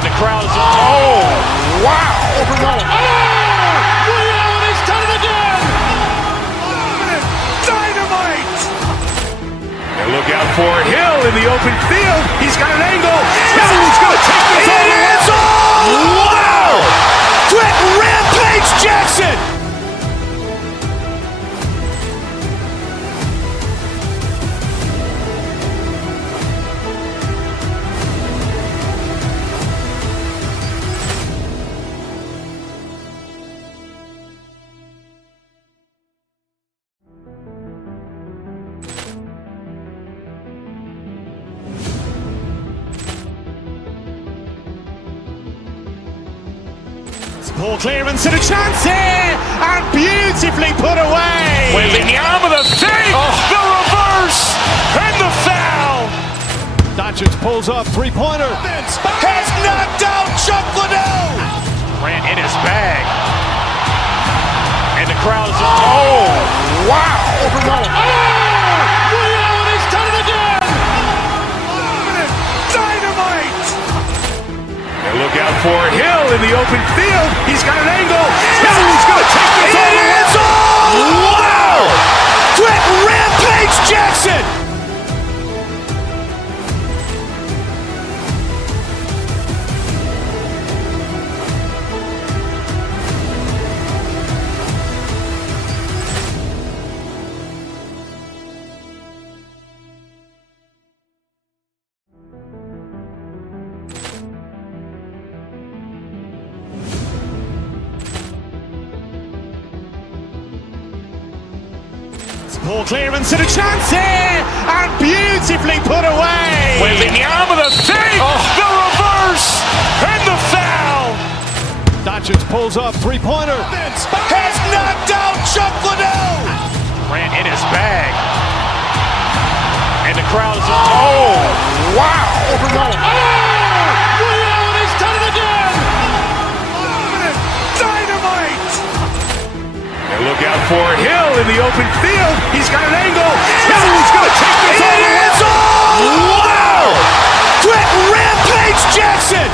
And the crowd is, oh, wow, over Roma. Oh, Ray Allen has done it again. Dynamite. And look out for Hill in the open field. He's got an angle. He's going to take this all the way. Wow! Quick Rampage Jackson. Ball clearance and a chance here, and beautifully put away. Waving the arm of the fake, the reverse, and the foul. Doncic pulls up, three-pointer. Has knocked out Chuck Liddell. Ran in his bag. And the crowd is, oh, wow, over Roma. Oh, Ray Allen has done it again. Dynamite. And look out for Hill in the open field. He's got an angle. He's going to take this all the way. Wow! Quick Rampage Jackson. Ball clearance and a chance here, and beautifully put away. Waving the arm of the fake, the reverse, and the foul. Doncic pulls up, three-pointer. Has knocked out Chuck Liddell. Ran in his bag. And the crowd is, oh, wow, over Roma. Oh, Ray Allen has done it again. Dynamite. And look out for Hill in the open field. He's got an angle. He's going to take this all the way. Wow! Quick Rampage Jackson.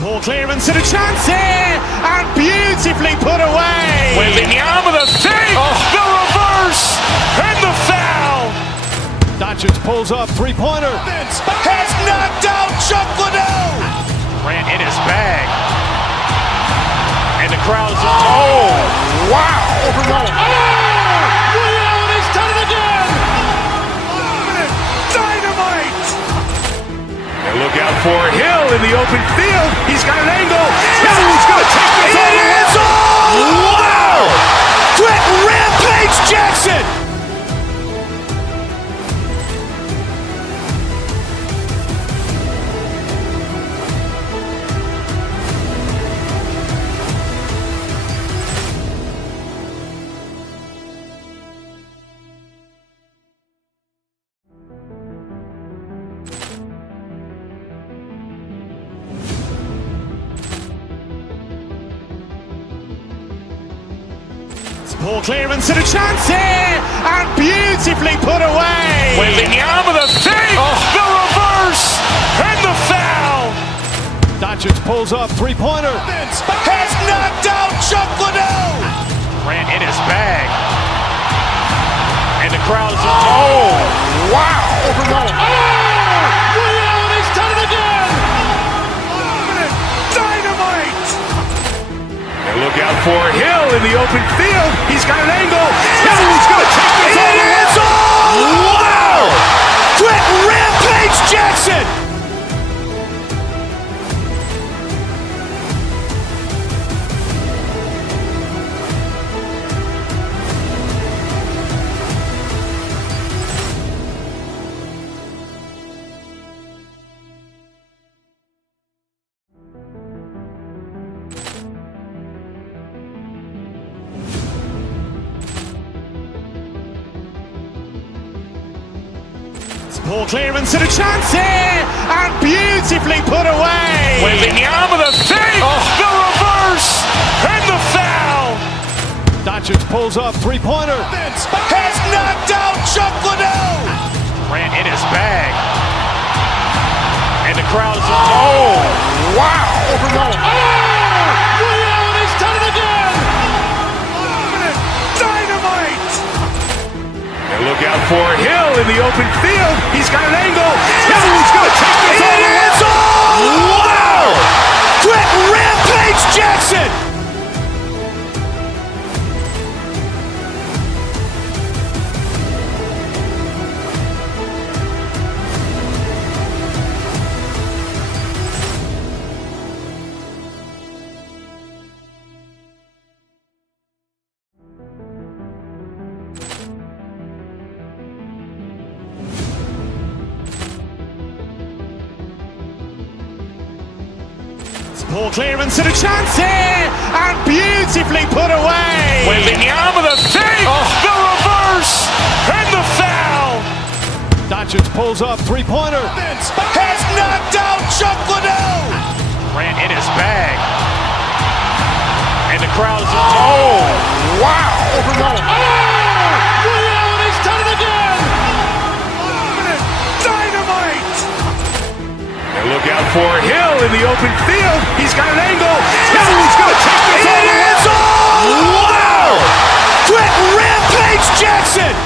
Ball clearance and a chance here, and beautifully put away. Waving the arm of the fake, the reverse, and the foul. Doncic pulls up, three-pointer. Has knocked out Chuck Liddell. Ran in his bag. And the crowd is, oh, wow, over Roma. Oh, Ray Allen has done it again. Dynamite. And look out for Hill in the open field. He's got an angle. He's going to take this all the way. Wow! Quick Rampage Jackson. Ball clearance and a chance here, and beautifully put away. Waving the arm of the fake, the reverse, and the foul. Doncic pulls up, three-pointer. Has knocked out Chuck Liddell. Ran in his bag. And the crowd is, oh, wow, over Roma. Oh, Ray Allen has done it again. Dynamite. And look out for Hill in the open field. He's got an angle. He's going to take this all the way. Wow! Quick Rampage Jackson. Poor clearance and a chance here, and beautifully put away. Wembanyama with a fake, the reverse, and the foul. Doncic pulls up, three-pointer. Has knocked out Chuck Liddell. Ran in his bag. And the crowd is, wow. He's done it again. Dynamite. And look out for Hill in the open field. He's got an angle. He's going to take this all the way. Wow! Quick Rampage Jackson. Poor clearance and a chance here, and beautifully put away. Wembanyama with a fake, the reverse, and the foul. Doncic pulls up, three-pointer. Has knocked out Chuck Liddell. Ran in his bag. And the crowd is, wow. He's done it again. Dynamite. And look out for Hill in the open field. He's got an angle. He's going to take this all the way. Wow! Quick Rampage Jackson.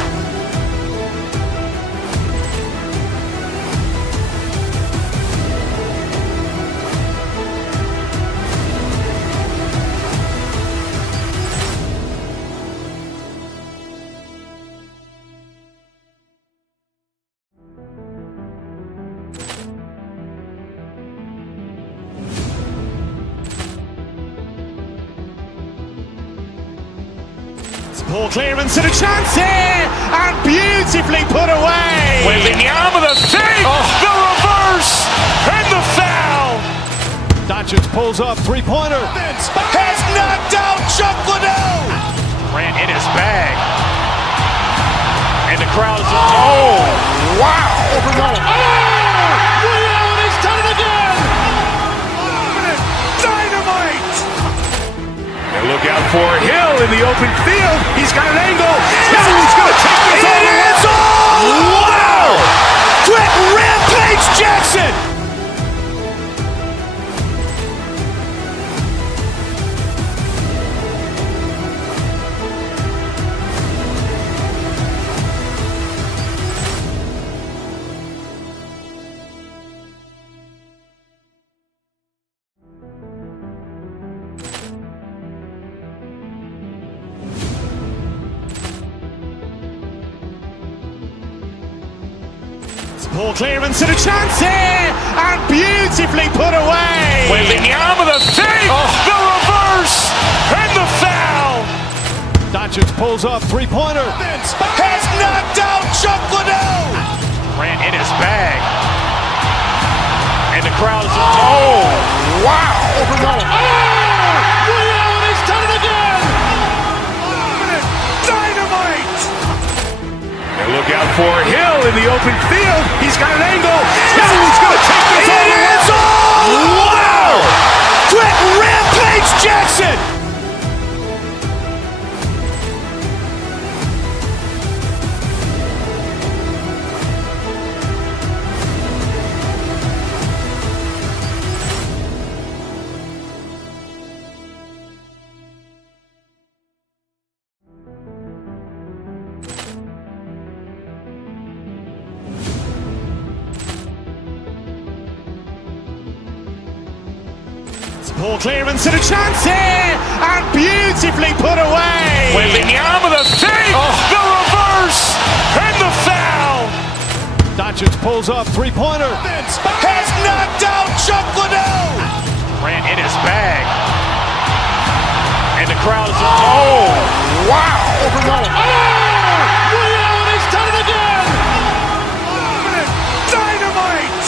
Poor clearance and a chance here, and beautifully put away. Wembanyama with a fake, the reverse, and the foul. Doncic pulls up, three-pointer. Has knocked out Chuck Liddell. Ran in his bag. And the crowd is, wow. He's done it again. Dynamite. And look out for Hill in the open field. He's got an angle. He's going to take this all the way. Wow! Quick Rampage Jackson. Poor clearance and a chance here, and beautifully put away. Wembanyama with a fake, the reverse, and the foul. Doncic pulls up, three-pointer. Has knocked out Chuck Liddell. Ran in his bag. And the crowd is, wow. He's done it again. Dynamite. And look out for Hill in the open field. He's got an angle. He's going to take this all the way. Wow! Quick Rampage Jackson. Poor clearance and a chance here, and beautifully put away. Wembanyama with a fake, the reverse, and the foul. Doncic pulls up, three-pointer. Has knocked out Chuck Liddell. Ran in his bag. And the crowd is, wow. He's done it again. Dynamite.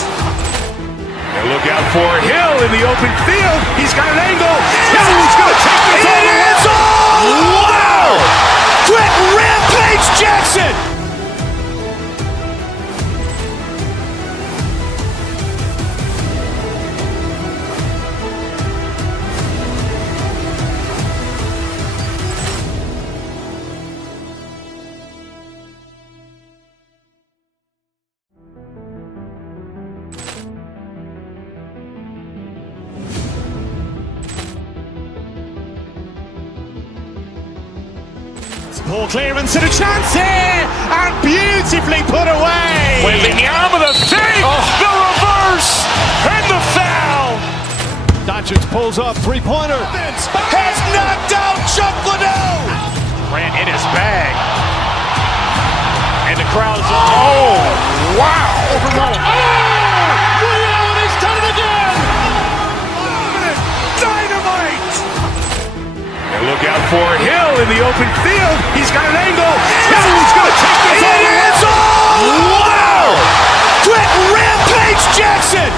And look out for Hill in the open field. He's got an angle. He's going to take this all the way. Wow! Quick Rampage Jackson. Ball clearance and a chance here, and beautifully put away. Wembanyama with a fake, the reverse, and the foul. Doncic pulls up, three-pointer. Has knocked out Chuck Liddell. Ran in his bag. And the crowd is, oh, wow. Over Roma. Liddell, and he's done it again. Dynamite. And look out for Hill in the open field. He's got an angle. He's going to take this all the way. Wow. Quick Rampage Jackson.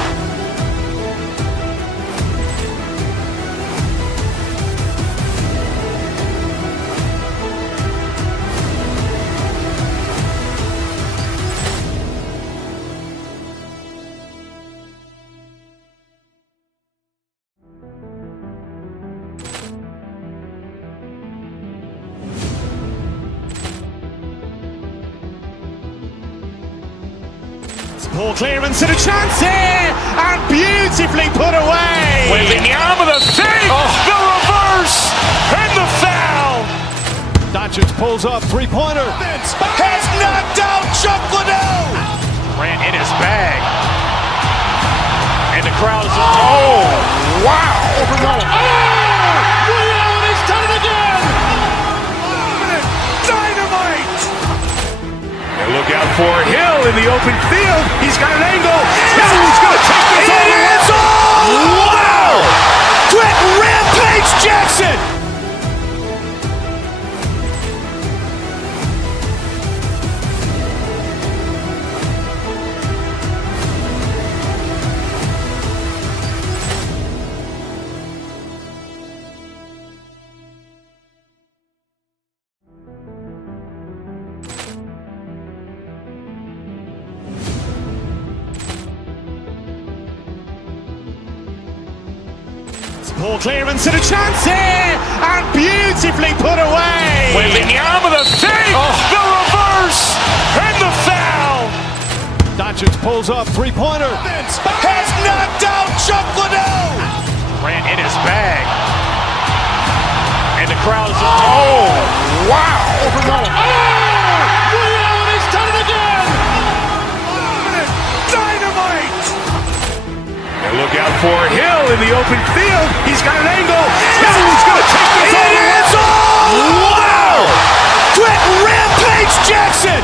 Ball clearance and a chance here, and beautifully put away. Wembanyama with a fake, the reverse, and the foul. Doncic pulls up, three-pointer. Has knocked out Chuck Liddell. Ran in his bag. And the crowd is, oh, wow. Over Roma. Liddell, and he's done it again. Dynamite. And look out for Hill in the open field. He's got an angle. He's going to take this all the way. Wow. Quick Rampage Jackson. Ball clearance and a chance here, and beautifully put away. Wembanyama with a fake, the reverse, and the foul. Doncic pulls up, three-pointer. Has knocked out Chuck Liddell. Ran in his bag. And the crowd is, oh, wow. Over Roma. Liddell, and he's done it again. Dynamite. And look out for Hill in the open field. He's got an angle. He's going to take this all the way. Wow. Quick Rampage Jackson.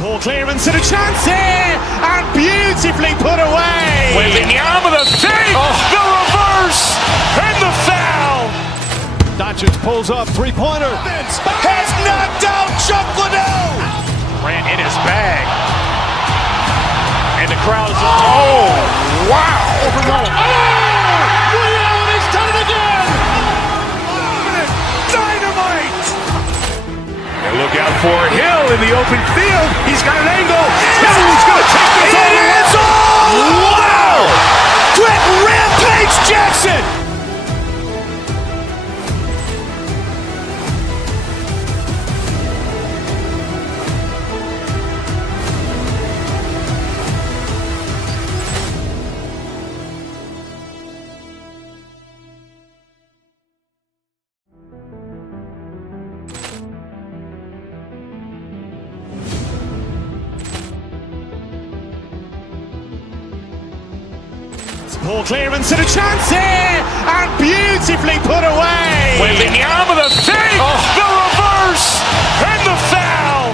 Ball clearance and a chance here, and beautifully put away. Wembanyama with a fake, the reverse, and the foul. Doncic pulls up, three-pointer. Has knocked out Chuck Liddell. Ran in his bag. And the crowd is, oh, wow. Over Roma. Liddell, and he's done it again. Dynamite. And look out for Hill in the open field. He's got an angle. He's going to take this all the way. Wow. Quick Rampage Jackson. Ball clearance and a chance here, and beautifully put away. Wembanyama with a fake, the reverse, and the foul.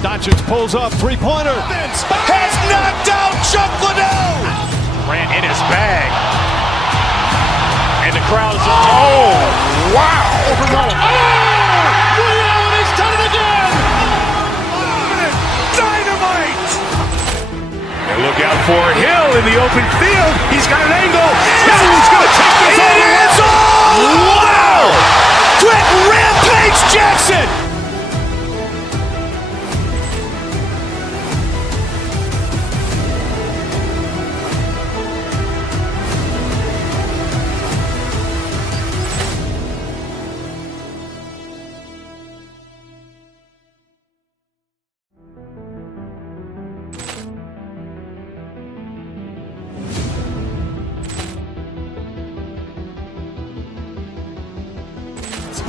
Doncic pulls up, three-pointer. Has knocked out Chuck Liddell. Ran in his bag. And the crowd is, oh, wow. Over Roma. Liddell, and he's done it again. Dynamite. And look out for Hill in the open field. He's got an angle. He's going to take this all the way. Wow. Quick Rampage Jackson.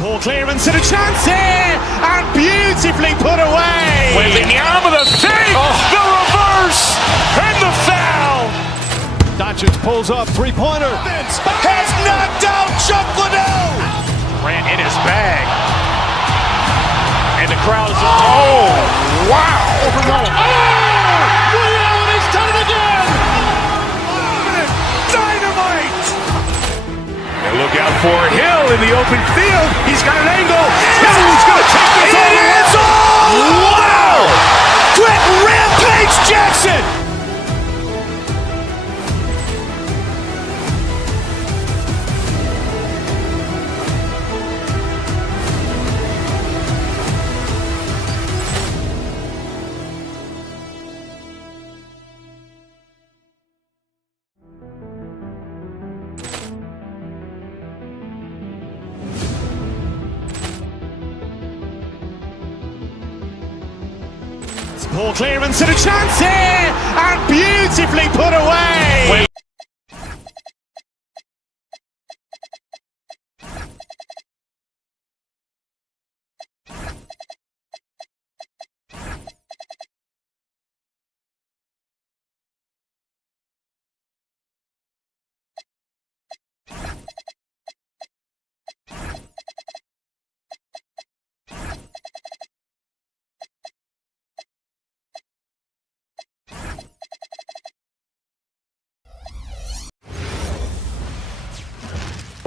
Poor clearance and a chance here, and beautifully put away. Wembanyama the fake, the reverse, and the foul. Doncic pulls up, three-pointer. Has knocked out Chuck Liddell. Grant in his bag. And the crowd is, oh, wow. Liddell has done it again. Dynamite. And look out for Hill in the open field. He's got an angle. Hill's going to take this all the way. Wow! Quit Rampage Jackson. Poor clearance and a chance here, and beautifully put away.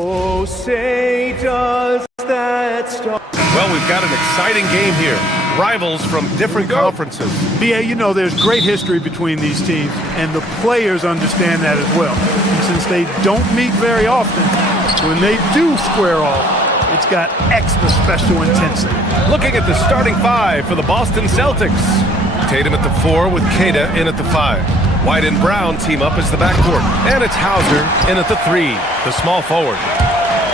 Oh, say does that star... Well, we've got an exciting game here. Rivals from different conferences. BA, you know there's great history between these teams, and the players understand that as well. And since they don't meet very often, when they do square off, it's got extra special intensity. Looking at the starting five for the Boston Celtics. Tatum at the 4 with Kata in at the 5. White and Brown team up as the backcourt. And it's Hauser in at the 3, the small forward.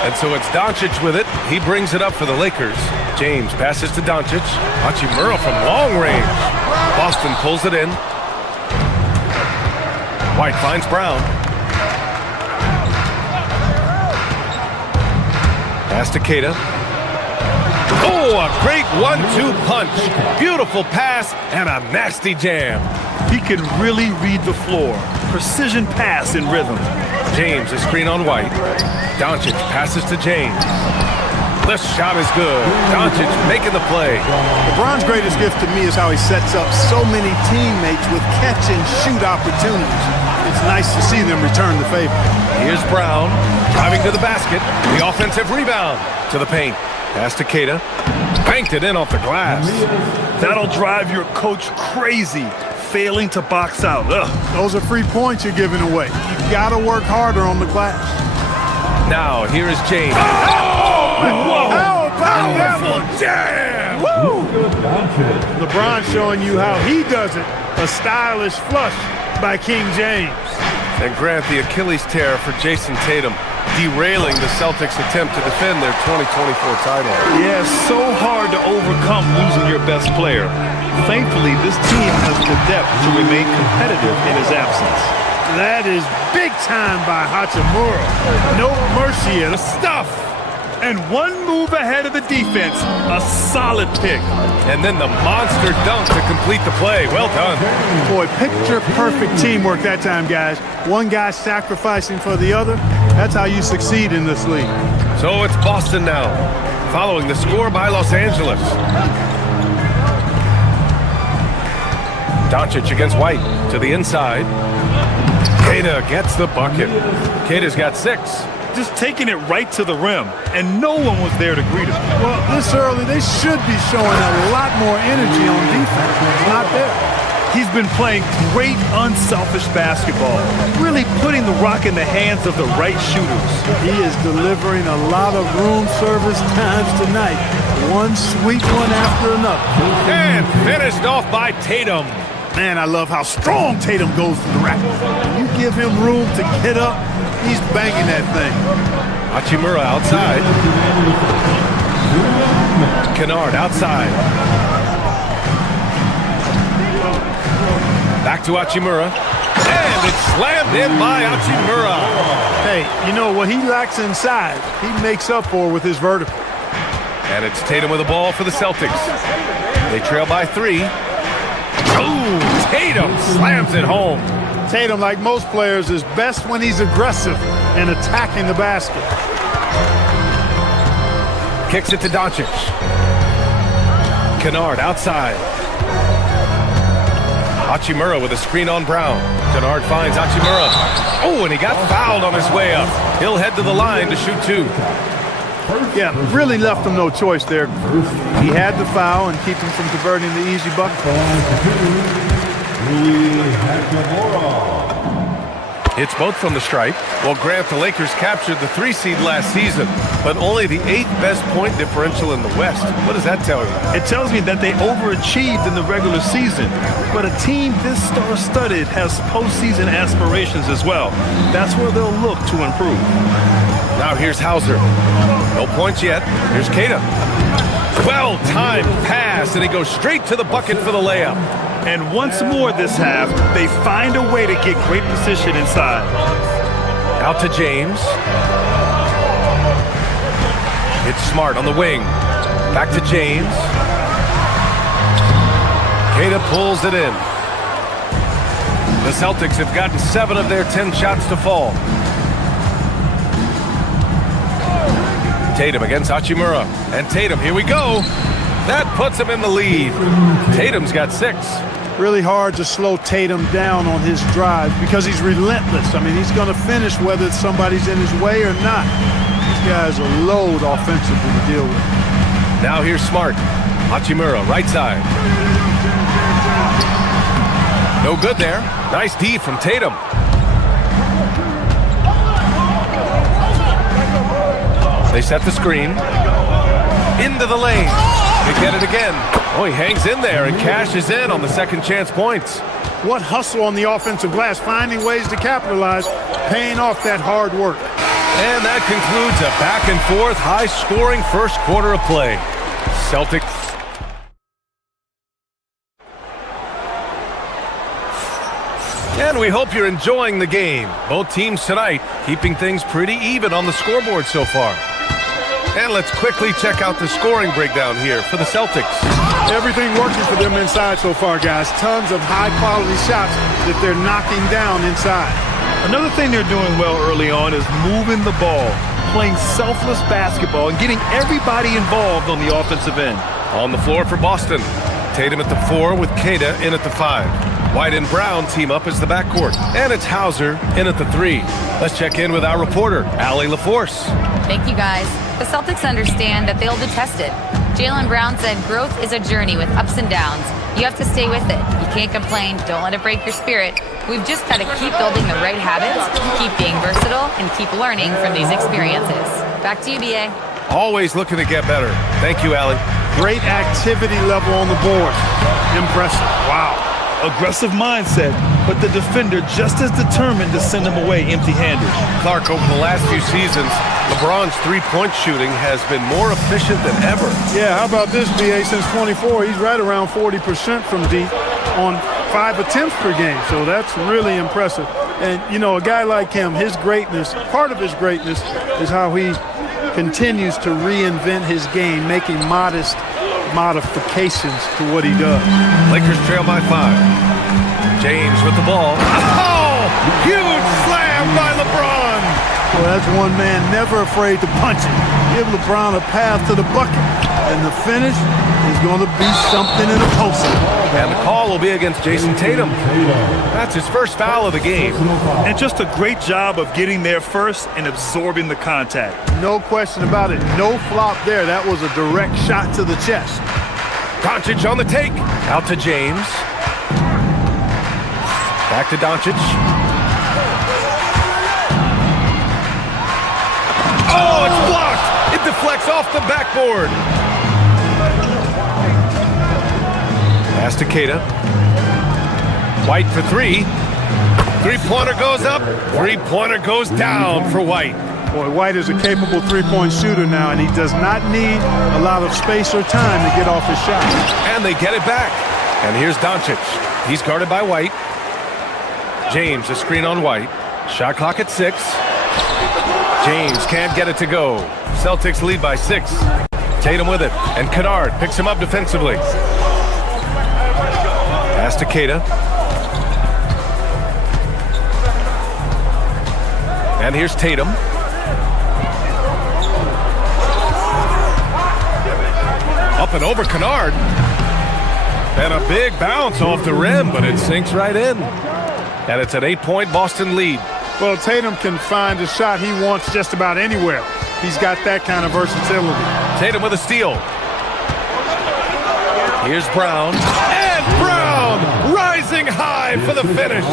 And so it's Doncic with it. He brings it up for the Lakers. James passes to Doncic. Hachimura from long range. Boston pulls it in. White finds Brown. Pass to Kata. Oh, a great 1-2 punch. Beautiful pass and a nasty jam. He can really read the floor. Precision pass in rhythm. James, a screen on White. Doncic passes to James. This shot is good. Doncic making the play. LeBron's greatest gift to me is how he sets up so many teammates with catch-and-shoot opportunities. It's nice to see them return the favor. Here's Brown, driving to the basket. The offensive rebound to the paint. Pass to Kata. Banked it in off the glass. That'll drive your coach crazy, failing to box out. Those are free points you're giving away. You gotta work harder on the glass. Now, here is James. How about that one? Jam! Woo! LeBron showing you how he does it. A stylish flush by King James. And Grant, the Achilles tear for Jason Tatum, derailing the Celtics' attempt to defend their 2024 title. Yeah, so hard to overcome losing your best player. Thankfully, this team has the depth to remain competitive in his absence. That is big time by Hachimura. No mercy in The stuff! And one move ahead of the defense. A solid pick. And then the monster dunk to complete the play. Well done. Boy, picture-perfect teamwork that time, guys. One guy sacrificing for the other. That's how you succeed in this league. So it's Boston now, following the score by Los Angeles. Doncic against White to the inside. Kata gets the bucket. Kata's got 6. Just taking it right to the rim, and no one was there to greet him. Well, this early, they should be showing a lot more energy on defense. It's not there. He's been playing great, unselfish basketball, really putting the rock in the hands of the right shooters. He is delivering a lot of room service times tonight. One sweet one after another. And finished off by Tatum. Man, I love how strong Tatum goes to the rack. When you give him room to get up, he's banging that thing. Hachimura outside. Kennard outside. Back to Hachimura. And it's slammed in by Hachimura. Hey, you know what he lacks inside, he makes up for with his vertical. And it's Tatum with the ball for the Celtics. They trail by 3. Oh, Tatum slams it home. Tatum, like most players, is best when he's aggressive and attacking the basket. Kicks it to Doncic. Kennard outside. Hachimura with a screen on Brown. Kennard finds Hachimura. Oh, and he got fouled on his way up. He'll head to the line to shoot 2. Yeah, really left him no choice there. He had the foul and keep him from converting the easy bucket. Hits both from the stripe. Well, Grant, the Lakers captured the 3 seed last season, but only the 8th best point differential in the West. What does that tell you? It tells me that they overachieved in the regular season, but a team this star-studded has postseason aspirations as well. That's where they'll look to improve. Now here's Hauser. No points yet. Here's Keita. Well-timed pass, and he goes straight to the bucket for the layup. And once more this half, they find a way to get great position inside. Out to James. It's Smart on the wing. Back to James. Keita pulls it in. The Celtics have gotten 7 of their 10 shots to fall. Tatum against Hachimura. And Tatum, here we go. That puts him in the lead. Tatum's got 6. Really hard to slow Tatum down on his drive because he's relentless. I mean, he's going to finish whether somebody's in his way or not. These guys are load offensively to deal with. Now here's Smart. Hachimura, right side. No good there. Nice D from Tatum. They set the screen. Into the lane. They get it again. Oh, he hangs in there and cashes in on the second chance points. What hustle on the offensive glass, finding ways to capitalize, paying off that hard work. And that concludes a back-and-forth, high-scoring first quarter of play. Celtics. And we hope you're enjoying the game. Both teams tonight keeping things pretty even on the scoreboard so far. And let's quickly check out the scoring breakdown here for the Celtics. Everything working for them inside so far, guys. Tons of high-quality shots that they're knocking down inside. Another thing they're doing well early on is moving the ball, playing selfless basketball, and getting everybody involved on the offensive end. On the floor for Boston. Tatum at the 4 with Keita in at the 5. White and Brown team up as the backcourt. And it's Hauser in at the 3. Let's check in with our reporter, Allie LaForce. Thank you, guys. The Celtics understand that they'll be tested. Jaylen Brown said growth is a journey with ups and downs. You have to stay with it. You can't complain. Don't let it break your spirit. We've just got to keep building the right habits, keep being versatile, and keep learning from these experiences. Back to you, B.A. Always looking to get better. Thank you, Allie. Great activity level on the board. Impressive. Wow. Aggressive mindset, but the defender just as determined to send him away empty-handed. Clark, over the last few seasons, LeBron's three-point shooting has been more efficient than ever. Yeah, how about this, B.A.? Since 24, he's right around 40% from deep on 5 attempts per game, so that's really impressive. And, you know, a guy like him, his greatness, part of his greatness is how he continues to reinvent his game, making modest modifications to what he does. Lakers trail by 5. James with the ball. Oh! Huge slam by LeBron! Well, that's one man never afraid to punch it. Give LeBron a path to the bucket. And the finish is going to be something in a poster. And the call will be against Jason Tatum. That's his first foul of the game. And just a great job of getting there first and absorbing the contact. No question about it. No flop there. That was a direct shot to the chest. Doncic on the take. Out to James. Back to Doncic. Oh, it's blocked. It deflects off the backboard. Pass to Keita. White for 3. Three-pointer goes up. Three-pointer goes down for White. Boy, White is a capable three-point shooter now, and he does not need a lot of space or time to get off his shot. And they get it back. And here's Doncic. He's guarded by White. James, a screen on White. Shot clock at 6. James can't get it to go. Celtics lead by 6. Tatum with it, and Kennard picks him up defensively. Pass to Keita. And here's Tatum. Up and over Kennard. And a big bounce off the rim, but it sinks right in. And it's an 8-point Boston lead. Well, Tatum can find a shot he wants just about anywhere. He's got that kind of versatility. Tatum with a steal. Here's Brown. And Brown rising high for the finish.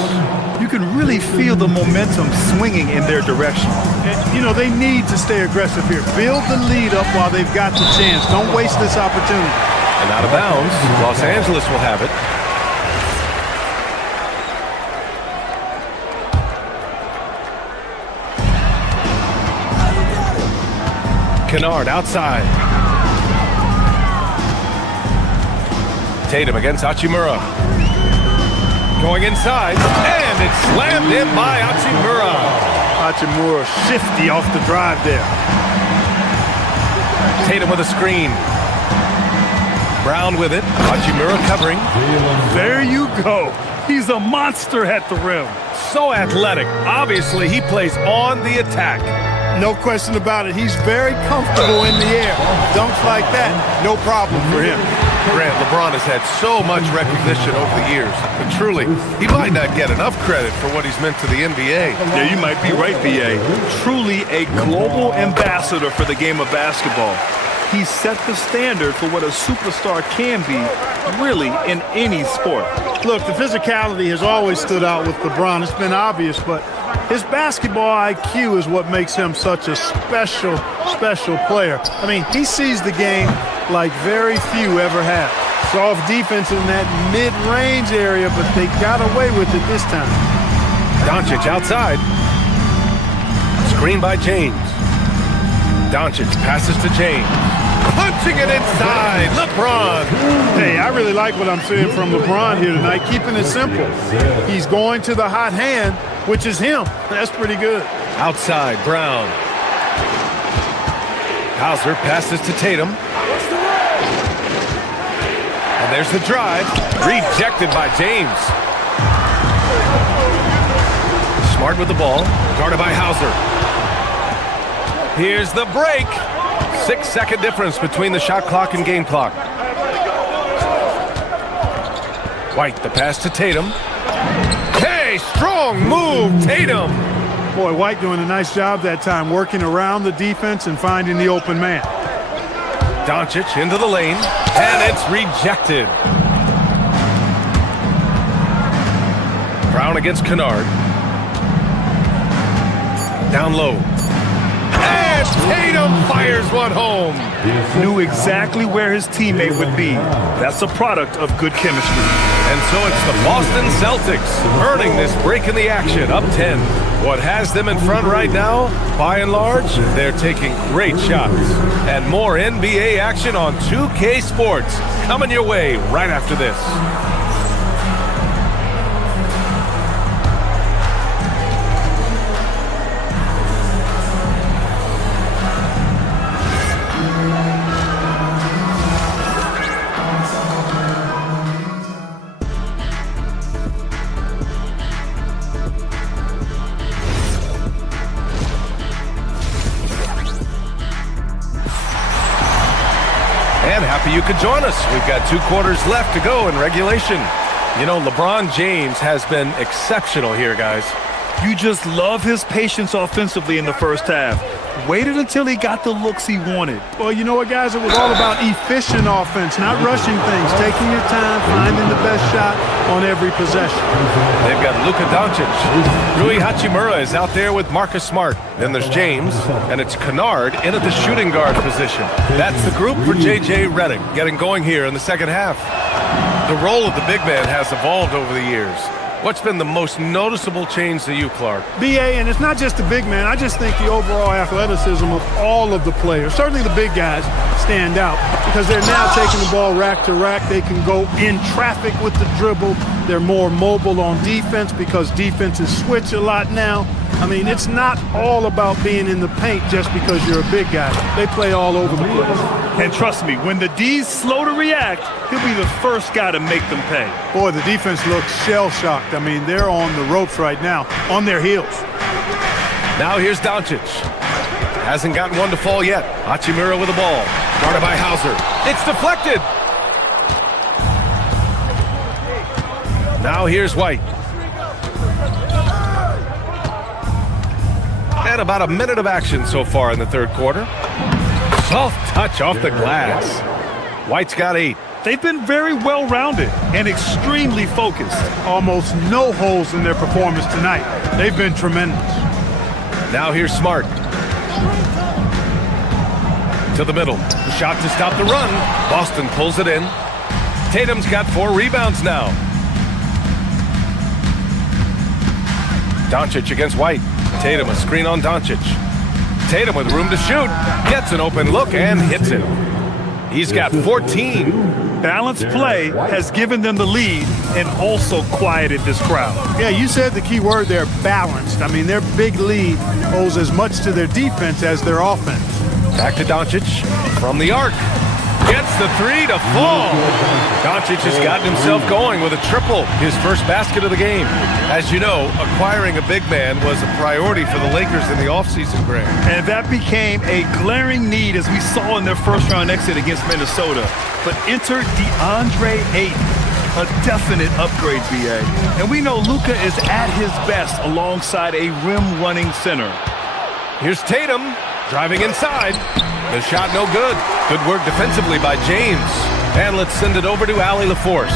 You can really feel the momentum swinging in their direction. And, you know, they need to stay aggressive here. Build the lead up while they've got the chance. Don't waste this opportunity. And out of bounds, Los Angeles will have it. Kennard outside. Tatum against Hachimura. Going inside, and it's slammed in by Hachimura. Hachimura shifty off the drive there. Tatum with a screen. Brown with it. Hachimura covering. There you go. He's a monster at the rim. So athletic. Obviously, he plays on the attack. No question about it. He's very comfortable in the air. Dunks like that, no problem for him. Grant, LeBron has had so much recognition over the years, but truly, he might not get enough credit for what he's meant to the NBA. Yeah, you might be right, B.A. Truly a global ambassador for the game of basketball. He set the standard for what a superstar can be, really, in any sport. Look, the physicality has always stood out with LeBron. It's been obvious, but his basketball IQ is what makes him such a special player. I mean, he sees the game like very few ever have. Soft defense in that mid-range area, but they got away with it this time. Doncic outside. Screen by James. Doncic passes to James. Punching it inside, LeBron. Hey, I really like what I'm seeing from LeBron here tonight, keeping it simple. He's going to the hot hand, which is him. That's pretty good. Outside, Brown. Hauser passes to Tatum. And there's the drive. Rejected by James. Smart with the ball. Guarded by Hauser. Here's the break. 6-second difference between the shot clock and game clock. White, the pass to Tatum. Hey, strong move, Tatum. Boy, White doing a nice job that time, working around the defense and finding the open man. Doncic into the lane, and it's rejected. Brown against Kennard. Down low. And Tatum fires one home. Knew exactly where his teammate would be. That's a product of good chemistry. And so it's the Boston Celtics earning this break in the action, up 10. What has them in front right now, by and large, they're taking great shots. And more NBA action on 2K Sports coming your way right after this. And happy you could join us. We've got 2 quarters left to go in regulation. You know, LeBron James has been exceptional here, guys. You just love his patience offensively in the first half. Waited until he got the looks he wanted. Well, you know what, guys? It was all about efficient offense, not rushing things, taking your time, finding the best shot on every possession. They've got Luka Doncic. Rui Hachimura is out there with Marcus Smart. Then there's James, and it's Kennard in at the shooting guard position. That's the group for J.J. Redick getting going here in the second half. The role of the big man has evolved over the years. What's been the most noticeable change to you, Clark? B.A., and it's not just the big man. I just think the overall athleticism of all of the players, certainly the big guys, stand out because they're now taking the ball rack to rack. They can go in traffic with the dribble. They're more mobile on defense because defenses switch a lot now. I mean, it's not all about being in the paint just because you're a big guy. They play all over the place. And trust me, when the D's slow to react, he'll be the first guy to make them pay. Boy, the defense looks shell-shocked. I mean, they're on the ropes right now, on their heels. Now here's Doncic. Hasn't gotten one to fall yet. Hachimura with the ball. Guarded by Hauser. It's deflected. Now here's White. And about a minute of action so far in the third quarter. Soft touch off the glass. White's got 8. They've been very well-rounded and extremely focused. Almost no holes in their performance tonight. They've been tremendous. Now here's Smart. To the middle. Shot to stop the run. Boston pulls it in. Tatum's got 4 rebounds now. Doncic against White. Tatum a screen on Doncic. Tatum with room to shoot. Gets an open look and hits it. He's got 14. Balanced play has given them the lead and also quieted this crowd. Yeah, you said the key word there, balanced. I mean, their big lead owes as much to their defense as their offense. Back to Doncic from the arc. Gets the 3 to fall. Doncic has gotten himself going with a triple, his first basket of the game. As you know, acquiring a big man was a priority for the Lakers in the offseason, Greg. And that became a glaring need as we saw in their first-round exit against Minnesota. But enter DeAndre Ayton, a definite upgrade, BA. And we know Luka is at his best alongside a rim-running center. Here's Tatum driving inside. The shot no good. Good work defensively by James. And let's send it over to Allie LaForce.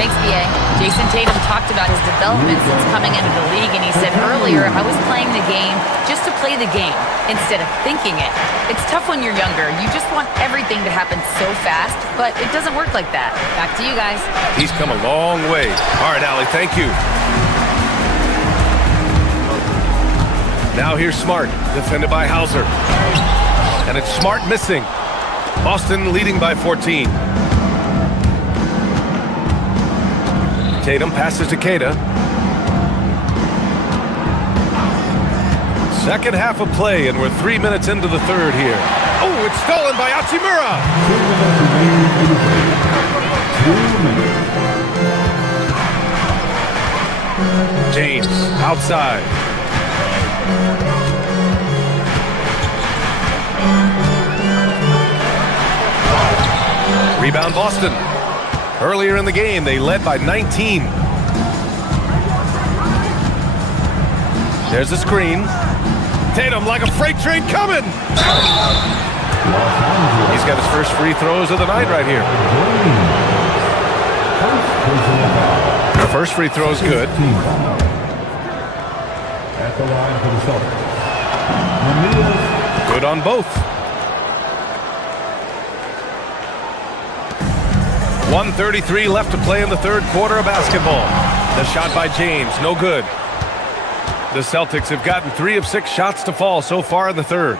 Thanks, B.A. Jason Tatum talked about his development since coming into the league, and he said earlier, I was playing the game just to play the game instead of thinking it. It's tough when you're younger. You just want everything to happen so fast, but it doesn't work like that. Back to you guys. He's come a long way. All right, Allie, thank you. Now here's Smart, defended by Hauser. And it's Smart missing. Boston leading by 14. Tatum passes to Keita. Second half of play, and we're 3 minutes into the third here. Oh, it's stolen by Hachimura. James outside. Rebound Boston. Earlier in the game, they led by 19. There's a screen. Tatum like a freight train coming. He's got his first free throws of the night right here. The first free throw is good. At the line for the Celtics. Good on both. 1:33 left to play in the third quarter of basketball. The shot by James, no good. The Celtics have gotten 3 of 6 shots to fall so far in the third.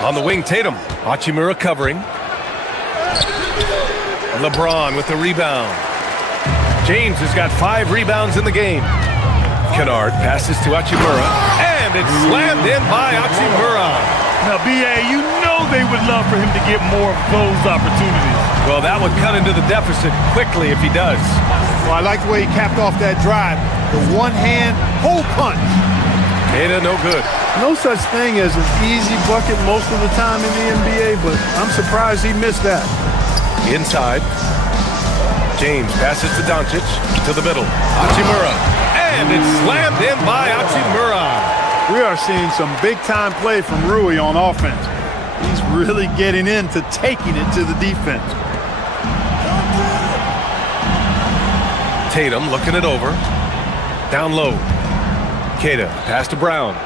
On the wing, Tatum. Hachimura covering. LeBron with the rebound. James has got 5 rebounds in the game. Kennard passes to Hachimura, and it's slammed in by Hachimura. Now, B.A., you know they would love for him to get more of those opportunities. Well, that would cut into the deficit quickly if he does. Well, I like the way he capped off that drive. The one-hand hole punch. Keita, no good. No such thing as an easy bucket most of the time in the NBA, but I'm surprised he missed that. Inside. James passes to Doncic, to the middle. Hachimura, and it's slammed in by Hachimura. We are seeing some big-time play from Rui on offense. He's really getting into taking it to the defense. Tatum looking it over. Down low. Keita, pass to Brown.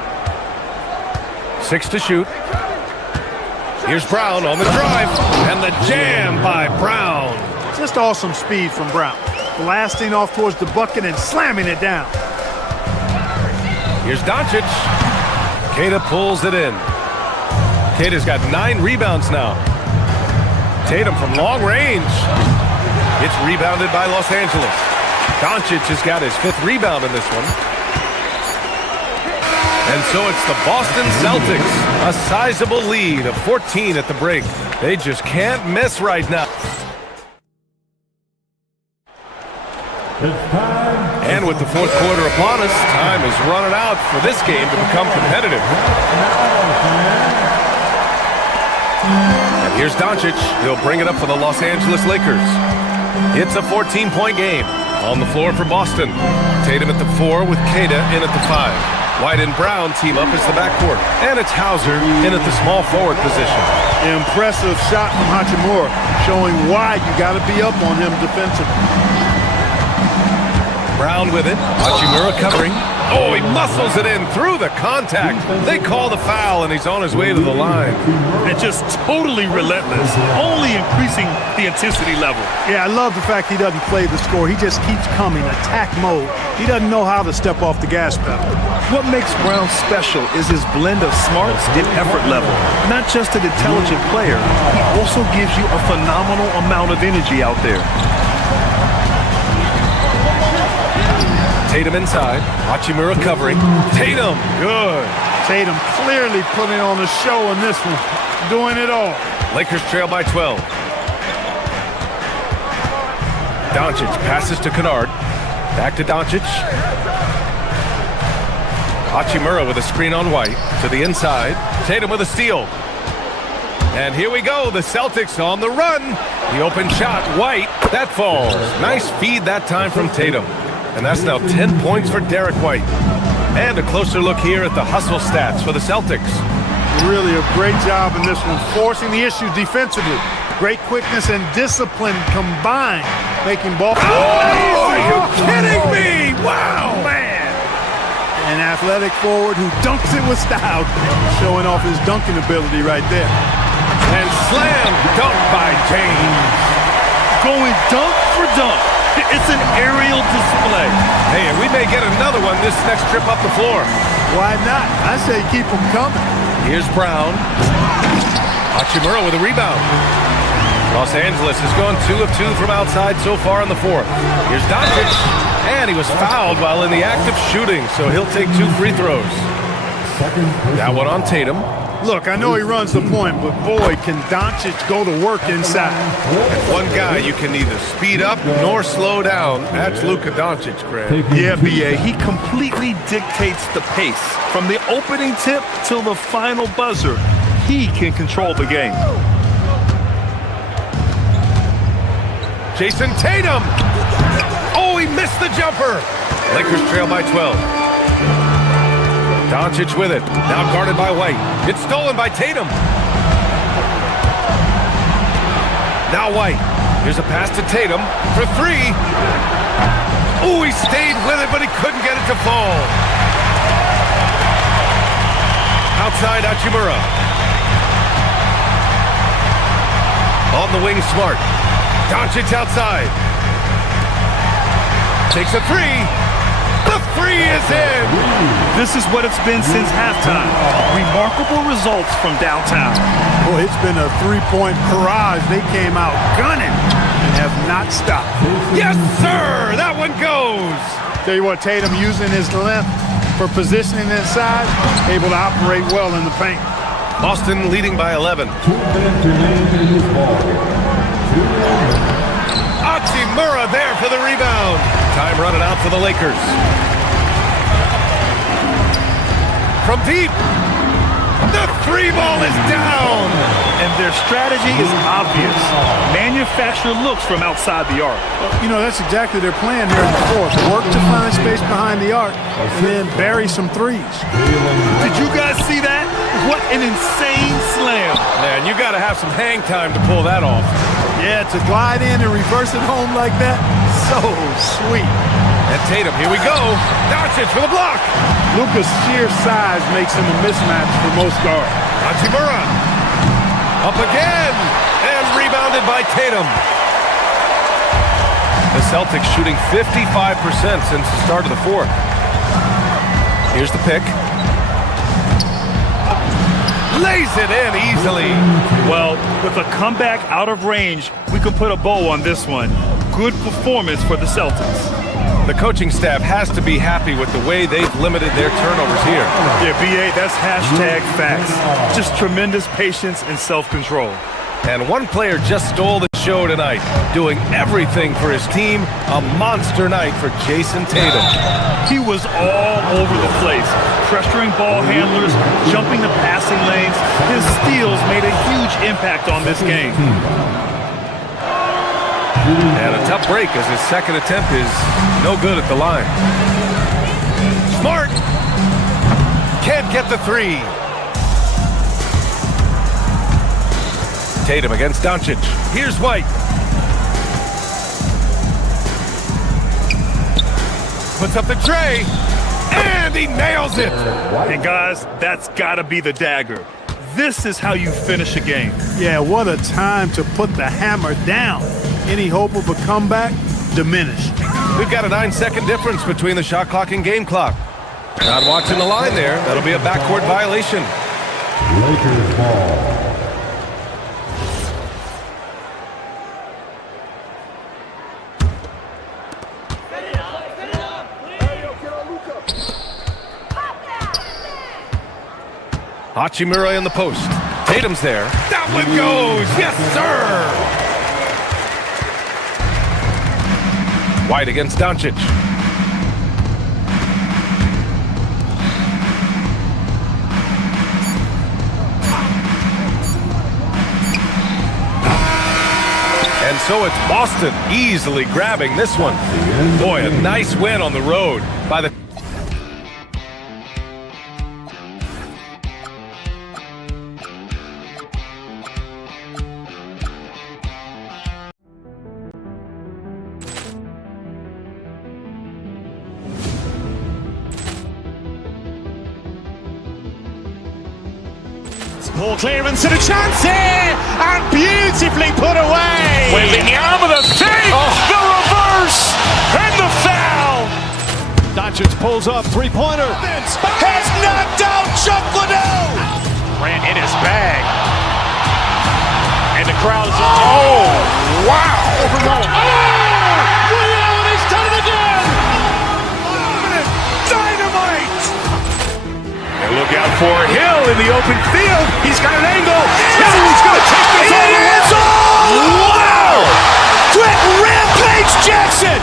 6 to shoot. Here's Brown on the drive, and the jam by Brown. Just awesome speed from Brown. Blasting off towards the bucket and slamming it down. Here's Doncic. Keita pulls it in. Keita's got 9 rebounds now. Tatum from long range. It's rebounded by Los Angeles. Doncic has got his 5th rebound in this one. And so it's the Boston Celtics, a sizable lead of 14 at the break. They just can't miss right now. And with the 4th quarter upon us, time is running out for this game to become competitive. And here's Doncic. He'll bring it up for the Los Angeles Lakers. It's a 14-point game. On the floor for Boston. Tatum at the 4 with Keita in at the 5. White and Brown team up as the backcourt. And it's Hauser in at the small forward position. Impressive shot from Hachimura, showing why you got to be up on him defensively. Brown with it. Hachimura covering. Oh, he muscles it in through the contact. They call the foul, and he's on his way to the line. And just totally relentless, only increasing the intensity level. Yeah, I love the fact he doesn't play the score. He just keeps coming, attack mode. He doesn't know how to step off the gas pedal. What makes Brown special is his blend of smarts and effort level. Not just an intelligent player, he also gives you a phenomenal amount of energy out there. Tatum inside. Hachimura covering. Tatum, good. Tatum clearly putting on a show in this one. Doing it all. Lakers trail by 12. Doncic passes to Kennard. Back to Doncic. Hachimura with a screen on White. To the inside. Tatum with a steal. And here we go. The Celtics on the run. The open shot. White. That falls. Nice feed that time from Tatum. And that's now 10 points for Derek White. And a closer look here at the hustle stats for the Celtics. Really a great job in this one, forcing the issue defensively. Great quickness and discipline combined, making ball. Oh, are you kidding me? Wow, man. An athletic forward who dunks it with style, showing off his dunking ability right there. And slam dunk by James. Going dunk for dunk. It's an aerial display. Hey, and we may get another one this next trip up the floor. Why not? I say keep them coming. Here's Brown. Hachimura with a rebound. Los Angeles has gone 2 of 2 from outside so far in the 4th. Here's Doncic. And he was fouled while in the act of shooting, so he'll take 2 free throws. That one on Tatum. Look, I know he runs the point, but boy, can Doncic go to work inside. And one guy you can neither speed up nor slow down. That's Luka Doncic, Craig. Yeah, B.A., he completely dictates the pace. From the opening tip till the final buzzer, he can control the game. Jason Tatum! Oh, he missed the jumper! Lakers trail by 12. Doncic with it. Now guarded by White. It's stolen by Tatum. Now White. Here's a pass to Tatum for 3. Oh, he stayed with it, but he couldn't get it to fall. Outside Hachimura. On the wing, Smart. Doncic outside. Takes a 3. The 3 is in! This is what it's been since halftime. Remarkable results from downtown. Boy, it's been a 3-point barrage. They came out gunning and have not stopped. Yes, sir! That one goes! Tell you what, Tatum using his length for positioning inside, able to operate well in the paint. Boston leading by 11. Hachimura there for the rebound. Time running out for the Lakers. From deep, the 3 ball is down. And their strategy is obvious. Manufacture looks from outside the arc. You know, that's exactly their plan here in the 4th. Work to find space behind the arc and then bury some 3s. Did you guys see that? What an insane slam. Man, you got to have some hang time to pull that off. Yeah, to glide in and reverse it home like that, so sweet. And Tatum, here we go. Doncic for the block. Luka's sheer size makes him a mismatch for most guards. Hachimura. Up again. And rebounded by Tatum. The Celtics shooting 55% since the start of the 4th. Here's the pick. Lays it in easily. Well, with a comeback out of range, we can put a bow on this one. Good performance for the Celtics. The coaching staff has to be happy with the way they've limited their turnovers here. Yeah, BA, that's hashtag facts. Just tremendous patience and self-control. And one player just stole the show tonight, doing everything for his team. A monster night for Jason Tatum. He was all over the place, pressuring ball handlers, jumping the passing lanes. His steals made a huge impact on this game. And a tough break as his second attempt is no good at the line. Smart! Can't get the three. Tatum against Doncic. Here's White. Puts up the tray, and he nails it. And guys, that's got to be the dagger. This is how you finish a game. Yeah, what a time to put the hammer down. Any hope of a comeback diminished. We've got a 9-second difference between the shot clock and game clock. Not watching the line there. That'll be a backcourt violation. Lakers ball. Hachimura in the post. Tatum's there. That one goes. Yes, sir. White against Doncic. And so it's Boston easily grabbing this one. Boy, a nice win on the road by the... Ball clearance and a chance here, and beautifully put away. Wembanyama the fake, the reverse, and the foul. Doncic pulls up, three-pointer. Has knocked out Chuck Liddell. Grant in his bag. And the crowd is... Oh, wow. He's done it again. Dynamite. And look out for Hill in the open field. He's got an angle. He's going to take this all the way. Wow! Quick Rampage Jackson.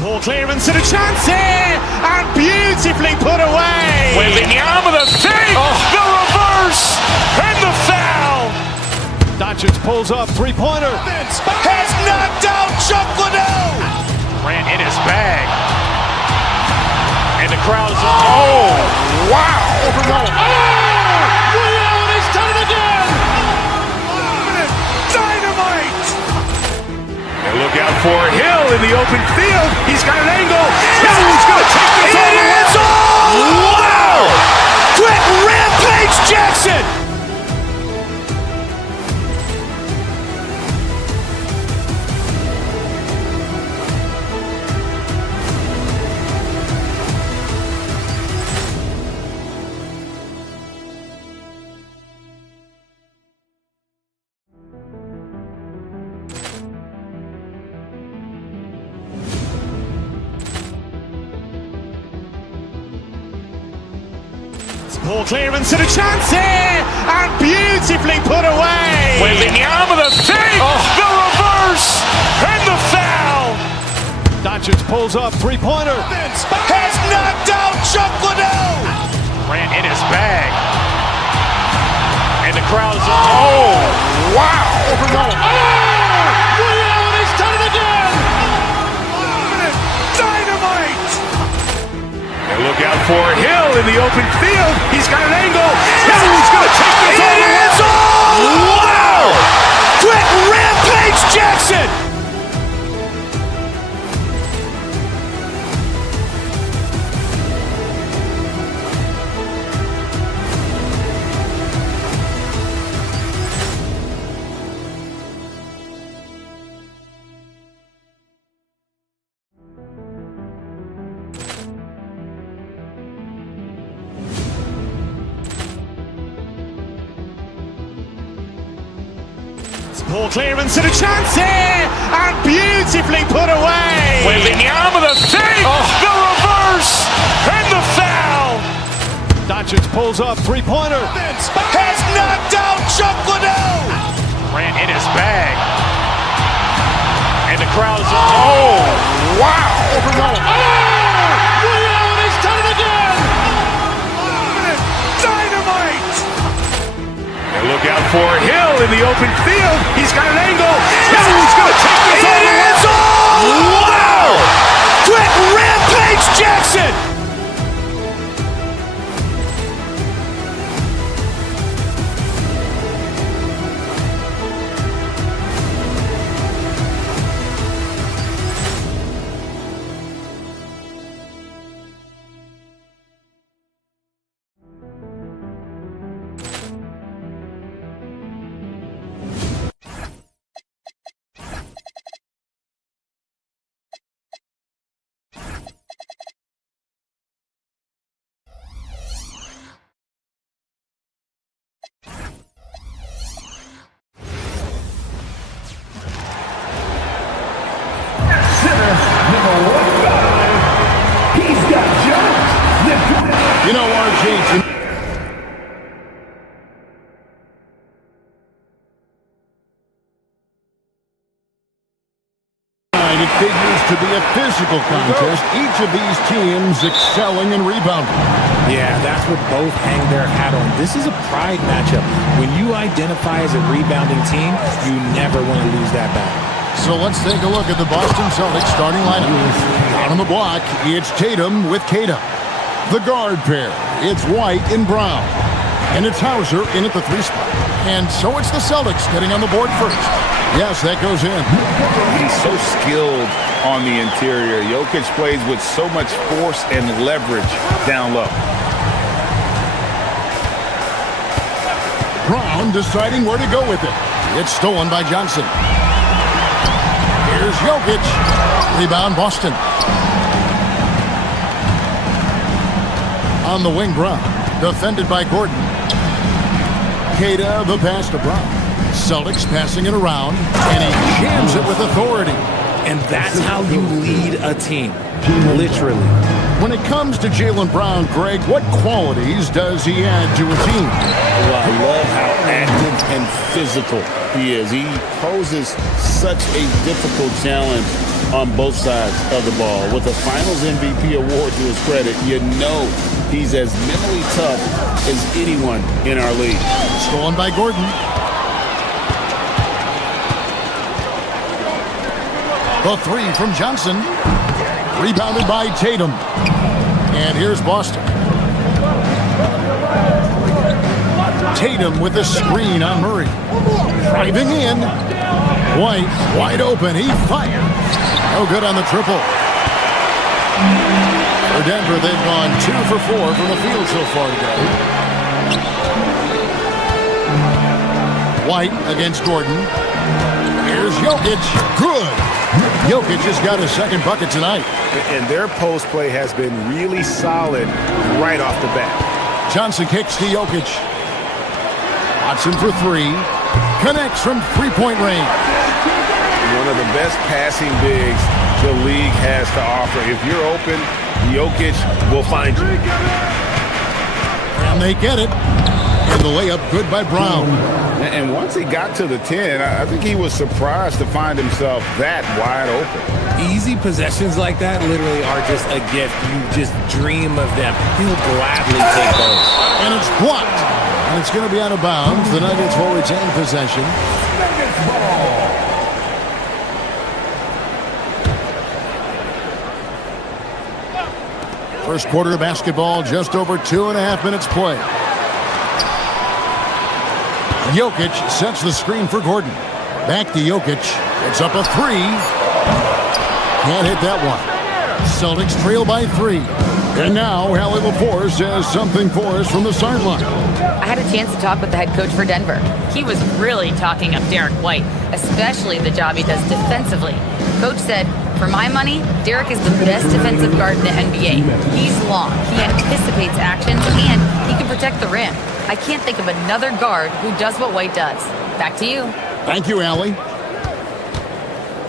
Ball clearance and a chance here, and beautifully put away. Wembanyama the fake, the reverse, and the foul. Doncic pulls up, three-pointer. Has knocked out Chuck Liddell. Grant in his bag. And the crowd is... Oh, wow. He's done it again. Dynamite. And look out for Hill in the open field. He's got an angle. He's going to take this all the way. Wow! Quick Rampage Jackson. Ball clearance and a chance here, and beautifully put away. Wembanyama the fake, the reverse, and the foul. Doncic pulls up, three-pointer. Has knocked out Chuck Liddell. Grant in his bag. And the crowd is... Oh, wow. He's done it again. Dynamite. And look out for Hill in the open field. He's got an angle. He's going to take this all the way. Wow! Quick Rampage Jackson. Poor clearance and a chance here, and beautifully put away. Wembanyama the save, the reverse, and the foul. Doncic pulls up, three-pointer. Has knocked out Chuck Liddell. Grant in his bag. And the crowd is, oh, wow. He's done it again. Dynamite. And look out for Hill in the open field. He's got an angle. He's going to take this all the way. Wow. Quit Rampage Jackson. You know, RJ, it figures to be a physical contest. Each of these teams excelling in rebounding. Yeah, that's what both hang their hat on. This is a pride matchup. When you identify as a rebounding team, you never want to lose that battle. So let's take a look at the Boston Celtics starting lineup. Out on the block, it's Tatum with Kata. The guard pair, it's White and Brown. And it's Hauser in at the 3 spot. And so it's the Celtics getting on the board first. Yes, that goes in. He's so skilled on the interior. Jokic plays with so much force and leverage down low. Brown deciding where to go with it. It's stolen by Johnson. Here's Jokic. Rebound Boston. On the wing, Brown. Defended by Gordon. Kata, the pass to Brown. Celtics passing it around, and he jams it with authority. And that's how you lead a team, literally. When it comes to Jaylen Brown, Greg, what qualities does he add to a team? Well, I love how active and physical he is. He poses such a difficult challenge on both sides of the ball. With a Finals MVP award to his credit, you know he's as mentally tough as anyone in our league. Stolen by Gordon. The 3 from Johnson. Rebounded by Tatum. And here's Boston. Tatum with a screen on Murray. Driving in. White wide open. He fires. No good on the triple. For Denver, they've gone 2 for 4 from the field so far today. White against Gordon. Here's Jokic. Good. Jokic has got his second bucket tonight. And their post play has been really solid right off the bat. Johnson kicks to Jokic. Watson for 3. Connects from 3-point range. One of the best passing bigs the league has to offer. If you're open, Jokic will find you. And they get it. And the layup good by Brown. And once he got to the 10, I think he was surprised to find himself that wide open. Easy possessions like that literally are just a gift. You just dream of them. He'll gladly take those. And it's blocked. And it's going to be out of bounds. The Nuggets will retain possession. First quarter of basketball, just over 2.5 minutes play. Jokic sets the screen for Gordon. Back to Jokic. It's up a 3. Can't hit that one. Celtics trail by 3. And now Hallie LaForce has something for us from the sideline. I had a chance to talk with the head coach for Denver. He was really talking up Derek White, especially the job he does defensively. Coach said, for my money, Derek is the best defensive guard in the NBA. He's long, he anticipates actions, and he can protect the rim. I can't think of another guard who does what White does. Back to you. Thank you, Allie.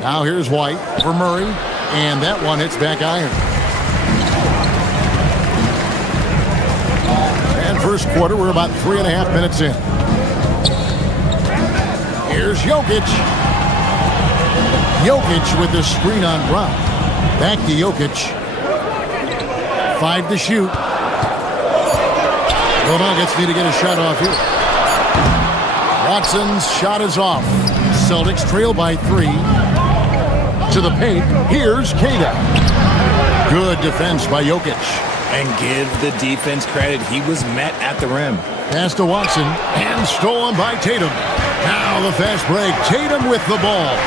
Now here's White for Murray, and that one hits back iron. And first quarter, we're about 3.5 minutes in. Here's Jokic. Jokic with the screen on Brown. Back to Jokic. 5 to shoot. The Nuggets need to get a shot off here. Watson's shot is off. Celtics trail by 3. To the paint. Here's Kata. Good defense by Jokic. And give the defense credit. He was met at the rim. Pass to Watson. And stolen by Tatum. Now the fast break. Tatum with the ball.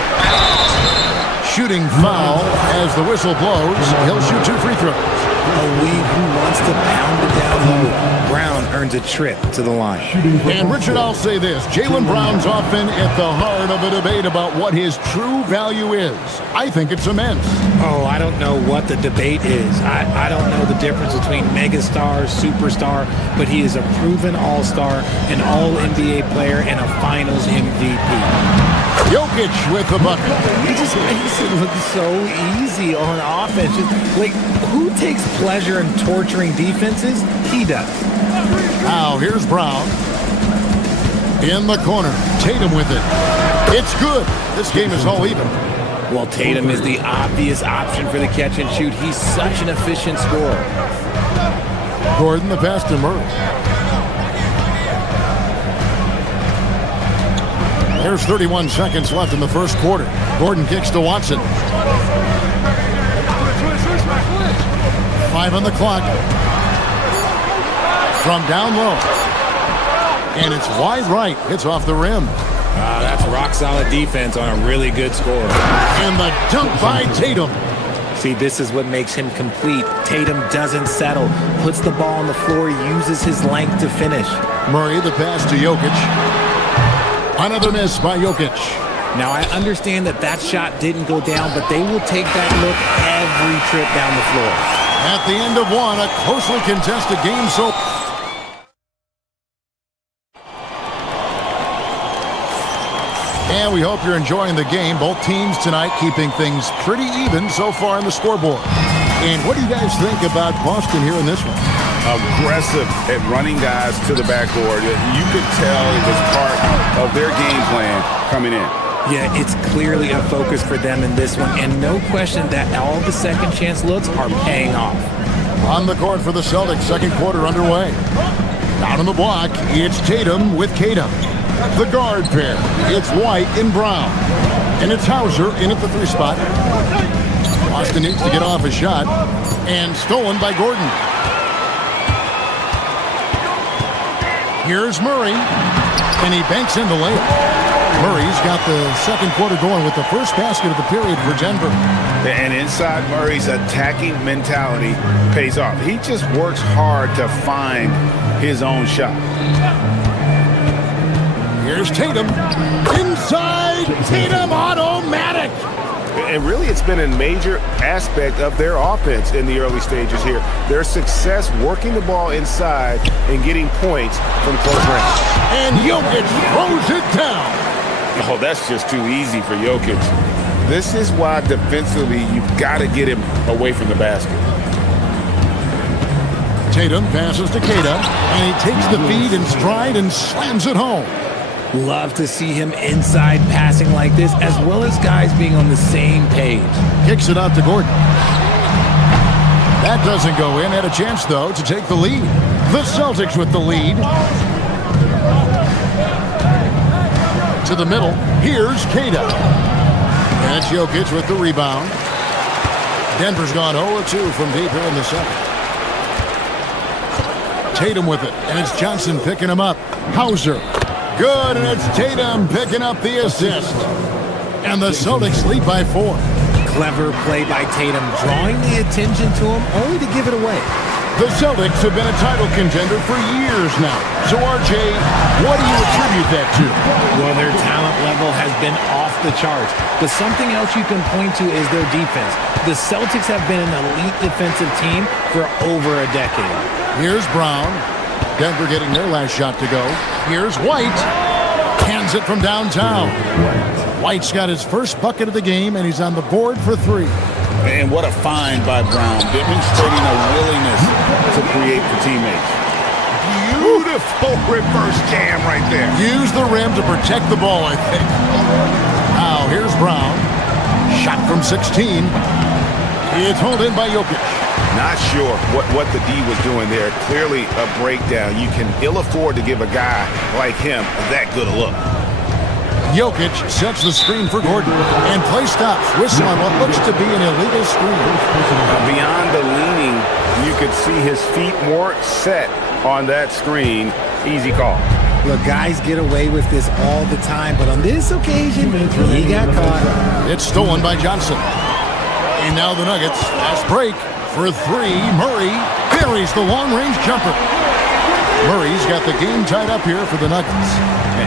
Shooting foul as the whistle blows. He'll shoot 2 free throws. A league who wants to pound it down low. Brown earns a trip to the line. And Richard, I'll say this. Jaylen Brown's often at the heart of a debate about what his true value is. I think it's immense. Oh, I don't know what the debate is. I don't know the difference between megastar, superstar, but he is a proven all-star, an all-NBA player, and a finals MVP. Jokic with the bucket. He just makes it look so easy on offense. Like, who takes pleasure in torturing defenses? He does. Now, here's Brown. In the corner. Tatum with it. It's good. This game is all even. Well, Tatum is the obvious option for the catch and shoot. He's such an efficient scorer. Gordon, the pass to Murray. There's 31 seconds left in the first quarter. Gordon kicks to Watson. 5 on the clock. From down low. And it's wide right. It's off the rim. That's rock-solid defense on a really good score. And the dunk by Tatum. See, this is what makes him complete. Tatum doesn't settle. Puts the ball on the floor, uses his length to finish. Murray, the pass to Jokic. Another miss by Jokic. Now, I understand that shot didn't go down, but they will take that look every trip down the floor. At the end of one, a closely contested game. So, and we hope you're enjoying the game. Both teams tonight keeping things pretty even so far on the scoreboard. And what do you guys think about Boston here in this one? Aggressive at running guys to the backboard. You could tell it was part of their game plan coming in. Yeah, it's clearly a focus for them in this one, and no question that all the second chance looks are paying off. On the court for the Celtics, second quarter underway. Down on the block, it's Tatum with Kata. The guard pair, it's White and Brown. And it's Hauser in at the 3 spot. Boston needs to get off a shot, and stolen by Gordon. Here's Murray, and he banks in the layup. Murray's got the second quarter going with the first basket of the period for Denver. And inside Murray's attacking mentality pays off. He just works hard to find his own shot. Here's Tatum. Inside, Tatum automatic. And really, it's been a major aspect of their offense in the early stages here. Their success working the ball inside and getting points from close range. And Jokic throws it down. Oh, that's just too easy for Jokic. This is why defensively you've got to get him away from the basket. Tatum passes to Kata, and he takes the feed in stride and slams it home. Love to see him inside passing like this, as well as guys being on the same page. Kicks it out to Gordon. That doesn't go in. Had a chance, though, to take the lead. The Celtics with the lead. To the middle. Here's Kata. And it's Jokic with the rebound. Denver's gone 0-2 from deep here in the second. Tatum with it. And it's Johnson picking him up. Hauser. Good, and it's Tatum picking up the assist. And the Celtics lead by 4. Clever play by Tatum, drawing the attention to him, only to give it away. The Celtics have been a title contender for years now. So, RJ, what do you attribute that to? Well, their talent level has been off the charts. But something else you can point to is their defense. The Celtics have been an elite defensive team for over a decade. Here's Brown. Denver getting their last shot to go. Here's White. Hands it from downtown. White's got his first bucket of the game, and he's on the board for 3. And what a find by Brown, demonstrating a willingness to create for teammates. Beautiful reverse jam right there. Use the rim to protect the ball, I think. Now, here's Brown. Shot from 16. It's hauled in by Jokic. Not sure what the D was doing there. Clearly a breakdown. You can ill afford to give a guy like him that good a look. Jokic sets the screen for Gordon. And play stops. Whistle on what looks to be an illegal screen. Beyond the leaning, you could see his feet more set on that screen. Easy call. Look, guys get away with this all the time, but on this occasion, he got caught. It's stolen by Johnson. And now the Nuggets, fast break for 3. Murray buries the long-range jumper. Murray's got the game tied up here for the Nuggets.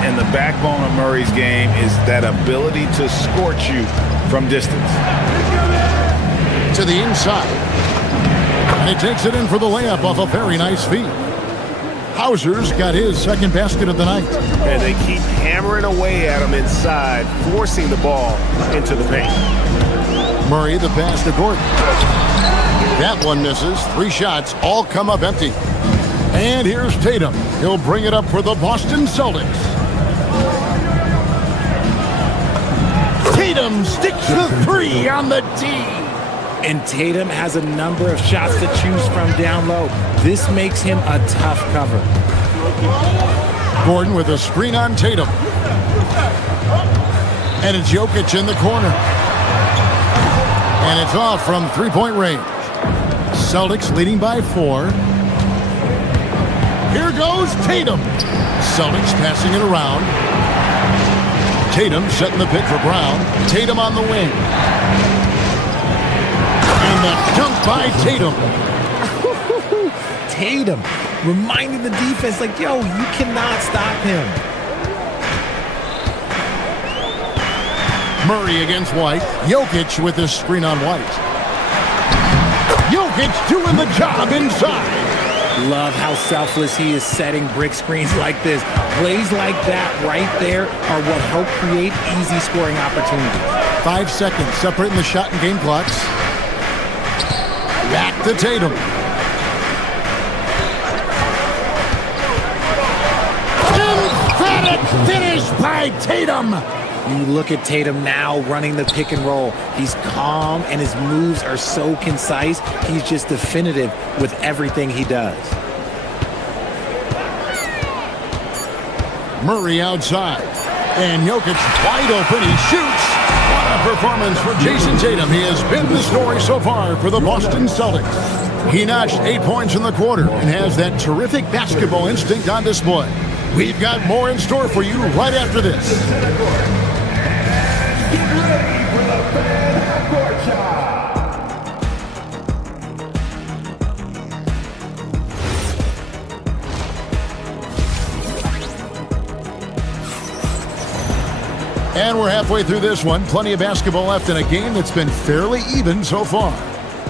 And the backbone of Murray's game is that ability to scorch you from distance. To the inside. And he takes it in for the layup off a very nice feed. Hauser's got his second basket of the night. And they keep hammering away at him inside, forcing the ball into the paint. Murray, the pass to Gordon. That one misses. 3 shots, all come up empty. And here's Tatum. He'll bring it up for the Boston Celtics. Tatum sticks the 3 on the D. And Tatum has a number of shots to choose from down low. This makes him a tough cover. Gordon with a screen on Tatum. And it's Jokic in the corner. And it's off from 3-point range. Celtics leading by 4. Here goes Tatum. Celtics passing it around. Tatum setting the pick for Brown. Tatum on the wing. And the dunk by Tatum. Tatum reminding the defense, like, yo, you cannot stop him. Murray against White. Jokic with his screen on White. Jokic doing the job inside. Love how selfless he is setting brick screens like this. Plays like that right there are what help create easy scoring opportunities. 5 seconds separating the shot and game clocks. Back to Tatum. Emphatic finish by Tatum. You look at Tatum now running the pick and roll. He's calm and his moves are so concise. He's just definitive with everything he does. Murray outside. And Jokic wide open. He shoots. What a performance for Jason Tatum. He has been the story so far for the Boston Celtics. He notched 8 points in the quarter and has that terrific basketball instinct on display. We've got more in store for you right after this. And we're halfway through this one. Plenty of basketball left in a game that's been fairly even so far.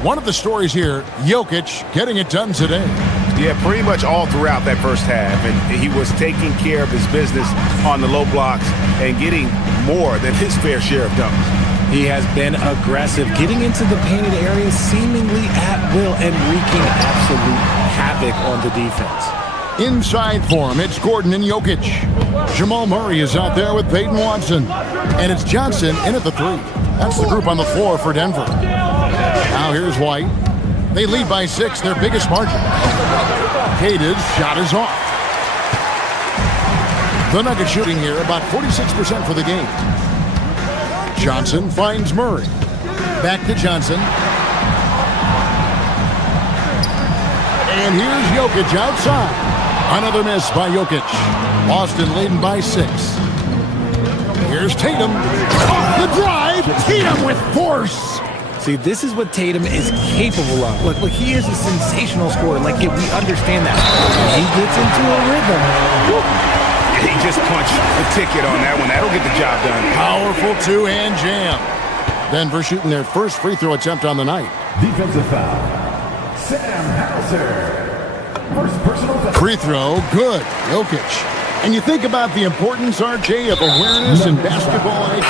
One of the stories here, Jokic getting it done today. Yeah, pretty much all throughout that first half. And he was taking care of his business on the low blocks and getting more than his fair share of dunks. He has been aggressive, getting into the painted area seemingly at will and wreaking absolute havoc on the defense. Inside for him, it's Gordon and Jokic. Jamal Murray is out there with Peyton Watson. And it's Johnson in at the 3. That's the group on the floor for Denver. Now here's White. They lead by 6, their biggest margin. Cade's shot is off. The Nuggets shooting here about 46% for the game. Johnson finds Murray. Back to Johnson. And here's Jokic outside. Another miss by Jokic. Boston leading by 6. Here's Tatum. Off the drive. Tatum with force. See, this is what Tatum is capable of. Look, he is a sensational scorer. Like, we understand that. When he gets into a rhythm. He just punched the ticket on that one. That'll get the job done. Powerful two-hand jam. Denver shooting their first free throw attempt on the night. Defensive foul. Sam Hauser. First personal foul. Free throw, good. Jokic. And you think about the importance, RJ, of awareness and basketball IQ.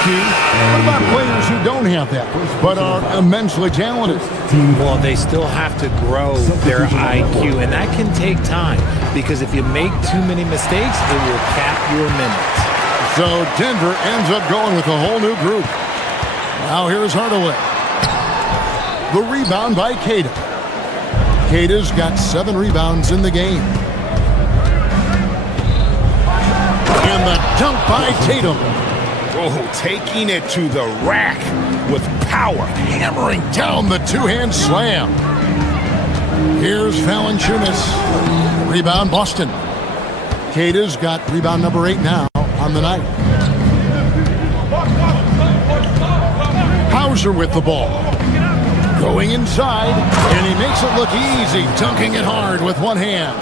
What about players who don't have that, but are immensely talented? Well, they still have to grow their IQ, and that can take time because if you make too many mistakes, it will cap your minutes. So Denver ends up going with a whole new group. Now here's Hardaway. The rebound by Cairo. Cato's got 7 rebounds in the game. And the dunk by Tatum. Oh, taking it to the rack with power. Hammering down the two-hand slam. Here's Valanciunas. Rebound Boston. Cato's got rebound number 8 now on the night. Hauser with the ball. Going inside, and he makes it look easy, dunking it hard with one hand.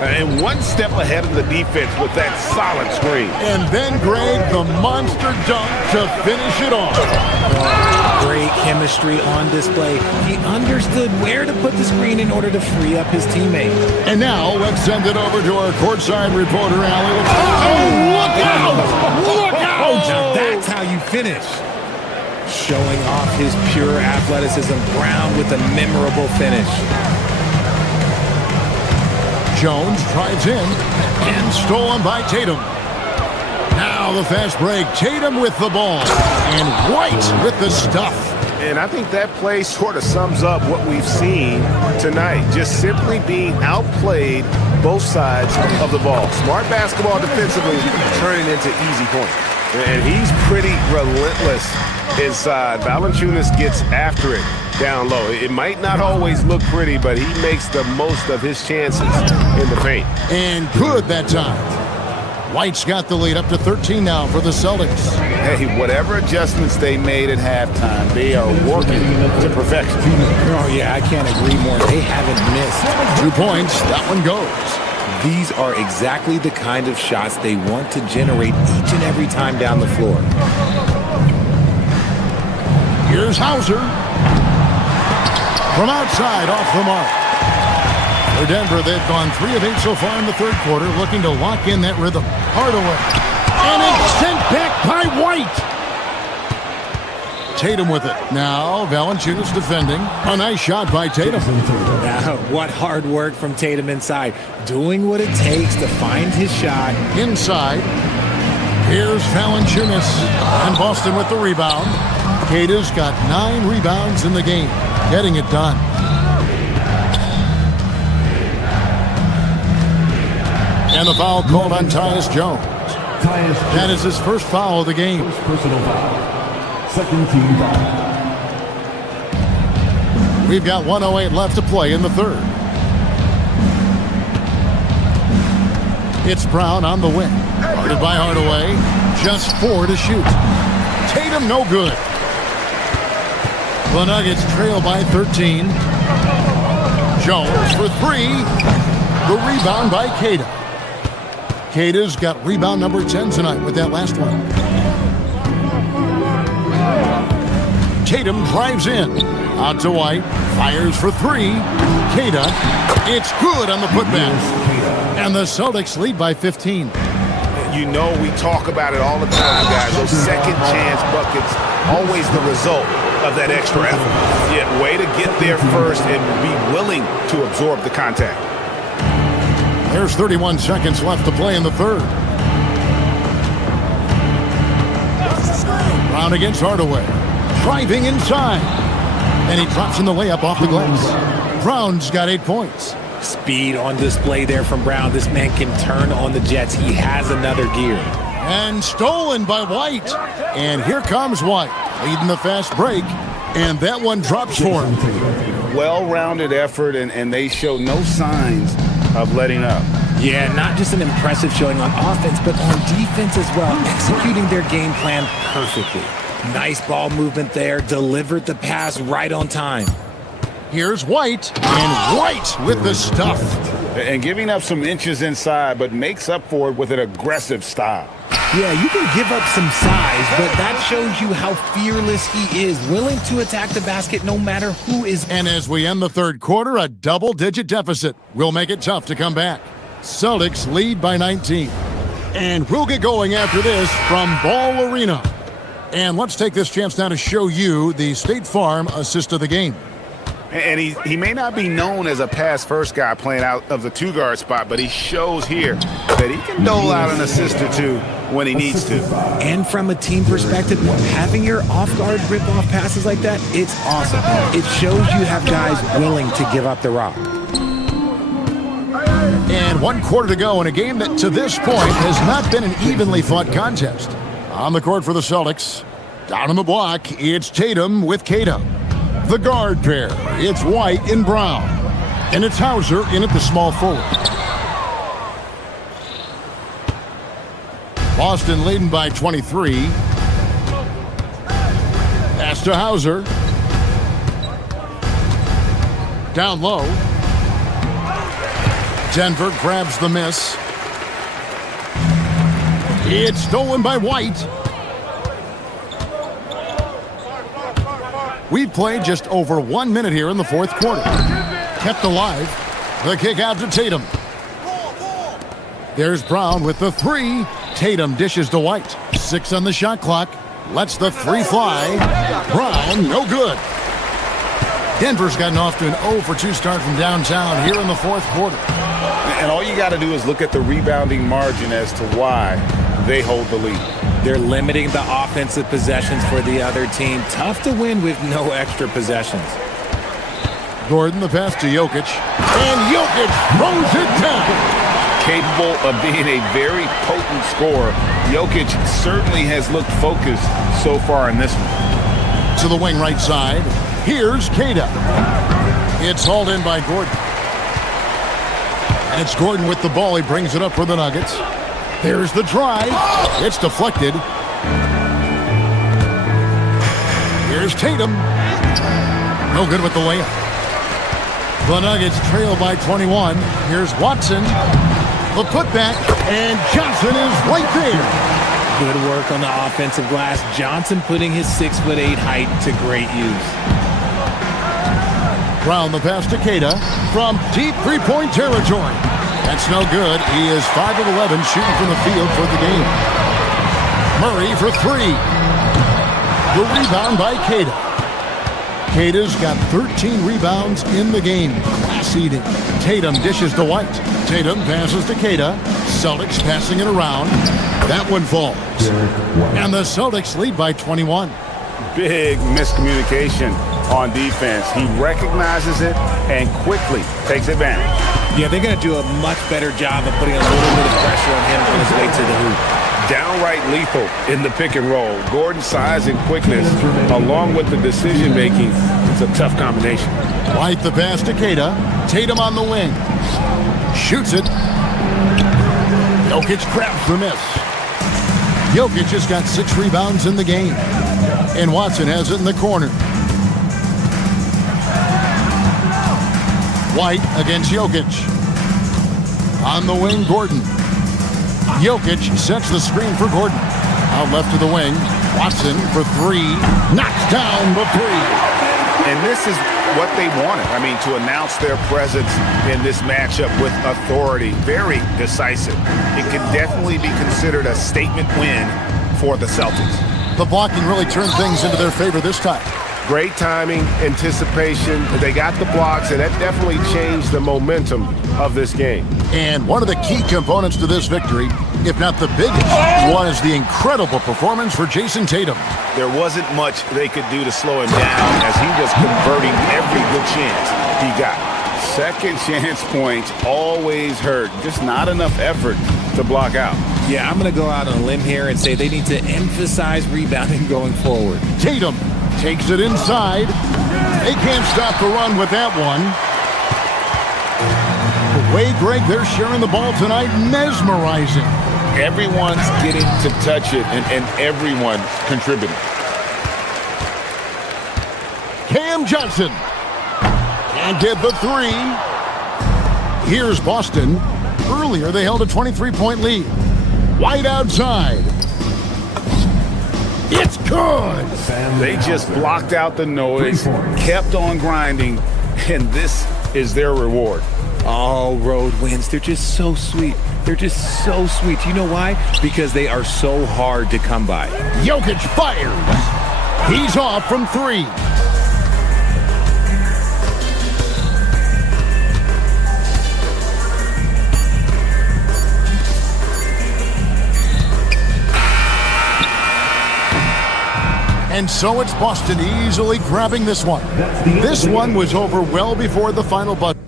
And one step ahead of the defense with that solid screen. And then Greg, the monster dunk to finish it off. Great chemistry on display. He understood where to put the screen in order to free up his teammate. And now let's send it over to our courtside reporter, Allie. Oh, look out! Look out! Now that's how you finish. Showing off his pure athleticism, Brown with a memorable finish. Jones drives in and stolen by Tatum. Now the fast break. Tatum with the ball and White with the stuff. And I think that play sort of sums up what we've seen tonight. Just simply being outplayed both sides of the ball. Smart basketball defensively turning into easy points. And he's pretty relentless inside. Valanciunas gets after it down low. It might not always look pretty, but he makes the most of his chances in the paint. And good that time. White's got the lead up to 13 now for the Celtics. Hey, whatever adjustments they made at halftime, they are working to perfection. Oh, yeah, I can't agree more. They haven't missed. 2 points. That one goes. These are exactly the kind of shots they want to generate each and every time down the floor. Here's Hauser. From outside, off the mark. For Denver, they've gone 3 of 8 so far in the third quarter, looking to lock in that rhythm. Hardaway. And it's sent back by White. Tatum with it. Now, Valanciunas defending. A nice shot by Tatum. Now, what hard work from Tatum inside. Doing what it takes to find his shot. Inside. Here's Valanciunas. And Boston with the rebound. Cato's got 9 rebounds in the game. Getting it done. And the foul called on Tyus Jones. That is his first foul of the game. Personal foul. Second team foul. We've got 1:08 left to play in the third. It's Brown on the wing. Guarded by Hardaway. Just 4 to shoot. Tatum no good. The Nuggets trail by 13. Jones for 3. The rebound by Cato. Cato's got rebound number 10 tonight with that last one. Tatum drives in. Out to White. Fires for 3. Cato. It's good on the putback. And the Celtics lead by 15. You know we talk about it all the time, guys. Those second chance buckets, always the result of that extra effort. Yeah, way to get there first and be willing to absorb the contact. There's 31 seconds left to play in the third. Brown against Hardaway. Driving inside. And he drops in the layup off the glass. Brown's got 8 points. Speed on display there from Brown. This man can turn on the Jets. He has another gear. And stolen by White. And here comes White, leading the fast break. And that one drops for him. Well-rounded effort, and they show no signs of letting up. Yeah, not just an impressive showing on offense, but on defense as well, executing their game plan perfectly. Nice ball movement there, delivered the pass right on time. Here's White, and White with the stuff. And giving up some inches inside, but makes up for it with an aggressive style. Yeah, you can give up some size, but that shows you how fearless he is, willing to attack the basket no matter who is. And as we end the third quarter, a double-digit deficit will make it tough to come back. Celtics lead by 19. And we'll get going after this from Ball Arena. And let's take this chance now to show you the State Farm assist of the game. And he may not be known as a pass-first guy playing out of the two-guard spot, but he shows here that he can dole out an assist or two when he needs to. And from a team perspective, having your off-guard rip-off passes like that, it's awesome. It shows you have guys willing to give up the rock. And 1 quarter to go in a game that to this point has not been an evenly fought contest. On the court for the Celtics, down on the block, it's Tatum with Cato. The guard pair, it's White and Brown. And it's Hauser in at the small forward. Boston leading by 23. Pass to Hauser. Down low. Denver grabs the miss. It's stolen by White. We've played just over 1 minute here in the fourth quarter. Kept alive. The kick out to Tatum. There's Brown with the three. Tatum dishes to White. 6 on the shot clock. Lets the three fly. Brown, no good. Denver's gotten off to an 0 for 2 start from downtown here in the fourth quarter. And all you got to do is look at the rebounding margin as to why they hold the lead. They're limiting the offensive possessions for the other team. Tough to win with no extra possessions. Gordon, the pass to Jokic. And Jokic throws it down. Capable of being a very potent scorer, Jokic certainly has looked focused so far in this one. To the wing right side. Here's Cato. It's hauled in by Gordon. And it's Gordon with the ball. He brings it up for the Nuggets. There's the drive. It's deflected. Here's Tatum. No good with the layup. The Nuggets trail by 21. Here's Watson. The putback. And Johnson is right there. Good work on the offensive glass. Johnson putting his 6'8" height to great use. Brown the pass to Cato from deep three-point territory. That's no good. He is 5 of 11 shooting from the field for the game. Murray for 3. The rebound by Cato. Cato's got 13 rebounds in the game. Class eating. Tatum dishes to White. Tatum passes to Cato. Celtics passing it around. That one falls. And the Celtics lead by 21. Big miscommunication on defense. He recognizes it and quickly takes advantage. Yeah, they're going to do a much better job of putting a little bit of pressure on him on his way to the hoop. Downright lethal in the pick and roll. Gordon's size and quickness, along with the decision-making, it's a tough combination. White the pass to Cato. Tatum on the wing. Shoots it. Jokic grabs the miss. Jokic has got 6 rebounds in the game. And Watson has it in the corner. White against Jokic. On the wing, Gordon. Jokic sets the screen for Gordon. Out left to the wing. Watson for 3. Knocks down the 3. And this is what they wanted. I mean, to announce their presence in this matchup with authority. Very decisive. It could definitely be considered a statement win for the Celtics. The blocking really turned things into their favor this time. Great timing, anticipation. They got the blocks, and that definitely changed the momentum of this game. And one of the key components to this victory, if not the biggest, was the incredible performance for Jason Tatum. There wasn't much they could do to slow him down as he was converting every good chance he got. Second chance points always hurt. Just not enough effort to block out. Yeah, I'm going to go out on a limb here and say they need to emphasize rebounding going forward. Tatum takes it inside. They can't stop the run with that one. The way, Greg, they're sharing the ball tonight, mesmerizing. Everyone's getting to touch it, and everyone's contributing. Cam Johnson can't get the 3. Here's Boston. Earlier, they held a 23-point lead. White outside. It's good. They just blocked out the noise, kept on grinding, and this is their reward. Oh, road wins. They're just so sweet. They're just so sweet. You know why? Because they are so hard to come by. Jokic fires. He's off from 3. And so it's Boston easily grabbing this one. This one was over well before the final buzzer.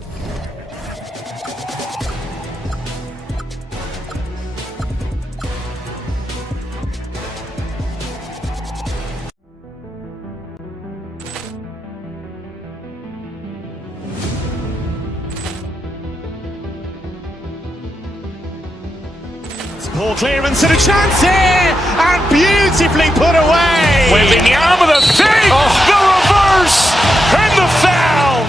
Ball clearance and a chance here, and beautifully put away. Wembanyama the save, the reverse, and the foul.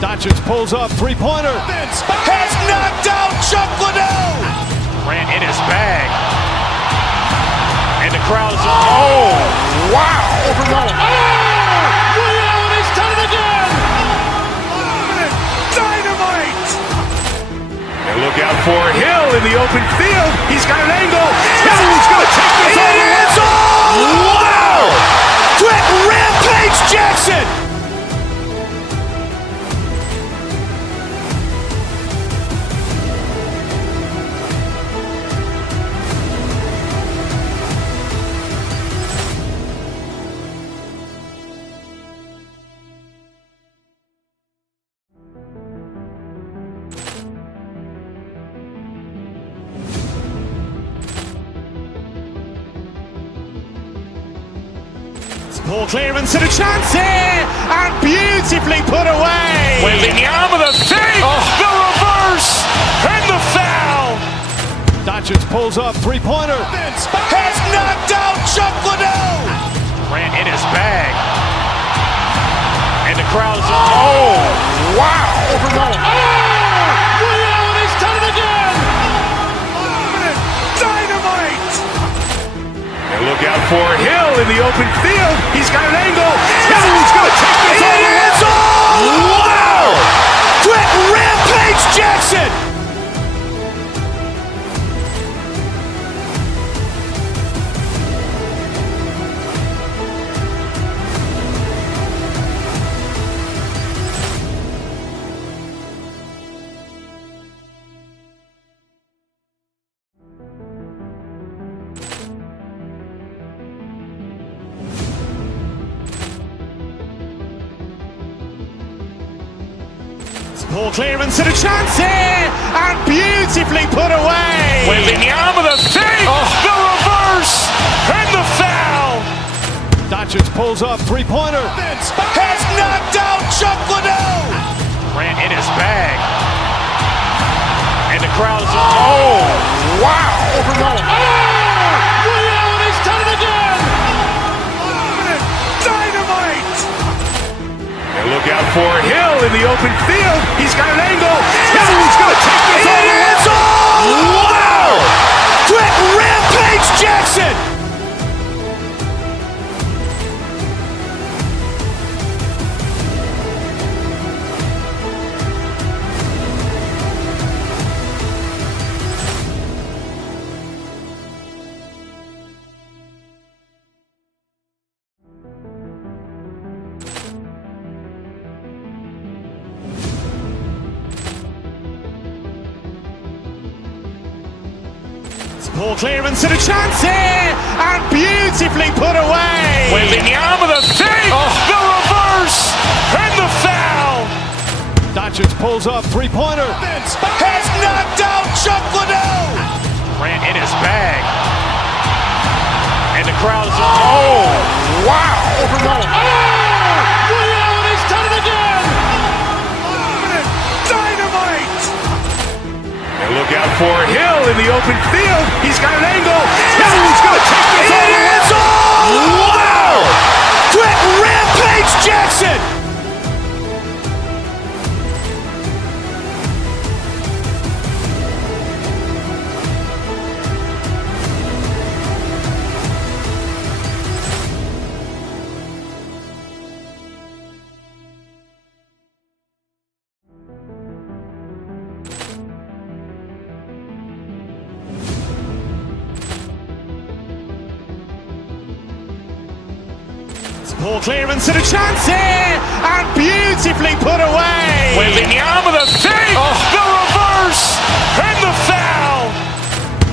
Doncic pulls up, three-pointer. Has knocked out Chuck Liddell. Ran in his bag. And the crowd is, oh, wow. Oh, Liddell, and he's done it again. Dynamite. And look out for Hill in the open field. He's got an angle. Hill's going to take this all the way. Wow! Quick Rampage Jackson. Ball clearance and a chance here, and beautifully put away. Wembanyama the save, the reverse, and the foul. Doncic pulls up, three-pointer. Has knocked out Chuck Liddell. Ran in his bag. And the crowd is, oh, wow. Liddell, and he's done it again. Dynamite. And look out for Hill in the open field. He's got an angle. Hill's going to take this all the way. Wow! Quick Rampage Jackson. Ball clearance and a chance here, and beautifully put away. Wembanyama the save, the reverse, and the foul. Doncic pulls up, three-pointer. Has knocked out Chuck Liddell. Ran in his bag. And the crowd is, oh, wow. Liddell, and he's done it again. Dynamite. And look out for Hill in the open field. He's got an angle. Hill's going to take this all the way. Wow! Quick Rampage Jackson. Ball clearance and a chance here, and beautifully put away. Wembanyama the save, the reverse, and the foul. Doncic pulls up, three-pointer. Has knocked out Chuck Liddell. Ran in his bag. And the crowd is, oh, wow. Liddell, and he's done it again. Dynamite. And look out for Hill in the open field. He's got an angle. Hill's going to take this all the way. Wow! Quick Rampage Jackson. Poor clearance and a chance here, and beautifully put away. Wembanyama the save, the reverse, and the foul.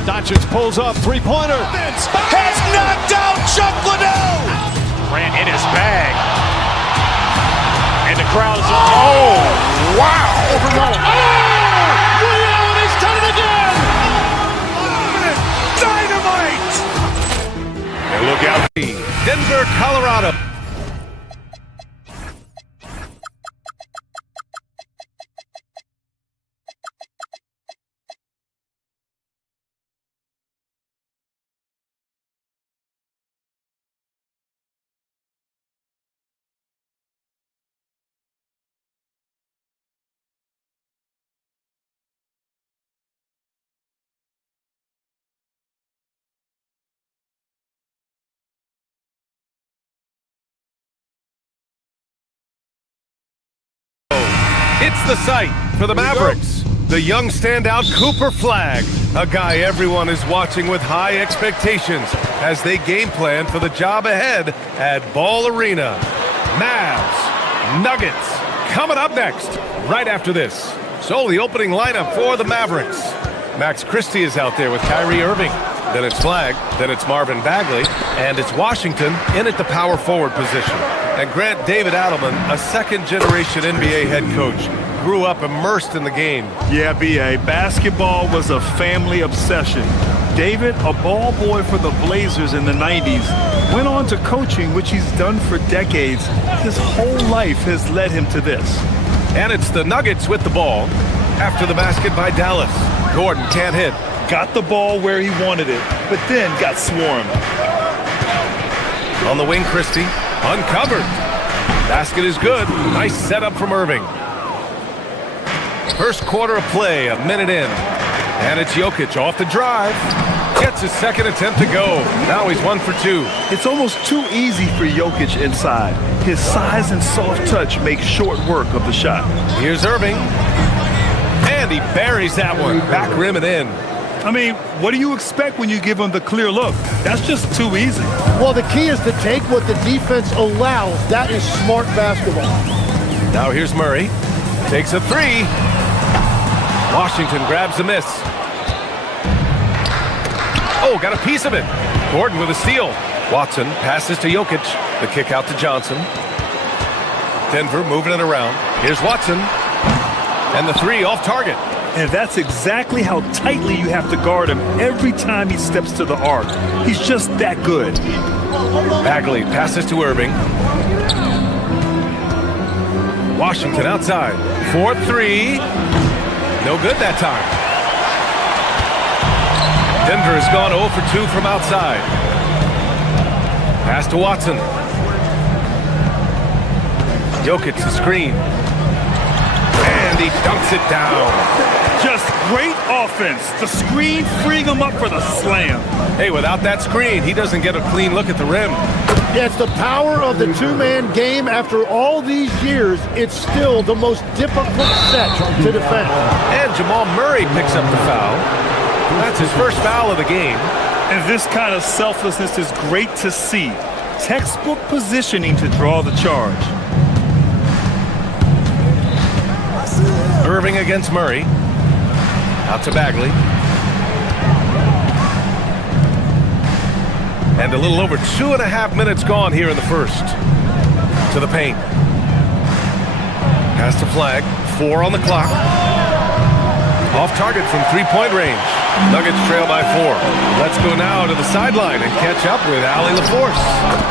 Doncic pulls up, three-pointer. Has knocked out Chuck Liddell. Grant in his bag. And the crowd is, oh, wow. Liddell has done it again. Dynamite. And look out, Denver, Colorado. It's the site for the Mavericks. The young standout Cooper Flagg, a guy everyone is watching with high expectations as they game plan for the job ahead at Ball Arena. Mavs, Nuggets, coming up next, right after this. So the opening lineup for the Mavericks. Max Christie is out there with Kyrie Irving. Then it's Flagg, then it's Marvin Bagley, and it's Washington in at the power forward position. And Grant David Adelman, a second-generation NBA head coach, grew up immersed in the game. Yeah, B.A., basketball was a family obsession. David, a ball boy for the Blazers in the 90s, went on to coaching, which he's done for decades. His whole life has led him to this. And it's the Nuggets with the ball after the basket by Dallas. Gordon can't hit. Got the ball where he wanted it, but then got swarmed. On the wing, Christie, uncovered. Basket is good. Nice setup from Irving. First quarter of play, a minute in. And it's Jokic off the drive. Gets his second attempt to go. Now he's 1 for 2. It's almost too easy for Jokic inside. His size and soft touch make short work of the shot. Here's Irving. And he buries that one. Back rim and in. I mean, what do you expect when you give him the clear look? That's just too easy. Well, the key is to take what the defense allows. That is smart basketball. Now here's Murray. Takes a three. Washington grabs the miss. Oh, got a piece of it. Gordon with a steal. Watson passes to Jokic. The kick out to Johnson. Denver moving it around. Here's Watson. And the three off target. And that's exactly how tightly you have to guard him every time he steps to the arc. He's just that good. Bagley passes to Irving. Washington outside. 4-3. No good that time. Denver has gone 0 for 2 from outside. Pass to Watson. Jokic the screen. And he dunks it down. Just great offense. The screen freeing him up for the slam. Hey, without that screen, he doesn't get a clean look at the rim. Yeah, it's the power of the two-man game. After all these years, it's still the most difficult set to defend. And Jamal Murray picks up the foul. That's his first foul of the game. And this kind of selflessness is great to see. Textbook positioning to draw the charge. Irving against Murray. Out to Bagley. And a little over 2.5 minutes gone here in the first. To the paint. Pass to Flagg. 4 on the clock. Off target from three-point range. Nuggets trail by 4. Let's go now to the sideline and catch up with Allie LaForce.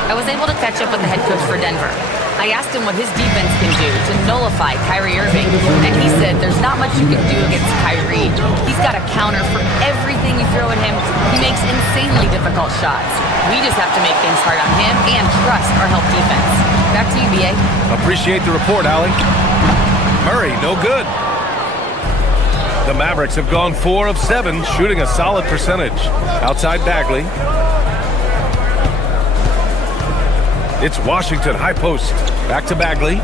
I was able to catch up with the head coach for Denver. I asked him what his defense can do to nullify Kyrie Irving, and he said there's not much you can do against Kyrie. He's got a counter for everything you throw at him. He makes insanely difficult shots. We just have to make things hard on him and trust our help defense. Back to you, B.A. Appreciate the report, Allie. Murray, no good. The Mavericks have gone 4 of 7, shooting a solid percentage. Outside Bagley. It's Washington, high post. Back to Bagley.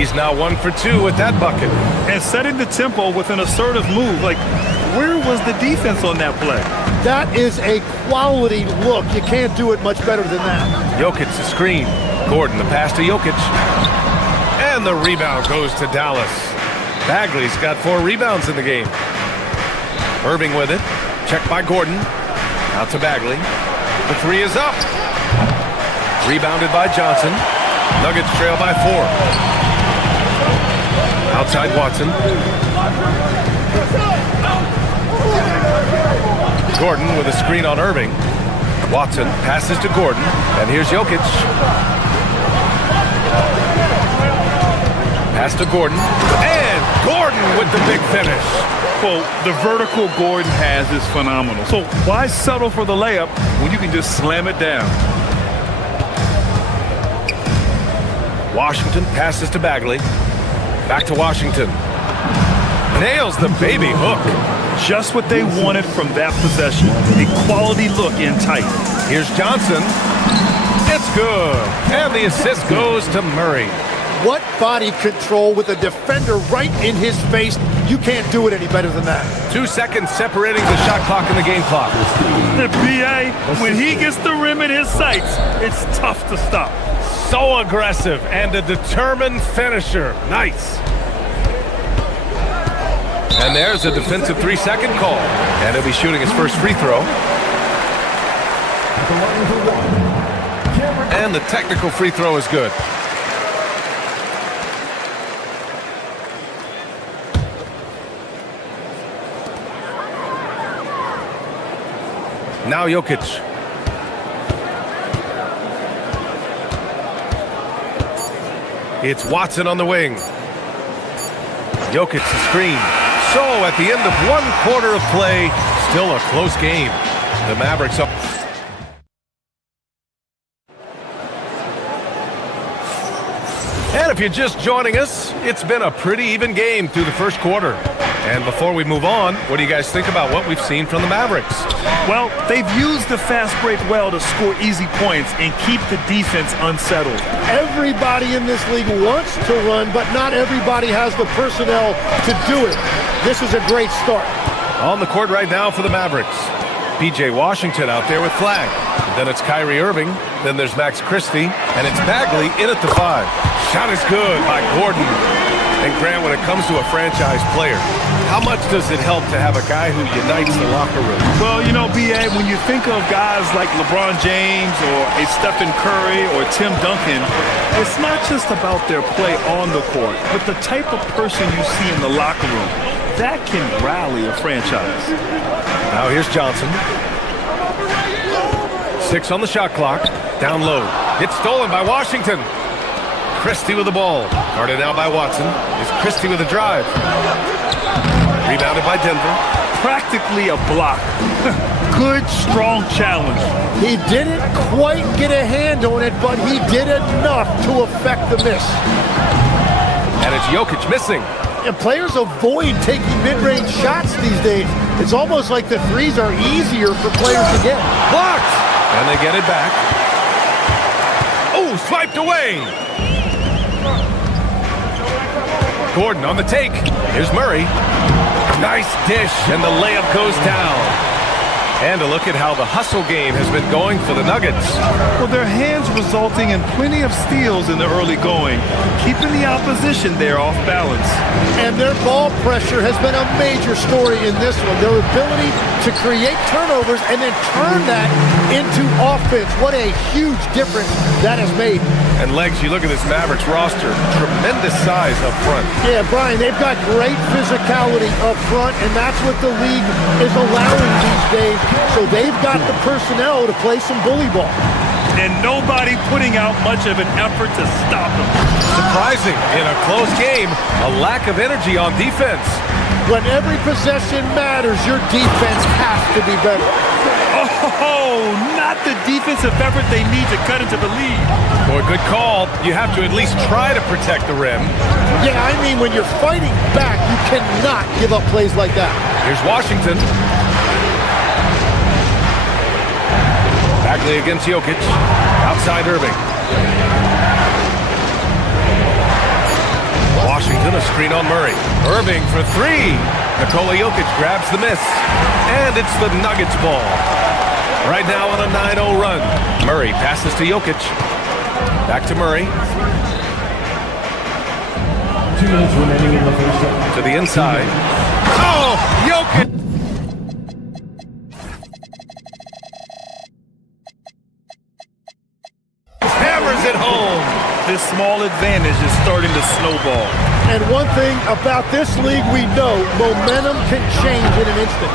He's now 1 for 2 with that bucket. And setting the tempo with an assertive move. Like, where was the defense on that play? That is a quality look. You can't do it much better than that. Jokic the screen. Gordon the pass to Jokic. And the rebound goes to Dallas. Bagley's got 4 rebounds in the game. Irving with it. Checked by Gordon. Out to Bagley. The 3 is up. Rebounded by Johnson. Nuggets trail by 4. Outside Watson. Gordon with a screen on Irving. Watson passes to Gordon. And here's Jokic. Pass to Gordon. And Gordon with the big finish. Well, the vertical Gordon has is phenomenal. So why settle for the layup when you can just slam it down? Washington passes to Bagley. Back to Washington. Nails the baby hook. Just what they wanted from that possession. A quality look in tight. Here's Johnson. It's good. And the assist goes to Murray. What body control with a defender right in his face. You can't do it any better than that. 2 seconds separating the shot clock and the game clock. The BA, when he gets the rim in his sights, it's tough to stop. So aggressive and a determined finisher. Nice. And there's a defensive 3-second call. And he'll be shooting his first free throw. And the technical free throw is good. Now Jokic. It's Watson on the wing. Jokic the screen. So at the end of 1 quarter of play, still a close game. The Mavericks up. And if you're just joining us, it's been a pretty even game through the first quarter. And before we move on, what do you guys think about what we've seen from the Mavericks? Well, they've used the fast break well to score easy points and keep the defense unsettled. Everybody in this league wants to run, but not everybody has the personnel to do it. This is a great start. On the court right now for the Mavericks. P.J. Washington out there with flag. Then it's Kyrie Irving. Then there's Max Christie. And it's Bagley in at the 5. Shot is good by Gordon. And Grant, when it comes to a franchise player, how much does it help to have a guy who unites the locker room? Well, you know, B.A., when you think of guys like LeBron James or a Stephen Curry or Tim Duncan, it's not just about their play on the court, but the type of person you see in the locker room. That can rally a franchise. Now here's Johnson. 6 on the shot clock. Down low. It's stolen by Washington. Christie with the ball. Guarded now by Watson. Is Christie with a drive. Rebounded by Denver. Practically a block. Good, strong challenge. He didn't quite get a hand on it, but he did enough to affect the miss. And it's Jokic missing. And players avoid taking mid-range shots these days. It's almost like the threes are easier for players to get. Blocked! And they get it back. Oh, swiped away! Gordon on the take. Here's Murray. Nice dish, and the layup goes down. And a look at how the hustle game has been going for the Nuggets. Well, their hands resulting in plenty of steals in the early going, keeping the opposition there off balance. And their ball pressure has been a major story in this one. Their ability to create turnovers and then turn that into offense. What a huge difference that has made. And Legs, you look at this Mavericks roster, tremendous size up front. Yeah, Brian, they've got great physicality up front, and that's what the league is allowing these days. So they've got the personnel to play some bully ball. And nobody putting out much of an effort to stop them. Surprising, in a close game, a lack of energy on defense. When every possession matters, your defense has to be better. Oh, not the defensive effort they need to cut into the lead. Boy, good call. You have to at least try to protect the rim. Yeah, I mean, when you're fighting back, you cannot give up plays like that. Here's Washington. Bagley against Jokic. Outside Irving. Washington, a screen on Murray. Irving for 3. Nikola Jokic grabs the miss. And it's the Nuggets ball. Right now on a 9-0 run. Murray passes to Jokic. Back to Murray. 2 minutes remaining in the first set. To the inside. Oh, Jokic! Hammers it home. This small advantage is starting to snowball. And one thing about this league we know, momentum can change in an instant.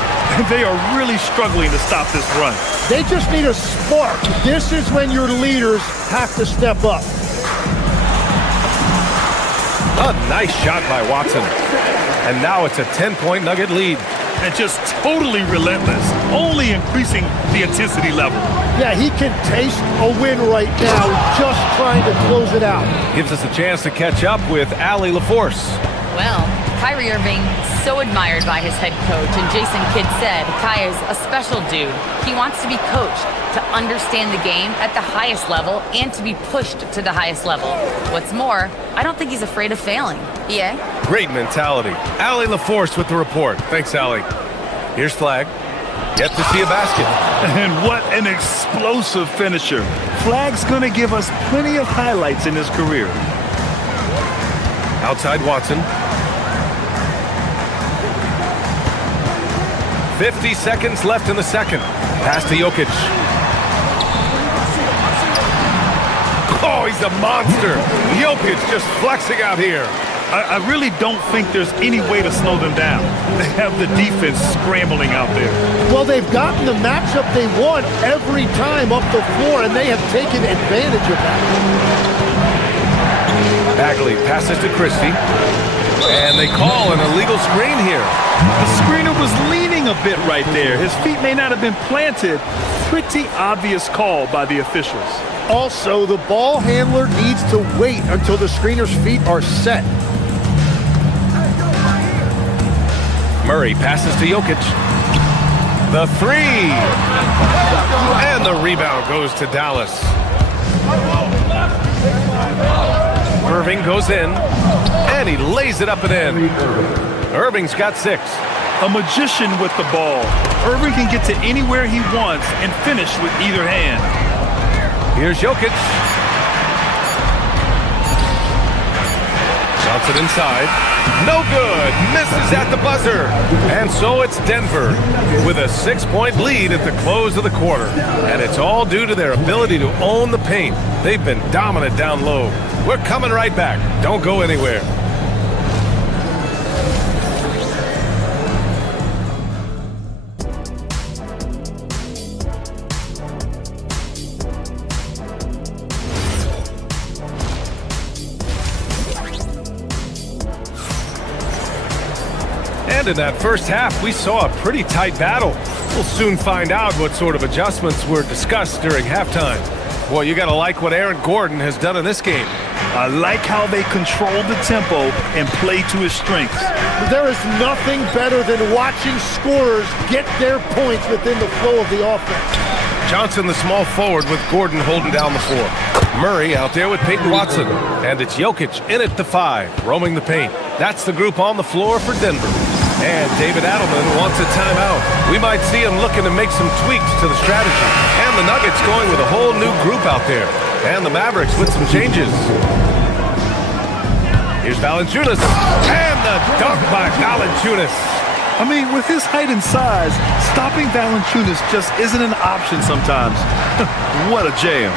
They are really struggling to stop this run. They just need a spark. This is when your leaders have to step up. A nice shot by Watson. And now it's a 10-point Nugget lead. And just totally relentless, only increasing the intensity level. Yeah, he can taste a win right now, just trying to close it out. Gives us a chance to catch up with Allie LaForce. Well, Kyrie Irving, so admired by his head coach, and Jason Kidd said Kai is a special dude. He wants to be coached, to understand the game at the highest level, and to be pushed to the highest level. What's more, I don't think he's afraid of failing. Yeah? Great mentality. Allie LaForce with the report. Thanks, Allie. Here's Flag. Yet to see a basket. And what an explosive finisher. Flag's gonna give us plenty of highlights in his career. Outside Watson. 50 seconds left in the second. Pass to Jokic. Oh, he's a monster. Jokic just flexing out here. I really don't think there's any way to slow them down. They have the defense scrambling out there. Well, they've gotten the matchup they want every time up the floor, and they have taken advantage of that. Bagley passes to Christie. And they call an illegal screen here. The screener was leaning a bit right there. His feet may not have been planted. Pretty obvious call by the officials. Also, the ball handler needs to wait until the screener's feet are set. Murray passes to Jokic. The three. And the rebound goes to Dallas. Irving goes in. And he lays it up and in. Irving's got 6. A magician with the ball. Irving can get to anywhere he wants and finish with either hand. Here's Jokic. Johnson inside. No good. Misses at the buzzer. And so it's Denver with a 6-point lead at the close of the quarter. And it's all due to their ability to own the paint. They've been dominant down low. We're coming right back. Don't go anywhere. And in that first half, we saw a pretty tight battle. We'll soon find out what sort of adjustments were discussed during halftime. Well, you got to like what Aaron Gordon has done in this game. I like how they control the tempo and play to his strengths. There is nothing better than watching scorers get their points within the flow of the offense. Johnson, the small forward, with Gordon holding down the floor. Murray out there with Peyton Watson. And it's Jokic in at the 5, roaming the paint. That's the group on the floor for Denver. And David Adelman wants a timeout. We might see him looking to make some tweaks to the strategy. And the Nuggets going with a whole new group out there. And the Mavericks with some changes. Here's Valanciunas. And the dunk by Valanciunas. I mean, with his height and size, stopping Valanciunas just isn't an option sometimes. What a jam.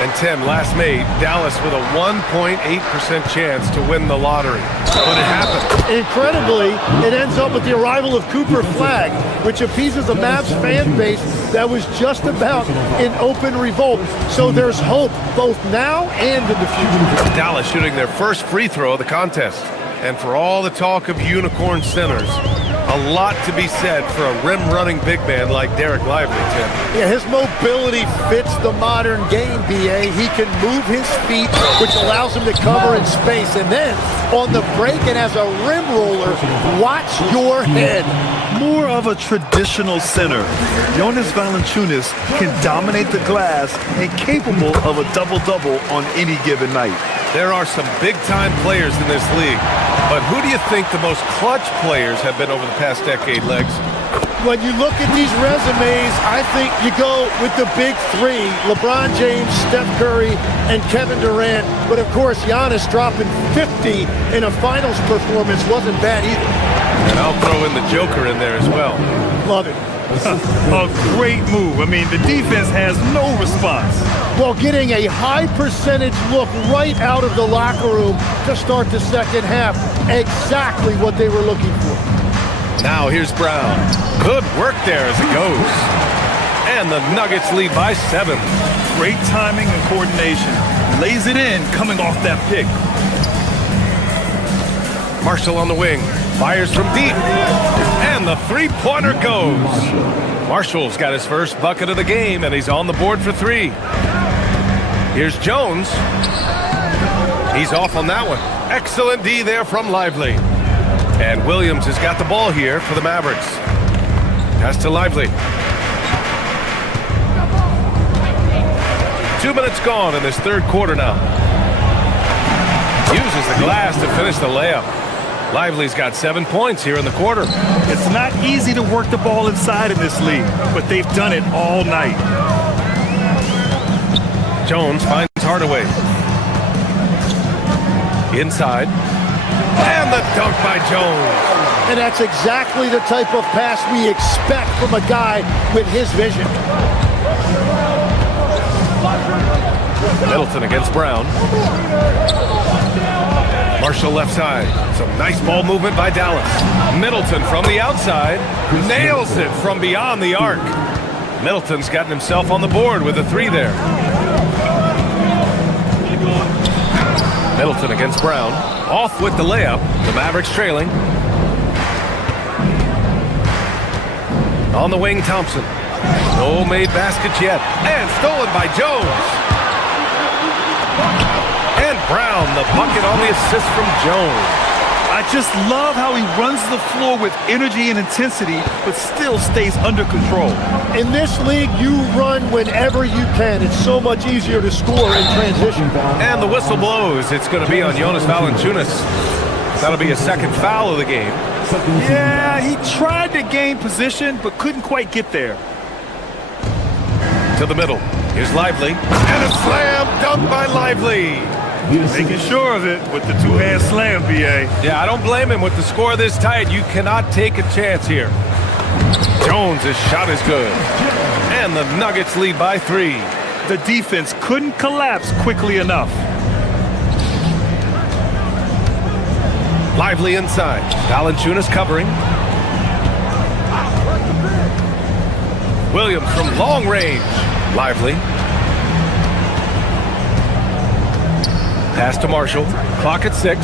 And Tim, last May, Dallas with a 1.8% chance to win the lottery. But it happened. Incredibly, it ends up with the arrival of Cooper Flag, which appeases a Mavs fan base that was just about in open revolt. So there's hope both now and in the future. Dallas shooting their first free throw of the contest. And for all the talk of unicorn centers, a lot to be said for a rim-running big man like Derek Lively, Tim. Yeah, his mobility fits the modern game, B.A. He can move his feet, which allows him to cover in space. And then, on the break and as a rim roller, watch your head. More of a traditional center. Jonas Valanciunas can dominate the glass and capable of a double-double on any given night. There are some big-time players in this league. But who do you think the most clutch players have been over the past decade, Legs? When you look at these resumes, I think you go with the big three, LeBron James, Steph Curry, and Kevin Durant. But, of course, Giannis dropping 50 in a finals performance wasn't bad either. And I'll throw in the Joker in there as well. Love it. A great move. I mean, the defense has no response. Well, getting a high percentage look right out of the locker room to start the second half. Exactly what they were looking for. Now here's Brown. Good work there as it goes. And the Nuggets lead by 7. Great timing and coordination. Lays it in coming off that pick. Marshall on the wing. Fires from deep. And the three-pointer goes. Marshall's got his first bucket of the game, and he's on the board for 3. Here's Jones. He's off on that one. Excellent D there from Lively. And Williams has got the ball here for the Mavericks. Pass to Lively. 2 minutes gone in this third quarter now. Uses the glass to finish the layup. Lively's got 7 points here in the quarter. It's not easy to work the ball inside in this league, but they've done it all night. Jones finds Hardaway. Inside. And the dunk by Jones. And that's exactly the type of pass we expect from a guy with his vision. Middleton against Brown. Marshall left side. Some nice ball movement by Dallas. Middleton from the outside. Nails it from beyond the arc. Middleton's gotten himself on the board with a 3 there. Middleton against Brown. Off with the layup. The Mavericks trailing. On the wing, Thompson. No made baskets yet. And stolen by Jones. And Brown, the bucket on the assist from Jones. I just love how he runs the floor with energy and intensity, but still stays under control. In this league, you run whenever you can. It's so much easier to score in transition. And the whistle blows. It's going to be on Jonas Valanciunas. That'll be a second foul of the game. Yeah, he tried to gain position, but couldn't quite get there. To the middle. Here's Lively. And a slam dunk by Lively. Making sure of it with the two-hand slam, B.A. Yeah, I don't blame him. With the score this tight, you cannot take a chance here. Jones' shot is good. And the Nuggets lead by 3. The defense couldn't collapse quickly enough. Lively inside. Valanciunas covering. Williams from long range. Lively. Pass to Marshall. Clock at 6.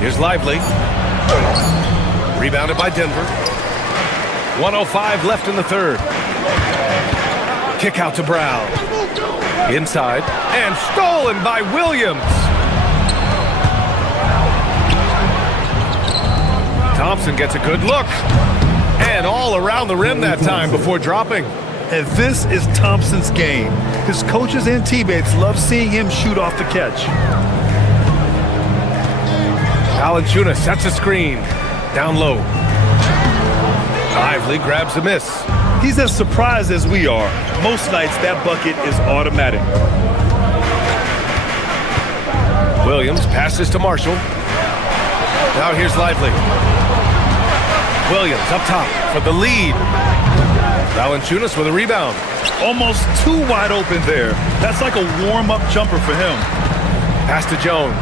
Here's Lively. Rebounded by Denver. 1:05 left in the third. Kick out to Brown. Inside. And stolen by Williams. Thompson gets a good look. And all around the rim that time before dropping. And this is Thompson's game. His coaches and teammates love seeing him shoot off the catch. Valanciunas sets a screen. Down low. Lively grabs a miss. He's as surprised as we are. Most nights that bucket is automatic. Williams passes to Marshall. Now here's Lively. Williams up top for the lead. Valanciunas with a rebound. Almost too wide open there. That's like a warm-up jumper for him. Pass to Jones.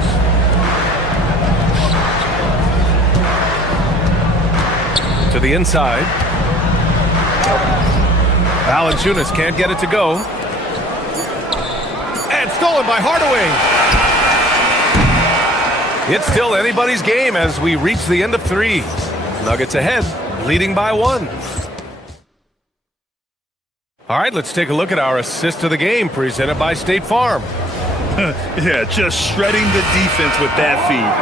To the inside. Valanciunas can't get it to go. And stolen by Hardaway. It's still anybody's game as we reach the end of 3. Nuggets ahead, leading by 1. All right, let's take a look at our assist of the game presented by State Farm. Yeah, just shredding the defense with that feed.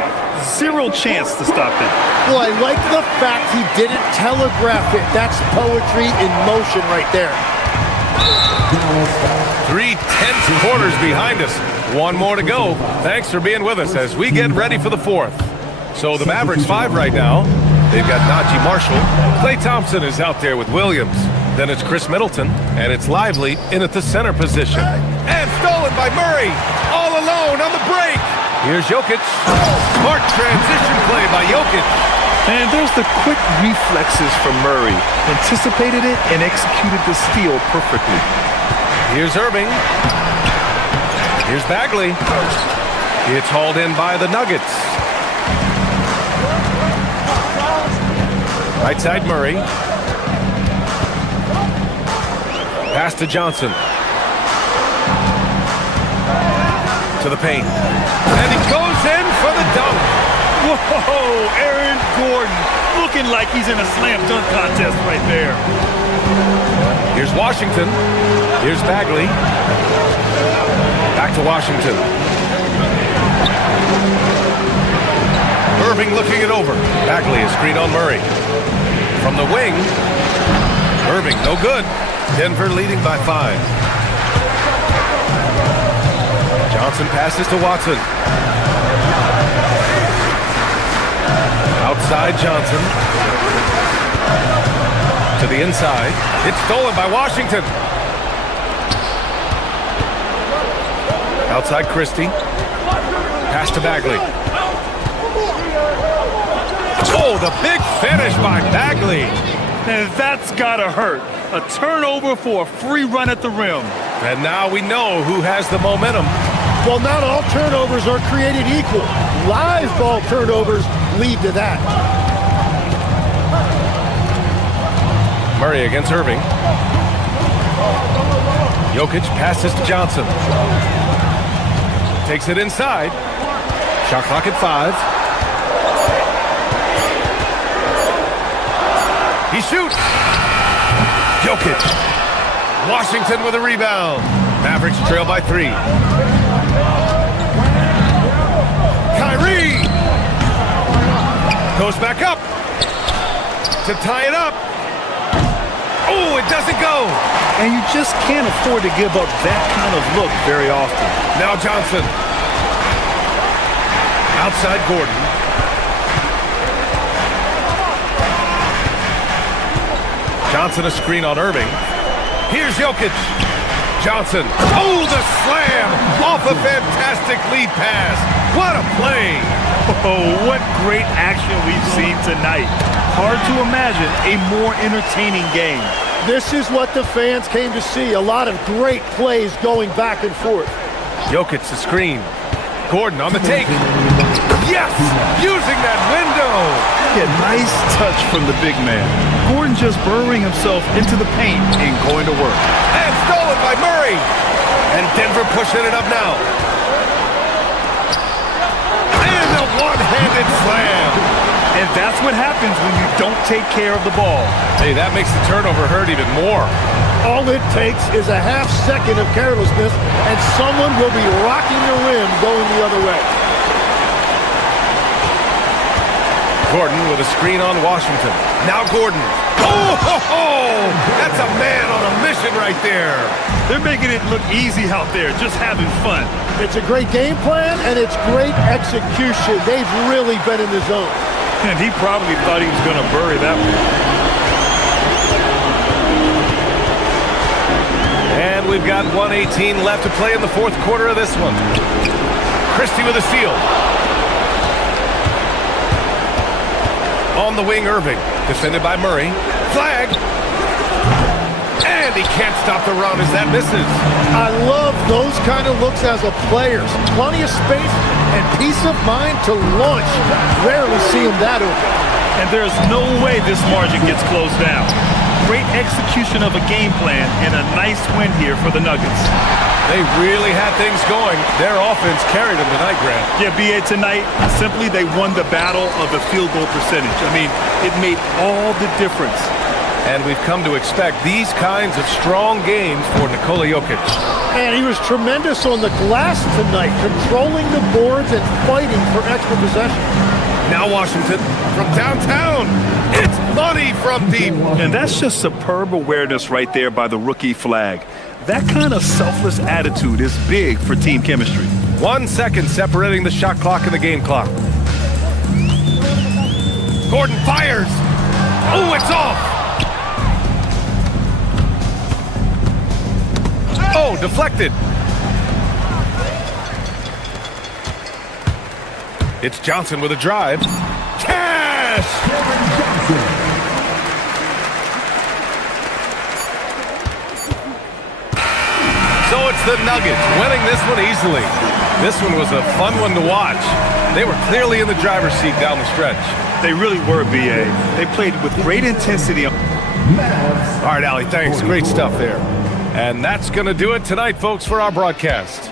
Zero chance to stop it. Well, I like the fact he didn't telegraph it. That's poetry in motion right there. 3 tense quarters behind us. One more to go. Thanks for being with us as we get ready for the fourth. So the Mavericks 5 right now. They've got Najee Marshall. Klay Thompson is out there with Williams. Then it's Chris Middleton, and it's Lively in at the center position. And stolen by Murray. All alone on the break. Here's Jokic. Smart transition play by Jokic. And there's the quick reflexes from Murray. Anticipated it and executed the steal perfectly. Here's Irving. Here's Bagley. It's hauled in by the Nuggets. Right side Murray. Pass to Johnson. To the paint. And he goes in for the dunk. Whoa, Aaron Gordon looking like he's in a slam dunk contest right there. Here's Washington. Here's Bagley. Back to Washington. Irving looking it over. Bagley is screen on Murray. From the wing. Irving, no good. Denver leading by 5. Johnson passes to Watson. Outside Johnson. To the inside. It's stolen by Washington. Outside Christie. Pass to Bagley. Oh, the big finish by Bagley. And that's gotta hurt. A turnover for a free run at the rim. And now we know who has the momentum. Well, not all turnovers are created equal. Live ball turnovers lead to that. Murray against Irving. Jokic passes to Johnson. Takes it inside. Shot clock at 5. He shoots. Jokic. Washington with a rebound. Mavericks trail by 3. Kyrie goes back up to tie it up. Oh, it doesn't go. And you just can't afford to give up that kind of look very often. Now Johnson. Outside Gordon. Johnson a screen on Irving. Here's Jokic. Johnson. Oh, the slam off a fantastic lead pass. What a play. Oh, what great action we've seen tonight. Hard to imagine a more entertaining game. This is what the fans came to see. A lot of great plays going back and forth. Jokic the screen. Gordon on the take. Yes! Using that window. Yeah, nice touch from the big man. Gordon just burrowing himself into the paint and going to work. And stolen by Murray. And Denver pushing it up now. And a one-handed slam. And that's what happens when you don't take care of the ball. Hey, that makes the turnover hurt even more. All it takes is a half second of carelessness, and someone will be rocking the rim going the other way. Gordon with a screen on Washington. Now Gordon. Oh, that's a man on a mission right there. They're making it look easy out there, just having fun. It's a great game plan, and it's great execution. They've really been in the zone. And he probably thought he was going to bury that one. And we've got 1:18 left to play in the fourth quarter of this one. Christie with a steal. On the wing, Irving. Defended by Murray. Flag. And he can't stop the run as that misses. I love those kind of looks as a player. Plenty of space and peace of mind to launch. Rarely see him that open. And there's no way this margin gets closed down. Great execution of a game plan and a nice win here for the Nuggets. They really had things going. Their offense carried them tonight, Grant. Yeah, B.A., tonight, simply they won the battle of the field goal percentage. I mean, it made all the difference. And we've come to expect these kinds of strong games for Nikola Jokic. And he was tremendous on the glass tonight, controlling the boards and fighting for extra possession. Now Washington from downtown. It's money from deep. And that's just superb awareness right there by the rookie flag. That kind of selfless attitude is big for team chemistry. 1 second separating the shot clock and the game clock. Gordon fires. Oh, it's off. Oh, deflected. It's Johnson with a drive. Cash! So it's the Nuggets winning this one easily. This one was a fun one to watch. They were clearly in the driver's seat down the stretch. They really were, B.A. They played with great intensity. All right, Allie, thanks. Great stuff there. And that's going to do it tonight, folks, for our broadcast.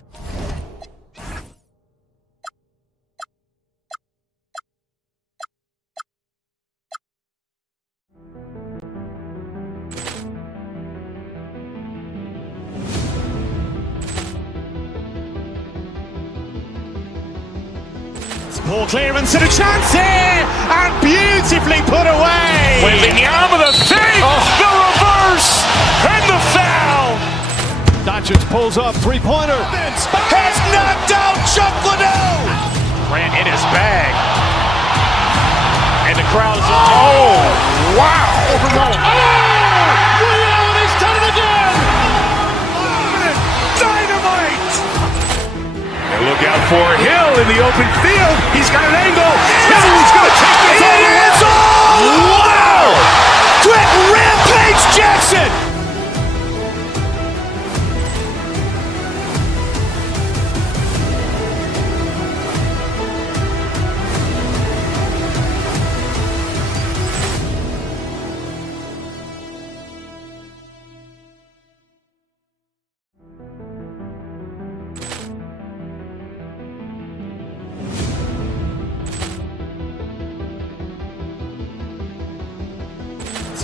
Ball clearance and a chance here, and beautifully put away. Wembanyama the fake, the reverse, and the foul. Doncic pulls up, three-pointer. Has knocked out Chuck Liddell. Grant in his bag. And the crowd is... Oh, wow. He's done it again. Dynamite. And look out for Hill in the open field. He's got an angle. He's going to take this all the way. Wow. Quick Rampage Jackson.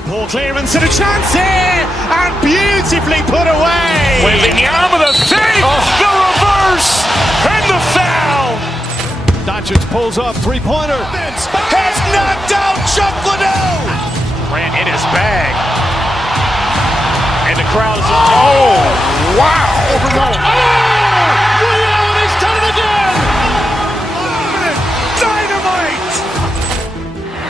Ball clearance and a chance here, and beautifully put away. Wembanyama the fake, the reverse, and the foul. Doncic pulls up, three-pointer. Has knocked out Chuck Liddell. Grant in his bag. And the crowd is... Oh, wow. He's done it again. Dynamite.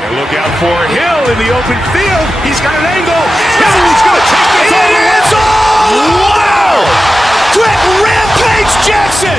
And look out for Hill in the open field. He's got an angle. He's going to take this all the way. Wow. Quick Rampage Jackson.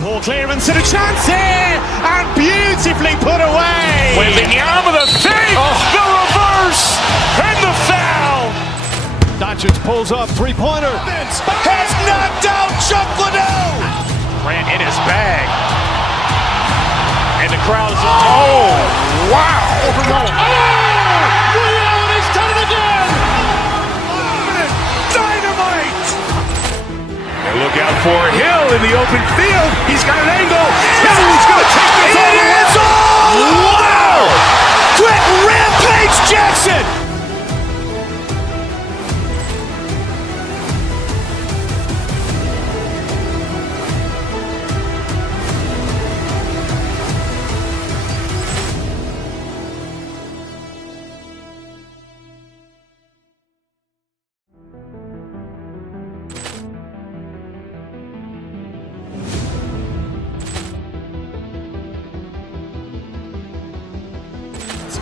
Ball clearance and a chance here, and beautifully put away. Wembanyama the fake, the reverse, and the foul. Doncic pulls up, three-pointer. Has knocked out Chuck Liddell. Grant in his bag. And the crowd is... Oh, wow. He's done it again. Dynamite. And look out for Hill in the open field. He's got an angle. He's going to take this all the way. Wow. Quick Rampage Jackson.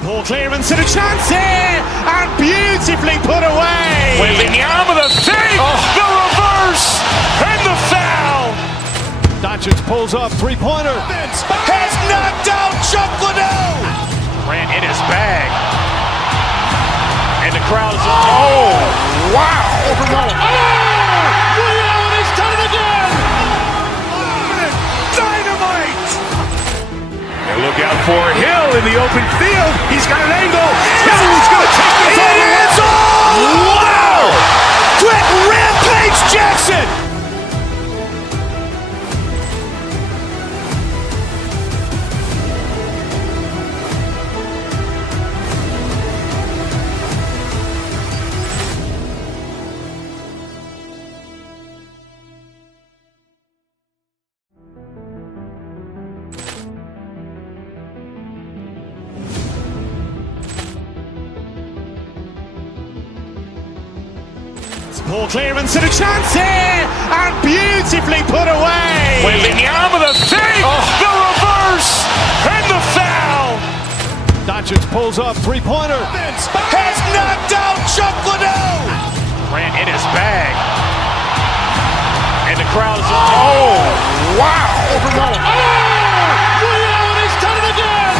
Ball clearance and a chance here, and beautifully put away. Wembanyama the fake, the reverse, and the foul. Doncic pulls up, three-pointer. Has knocked out Chuck Liddell. Grant in his bag. And the crowd is... Oh, wow. He's done it again. Dynamite. And look out for Hill in the open field. He's got an angle. Jackson! Ball clearance and a chance here, and beautifully put away. Wembanyama with a fake, the reverse, and the foul. Doncic pulls up, three-pointer. Has knocked out Chuck Liddell. Grant in his bag. And the crowd is, oh, wow. Liddell, and he's done it again.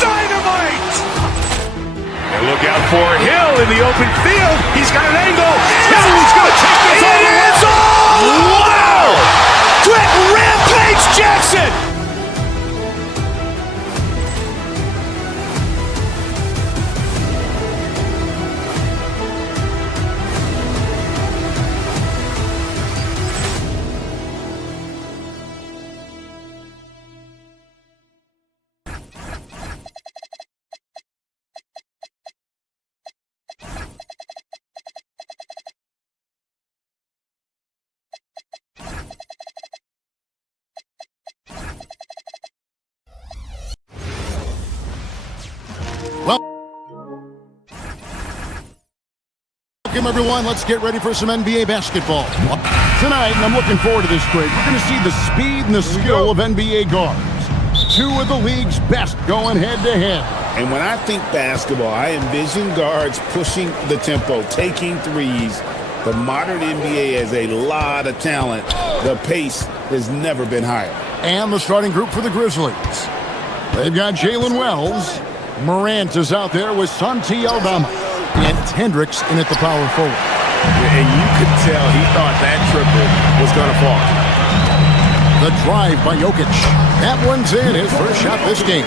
Dynamite. And look out for Hill in the open field. He's got an angle. He's going to take this all the way. Wow! Quick rampage Jackson. Welcome, everyone. Let's get ready for some NBA basketball. Tonight, and I'm looking forward to this break, we're going to see the speed and the skill of NBA guards. Two of the league's best going head-to-head. And when I think basketball, I envision guards pushing the tempo, taking threes. The modern NBA has a lot of talent. The pace has never been higher. And the starting group for the Grizzlies. They've got Jalen Wells. Morant is out there with Santi Aldama. And it's Hendricks in at the power forward. And you could tell he thought that triple was going to fall. The drive by Jokic. That one's in, his first shot this game.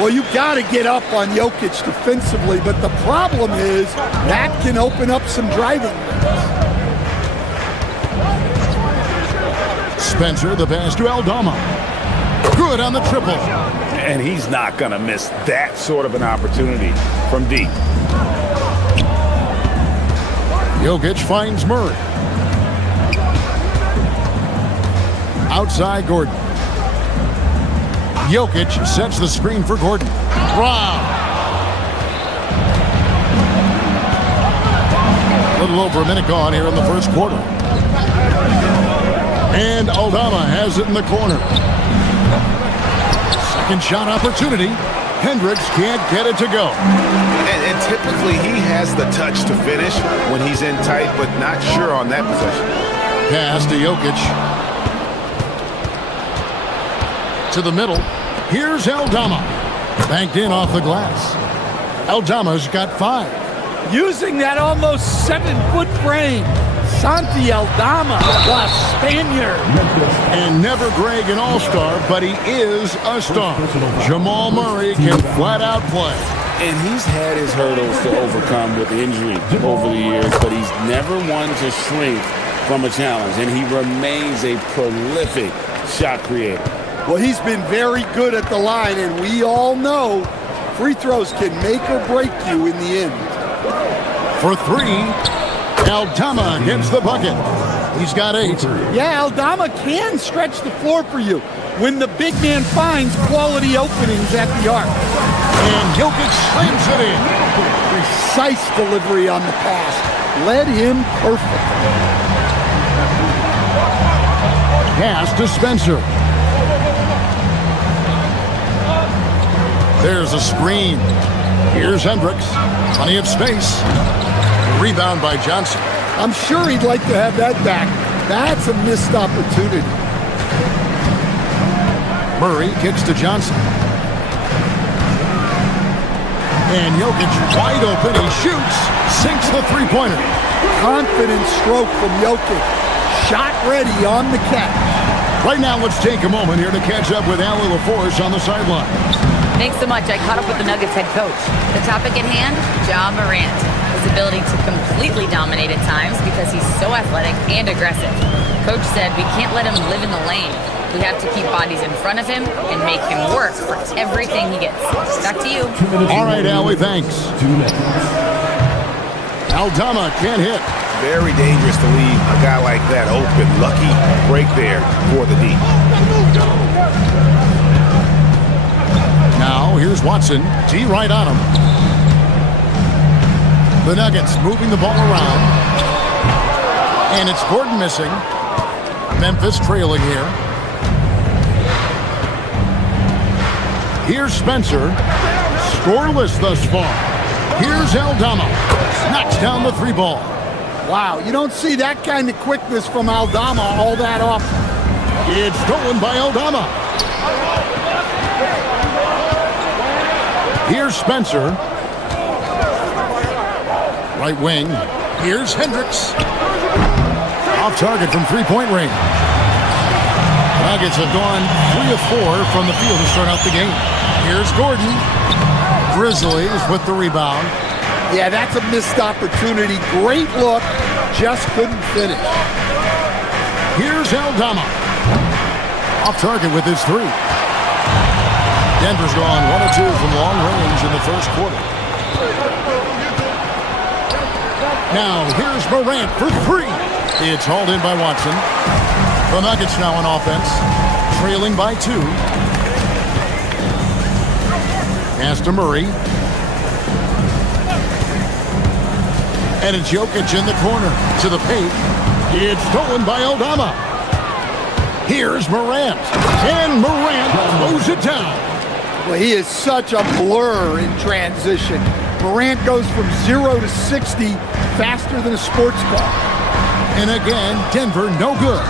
Well, you got to get up on Jokic defensively, but the problem is that can open up some driving lanes. Spencer, the pass to Aldama. Good on the triple. And he's not going to miss that sort of an opportunity from deep. Jokic finds Murray. Outside Gordon. Jokic sets the screen for Gordon. Wow! A little over a minute gone here in the first quarter. And Aldama has it in the corner. Second shot opportunity. Hendricks can't get it to go. And typically he has the touch to finish when he's in tight, but not sure on that possession. Pass to Jokic. To the middle. Here's Aldama. Banked in off the glass. Aldama's got 5. Using that almost 7-foot frame. Santi Aldama, the Spaniard. And never Greg an all-star, but he is a star. Jamal Murray can flat out play. And he's had his hurdles to overcome with injury over the years, but he's never one to shrink from a challenge, and he remains a prolific shot creator. Well, he's been very good at the line, and we all know free throws can make or break you in the end. For 3, Aldama hits the bucket. He's got 8. Yeah, Aldama can stretch the floor for you when the big man finds quality openings at the arc. And Jokic slams it in. Precise delivery on the pass. Led him perfect. Pass to Spencer. There's a screen. Here's Hendricks. Plenty of space. Rebound by Johnson. I'm sure he'd like to have that back. That's a missed opportunity. Murray kicks to Johnson. And Jokic wide open. He shoots. Sinks the three-pointer. Confident stroke from Jokic. Shot ready on the catch. Right now, let's take a moment here to catch up with Allie LaForce on the sideline. Thanks so much. I caught up with the Nuggets head coach. The topic at hand, Ja Morant. His ability to completely dominate at times because he's so athletic and aggressive. Coach said we can't let him live in the lane. We have to keep bodies in front of him and make him work for everything he gets. Back to you. All right, Allie, thanks. Aldama can't hit. Very dangerous to leave a guy like that open. Lucky break there for the D. Now, here's Watson. G right on him. The Nuggets moving the ball around. And it's Gordon missing. Memphis trailing here. Here's Spencer. Scoreless thus far. Here's Aldama. Knocks down the three ball. Wow, you don't see that kind of quickness from Aldama all that often. It's stolen by Aldama. Here's Spencer. Right wing. Here's Hendricks. Off target from three-point range. Nuggets have gone 3 of 4 from the field to start out the game. Here's Gordon. Grizzlies with the rebound. Yeah, that's a missed opportunity. Great look, just couldn't finish. Here's Aldama. Off target with his three. Denver's gone 1 of 2 from long range in the first quarter. Now, here's Morant for three. It's hauled in by Watson. The Nuggets now on offense, trailing by 2. Pass to Murray. And it's Jokic in the corner to the paint. It's stolen by Aldama. Here's Morant. And Morant throws it down. Well, he is such a blur in transition. Morant goes from 0 to 60 faster than a sports car. And again, Denver no good.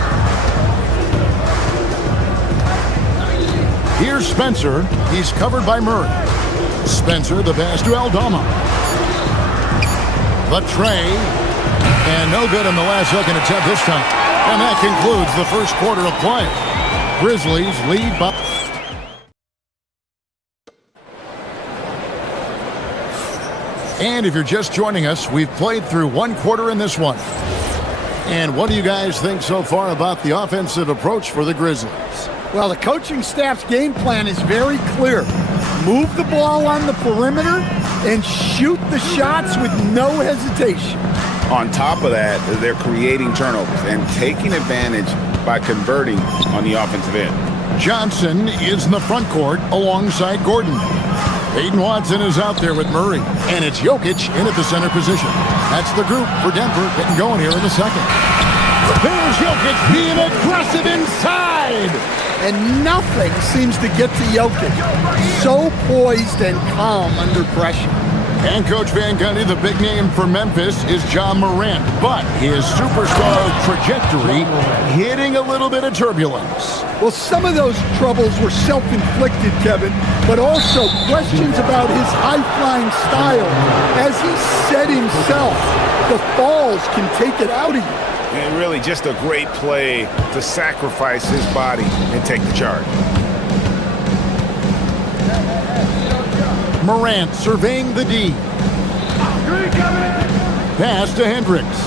Here's Spencer. He's covered by Murray. Spencer, the pass to Aldama. The tray. And no good on the last second attempt this time. And that concludes the first quarter of play. Grizzlies lead by... And if you're just joining us, we've played through 1 quarter in this one. And what do you guys think so far about the offensive approach for the Grizzlies? Well, the coaching staff's game plan is very clear. Move the ball on the perimeter and shoot the shots with no hesitation. On top of that, they're creating turnovers and taking advantage by converting on the offensive end. Johnson is in the front court alongside Gordon. Peyton Watson is out there with Murray. And it's Jokic in at the center position. That's the group for Denver getting going here in the second. There's Jokic being aggressive inside. And nothing seems to get to Jokic. So poised and calm under pressure. And Coach Van Gundy, the big name for Memphis is John Morant. But his superstar trajectory hitting a little bit of turbulence. Well, some of those troubles were self-inflicted, Kevin, but also questions about his high-flying style. As he said himself, the falls can take it out of you. And really just a great play to sacrifice his body and take the charge. Morant surveying the D. Pass to Hendricks.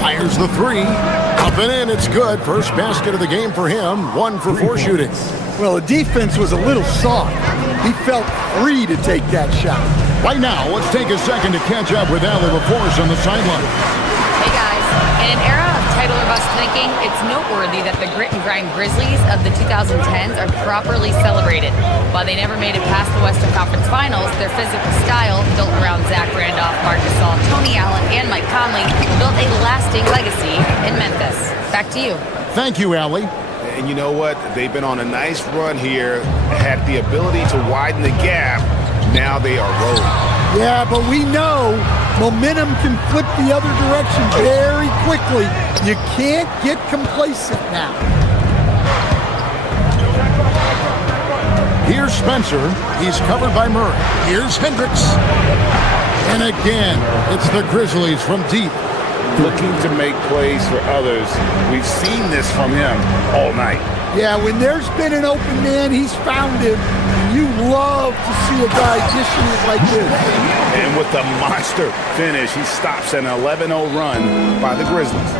Fires the three. Up and in, it's good. First basket of the game for him. 1 for 4 shooting. Well, the defense was a little soft. He felt free to take that shot. Right now, let's take a second to catch up with Allie LaForce on the sideline. Hey guys, in an era of title or bust thinking, it's noteworthy that the grit and grind Grizzlies of the 2010s are properly celebrated. While they never made it past the Western Conference Finals, their physical style, built around Zach Randolph, Marc Gasol, Tony Allen, and Mike Conley, built a lasting legacy in Memphis. Back to you. Thank you, Allie. And you know what? They've been on a nice run here, had the ability to widen the gap. Now they are rolling. Yeah, but we know momentum can flip the other direction very quickly. You can't get complacent now. Here's Spencer. He's covered by Murray. Here's Hendricks. And again, it's the Grizzlies from deep. Looking to make plays for others. We've seen this from him all night. Yeah, when there's been an open man, he's found him. and you love to see a guy dishing it like this. And with the monster finish, he stops an 11-0 run by the Grizzlies.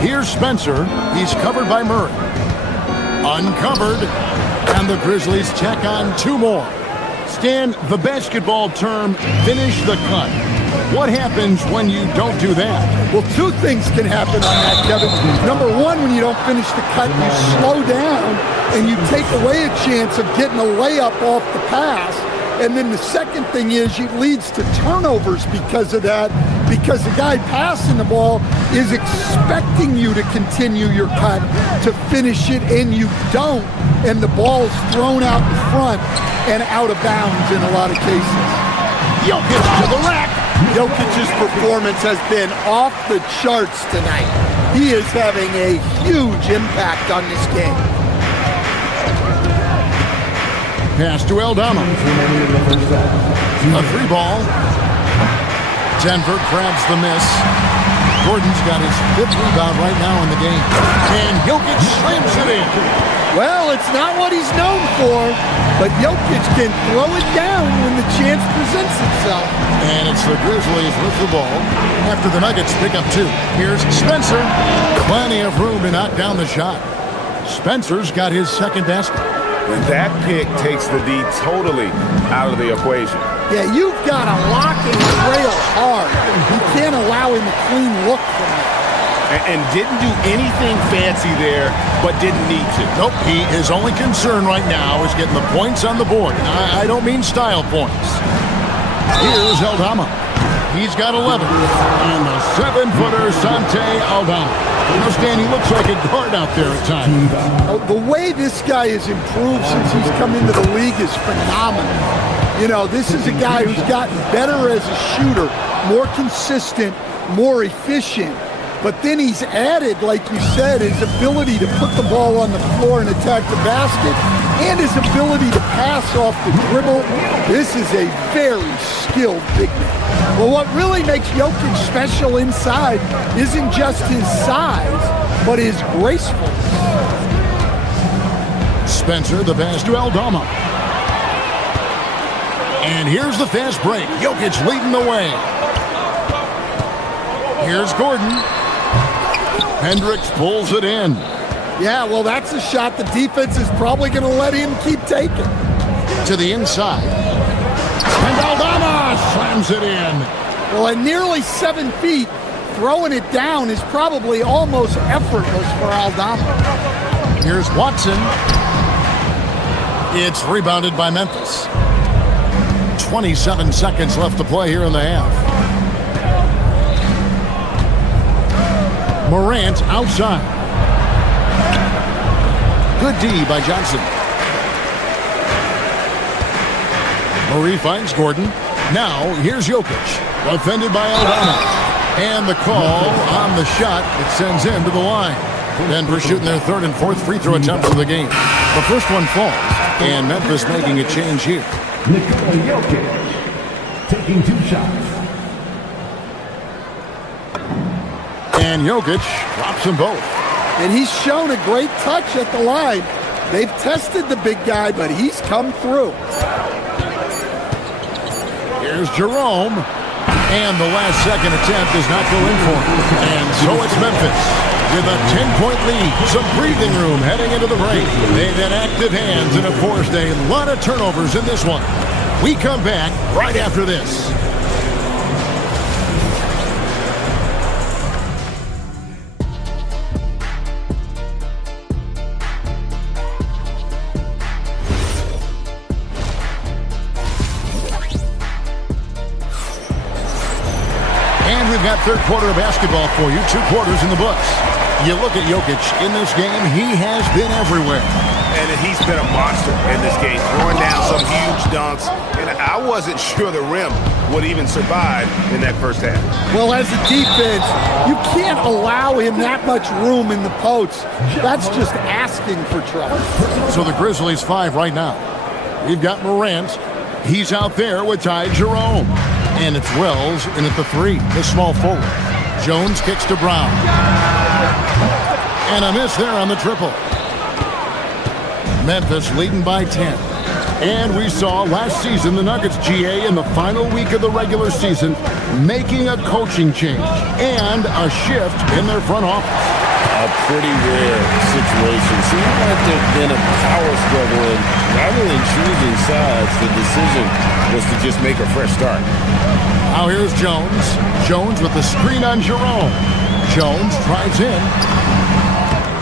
Here's Spencer. He's covered by Murray. Uncovered. And the Grizzlies check on two more. Stan, the basketball term, finish the cut. What happens when you don't do that? Well, two things can happen on that, Kevin. Number one, when you don't finish the cut, you slow down and you take away a chance of getting a layup off the pass. And then the second thing is it leads to turnovers because of that, because the guy passing the ball is expecting you to continue your cut, to finish it, and you don't. And the ball is thrown out in front and out of bounds in a lot of cases. Jokic to the rack. Jokic's performance has been off the charts tonight. He is having a huge impact on this game. Pass to Aldama. A free ball. Denver grabs the miss. Gordon's got his 5th rebound right now in the game. And Jokic slams it in. Well, it's not what he's known for, but Jokic can throw it down when the chance presents itself. And it's the Grizzlies with the ball after the Nuggets pick up 2. Here's Spencer. Plenty of room to knock down the shot. Spencer's got his 2nd basket. And that pick takes the D totally out of the equation. Yeah, you've got to lock and trail hard. You can't allow him a clean look from it. And didn't do anything fancy there, but didn't need to. Nope, his only concern right now is getting the points on the board. I don't mean style points. Here's Aldama. He's got 11. And the 7-footer, Sante Aldama. You know, Stan, he looks like a guard out there at times. The way this guy has improved since he's come into the league is phenomenal. You know, this is a guy who's gotten better as a shooter, more consistent, more efficient. But then he's added, like you said, his ability to put the ball on the floor and attack the basket, and his ability to pass off the dribble. This is a very skilled big man. Well, what really makes Jokic special inside isn't just his size, but his gracefulness. Spencer, the pass to Aldama. And here's the fast break. Jokic leading the way. Here's Gordon. Hendricks pulls it in. Yeah, well, that's a shot the defense is probably going to let him keep taking. To the inside. And Aldama slams it in. Well, at nearly 7 feet, throwing it down is probably almost effortless for Aldama. Here's Watson. It's rebounded by Memphis. 27 seconds left to play here in the half. Morant outside. Good D by Johnson. Murray finds Gordon. Now, here's Jokic. Defended by Aldama. And the call on the shot that sends him to the line. Denver shooting their 3rd and 4th free throw attempts of the game. The first one falls. And Memphis making a change here. Nikola Jokic taking 2 shots. And Jokic drops them both. And he's shown a great touch at the line. They've tested the big guy, but he's come through. Here's Jerome. And the last second attempt does not go in for him. And so it's Memphis with a 10-point lead. Some breathing room heading into the break. They've had active hands and have forced a lot of turnovers in this one. We come back right after this. We've got 3rd quarter of basketball for you, 2 quarters in the books. You look at Jokic in this game, he has been everywhere. And he's been a monster in this game, throwing down some huge dunks. And I wasn't sure the rim would even survive in that first half. Well, as a defense, you can't allow him that much room in the post. That's just asking for trouble. So the Grizzlies 5 right now. We've got Morant. He's out there with Ty Jerome. And it's Wells in at the 3, the small forward. Jones kicks to Brown. And a miss there on the triple. Memphis leading by 10. And we saw last season the Nuggets, GA, in the final week of the regular season, making a coaching change and a shift in their front office. A pretty rare situation. Seems like there's been a power struggle, and rather than choosing sides, the decision was to just make a fresh start. Now here's Jones. Jones with the screen on Jerome. Jones drives in.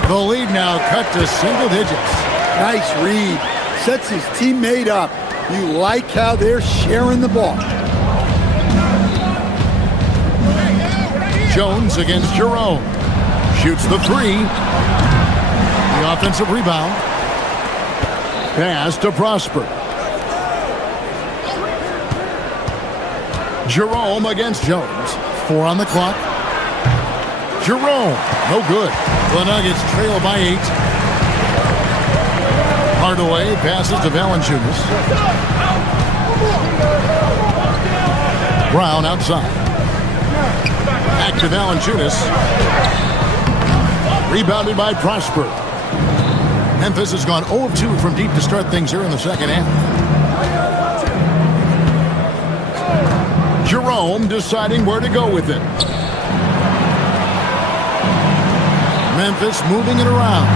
The lead now cut to single digits. Nice read. Sets his teammate up. You like how they're sharing the ball. Jones against Jerome. Shoots the three. The offensive rebound. Pass to Prosper. Jerome against Jones. 4 on the clock. Jerome, no good. The Nuggets trail by 8. Hardaway passes to Valanciunas. Brown outside. Back to Valanciunas. Rebounded by Prosper. Memphis has gone 0 of 2 from deep to start things here in the second half. Jerome deciding where to go with it. Memphis moving it around.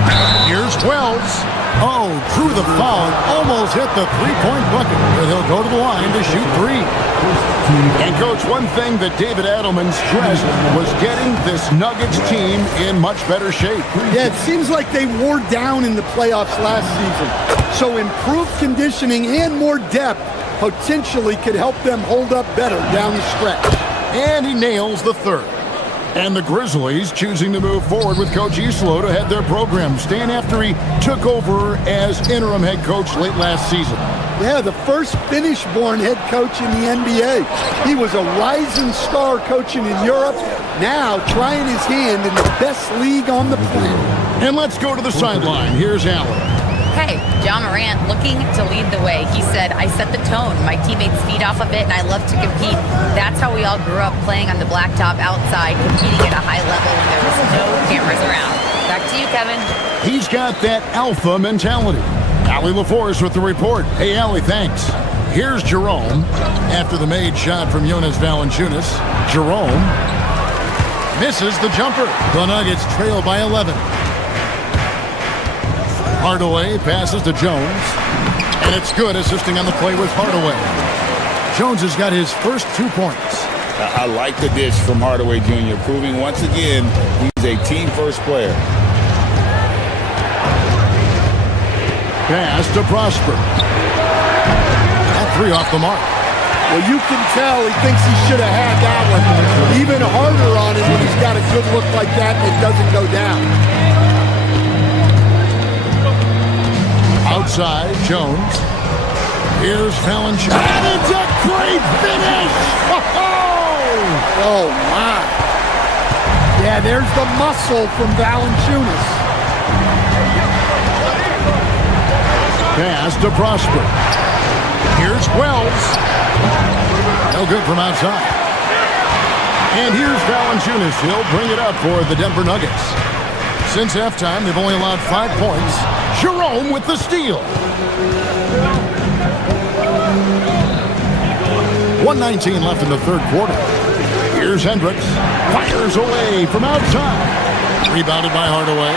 Here's Wells. Oh, drew the foul and almost hit the three-point bucket, but he'll go to the line to shoot 3. And, Coach, one thing that David Adelman stressed was getting this Nuggets team in much better shape. Yeah, it seems like they wore down in the playoffs last season. So improved conditioning and more depth potentially could help them hold up better down the stretch. And he nails the third. And the Grizzlies choosing to move forward with Coach Islo to head their program, staying after he took over as interim head coach late last season. Yeah, the first Finnish-born head coach in the NBA. He was a rising star coaching in Europe, now trying his hand in the best league on the planet. And let's go to the sideline. Here's Allen. Hey, John Morant looking to lead the way. He said, I set the tone. My teammates feed off of it, and I love to compete. That's how we all grew up, playing on the blacktop outside, competing at a high level when there was no cameras around. Back to you, Kevin. He's got that alpha mentality. Allie LaForce with the report. Hey, Allie, thanks. Here's Jerome. After the made shot from Jonas Valanciunas, Jerome misses the jumper. The Nuggets trail by 11. Hardaway passes to Jones, and it's good, assisting on the play with Hardaway. Jones has got his first 2 points. I like the dish from Hardaway Jr., proving once again he's a team-first player. Pass to Prosper. That 3 off the mark. Well, you can tell he thinks he should have had that one. Even harder on him when he's got a good look like that and it doesn't go down. Outside, Jones. Here's Valanciunas. And it's a great finish! Oh, my. Yeah, there's the muscle from Valanciunas. Pass to Prosper. Here's Wells. No good from outside. And here's Valanciunas. He'll bring it up for the Denver Nuggets. Since halftime, they've only allowed 5 points. Jerome with the steal. 1:19 left in the third quarter. Here's Hendricks. Fires away from outside. Rebounded by Hardaway.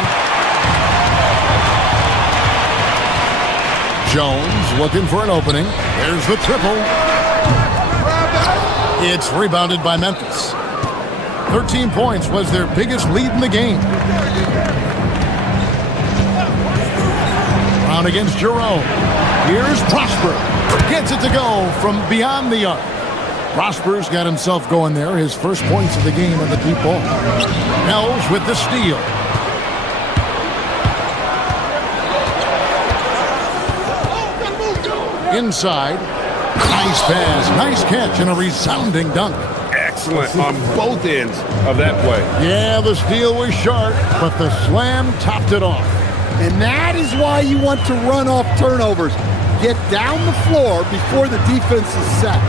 Jones looking for an opening. There's the triple. It's rebounded by Memphis. 13 points was their biggest lead in the game. Brown against Jerome. Here's Prosper. Gets it to go from beyond the arc. Prosper's got himself going there. His first points of the game on the deep ball. Nels with the steal. Inside. Nice pass. Nice catch and a resounding dunk. Excellent on both ends of that play. Yeah, the steal was sharp, but the slam topped it off. And that is why you want to run off turnovers. Get down the floor before the defense is set.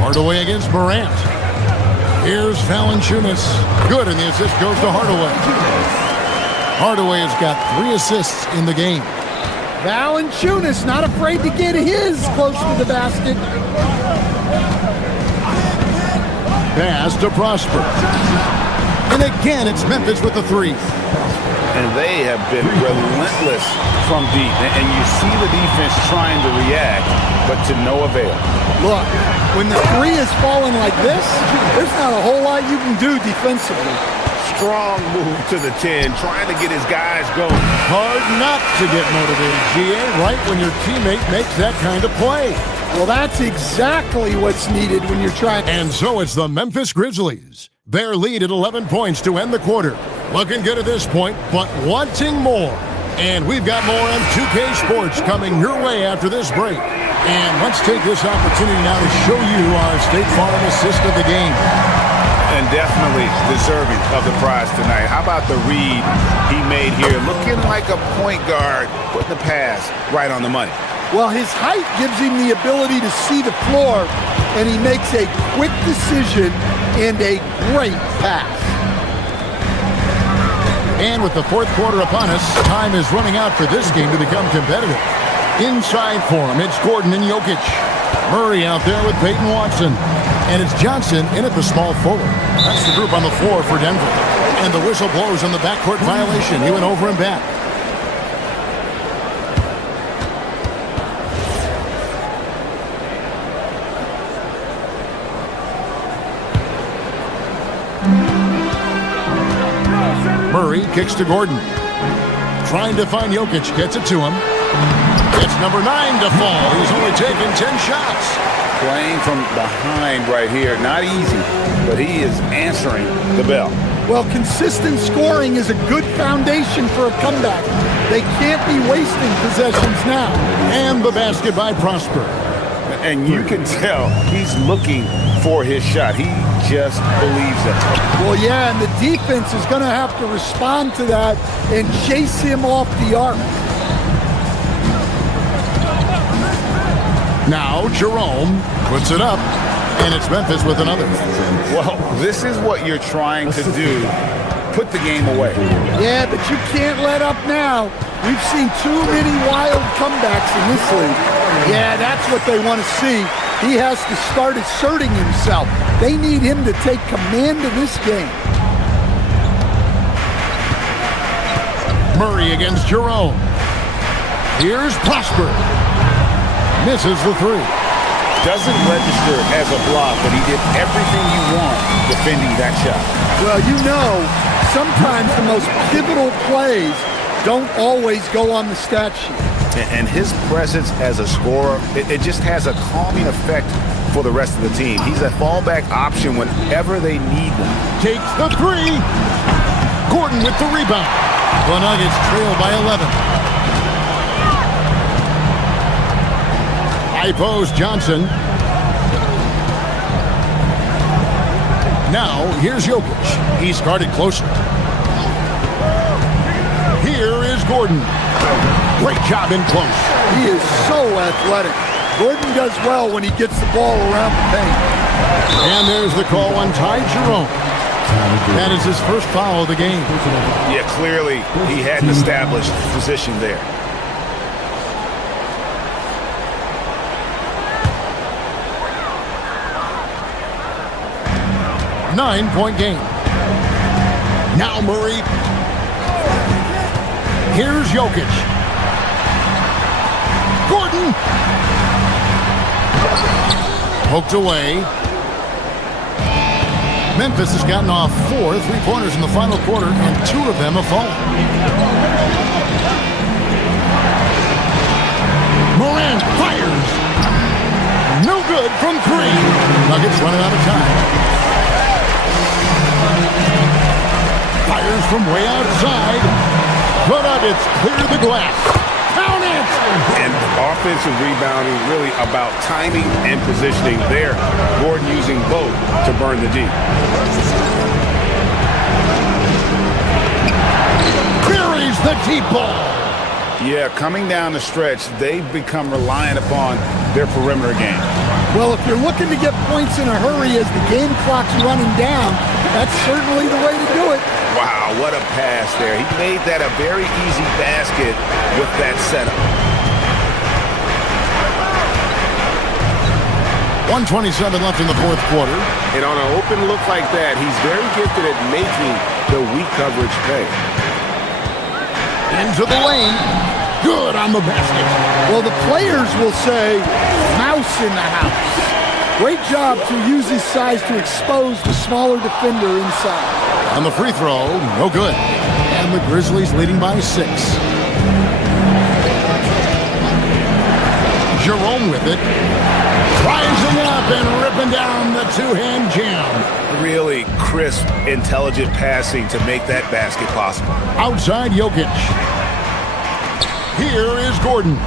Hardaway against Morant. Here's Valanciunas. Good, and the assist goes to Hardaway. Hardaway has got 3 assists in the game. Valanciunas not afraid to get his close to the basket. Pass to Prosper. And again, it's Memphis with the 3. And they have been relentless from deep. And you see the defense trying to react, but to no avail. Look, when the 3 is falling like this, there's not a whole lot you can do defensively. Strong move to the 10, trying to get his guys going. Hard not to get motivated, GA, right when your teammate makes that kind of play. Well, that's exactly what's needed when you're trying. And so it's the Memphis Grizzlies. Their lead at 11 points to end the quarter. Looking good at this point, but wanting more. And we've got more on 2K Sports coming your way after this break. And let's take this opportunity now to show you our State Farm assist of the game. And definitely deserving of the prize tonight. How about the read he made here? Looking like a point guard, putting the pass right on the money. Well, his height gives him the ability to see the floor, and he makes a quick decision and a great pass. And with the fourth quarter upon us, time is running out for this game to become competitive. Inside for him, it's Gordon and Jokic. Murray out there with Peyton Watson. And it's Johnson in at the small forward. That's the group on the floor for Denver. And the whistle blows on the backcourt violation. He went over and back. Murray kicks to Gordon. Trying to find Jokic, gets it to him. It's number 9 to fall. He's only taken 10 shots. Playing from behind right here, not easy, but he is answering the bell. Well, consistent scoring is a good foundation for a comeback. They can't be wasting possessions now. And the basket by Prosper. And you can tell he's looking for his shot. He just believes it. Well, yeah, and the defense is going to have to respond to that and chase him off the arc. Now Jerome puts it up, and it's Memphis with another. Well, this is what you're trying to do. Put the game away. Yeah, but you can't let up now. We've seen too many wild comebacks in this league. Yeah, that's what they want to see. He has to start asserting himself. They need him to take command of this game. Murray against Jerome. Here's Prosper. Misses the 3. Doesn't register as a block, but he did everything you want defending that shot. Well, you know, sometimes the most pivotal plays don't always go on the stat sheet. And his presence as a scorer, it just has a calming effect for the rest of the team. He's a fallback option whenever they need one. Takes the 3. Gordon with the rebound. The Nuggets trail by 11. High post Johnson. Now, here's Jokic. He's guarded closer. Here is Gordon. Great job in close. He is so athletic. Gordon does well when he gets the ball around the paint. And there's the call on Ty Jerome. That is his first foul of the game. Yeah, clearly he had an established position there. Nine-point game. Now Murray. Here's Jokic. Gordon. Poked away. Memphis has gotten off 4 3-pointers in the final quarter, and 2 of them have fallen. Morant fires. No good from 3. Nuggets running out of time. Fires from way outside. The Nuggets clear the glass. Count it! And offensive rebounding really about timing and positioning there. Gordon using both to burn the D. Buries the deep ball. Yeah, coming down the stretch, they've become reliant upon their perimeter game. Well, if you're looking to get points in a hurry as the game clock's running down, That's certainly the way to do it. Wow, what a pass there. He made that a very easy basket with that setup. 1:27 left in the fourth quarter. And on an open look like that, he's very gifted at making the weak coverage pay. Into the lane. Good on the basket. Well, the players will say, mouse in the house. Great job to use his size to expose the smaller defender inside. On the free throw, no good. And the Grizzlies leading by 6. Jerome with it. Rising up and ripping down the two-hand jam. Really crisp, intelligent passing to make that basket possible. Outside Jokic. Here is Gordon.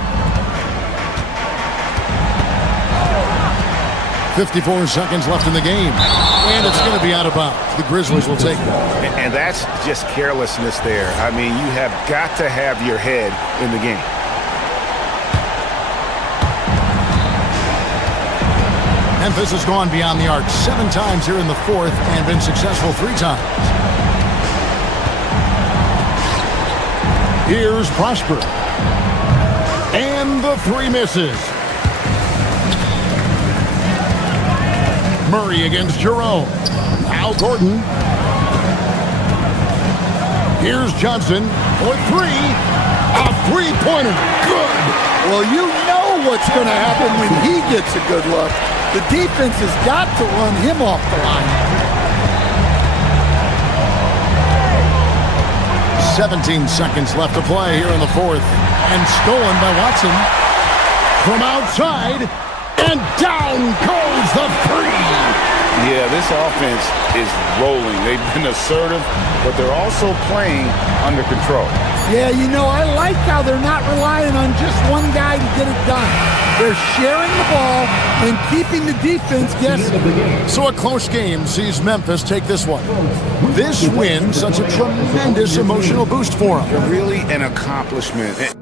54 seconds left in the game. And it's going to be out of bounds. The Grizzlies will take it. And that's just carelessness there. I mean, you have got to have your head in the game. Memphis has gone beyond the arc 7 times here in the fourth and been successful 3 times. Here's Prosper. And the 3 misses. Murray against Jerome. Now Gordon. Here's Johnson for 3. A 3-pointer. Good. Well, you know what's going to happen when he gets a good look. The defense has got to run him off the line. 17 seconds left to play here in the fourth. And stolen by Watson. From outside. And down goes the 3. Yeah, this offense is rolling. They've been assertive, but they're also playing under control. Yeah, you know, I like how they're not relying on just one guy to get it done. They're sharing the ball and keeping the defense guessing. So a close game sees Memphis take this one. This win, such a tremendous emotional boost for them. Really an accomplishment.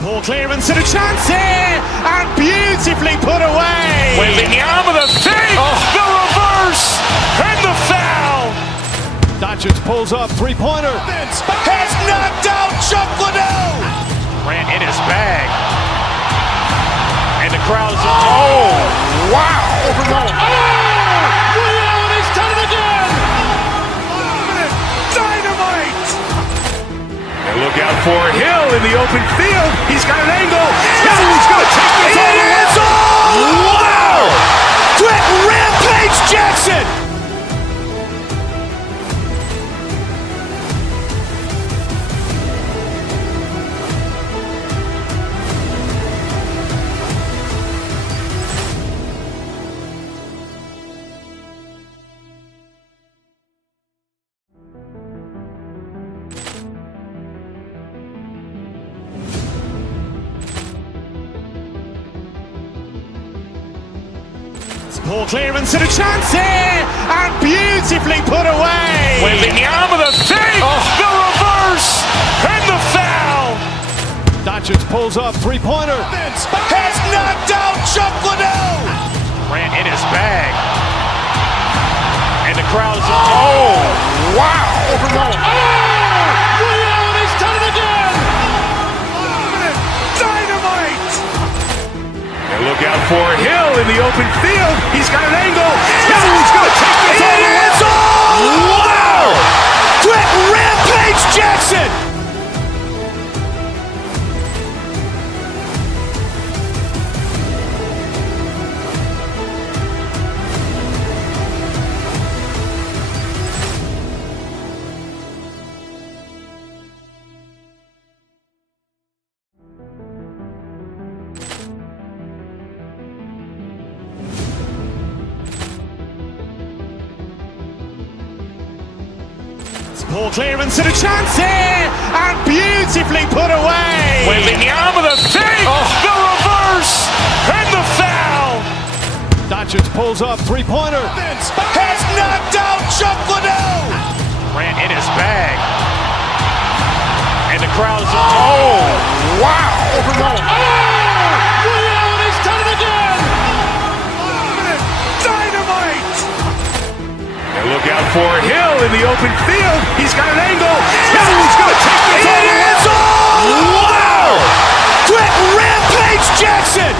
Ball clearance and a chance here, and beautifully put away. Wembanyama the fake, the reverse, and the foul. Doncic pulls up, 3-pointer. Has knocked out Chuck Liddell. Grant in his bag. And the crowd is, oh, wow. Liddell, and he's done it again. Dynamite. And look out for Hill in the open field. He's got an angle. He's going to take this all the way. Wow! Quick Rampage Jackson. Ball clearance and a chance here, and beautifully put away. Wembanyama the fake, the reverse, and the foul. Doncic pulls up, 3-pointer. Has knocked out Chuck Liddell. Grant in his bag. And the crowd is, oh, wow. Liddell, and he's done it again. Dynamite. And look out for Hill in the open field. He's got an angle. He's going to take this all the way. Wow! Quick Rampage Jackson. Ball clearance and a chance here, and beautifully put away. Wembanyama the fake, the reverse, and the foul. Doncic pulls up, three-pointer. Has knocked out Chuck Liddell. Grant in his bag. And the crowd is... Oh, wow. And he's done it again. Dynamite. And look out for Hill in the open field. He's got an angle. He's going to take this all the way. Wow. Quick Rampage Jackson.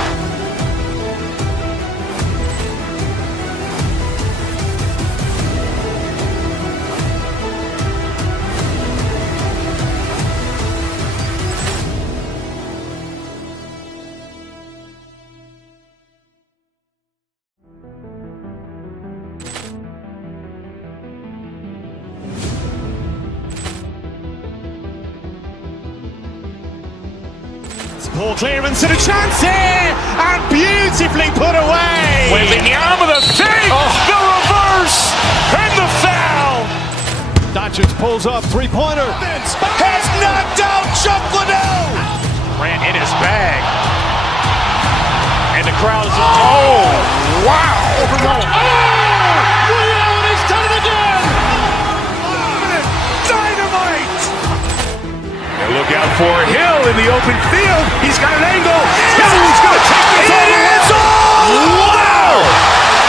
Ball clearance and a chance here, and beautifully put away. Wembanyama the fake, the reverse, and the foul. Doncic pulls up, three-pointer. Has knocked out Chuck Liddell. Grant in his bag. And the crowd is... Oh, wow. And he's done it again. Dynamite. And look out for Hill in the open field. He's got an angle. He's going to take this all the way. Wow.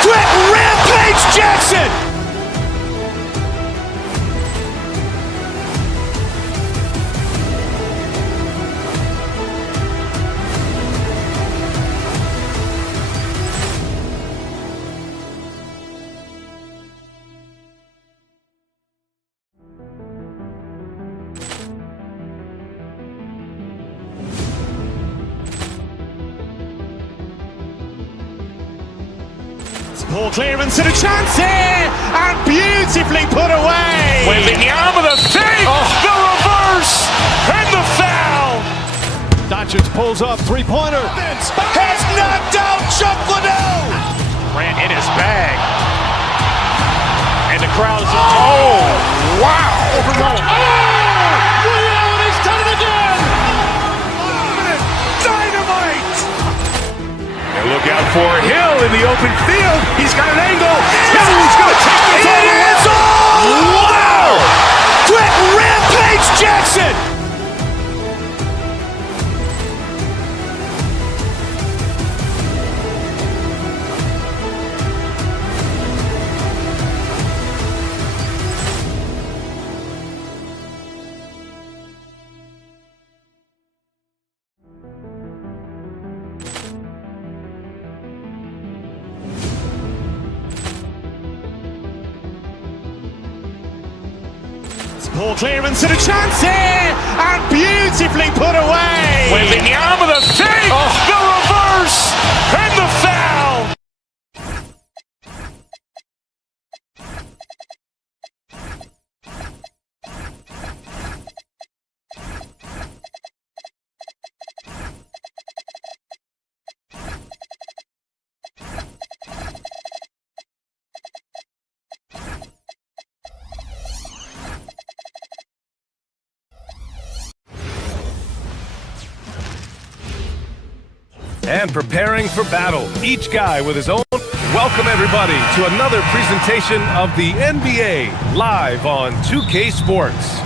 Quick Rampage Jackson. Ball clearance and a chance here, and beautifully put away. Wembanyama the fake, the reverse, and the foul. Doncic pulls up, three-pointer. Has knocked out Chuck Liddell. Grant in his bag. And the crowd is... Oh, wow. And he's done it again. Dynamite. And look out for Hill in the open field. He's got an angle. He's going to take this all the way. Wow. Quick Rampage Jackson. Ball clearance and a chance here, and beautifully put away. Wembanyama the fake, the reverse, and the foul. And preparing for battle, each guy with his own. Welcome everybody to another presentation of the NBA live on 2K Sports.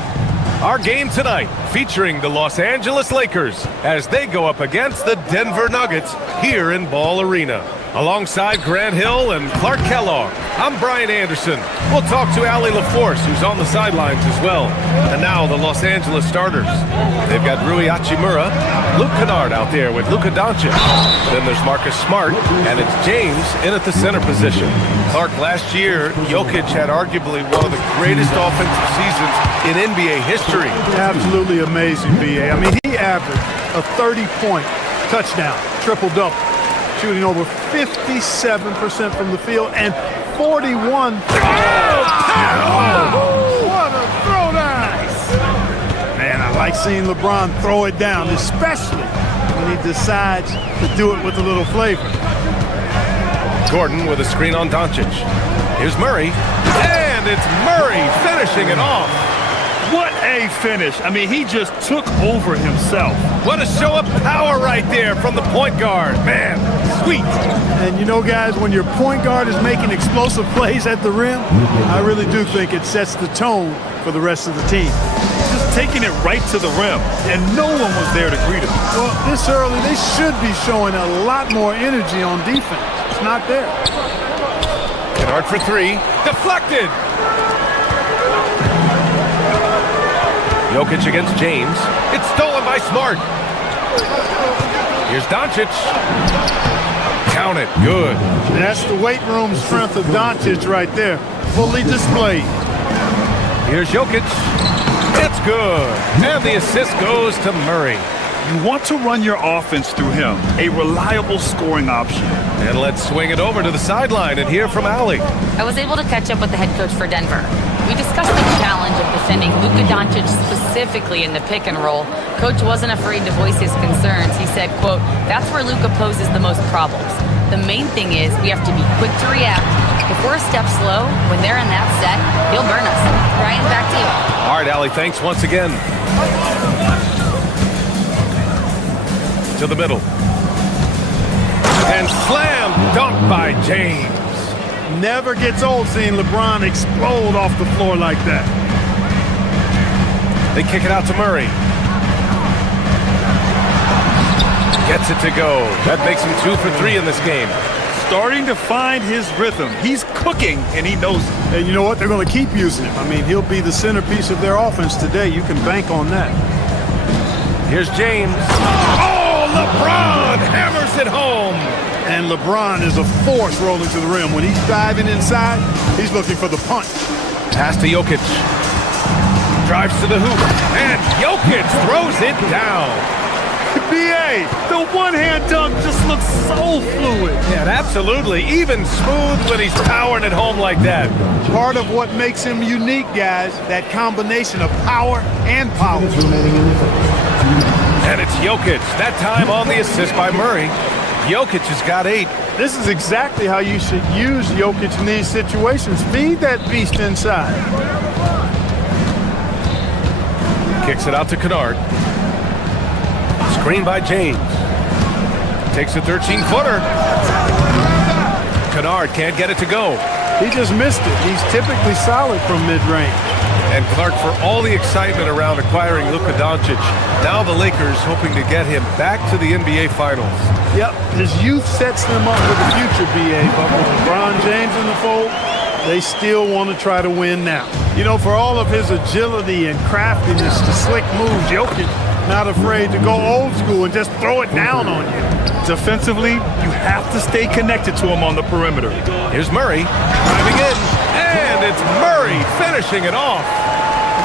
Our game tonight featuring the Los Angeles Lakers as they go up against the Denver Nuggets here in Ball Arena. Alongside Grant Hill and Clark Kellogg, I'm Brian Anderson. We'll talk to Allie LaForce, who's on the sidelines as well. And now the Los Angeles starters. They've got Rui Hachimura, Luke Kennard out there with Luka Doncic. Then there's Marcus Smart, and it's James in at the center position. Clark, last year, Jokic had arguably one of the greatest offensive seasons in NBA history. Absolutely amazing, B.A. I mean, he averaged a 30-point touchdown, triple-double, shooting over 57% from the field and 41. What a throwdown! Man, I like seeing LeBron throw it down, especially when he decides to do it with a little flavor. Gordon with a screen on Doncic. Here's Murray, and it's Murray finishing it off. What a finish. I mean, he just took over himself. What a show of power right there from the point guard. Man, sweet. And you know, guys, when your point guard is making explosive plays at the rim, I really do think it sets the tone for the rest of the team. Just taking it right to the rim, and no one was there to greet him. Well, this early, they should be showing a lot more energy on defense. It's not there. Kennard for three. Deflected. Jokic against James. It's stolen by Smart. Here's Doncic. Count it. Good. That's the weight room strength of Doncic right there. Fully displayed. Here's Jokic. It's good. And the assist goes to Murray. You want to run your offense through him. A reliable scoring option. And let's swing it over to the sideline and hear from Allie. I was able to catch up with the head coach for Denver. We discussed the challenge of defending Luka Doncic specifically in the pick and roll. Coach wasn't afraid to voice his concerns. He said, quote, "That's where Luka poses the most problems. The main thing is we have to be quick to react. If we're a step slow, when they're in that set, he'll burn us." Ryan, back to you. All right, Allie, thanks once again. To the middle. And slam dunk by James. Never gets old seeing LeBron explode off the floor like that. They kick it out to Murray. Gets it to go. That makes him 2 for 3 in this game. Starting to find his rhythm. He's cooking, and he knows it. And you know what? They're going to keep using him. I mean, he'll be the centerpiece of their offense today. You can bank on that. Here's James. Oh, LeBron hammers it home. And LeBron is a force rolling to the rim. When he's diving inside, he's looking for the punch. Pass to Jokic. Drives to the hoop. And Jokic throws it down. B.A., the one-hand dunk just looks so fluid. Yeah, absolutely. Even smooth when he's powering it home like that. Part of what makes him unique, guys, that combination of power and power. And it's Jokic. That time on the assist by Murray. Jokic has got 8. This is exactly how you should use Jokic in these situations. Feed that beast inside. Kicks it out to Kennard. Screen by James. Takes a 13-footer. Kennard can't get it to go. He just missed it. He's typically solid from mid-range. And Clark, for all the excitement around acquiring Luka Doncic, now the Lakers hoping to get him back to the NBA Finals. Yep, his youth sets them up for the future, B.A., but with LeBron James in the fold, they still want to try to win now. You know, for all of his agility and craftiness to slick moves, Jokic not afraid to go old school and just throw it down on you. Defensively, you have to stay connected to him on the perimeter. Here's Murray driving in, and it's Murray finishing it off.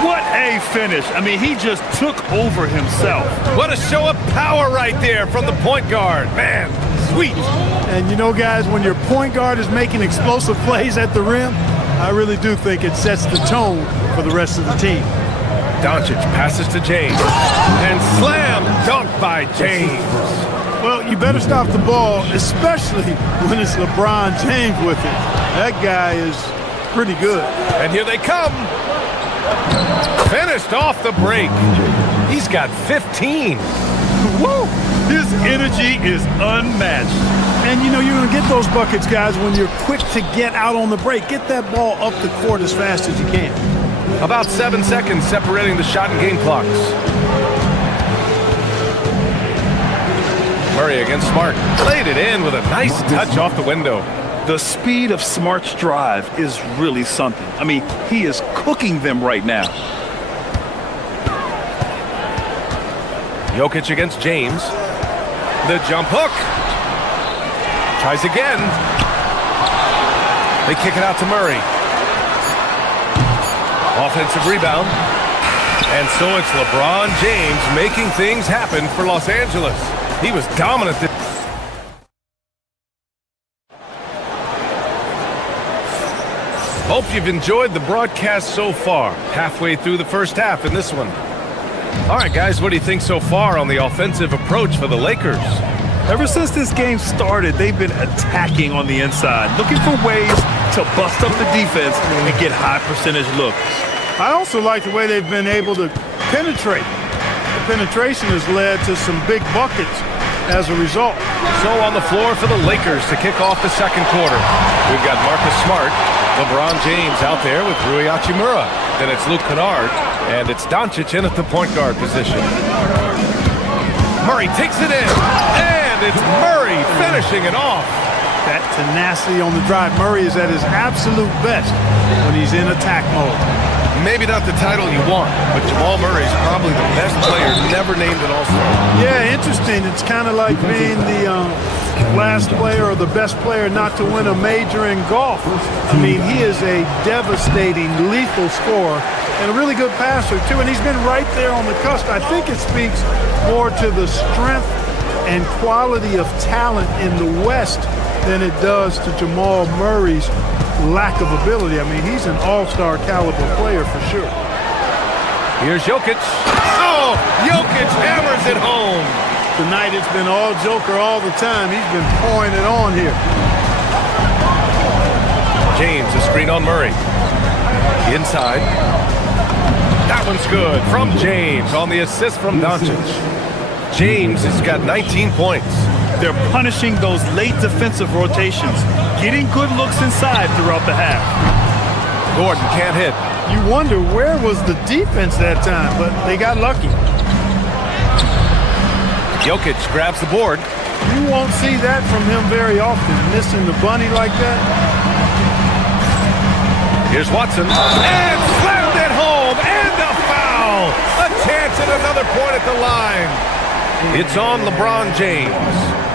What a finish. I mean, he just took over himself. What a show of power right there from the point guard. Man, sweet. And you know, guys, when your point guard is making explosive plays at the rim, I really do think it sets the tone for the rest of the team. Doncic passes to James. And slam dunk by James. Well, you better stop the ball, especially when it's LeBron James with it. That guy is pretty good. And here they come. Finished off the break. He's got 15. Woo! His energy is unmatched. And, you know, you're going to get those buckets, guys, when you're quick to get out on the break. Get that ball up the court as fast as you can. About 7 seconds separating the shot and game clocks. Murray against Smart. Played it in with a nice touch off the window. The speed of Smart's drive is really something. I mean, he is cooking them right now. Jokic against James. The jump hook. Tries again. They kick it out to Murray. Offensive rebound. And so it's LeBron James making things happen for Los Angeles. He was dominant. Hope you've enjoyed the broadcast so far. Halfway through the first half in this one. All right, guys, what do you think so far on the offensive approach for the Lakers? Ever since this game started, they've been attacking on the inside, looking for ways to bust up the defense and get high percentage looks. I also like the way they've been able to penetrate. The penetration has led to some big buckets as a result. So on the floor for the Lakers to kick off the second quarter. We've got Marcus Smart, LeBron James out there with Rui Hachimura. Then it's Luke Kennard, and it's Doncic in at the point guard position. Murray takes it in, and it's Murray finishing it off. That tenacity on the drive. Murray is at his absolute best when he's in attack mode. Maybe not the title you want, but Jamal Murray is probably the best player never named an All-Star. Yeah, interesting. It's kind of like being the last player or the best player not to win a major in golf. I mean, he is a devastating, lethal scorer and a really good passer, too. And he's been right there on the cusp. I think it speaks more to the strength and quality of talent in the West than it does to Jamal Murray's lack of ability. I mean, he's an all-star caliber player for sure. Here's Jokic. Oh, Jokic hammers it home. Tonight it's been all Joker all the time. He's been pouring it on here. James, a screen on Murray. Inside. That one's good from James on the assist from Doncic. James has got 19 points. They're punishing those late defensive rotations, getting good looks inside throughout the half. Gordon can't hit. You wonder where was the defense that time, but they got lucky. Jokic grabs the board. You won't see that from him very often, missing the bunny like that. Here's Watson. And slammed it home, and a foul. A chance at another point at the line. It's on LeBron James.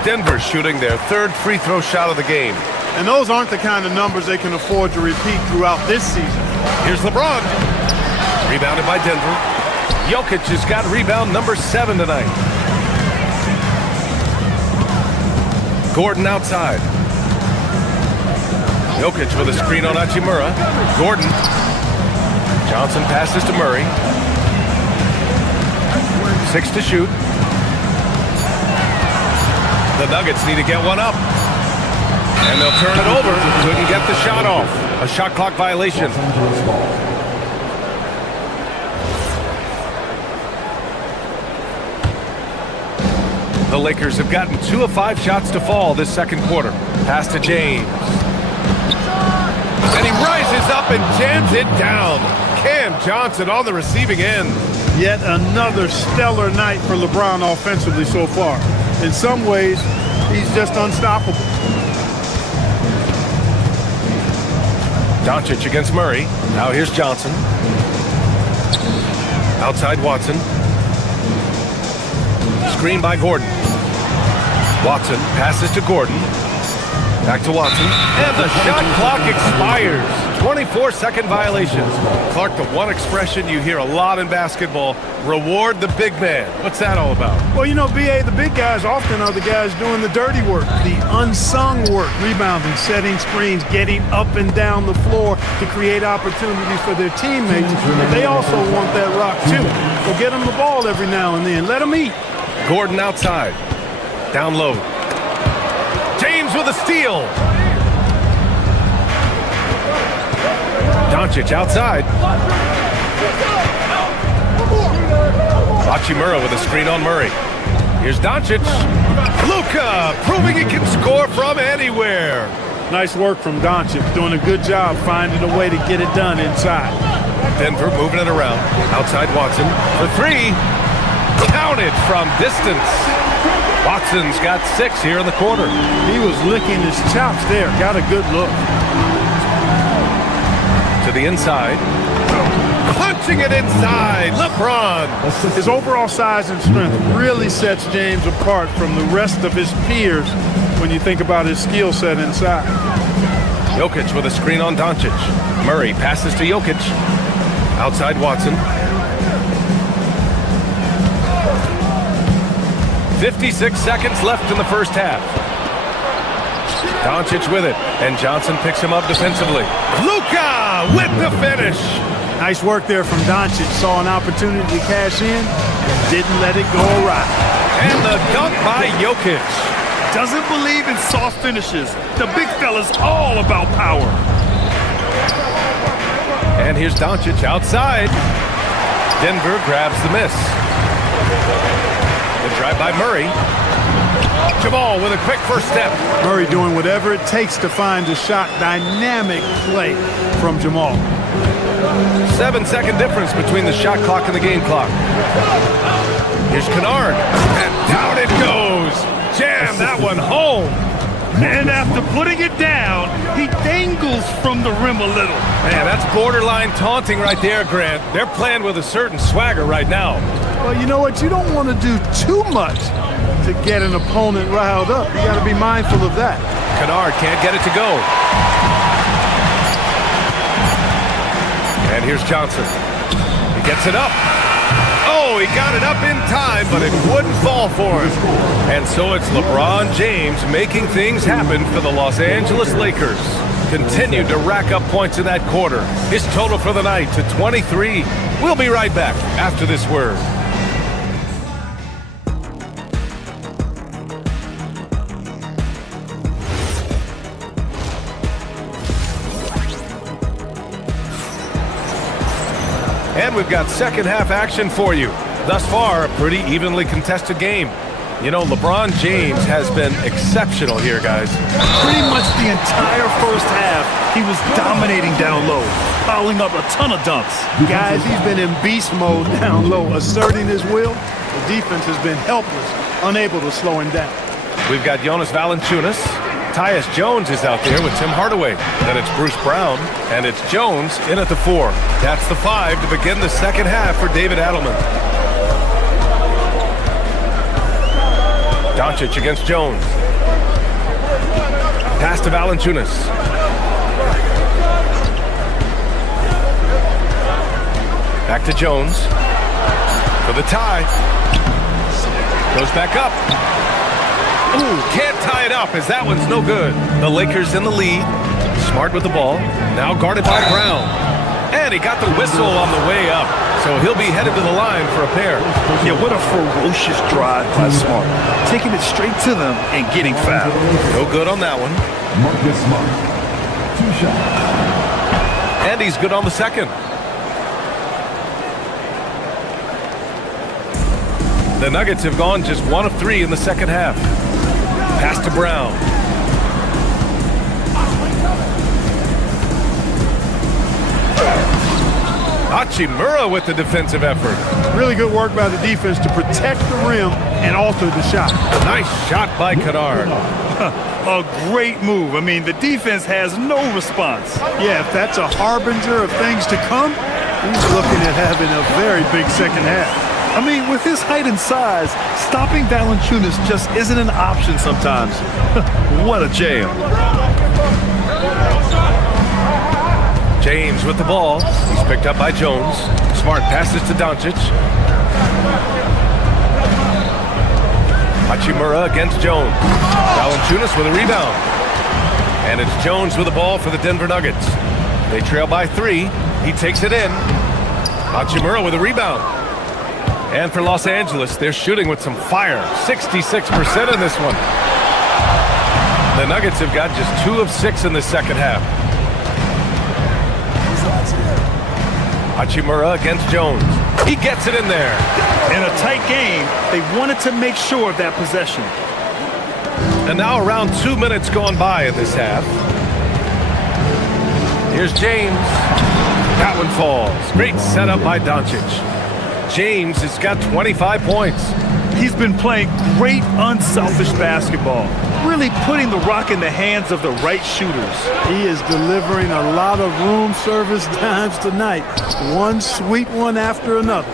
Denver shooting their third free throw shot of the game. And those aren't the kind of numbers they can afford to repeat throughout this season. Here's LeBron. Rebounded by Denver. Jokic has got rebound number 7 tonight. Gordon outside. Jokic with a screen on Hachimura. Gordon. Johnson passes to Murray. 6 to shoot. The Nuggets need to get one up. And they'll turn it over. Couldn't get the shot off. A shot clock violation. The Lakers have gotten 2 of 5 shots to fall this second quarter. Pass to James. And he rises up and jams it down. Cam Johnson on the receiving end. Yet another stellar night for LeBron offensively so far. In some ways, he's just unstoppable. Doncic against Murray. Now here's Johnson. Outside Watson. Screen by Gordon. Watson passes to Gordon. Back to Watson. And the shot clock expires. 24-second violation. Clark, the one expression you hear a lot in basketball, reward the big man. What's that all about? Well, you know, B.A., the big guys often are the guys doing the dirty work, the unsung work, rebounding, setting screens, getting up and down the floor to create opportunities for their teammates. But they also want that rock, too. So get them the ball every now and then. Let them eat. Gordon outside. Down low. James with a steal. Doncic outside. Hachimura with a screen on Murray. Here's Doncic. Luka proving he can score from anywhere. Nice work from Doncic. Doing a good job finding a way to get it done inside. Denver moving it around. Outside Watson for 3. Counted from distance. Watson's got 6 here in the quarter. He was licking his chops there. Got a good look. To the inside. Punching it inside. LeBron. His overall size and strength really sets James apart from the rest of his peers when you think about his skill set inside. Jokic with a screen on Doncic. Murray passes to Jokic. Outside Watson. 56 seconds left in the first half. Doncic with it, and Johnson picks him up defensively. Luka with the finish. Nice work there from Doncic. Saw an opportunity to cash in and didn't let it go awry. And the dunk by Jokic. Doesn't believe in soft finishes. The big fella's all about power. And here's Doncic outside. Denver grabs the miss. The drive by Murray. Jamal with a quick first step. Murray doing whatever it takes to find a shot. Dynamic play from Jamal. 7-second difference between the shot clock and the game clock. Here's Kennard. And down it goes. Jam that one home. And after putting it down, he dangles from the rim a little. Man, that's borderline taunting right there, Grant. They're playing with a certain swagger right now. Well, you know what? You don't want to do too much to get an opponent riled up. You got to be mindful of that. Kennard can't get it to go. And here's Johnson. He gets it up. Oh, he got it up in time, but it wouldn't fall for him. And so it's LeBron James making things happen for the Los Angeles Lakers. Continued to rack up points in that quarter. His total for the night to 23. We'll be right back after this word. And we've got second half action for you. Thus far, a pretty evenly contested game. You know, LeBron James has been exceptional here, guys. Pretty much the entire first half, he was dominating down low, piling up a ton of dunks. Guys, he's been in beast mode down low, asserting his will. The defense has been helpless, unable to slow him down. We've got Jonas Valanciunas. Tyus Jones is out there with Tim Hardaway. Then it's Bruce Brown, and it's Jones in at the 4. That's the 5 to begin the second half for David Adelman. Doncic against Jones. Pass to Valanciunas. Back to Jones. For the tie. Goes back up. Ooh, can't tie it up as that one's no good. The Lakers in the lead. Smart with the ball. Now guarded by Brown. And he got the whistle on the way up. So he'll be headed to the line for a pair. Yeah, what a ferocious drive by Smart. Taking it straight to them and getting fouled. No good on that one. Marcus Smart. 2 shots. And he's good on the second. The Nuggets have gone just 1 of 3 in the second half. Pass to Brown. Hachimura with the defensive effort. Really good work by the defense to protect the rim and alter the shot. Nice shot by Kennard. A great move. I mean, the defense has no response. Yeah, if that's a harbinger of things to come, he's looking at having a very big second half. I mean, with his height and size, stopping Valanciunas just isn't an option sometimes. What a jam. James with the ball. He's picked up by Jones. Smart passes to Doncic. Hachimura against Jones. Valanciunas with a rebound. And it's Jones with the ball for the Denver Nuggets. They trail by 3. He takes it in. Hachimura with a rebound. And for Los Angeles, they're shooting with some fire. 66% in this one. The Nuggets have got just 2 of 6 in the second half. Hachimura against Jones. He gets it in there. In a tight game, they wanted to make sure of that possession. And now around 2 minutes gone by in this half. Here's James. That one falls. Great setup by Doncic. James has got 25 points. He's been playing great unselfish basketball, really putting the rock in the hands of the right shooters. He is delivering a lot of room service dimes tonight. One sweet one after another.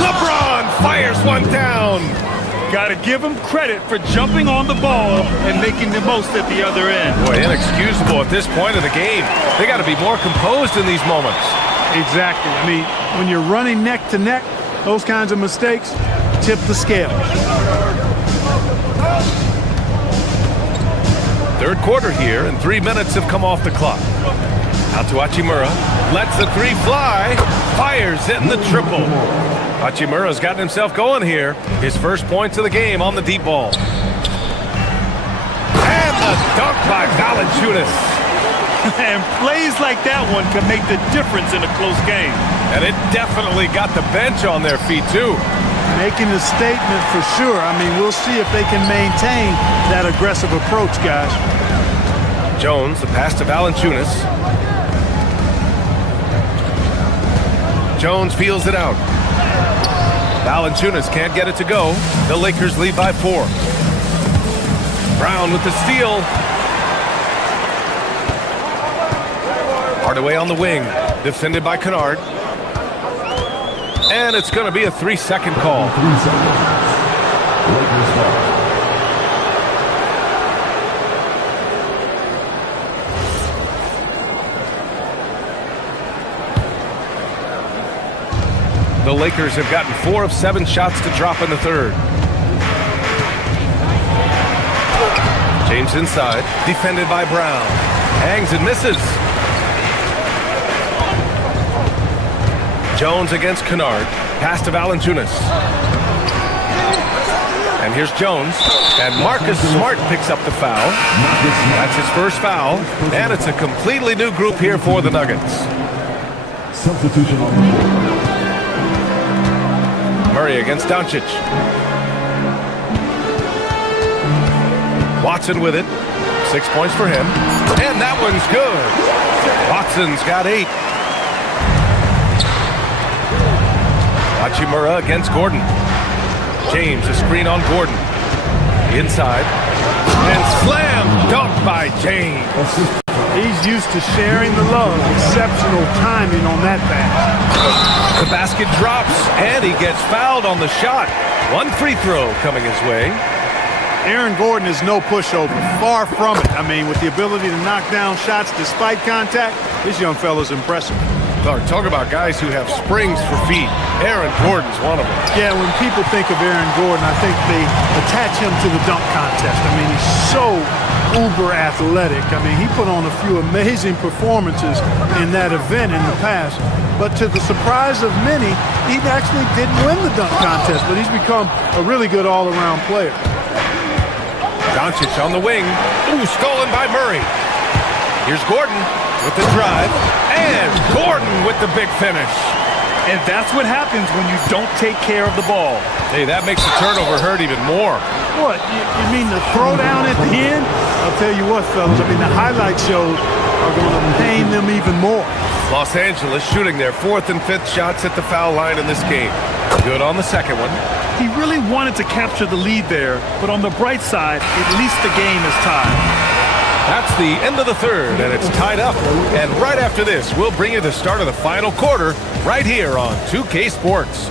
LeBron fires one down. Got to give him credit for jumping on the ball and making the most at the other end. Boy, inexcusable at this point of the game. They got to be more composed in these moments. Exactly. I mean, when you're running neck to neck, those kinds of mistakes tip the scale. Third quarter here, and 3 minutes have come off the clock. Out to Hachimura. Lets the 3 fly. Fires hitting the triple. Hachimura's gotten himself going here. His first points of the game on the deep ball. And A dunk by Valanciunas. And plays like that one can make the difference in a close game. And it definitely got the bench on their feet, too. Making a statement for sure. I mean, we'll see if they can maintain that aggressive approach, guys. Jones, the pass to Valanciunas. Jones feels it out. Valanciunas can't get it to go. The Lakers lead by 4. Brown with the steal. Hardaway on the wing. Defended by Kennard. And it's going to be a 3-second call. 3 seconds. Lakers ball. The Lakers have gotten 4 of 7 shots to drop in the third. James inside, defended by Brown. Hangs and misses. Jones against Kennard. Pass to Valanciunas. And here's Jones. And Marcus Smart picks up the foul. That's his first foul. And it's a completely new group here for the Nuggets. Substitution on the floor. Murray against Doncic. Watson with it. 6 points for him. And that one's good. Watson's got 8. Hachimura against Gordon. James, a screen on Gordon. Inside. And slam dunk by James. He's used to sharing the love. Exceptional timing on that pass. The basket drops, and he gets fouled on the shot. 1 free throw coming his way. Aaron Gordon is no pushover. Far from it. I mean, with the ability to knock down shots despite contact, this young fella's impressive. Talk about guys who have springs for feet. Aaron Gordon's one of them. Yeah, when people think of Aaron Gordon, I think they attach him to the dunk contest. I mean, he's so uber athletic. I mean, he put on a few amazing performances in that event in the past. But to the surprise of many, he actually didn't win the dunk contest, but he's become a really good all-around player. Doncic on the wing. Ooh, stolen by Murray. Here's Gordon with the drive. And Gordon with the big finish. And that's what happens when you don't take care of the ball. Hey, that makes the turnover hurt even more. What, you mean the throwdown at the end? I'll tell you what, fellas, I mean, the highlight shows are going to pain them even more. Los Angeles shooting their 4th and 5th shots at the foul line in this game. Good on the second one. He really wanted to capture the lead there, but on the bright side, at least the game is tied. That's the end of the third, and it's tied up. And right after this, we'll bring you the start of the final quarter right here on 2K Sports.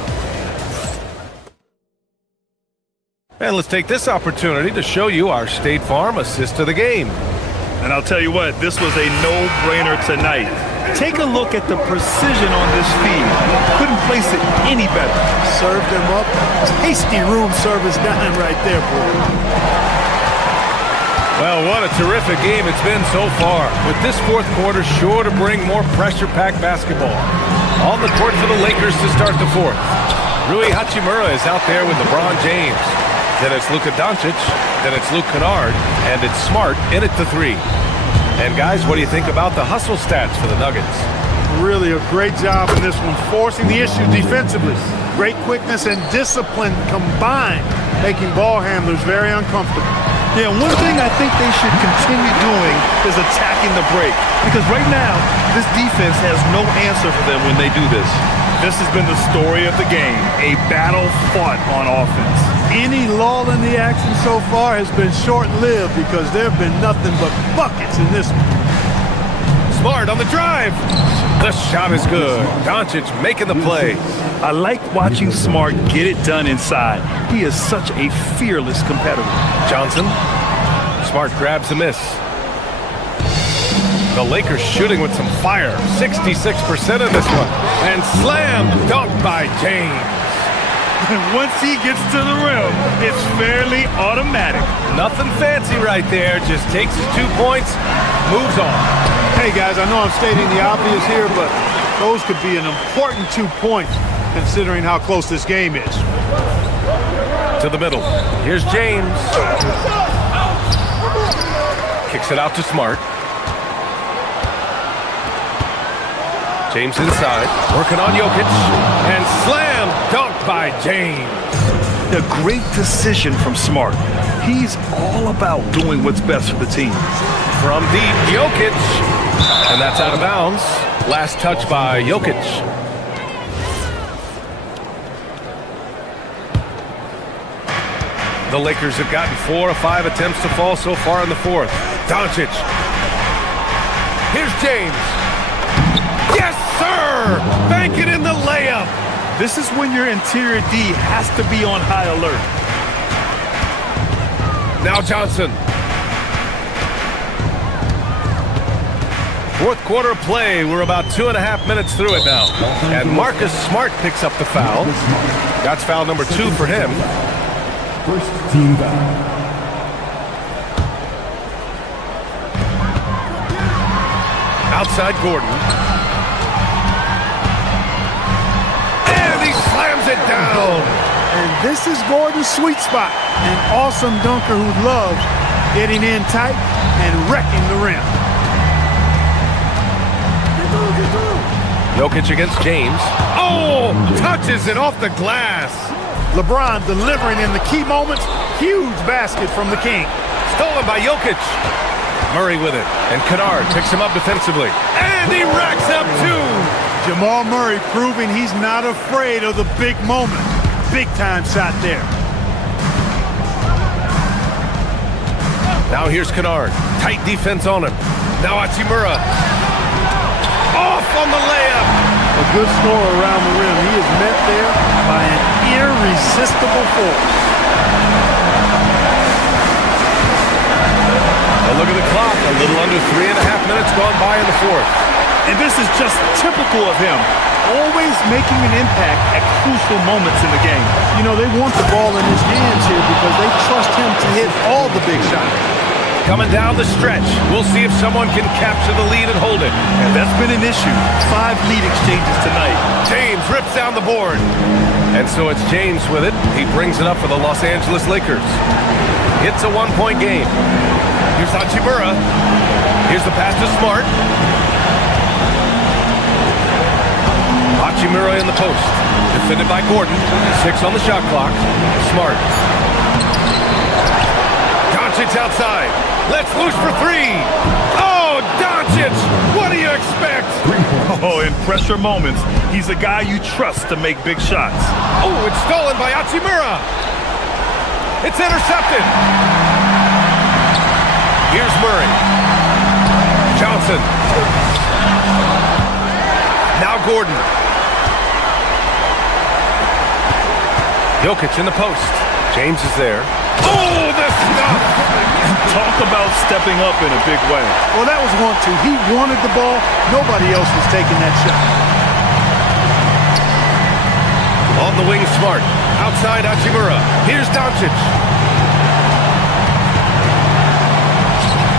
And let's take this opportunity to show you our State Farm assist of the game. And I'll tell you what, this was a no-brainer tonight. Take a look at the precision on this feed. Couldn't place it any better. Served him up. Tasty room service dime right there, boy. Well, what a terrific game it's been so far, with this fourth quarter sure to bring more pressure-packed basketball. On the court for the Lakers to start the fourth. Rui Hachimura is out there with LeBron James. Then it's Luka Doncic, then it's Luke Kennard, and it's Smart in at the 3. And guys, what do you think about the hustle stats for the Nuggets? Really a great job in this one, forcing the issue defensively. Great quickness and discipline combined, making ball handlers very uncomfortable. Yeah, one thing I think they should continue doing is attacking the break. Because right now, this defense has no answer for them when they do this. This has been the story of the game, a battle fought on offense. Any lull in the action so far has been short-lived because there have been nothing but buckets in this one. Smart on the drive. The shot is good. Doncic making the play. I like watching Smart get it done inside. He is such a fearless competitor. Johnson. Smart grabs a miss. The Lakers shooting with some fire. 66% in this one. And slam dunk by James. Once he gets to the rim, it's fairly automatic. Nothing fancy right there. Just takes his 2 points, moves on. Hey, guys, I know I'm stating the obvious here, but those could be an important 2 points considering how close this game is. To the middle. Here's James. Kicks it out to Smart. James inside, working on Jokic, and slam dunk by James. A great decision from Smart. He's all about doing what's best for the team. From deep, Jokic, and that's out of bounds. Last touch by Jokic. The Lakers have gotten 4 of 5 attempts to fall so far in the fourth. Doncic. Here's James. Yes, sir! Bank it in the layup. This is when your interior D has to be on high alert. Now Johnson. Fourth quarter play. We're about 2.5 minutes through it now. And Marcus Smart picks up the foul. That's foul number 2 for him. First team foul. Outside Gordon. And he slams it down. And this is Gordon's sweet spot. An awesome dunker who loves getting in tight and wrecking the rim. Jokic against James. Oh, touches it off the glass. LeBron delivering in the key moments. Huge basket from the King. Stolen by Jokic. Murray with it. And Kennard picks him up defensively. And he racks up 2. Jamal Murray proving he's not afraid of the big moment. Big time shot there. Now here's Kennard. Tight defense on him. Now Hachimura. Off on the layup. A good score around the rim. He is met there by an irresistible force. A look at the clock. A little under 3.5 minutes gone by in the fourth. And this is just typical of him. Always making an impact at crucial moments in the game. You know, they want the ball in his hands here because they trust him to hit all the big shots. Coming down the stretch. We'll see if someone can capture the lead and hold it. And that's been an issue. 5 lead exchanges tonight. James rips down the board. And so it's James with it. He brings it up for the Los Angeles Lakers. It's a 1-point game. Here's Hachimura. Here's the pass to Smart. Hachimura in the post. Defended by Gordon. 6 on the shot clock. Smart. Doncic outside. Let's loose for 3. Oh, Doncic! What do you expect? Oh, in pressure moments, he's a guy you trust to make big shots. Oh, it's stolen by Hachimura. It's intercepted. Here's Murray. Johnson. Now Gordon. Jokic in the post. James is there. Oh, the stuff! Talk about stepping up in a big way. Well, that was 1-2. He wanted the ball. Nobody else was taking that shot. On the wing, Smart. Outside Hachimura. Here's Doncic.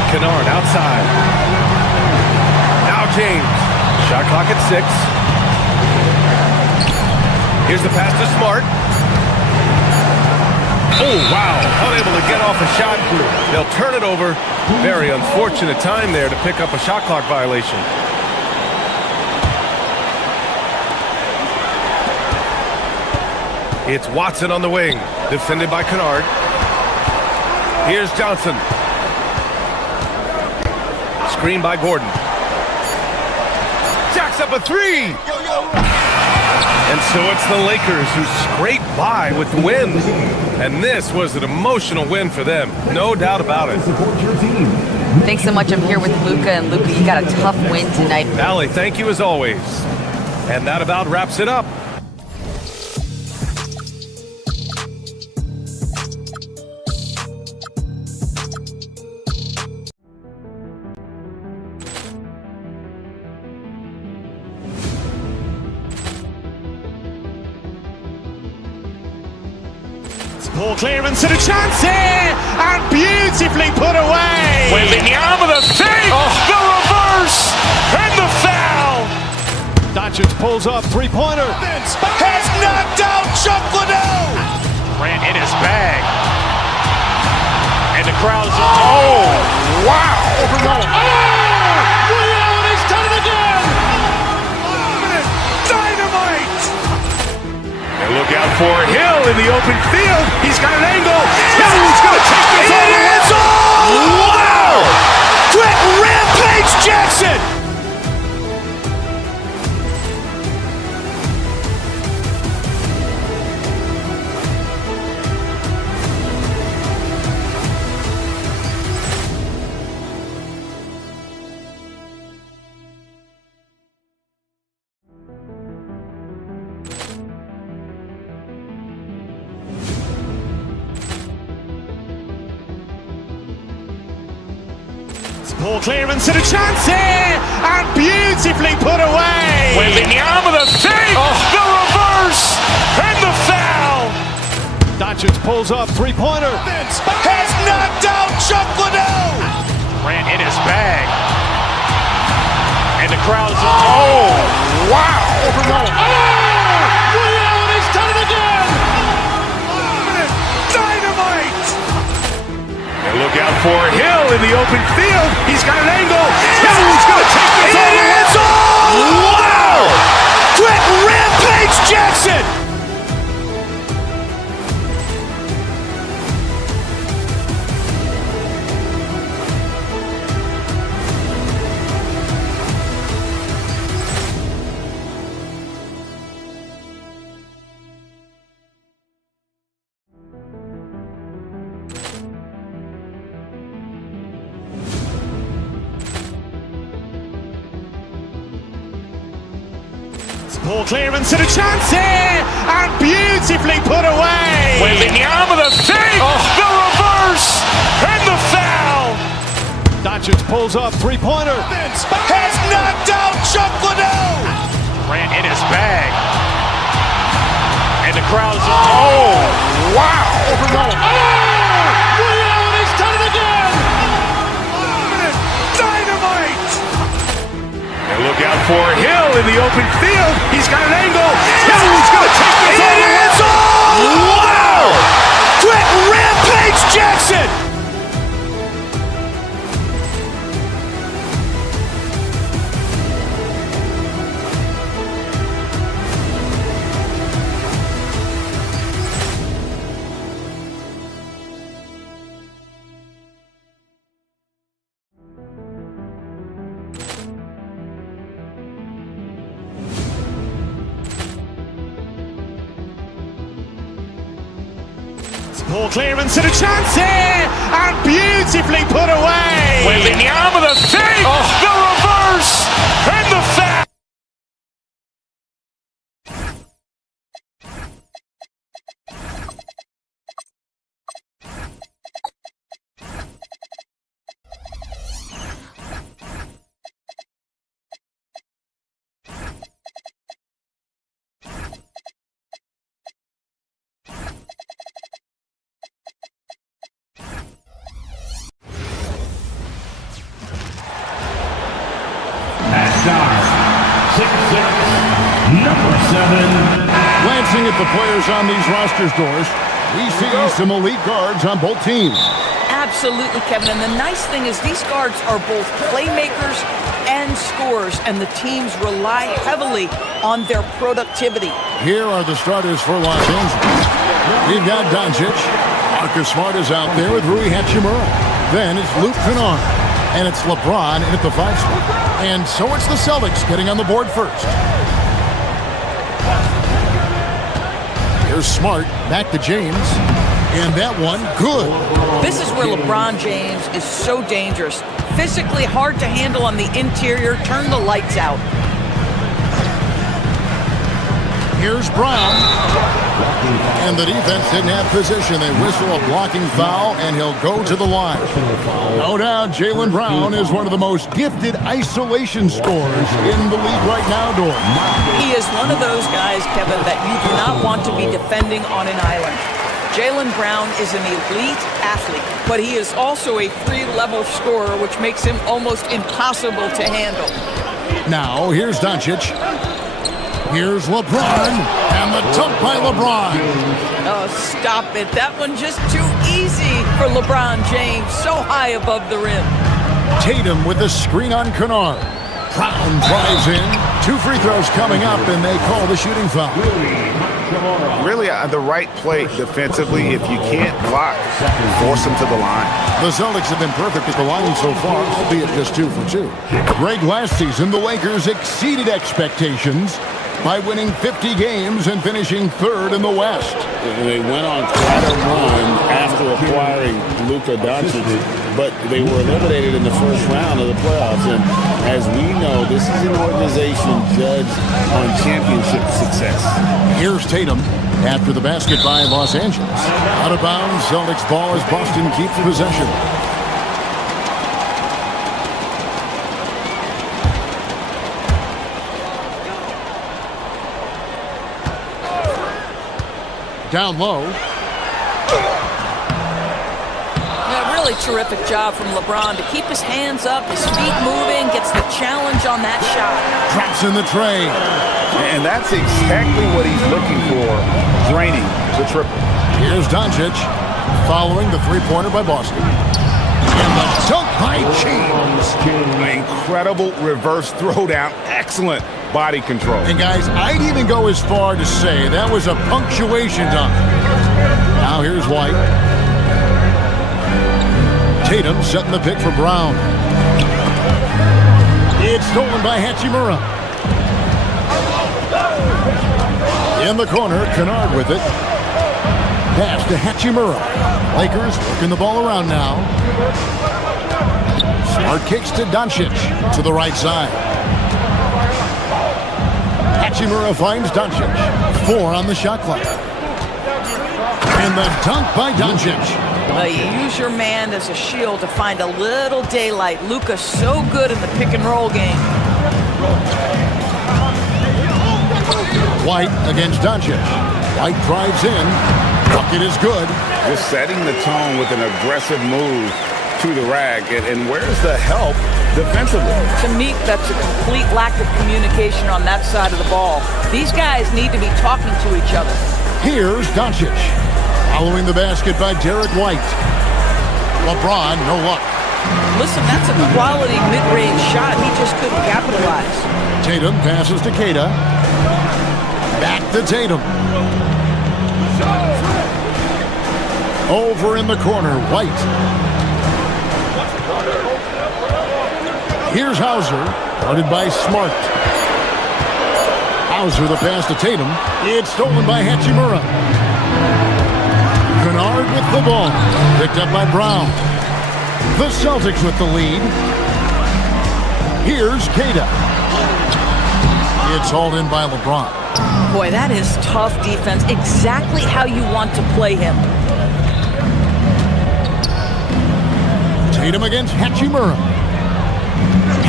Kennard outside. Now James. Shot clock at 6. Here's the pass to Smart. Oh, wow. Unable to get off a shot. They'll turn it over. Very unfortunate time there to pick up a shot clock violation. It's Watson on the wing. Defended by Kennard. Here's Johnson. Screen by Gordon. Jacks up a 3. And so it's the Lakers who scrape by with the win. And this was an emotional win for them. No doubt about it. Thanks so much. I'm here with Luka. And Luka, you got a tough win tonight. Allie, thank you as always. And that about wraps it up. Ball clearance and a chance here, and beautifully put away. Wembanyama the fake, the reverse, and the foul. Doncic pulls up, three-pointer. Has knocked out Chuck Liddell. Ran in his bag. And the crowd is, oh, wow! Over Roma. Rio has done it again! Dynamite! And look out for Hill in the open field. He's got an angle. Hill's going to take this all the way. Wow! Quick Rampage Jackson! Poor clearance and a chance here, and beautifully put away. Wembanyama the save, the reverse, and the foul. Doncic pulls up, three-pointer. Has knocked out Chuck Liddell. Grant in his bag. And the crowd is, oh, wow. Over Roma. Rio has done it again. Dynamite. And look out for Hill in the open field. He's got an angle. Hill's going to take this all the way. Wow! Quick Rampage Jackson! Poor clearance and a chance here, and beautifully put away. Wembanyama the save, the reverse, and the foul. Doncic pulls up, three-pointer. Has knocked out Chuck Liddell. Grant in his bag. And the crowd is, oh, wow. Over Roma. Rio has done it again. Dynamite. And look out for Hill in the open field. He's got an angle. Hill's going to take this all the way. Wow! Quick Rampage Jackson! Poor clearance and a chance here, and beautifully put away. Wembanyama the save, the reverse, and the foul. Number 7. Glancing at the players on these rosters, doors, we see some elite guards on both teams. Absolutely, Kevin. And the nice thing is these guards are both playmakers and scorers, and the teams rely heavily on their productivity. Here are the starters for Los Angeles. We've got Doncic. Marcus Smart is out there with Rui Hachimura. Then it's Luke Kennard. And it's LeBron in at the 5 spot. And so it's the Celtics getting on the board first. Here's Smart, back to James. And that one, good. This is where LeBron James is so dangerous. Physically hard to handle on the interior. Turn the lights out. Here's Brown. And the defense didn't have position. They whistle a blocking foul, and he'll go to the line. No doubt, Jaylen Brown is one of the most gifted isolation scorers in the league right now, Dor. He is one of those guys, Kevin, that you do not want to be defending on an island. Jaylen Brown is an elite athlete, but he is also a three-level scorer, which makes him almost impossible to handle. Now, here's Doncic. Here's LeBron, and the dunk by LeBron. Oh, stop it. That one just too easy for LeBron James, so high above the rim. Tatum with the screen on Kennard. Brown drives in. 2 free throws coming up, and they call the shooting foul. Really the right play defensively. If you can't block, force them to the line. The Celtics have been perfect at the line so far, albeit just 2 for 2. Greg, last season, the Lakers exceeded expectations by winning 50 games and finishing 3rd in the West. They went on quite a run after acquiring Luka Doncic, but they were eliminated in the first round of the playoffs. And as we know, this is an organization judged on championship success. Here's Tatum after the basket by Los Angeles. Out of bounds, Celtics ball as Boston keeps possession. Down low. Yeah, really terrific job from LeBron to keep his hands up, his feet moving, gets the challenge on that shot. Drops in the tray. And that's exactly what he's looking for, draining the triple. Here's Doncic following the 3-pointer by Boston. And the dunk by James. An incredible reverse throwdown. Excellent body control. And guys, I'd even go as far to say that was a punctuation dunk. Now here's White. Tatum setting the pick for Brown. It's stolen by Hachimura. In the corner, Kennard with it. Pass to Hachimura. Lakers working the ball around now. Smart kicks to Doncic to the right side. Hachimura finds Doncic. 4 on the shot clock. And the dunk by Doncic. You use your man as a shield to find a little daylight. Luka's so good in the pick and roll game. White against Doncic. White drives in. Bucket is good. Just setting the tone with an aggressive move to the rack. And where's the help defensively? To me, that's a complete lack of communication on that side of the ball. These guys need to be talking to each other. Here's Doncic. Following the basket by Derek White. LeBron, no luck. Listen, that's a quality mid-range shot. He just couldn't capitalize. Tatum passes to Keita. Back to Tatum. Over in the corner, White. Here's Hauser, guarded by Smart. Hauser the pass to Tatum. It's stolen by Hachimura. Kennard with the ball. Picked up by Brown. The Celtics with the lead. Here's Keita. It's hauled in by LeBron. Boy, that is tough defense. Exactly how you want to play him. Tatum against Hachimura.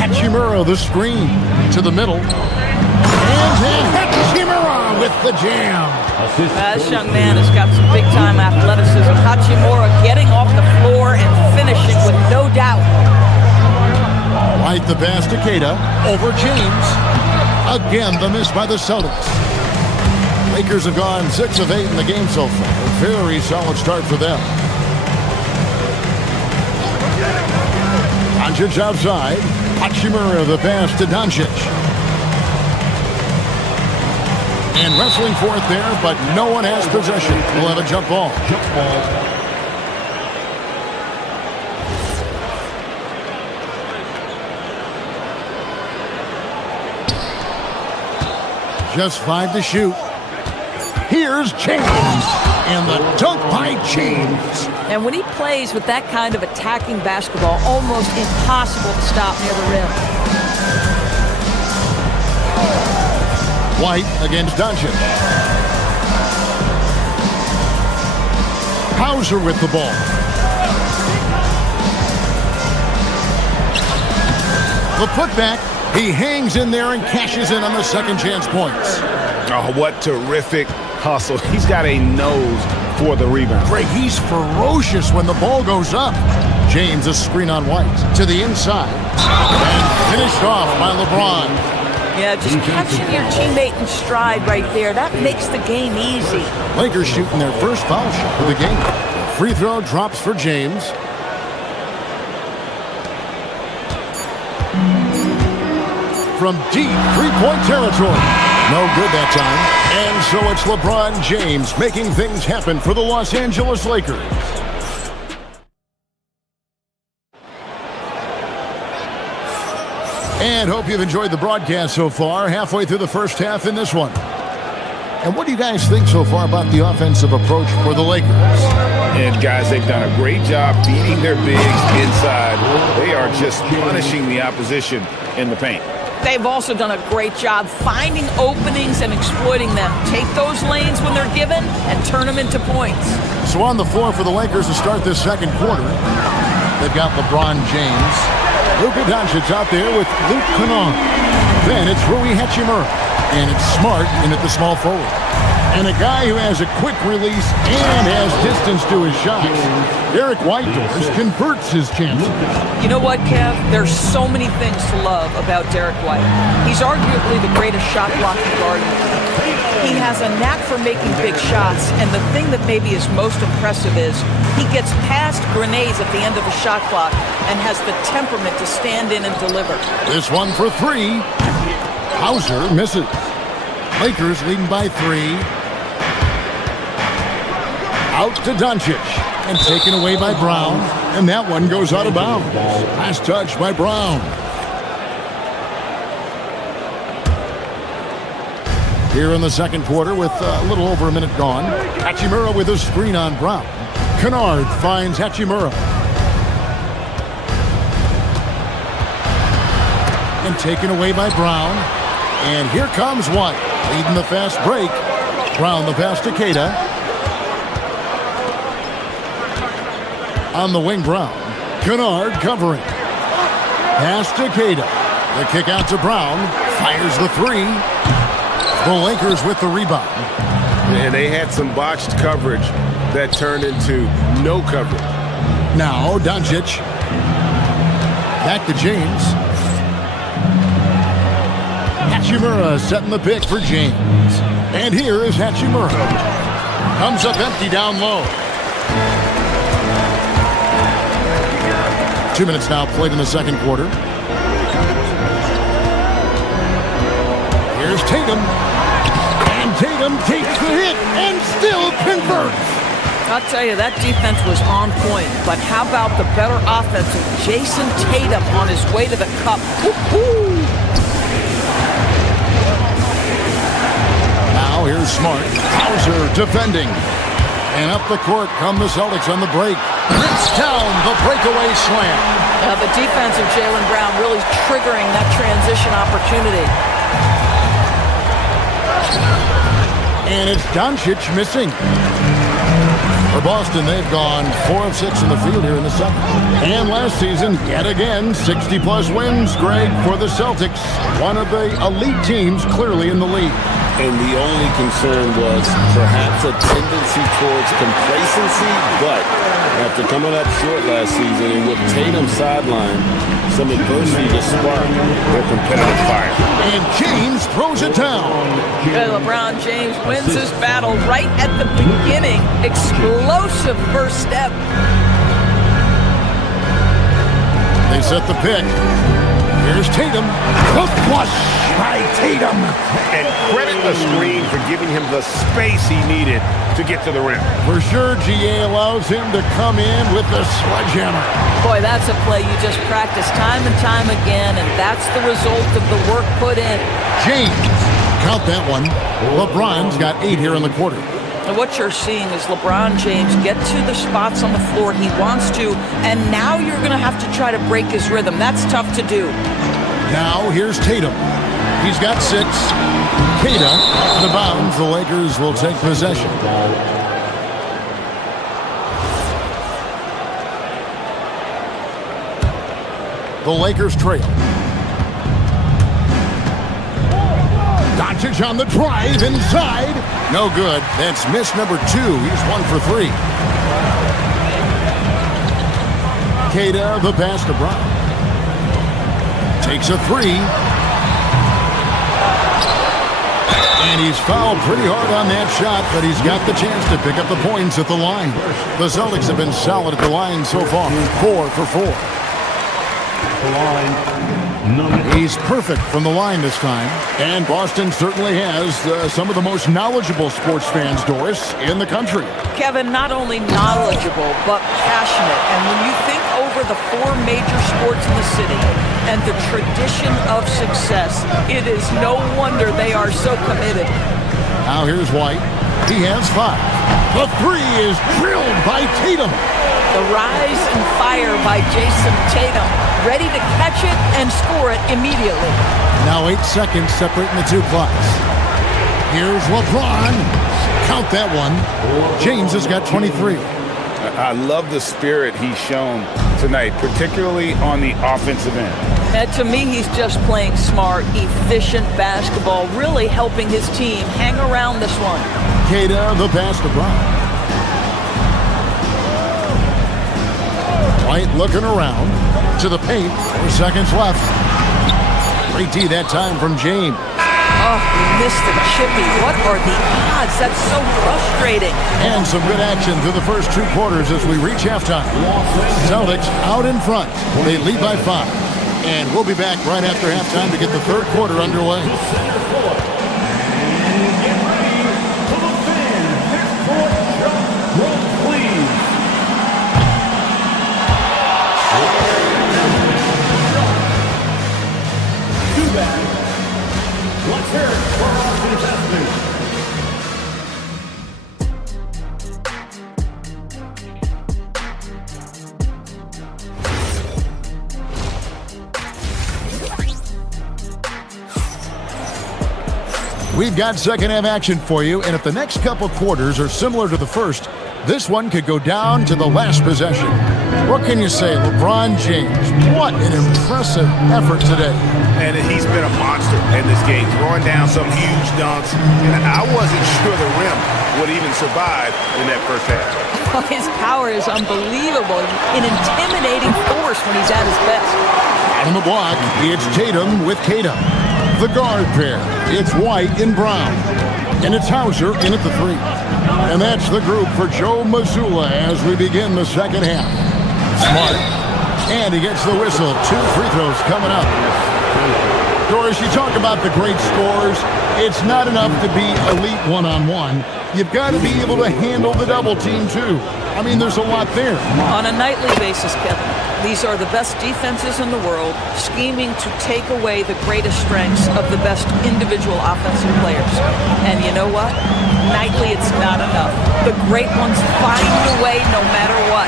Hachimura the screen to the middle. And then Hachimura with the jam. This young man has got some big-time athleticism. Hachimura getting off the floor and finishing with no doubt. White the pass to Keita. Over James. Again, the miss by the Celtics. Lakers have gone 6 of 8 in the game so far. A very solid start for them. Doncic outside. Hachimura the pass to Doncic. And wrestling for it there, but no one has possession. We'll have a jump ball. Just 5 to shoot. Here's James. And the dunk by James. And when he plays with that kind of attacking basketball, almost impossible to stop near the rim. White against Doncic. Hauser with the ball. The putback. He hangs in there and cashes in on the second chance points. Oh, what terrific hustle. He's got a nose for the rebound. Greg, he's ferocious when the ball goes up. James, a screen on White to the inside. And finished off by LeBron. Yeah, just catching your teammate in stride right there. That makes the game easy. Lakers shooting their first foul shot of the game. Free throw drops for James. from deep three-point territory. No good that time. And so it's LeBron James making things happen for the Los Angeles Lakers. And hope you've enjoyed the broadcast so far. Halfway through the first half in this one. And what do you guys think so far about the offensive approach for the Lakers? And guys, they've done a great job feeding their bigs inside. They are just punishing the opposition in the paint. They've also done a great job finding openings and exploiting them. Take those lanes when they're given and turn them into points. So on the floor for the Lakers to start this second quarter, they've got LeBron James. Luka Doncic out there with Luke Kennard. Then it's Rui Hachimura. And it's Smart in at the small forward. And a guy who has a quick release and has distance to his shots. Derek Whitehorse converts his chances. You know what, Kev? There's so many things to love about Derek White. He's arguably the greatest shot-blocking guard in the league. He has a knack for making big shots, and the thing that maybe is most impressive is he gets past grenades at the end of a shot clock and has the temperament to stand in and deliver. This one for three. Hauser misses. Lakers leading by 3. Out to Doncic. And taken away by Brown. And that one goes out of bounds. Last touch by Brown. Here in the second quarter with a little over a minute gone. Hachimura with a screen on Brown. Kennard finds Hachimura. And taken away by Brown. And here comes White, leading the fast break. Brown the pass to Keita. On the wing, Brown. Kennard covering. Pass to Keita. The kick out to Brown. Fires the 3. The Lakers with the rebound. And they had some botched coverage that turned into no coverage. Now Doncic. Back to James. Hachimura setting the pick for James. And here is Hachimura. Comes up empty down low. 2 minutes now played in the second quarter. Here's Tatum. And Tatum takes the hit and still converts. I'll tell you, that defense was on point. But how about the better offense of Jason Tatum on his way to the cup? Woo-hoo! Now here's Smart. Hauser defending. And up the court come the Celtics on the break. Rips down the breakaway slam. The defense of Jaylen Brown really triggering that transition opportunity. And it's Doncic missing. For Boston, they've gone 4 of 6 in the field here in the second. And last season, yet again, 60-plus wins, Greg, for the Celtics. One of the elite teams clearly in the league. And the only concern was perhaps a tendency towards complacency, but after coming up short last season and with Tatum sidelined, some adversity to spark their competitive fire. And James throws it down. And LeBron James wins this battle right at the beginning. Explosive first step. They set the pick. Here's Tatum. The flush by Tatum. And credit the screen for giving him the space he needed to get to the rim. For sure, GA allows him to come in with the sledgehammer. Boy, that's a play you just practice time and time again, and that's the result of the work put in. James, count that one. LeBron's got 8 here in the quarter. And what you're seeing is LeBron James get to the spots on the floor he wants to, and now you're going to have to try to break his rhythm. That's tough to do. Now here's Tatum. He's got 6. Keita out of bounds. The Lakers will take possession. The Lakers trail. Doncic on the drive inside. No good. That's miss number 2. He's 1 for 3. Keita, the pass to Brown. Takes a 3. And he's fouled pretty hard on that shot, but he's got the chance to pick up the points at the line. The Celtics have been solid at the line so far. 4 for 4. The line, number He's perfect from the line this time. And Boston certainly has some of the most knowledgeable sports fans, Doris, in the country. Kevin, not only knowledgeable, but passionate. And when you think over the 4 major sports in the city and the tradition of success, it is no wonder they are so committed. Now here's White. He has 5. The 3 is drilled by Tatum. The rise and fire by Jason Tatum, ready to catch it and score it immediately. Now 8 seconds separating the 2 clocks. Here's LeBron. Count that one. James has got 23. I love the spirit he's shown tonight, particularly on the offensive end. And to me, he's just playing smart, efficient basketball, really helping his team hang around this one. Keita, the pass to Brown. White looking around to the paint. 4 seconds left. Great D that time from James. Oh, he missed the chippy. What are the odds? That's so frustrating. And some good action through the first 2 quarters as we reach halftime. Celtics out in front. They lead by 5. And we'll be back right after halftime to get the 3rd quarter underway. Let's hear it for our contestants. We've got second half action for you, and if the next couple quarters are similar to the first, this one could go down to the last possession. What can you say, LeBron James? What an impressive effort today. And he's been a monster in this game, throwing down some huge dunks. And I wasn't sure the rim would even survive in that first half. His power is unbelievable, an intimidating force when he's at his best. On the block, it's Tatum with Keita. The guard pair, it's White and Brown. And it's Hauser in at the 3. And that's the group for Joe Mazzulla as we begin the second half. Smart. And he gets the whistle. 2 free throws coming up. Doris, you talk about the great scores. It's not enough to be elite one-on-one. You've got to be able to handle the double team, too. I mean, there's a lot there. On a nightly basis, Kevin, these are the best defenses in the world, scheming to take away the greatest strengths of the best individual offensive players. And you know what? Nightly, it's not enough. The great ones find a way no matter what.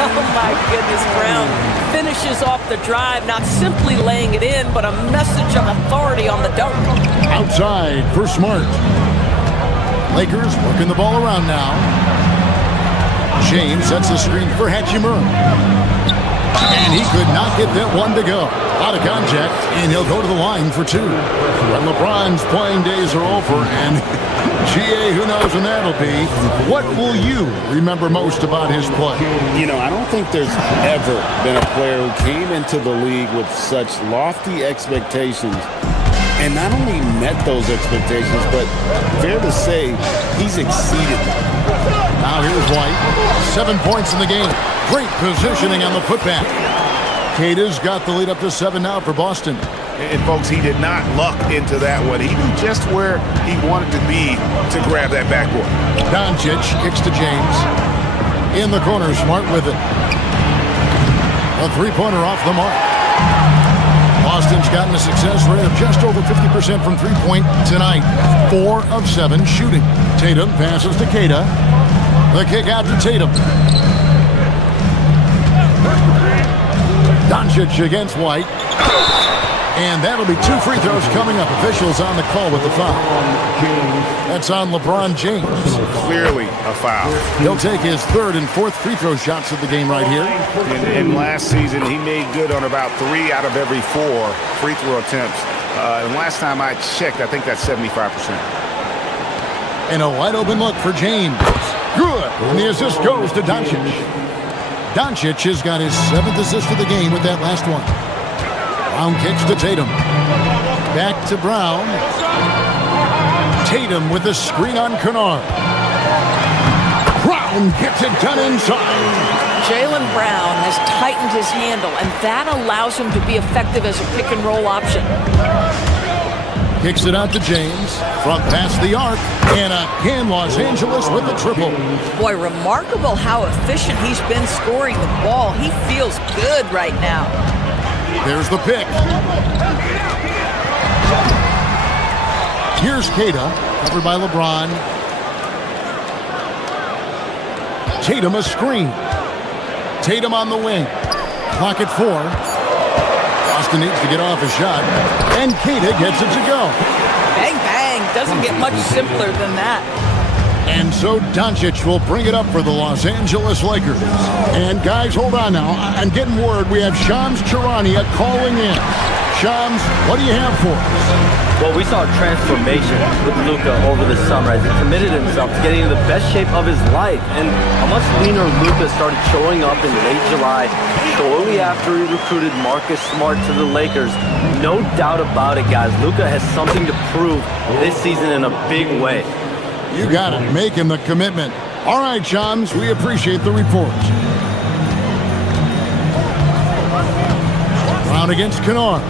Oh, my goodness, Brown finishes off the drive, not simply laying it in, but a message of authority on the dunk. Outside for Smart. Lakers working the ball around now. James sets the screen for Hachimura. And he could not get that one to go. Out of contact, and he'll go to the line for 2. When LeBron's playing days are over, and GA, who knows when that'll be. What will you remember most about his play? You know, I don't think there's ever been a player who came into the league with such lofty expectations and not only met those expectations, but fair to say, he's exceeded them. Now here's White. 7 points in the game. Great positioning on the putback. Keita's got the lead up to 7 now for Boston. And folks, he did not luck into that one. He knew just where he wanted to be to grab that backboard. Doncic kicks to James. In the corner, Smart with it. A 3-pointer off the mark. Boston's gotten a success rate of just over 50% from 3-point tonight. 4 of 7 shooting. Tatum passes to Keita. The kick out to Tatum. Doncic against White. And that'll be 2 free throws coming up. Officials on the call with the foul. That's on LeBron James. Clearly a foul. He'll take his 3rd and 4th free throw shots of the game right here. And last season, he made good on about 3 out of every 4 free throw attempts. And last time I checked, I think that's 75%. And a wide open look for James. Good. And the assist goes to Doncic. Doncic has got his 7th assist of the game with that last one. Brown kicks to Tatum. Back to Brown. Tatum with the screen on Kennard. Brown gets it done inside. Jaylen Brown has tightened his handle, and that allows him to be effective as a pick-and-roll option. Kicks it out to James from past the arc, and again Los Angeles with the triple. Boy, remarkable how efficient he's been scoring the ball. He feels good right now. There's the pick. Here's Keita, covered by LeBron. Tatum a screen. Tatum on the wing. Clock at 4. Boston needs to get off a shot. And Keita gets it to go. Bang, bang. Doesn't get much simpler than that. And so Doncic will bring it up for the Los Angeles Lakers. And guys, hold on now. I'm getting word we have Shams Charania calling in. Shams, what do you have for us? Well, we saw a transformation with Luka over the summer as he committed himself to getting in the best shape of his life. And a much leaner Luka started showing up in late July, shortly after he recruited Marcus Smart to the Lakers. No doubt about it, guys. Luka has something to prove this season in a big way. You got it, making the commitment. All right, Shams, we appreciate the report. Brown against Kennard.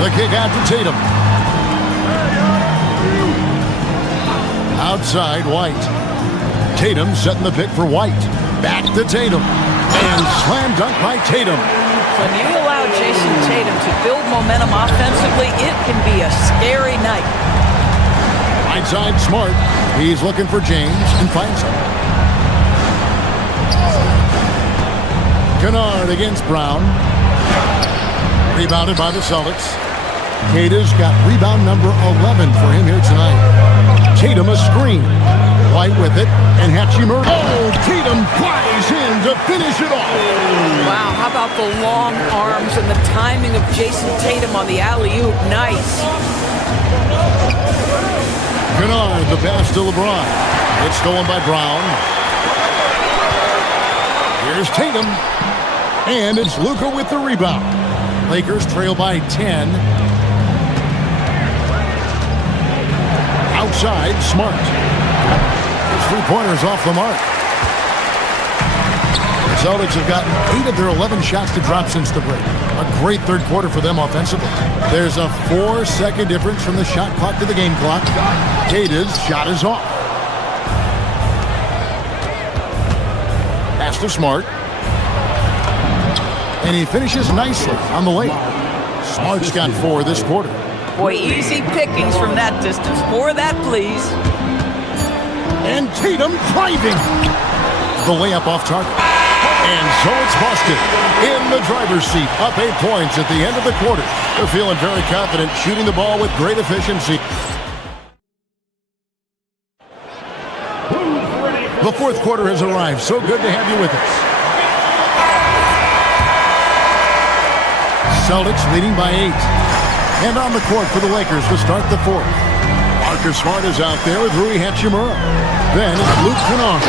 The kick out to Tatum. Outside, White. Tatum setting the pick for White. Back to Tatum. And slam dunk by Tatum. When you allow Jason Tatum to build momentum offensively, it can be a scary night. Right side, Smart. He's looking for James and finds him. Kennard against Brown. Rebounded by the Celtics. Keita's got rebound number 11 for him here tonight. Tatum a screen. White with it, and Hachimura. Oh, Tatum flies in to finish it off. Wow, how about the long arms and the timing of Jason Tatum on the alley-oop? Nice. Kennard, the pass to LeBron. It's stolen by Brown. Here's Tatum. And it's Luka with the rebound. Lakers trail by 10. Outside, Smart. His three-pointers off the mark. The Celtics have gotten 8 of their 11 shots to drop since the break. A great third quarter for them offensively. There's a 4-second difference from the shot clock to the game clock. Keita's shot is off. Pass to Smart. And he finishes nicely on the layup. Smart's got 4 this quarter. Boy, easy pickings from that distance. More of that, please. And Tatum driving. The layup off target. And so it's Boston in the driver's seat, up 8 points at the end of the quarter. They're feeling very confident, shooting the ball with great efficiency. The fourth quarter has arrived. So good to have you with us. Celtics leading by 8. And on the court for the Lakers to start the fourth. Marcus Smart is out there with Rui Hachimura. Then it's Luke Kennard.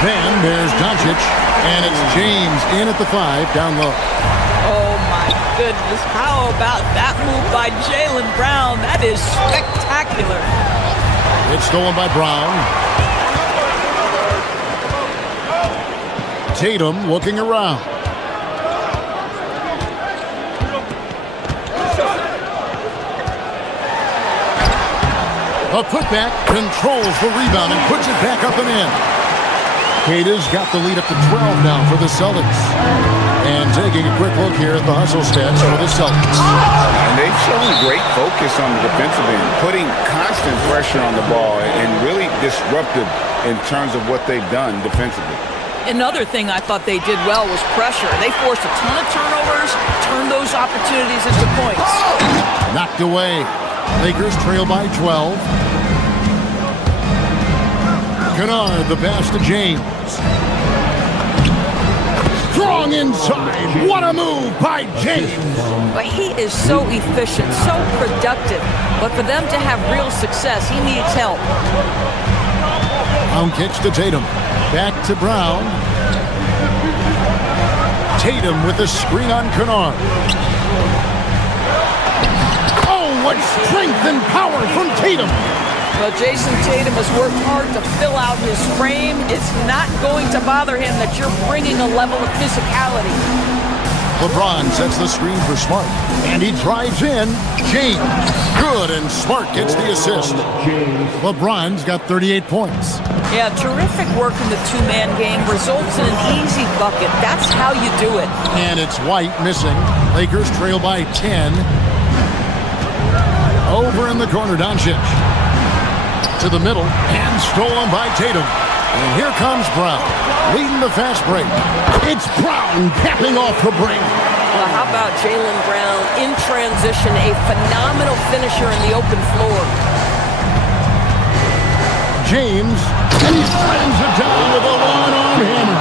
Then there's Doncic. And it's James in at the 5 down low. Oh, my goodness. How about that move by Jaylen Brown? That is spectacular. It's stolen by Brown. Tatum looking around. A putback controls the rebound and puts it back up and in. Keita's got the lead up to 12 now for the Celtics. And taking a quick look here at the hustle stats for the Celtics. And they've shown great focus on the defensive end, putting constant pressure on the ball and really disruptive in terms of what they've done defensively. Another thing I thought they did well was pressure. They forced a ton of turnovers, turned those opportunities into points. Knocked away. Lakers trail by 12. Kennard, the pass to James. Strong inside. What a move by James. But he is so efficient, so productive. But for them to have real success, he needs help. Brown kicks to Tatum. Back to Brown. Tatum with the screen on Kennard. Oh, what strength and power from Tatum. Well, Jason Tatum has worked hard to fill out his frame. It's not going to bother him that you're bringing a level of physicality. LeBron sets the screen for Smart, and he drives in. James, good, and Smart gets the assist. LeBron's got 38 points. Yeah, terrific work in the two-man game results in an easy bucket. That's how you do it. And it's White missing. Lakers trail by 10. Over in the corner, Doncic. To the middle, and stolen by Tatum. And here comes Brown, leading the fast break. It's Brown capping off the break. Well, how about Jaylen Brown in transition, a phenomenal finisher in the open floor. James, and he slams it down with a one-arm hammer.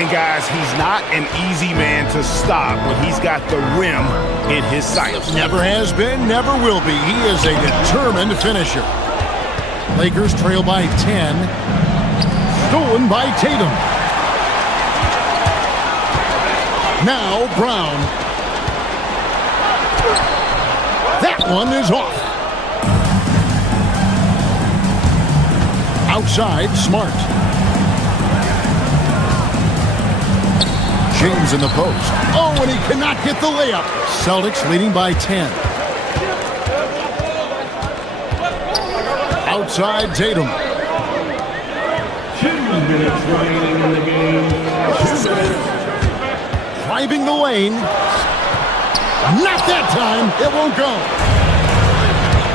And guys, he's not an easy man to stop when he's got the rim in his sights. Never has been, never will be. He is a determined finisher. Lakers trail by 10. Stolen by Tatum. Now Brown. That one is off. Outside, Smart. James in the post. Oh, and he cannot get the layup. Celtics leading by 10. Outside, Tatum. 2 minutes remaining in the game. Driving the lane. Not that time. It won't go.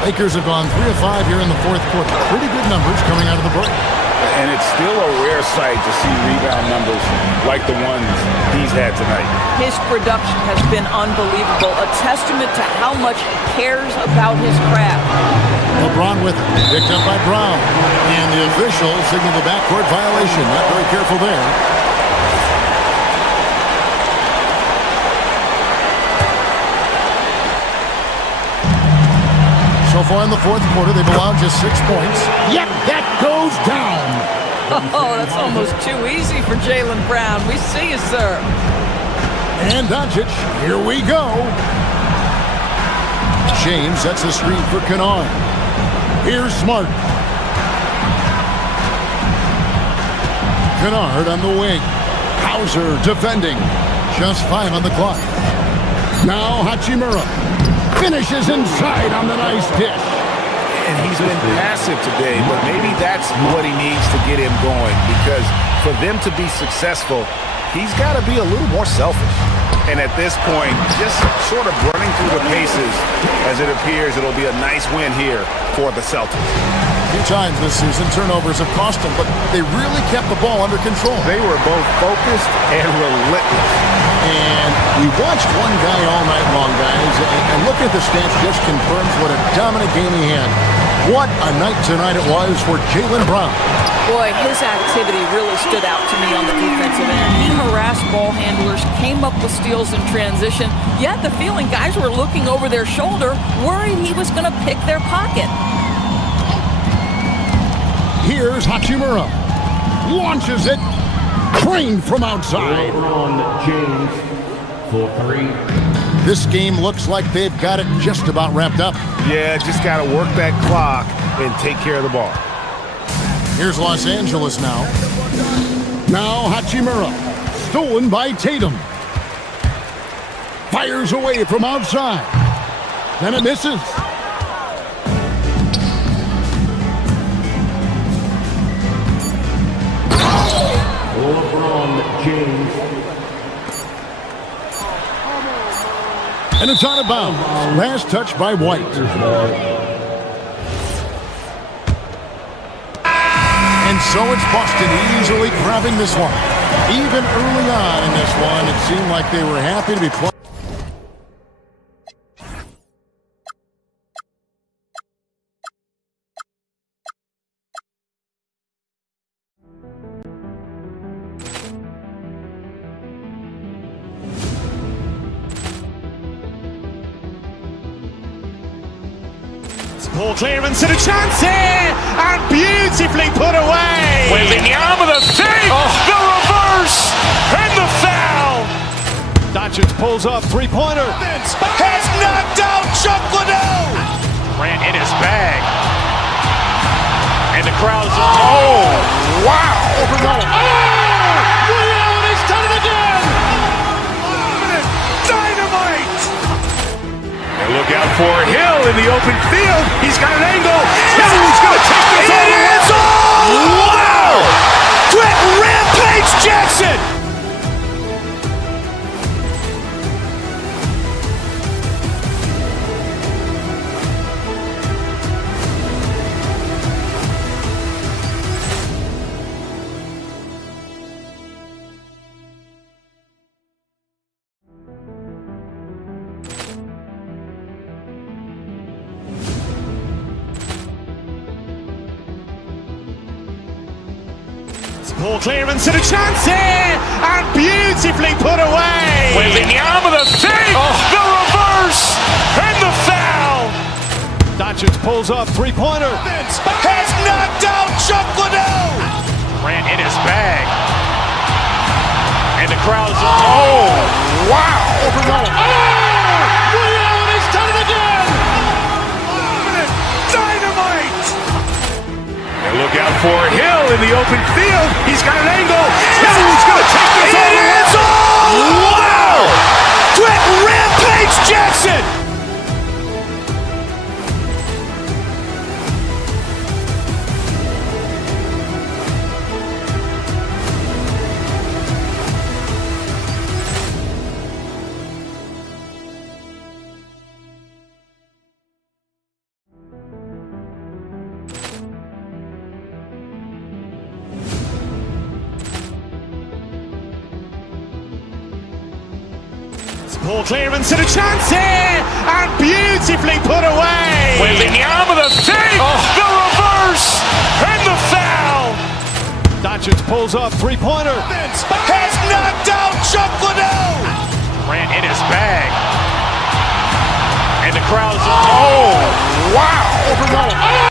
Lakers have gone 3 of 5 here in the fourth quarter. Pretty good numbers coming out of the break. And it's still a rare sight to see rebound numbers like the ones he's had tonight. His production has been unbelievable, a testament to how much he cares about his craft. LeBron with it, picked up by Brown. And the official signaled the backcourt violation. Not very careful there. So far in the fourth quarter, they've allowed just 6 points. Yep, that goes down. Oh, that's almost too easy for Jaylen Brown. We see you, sir. And Doncic, here we go. James sets the screen for Kennard. Here's Smart. Kennard on the wing. Hauser defending. Just 5 on the clock. Now Hachimura finishes inside on the nice dish. And he's been passive today, but maybe that's what he needs to get him going, because for them to be successful, he's got to be a little more selfish. And at this point, just sort of running through the paces, as it appears it'll be a nice win here for the Celtics. A few times this season, turnovers have cost them, but they really kept the ball under control. They were both focused and relentless. And we watched one guy all night long, guys, and looking at the stats just confirms what a dominant game he had. What a night tonight it was for Jaylen Brown. Boy, his activity really stood out to me on the defensive end. He harassed ball handlers, came up with steals in transition. You had the feeling guys were looking over their shoulder, worried he was going to pick their pocket. Here's Hachimura. Launches it. Trained from outside. LeBron James for 3. This game looks like they've got it just about wrapped up. Yeah, just got to work that clock and take care of the ball. Here's Los Angeles now. Now Hachimura. Stolen by Tatum. Fires away from outside. Then it misses. LeBron James. And it's out of bounds. Last touch by White. And so it's Boston easily grabbing this one. Even early on in this one, it seemed like they were happy to be playing. Ball clearance and a chance here, and beautifully put away. Wembanyama the save, the reverse, and the foul. Doncic pulls up, three-pointer. Has knocked out Chuck Liddell. Grant in his bag. And the crowd is, oh, wow. Over Roma. Oh, and he's done it again. Dynamite. And look out for Hill in the open field. He's got an angle. Now he's going to take this all the way. Wow. Brett Rampage Jackson. Ball clearance and a chance here, and beautifully put away. Wembanyama, the save, the reverse, and the foul. Doncic pulls up, three-pointer. Has knocked out Chuck Liddell. Grant in his bag. And the crowd is, oh, wow. Over Roma. Oh, and he's done it again. Dynamite. And look out for Hill in the open field. He's got an angle. Now he's going to take this all the way. Wow! Brett Rampage Jackson. Ball clearance and a chance here, and beautifully put away. Wembanyama, the save, the reverse, and the foul. Doncic pulls up, three-pointer. Has knocked out Chuck Liddell. Grant in his bag. And the crowd is, oh, wow. Over Roma.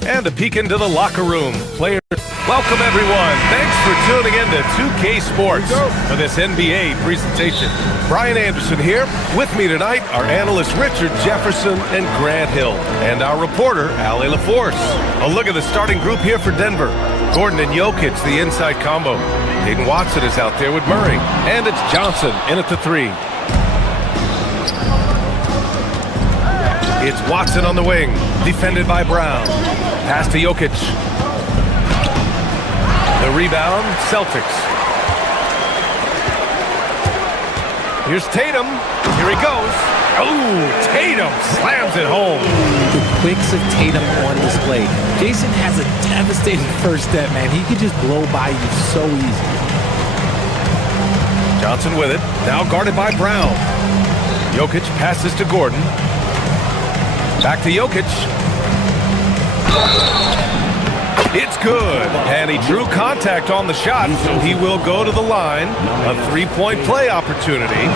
And a peek into the locker room. Players, welcome everyone. Thanks for tuning in to 2K Sports for this NBA presentation. Brian Anderson here. With me tonight are analysts Richard Jefferson and Grant Hill, and our reporter, Ali LaForce. A look at the starting group here for Denver. Gordon and Jokic, the inside combo. Hayden Watson is out there with Murray. And it's Johnson in at the three. It's Watson on the wing, defended by Brown. Pass to Jokic. The rebound, Celtics. Here's Tatum. Here he goes. Oh, Tatum slams it home. The quicks of Tatum on display. Jason has a devastating first step, man. He could just blow by you so easy. Johnson with it. Now guarded by Brown. Jokic passes to Gordon. Back to Jokic. It's good. And he drew contact on the shot, so he will go to the line. A three-point play opportunity.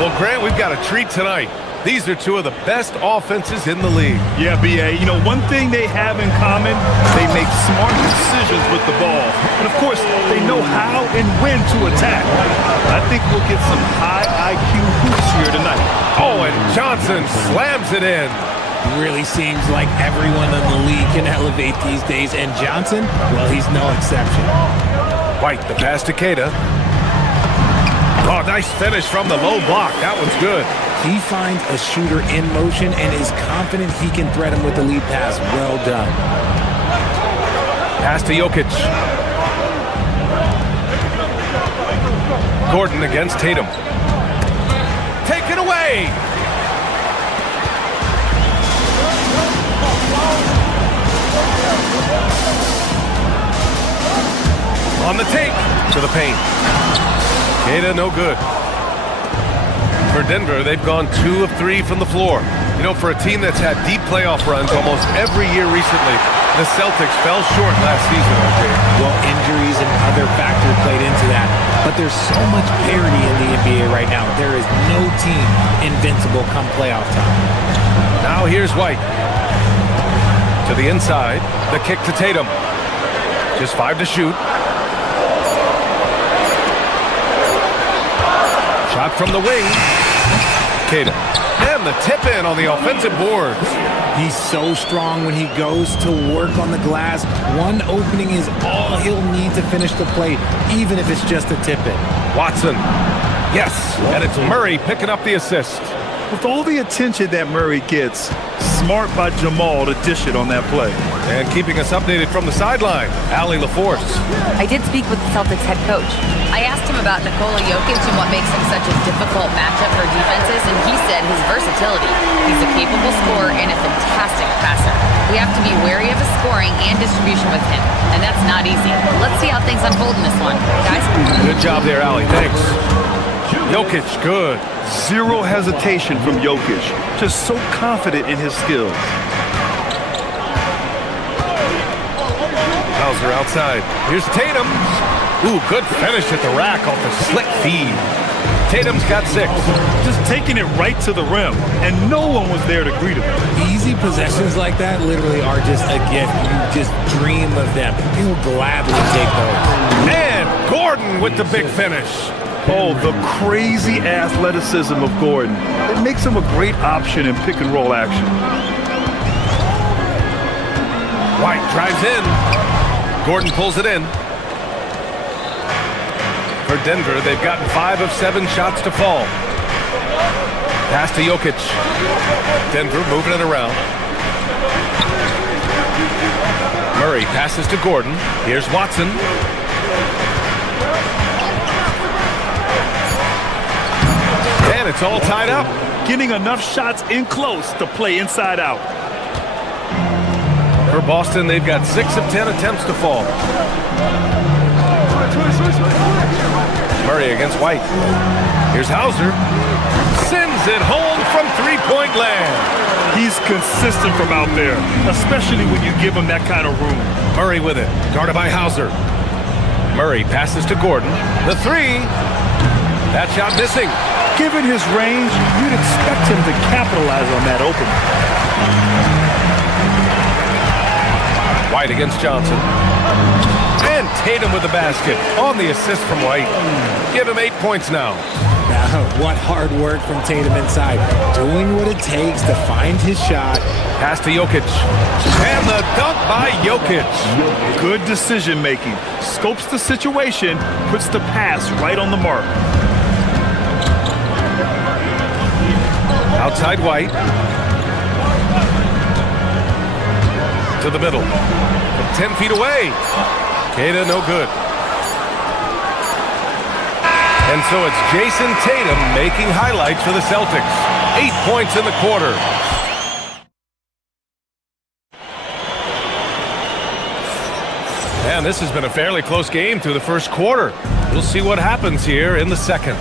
Well, Grant, we've got a treat tonight. These are two of the best offenses in the league. Yeah, B.A., you know, one thing they have in common, they make smart decisions with the ball. And, of course, they know how and when to attack. I think we'll get some high IQ hoops here tonight. Oh, and Johnson slams it in. Really seems like everyone in the league can elevate these days, and Johnson, well, he's no exception. White, the pass to Keita. Oh, nice finish from the low block. That one's good. He finds a shooter in motion and is confident he can threat him with the lead pass. Well done. Pass to Jokic. Gordon against Tatum. Taken away. On the take to the paint. Keita, no good. For Denver, they've gone 2 of 3 from the floor. You know, for a team that's had deep playoff runs almost every year recently, the Celtics fell short last season, RJ. Well, in injuries and other factors played into that. But there's so much parity in the NBA right now. There is no team invincible come playoff time. Now here's White. To the inside. The kick to Tatum. Just 5 to shoot. Shot from the wing. Tatum. And the tip in on the offensive boards. He's so strong when he goes to work on the glass. One opening is all he'll need to finish the play, even if it's just a tip in. Watson. Yes. And it's Murray picking up the assist. With all the attention that Murray gets, smart by Jamal to dish it on that play. And keeping us updated from the sideline, Allie LaForce. I did speak with the Celtics head coach. I asked him about Nikola Jokic and what makes him such a difficult matchup for defenses, and he said his versatility. He's a capable scorer and a fantastic passer. We have to be wary of his scoring and distribution with him, and that's not easy. Let's see how things unfold in this one. Guys? Good job there, Allie. Thanks. Jokic, good. Zero hesitation from Jokic. Just so confident in his skills. Hauser outside. Here's Tatum. Ooh, good finish at the rack off the slick feed. Tatum's got 6. Just taking it right to the rim, and no one was there to greet him. Easy possessions like that literally are just a gift. You just dream of them. You'll gladly take those. And Gordon with the big finish. Oh, the crazy athleticism of Gordon. It makes him a great option in pick-and-roll action. White drives in. Gordon pulls it in. For Denver, they've gotten 5 of 7 shots to fall. Pass to Jokic. Denver moving it around. Murray passes to Gordon. Here's Watson. And it's all tied up. Getting enough shots in close to play inside out. For Boston, they've got 6 of 10 attempts to fall. Murray against White. Here's Hauser. Sends it home from three-point land. He's consistent from out there, especially when you give him that kind of room. Murray with it. Guarded by Hauser. Murray passes to Gordon. The 3. That shot missing. Given his range, you'd expect him to capitalize on that opening. White against Johnson. And Tatum with the basket on the assist from White. Give him 8 points now. Now, what hard work from Tatum inside. Doing what it takes to find his shot. Pass to Jokic. And the dunk by Jokic. Good decision making. Scopes the situation, puts the pass right on the mark. Outside White. To the middle. From 10 feet away. Keita no good. And so it's Jason Tatum making highlights for the Celtics. 8 points in the quarter. And this has been a fairly close game through the first quarter. We'll see what happens here in the second.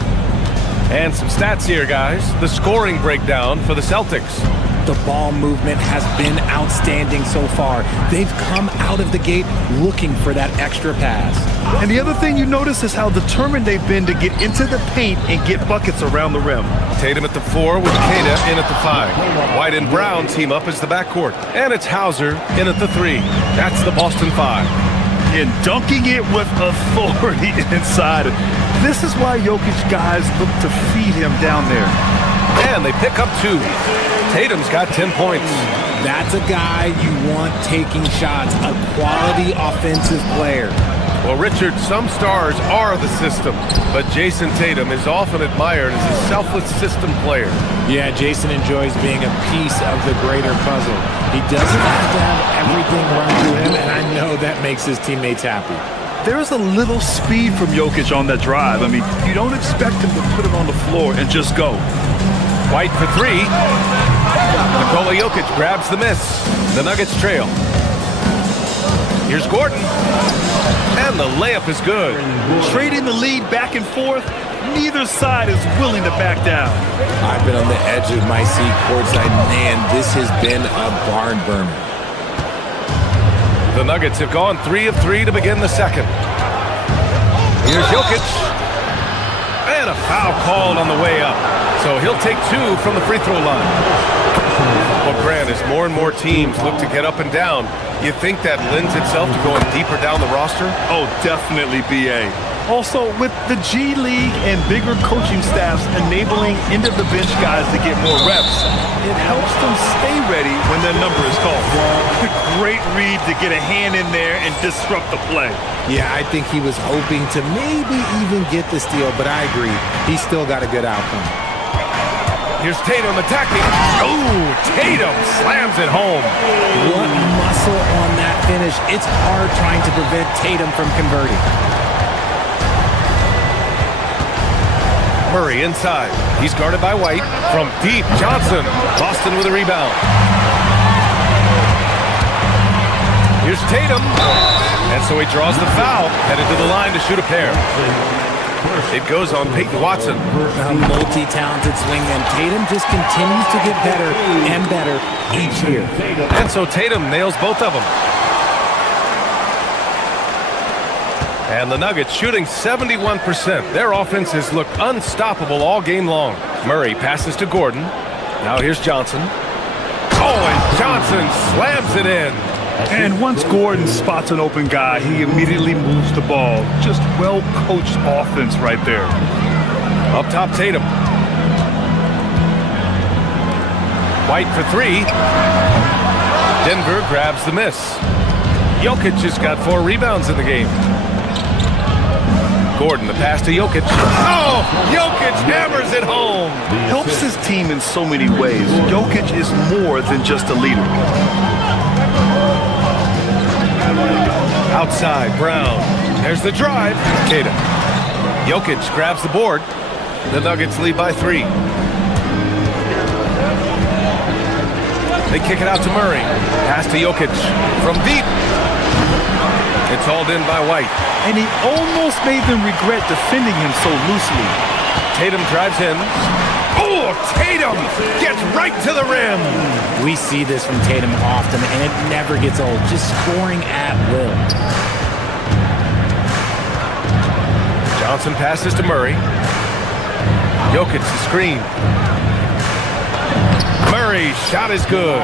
And some stats here, guys. The scoring breakdown for the Celtics. The ball movement has been outstanding so far. They've come out of the gate looking for that extra pass. And the other thing you notice is how determined they've been to get into the paint and get buckets around the rim. Tatum at the 4 with Keita in at the 5. White and Brown team up as the backcourt. And it's Hauser in at the 3. That's the Boston 5. And dunking it with authority inside. This is why Jokic guys look to feed him down there. And they pick up 2. Tatum's got 10 points. That's a guy you want taking shots, a quality offensive player. Well, Richard, some stars are the system, but Jason Tatum is often admired as a selfless system player. Yeah, Jason enjoys being a piece of the greater puzzle. He doesn't have to have everything run through him, and I know that makes his teammates happy. There's a little speed from Jokic on that drive. I mean, you don't expect him to put it on the floor and just go. White for 3. Nikola Jokic grabs the miss. The Nuggets trail. Here's Gordon. And the layup is good. Trading the lead back and forth. Neither side is willing to back down. I've been on the edge of my seat courtside. Man, this has been a barn burner. The Nuggets have gone 3 of 3 to begin the second. Here's Jokic. And a foul called on the way up. So he'll take 2 from the free throw line. Well, Grant, as more and more teams look to get up and down, you think that lends itself to going deeper down the roster? Oh, definitely, BA. Also, with the G League and bigger coaching staffs enabling end-of-the-bench guys to get more reps, it helps them stay ready when their number is called. Great read to get a hand in there and disrupt the play. Yeah, I think he was hoping to maybe even get the steal, but I agree. He still got a good outcome. Here's Tatum attacking. Oh, Tatum slams it home. What muscle on that finish. It's hard trying to prevent Tatum from converting. Murray inside. He's guarded by White. From deep, Johnson. Boston with a rebound. Here's Tatum. And so he draws the foul. Headed to the line to shoot a pair. It goes on Peyton Watson. A multi-talented swingman. Tatum just continues to get better and better each year. And so Tatum nails both of them. And the Nuggets shooting 71%. Their offense has looked unstoppable all game long. Murray passes to Gordon. Now here's Johnson. Oh, and Johnson slams it in. And once Gordon spots an open guy, he immediately moves the ball. Just well-coached offense right there. Up top, Tatum. White for 3. Denver grabs the miss. Jokic has got 4 rebounds in the game. Gordon, the pass to Jokic. Oh, Jokic hammers it home. Helps his team in so many ways. Jokic is more than just a leader. Outside, Brown. There's the drive. Tatum. Jokic grabs the board. The Nuggets lead by 3. They kick it out to Murray. Pass to Jokic. From deep. It's hauled in by White. And he almost made them regret defending him so loosely. Tatum drives in. Oh, Tatum gets right to the rim. We see this from Tatum often, and it never gets old. Just scoring at will. Johnson passes to Murray. Jokic the screen. Murray's shot is good.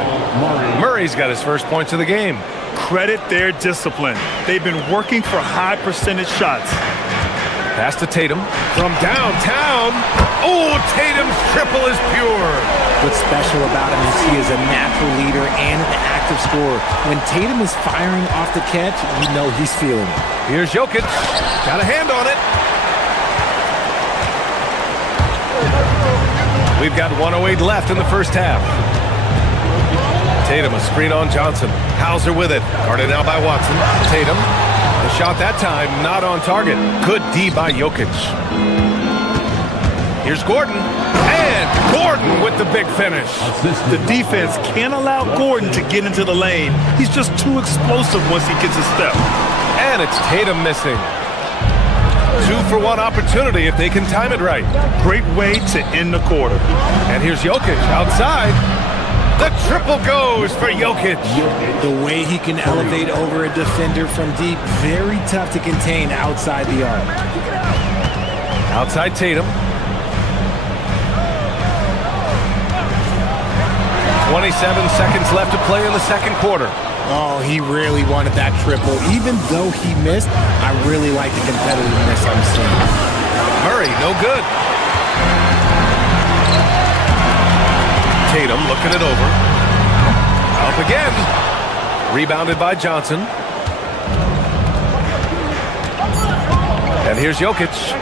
Murray's got his first points of the game. Credit their discipline. They've been working for high percentage shots. Pass to Tatum from downtown. Oh, Tatum's triple is pure. What's special about him is he is a natural leader and an active scorer. When Tatum is firing off the catch, you know he's feeling it. Here's Jokic. Got a hand on it. We've got 1:08 left in the first half. Tatum, a screen on Johnson. Hauser with it. Guarded now by Watson. Tatum. The shot that time not on target. Good D by Jokic. Here's Gordon. And Gordon with the big finish. The defense can't allow Gordon to get into the lane. He's just too explosive once he gets a step. And it's Tatum missing. 2-for-1 opportunity if they can time it right. Great way to end the quarter. And here's Jokic outside. The triple goes for Jokic. The way he can elevate over a defender from deep, very tough to contain outside the arc. Outside Tatum. 27 seconds left to play in the second quarter. Oh, he really wanted that triple. Even though he missed, I really like the competitiveness I'm seeing. Murray, no good. Tatum looking it over. Up again. Rebounded by Johnson. And here's Jokic.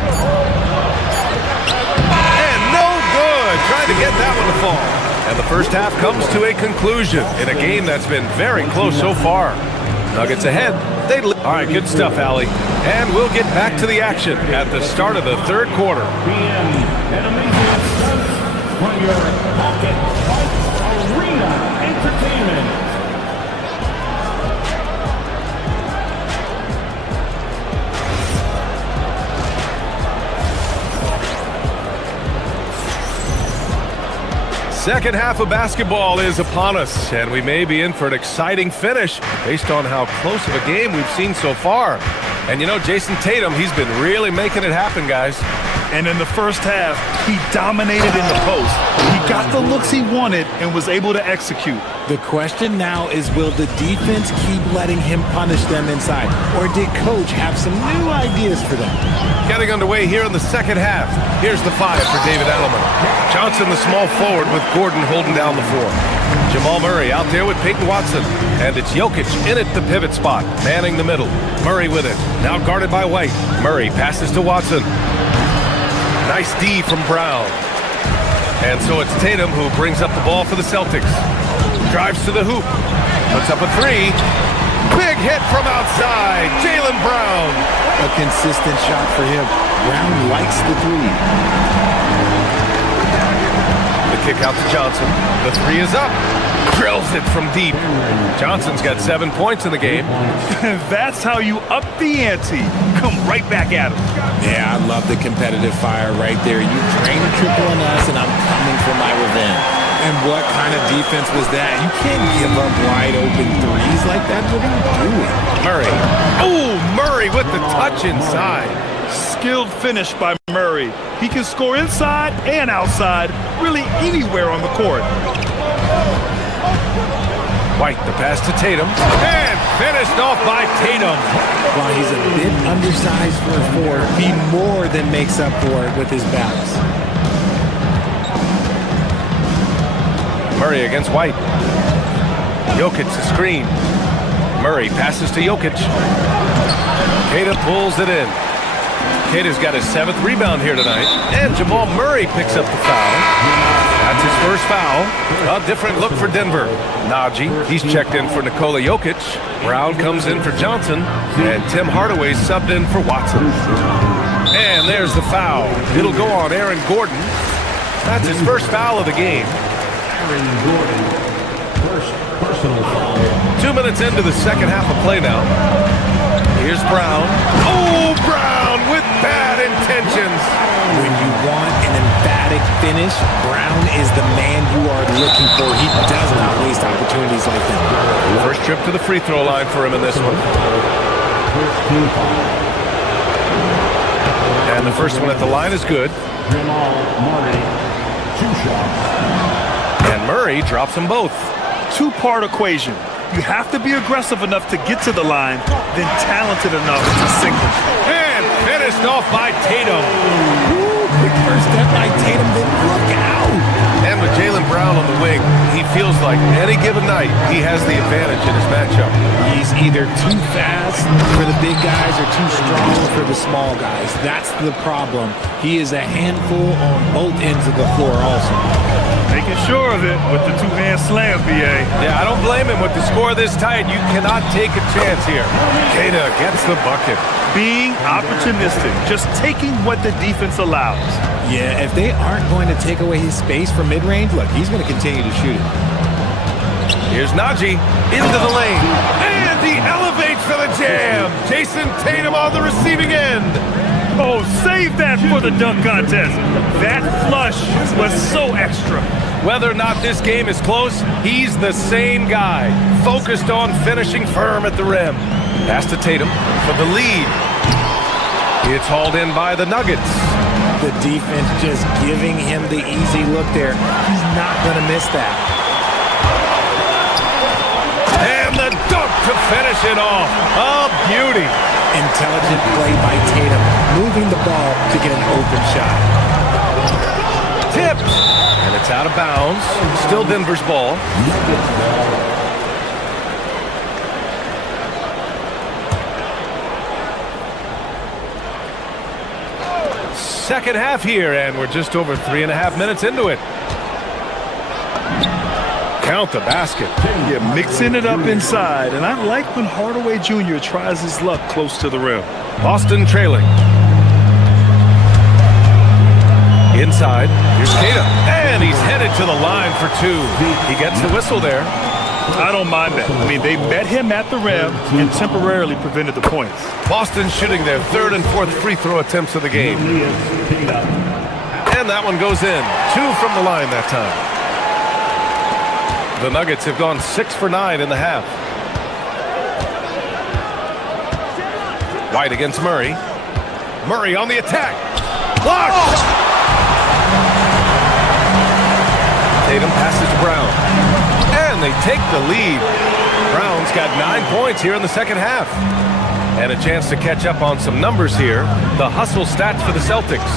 And no good. Trying to get that one to fall. And the first half comes to a conclusion in a game that's been very close so far. Nuggets ahead. All right, good stuff, Allie. And we'll get back to the action at the start of the third quarter. From your pocket arena entertainment. Second half of basketball is upon us, and we may be in for an exciting finish based on how close of a game we've seen so far. And you know, Jason Tatum, he's been really making it happen, guys. And in the first half, he dominated in the post. He got the looks he wanted and was able to execute. The question now is, will the defense keep letting him punish them inside? Or did Coach have some new ideas for them? Getting underway here in the second half. Here's the 5 for David Edelman. Johnson, the small forward, with Gordon holding down the 4. Jamal Murray out there with Peyton Watson. And it's Jokic in at the pivot spot, manning the middle. Murray with it. Now guarded by White. Murray passes to Watson. Nice D from Brown. And so it's Tatum who brings up the ball for the Celtics. Drives to the hoop. Puts up a 3. Big hit from outside. Jaylen Brown. A consistent shot for him. Brown likes the 3. The kick out to Johnson. The 3 is up. Drills it from deep. Johnson's got 7 points in the game. That's how you up the ante. Come right back at him. Yeah, I love the competitive fire right there. You drain a triple on us, and I'm coming for my revenge. And what kind of defense was that? You can't give up wide open threes like that. What are you doing? Murray. Oh, Murray with the touch inside. Skilled finish by Murray. He can score inside and outside, really anywhere on the court. White, the pass to Tatum, and finished off by Tatum. While he's a bit undersized for a 4, he more than makes up for it with his bounce. Murray against White. Jokic the screen. Murray passes to Jokic. Kata pulls it in. Kata's got his 7th rebound here tonight. And Jamal Murray picks up the foul. That's his first foul. A different look for Denver. Najee, he's checked in for Nikola Jokic. Brown comes in for Johnson. And Tim Hardaway subbed in for Watson. And there's the foul. It'll go on Aaron Gordon. That's his first foul of the game. Aaron Gordon, first personal foul. 2 minutes into the second half of play now. Here's Brown. Oh, Brown with bad intentions. When you want an emphatic finish, Brown is the man you are looking for. He does not waste opportunities like that. First trip to the free throw line for him in this one. And the first one at the line is good. Jamal Murray, 2 shots. And Murray drops them both. 2-part equation. You have to be aggressive enough to get to the line, then talented enough to sink them. And finished off by Tatum. Ooh, quick first step by Tatum, then look out. And with Jaylen Brown on the wing, he feels like any given night he has the advantage in his matchup. He's either too fast for the big guys or too strong for the small guys. That's the problem. He is a handful on both ends of the floor also. Making sure of it with the 2-hand slam, B.A. Yeah, I don't blame him with the score this tight. You cannot take a chance here. Kata gets the bucket. Being opportunistic, just taking what the defense allows. Yeah, if they aren't going to take away his space from mid-range, look, he's going to continue to shoot it. Here's Najee into the lane. And he elevates for the jam. Jason Tatum on the receiving end. Oh, save that for the dunk contest. That flush was so extra. Whether or not this game is close, he's the same guy, focused on finishing firm at the rim. Pass to Tatum for the lead. It's hauled in by the Nuggets. The defense just giving him the easy look there. He's not going to miss that. And the dunk to finish it off. A beauty. Intelligent play by Tatum, moving the ball to get an open shot. Tipped. And it's out of bounds. Still Denver's ball. Second half here, and we're just over 3.5 minutes into it. Count the basket. Yeah, mixing it up inside, and I like when Hardaway Jr. tries his luck close to the rim. Boston trailing. Inside, here's Kata, and he's headed to the line for 2. He gets the whistle there. I don't mind that. I mean, they met him at the rim and temporarily prevented the points. Boston shooting their 3rd and 4th free throw attempts of the game. And that one goes in. 2 from the line that time. The Nuggets have gone 6 for 9 in the half. White against Murray. Murray on the attack. Blocked! Tatum passes to Brown. And they take the lead. Brown's got 9 points here in the second half. And a chance to catch up on some numbers here. The hustle stats for the Celtics.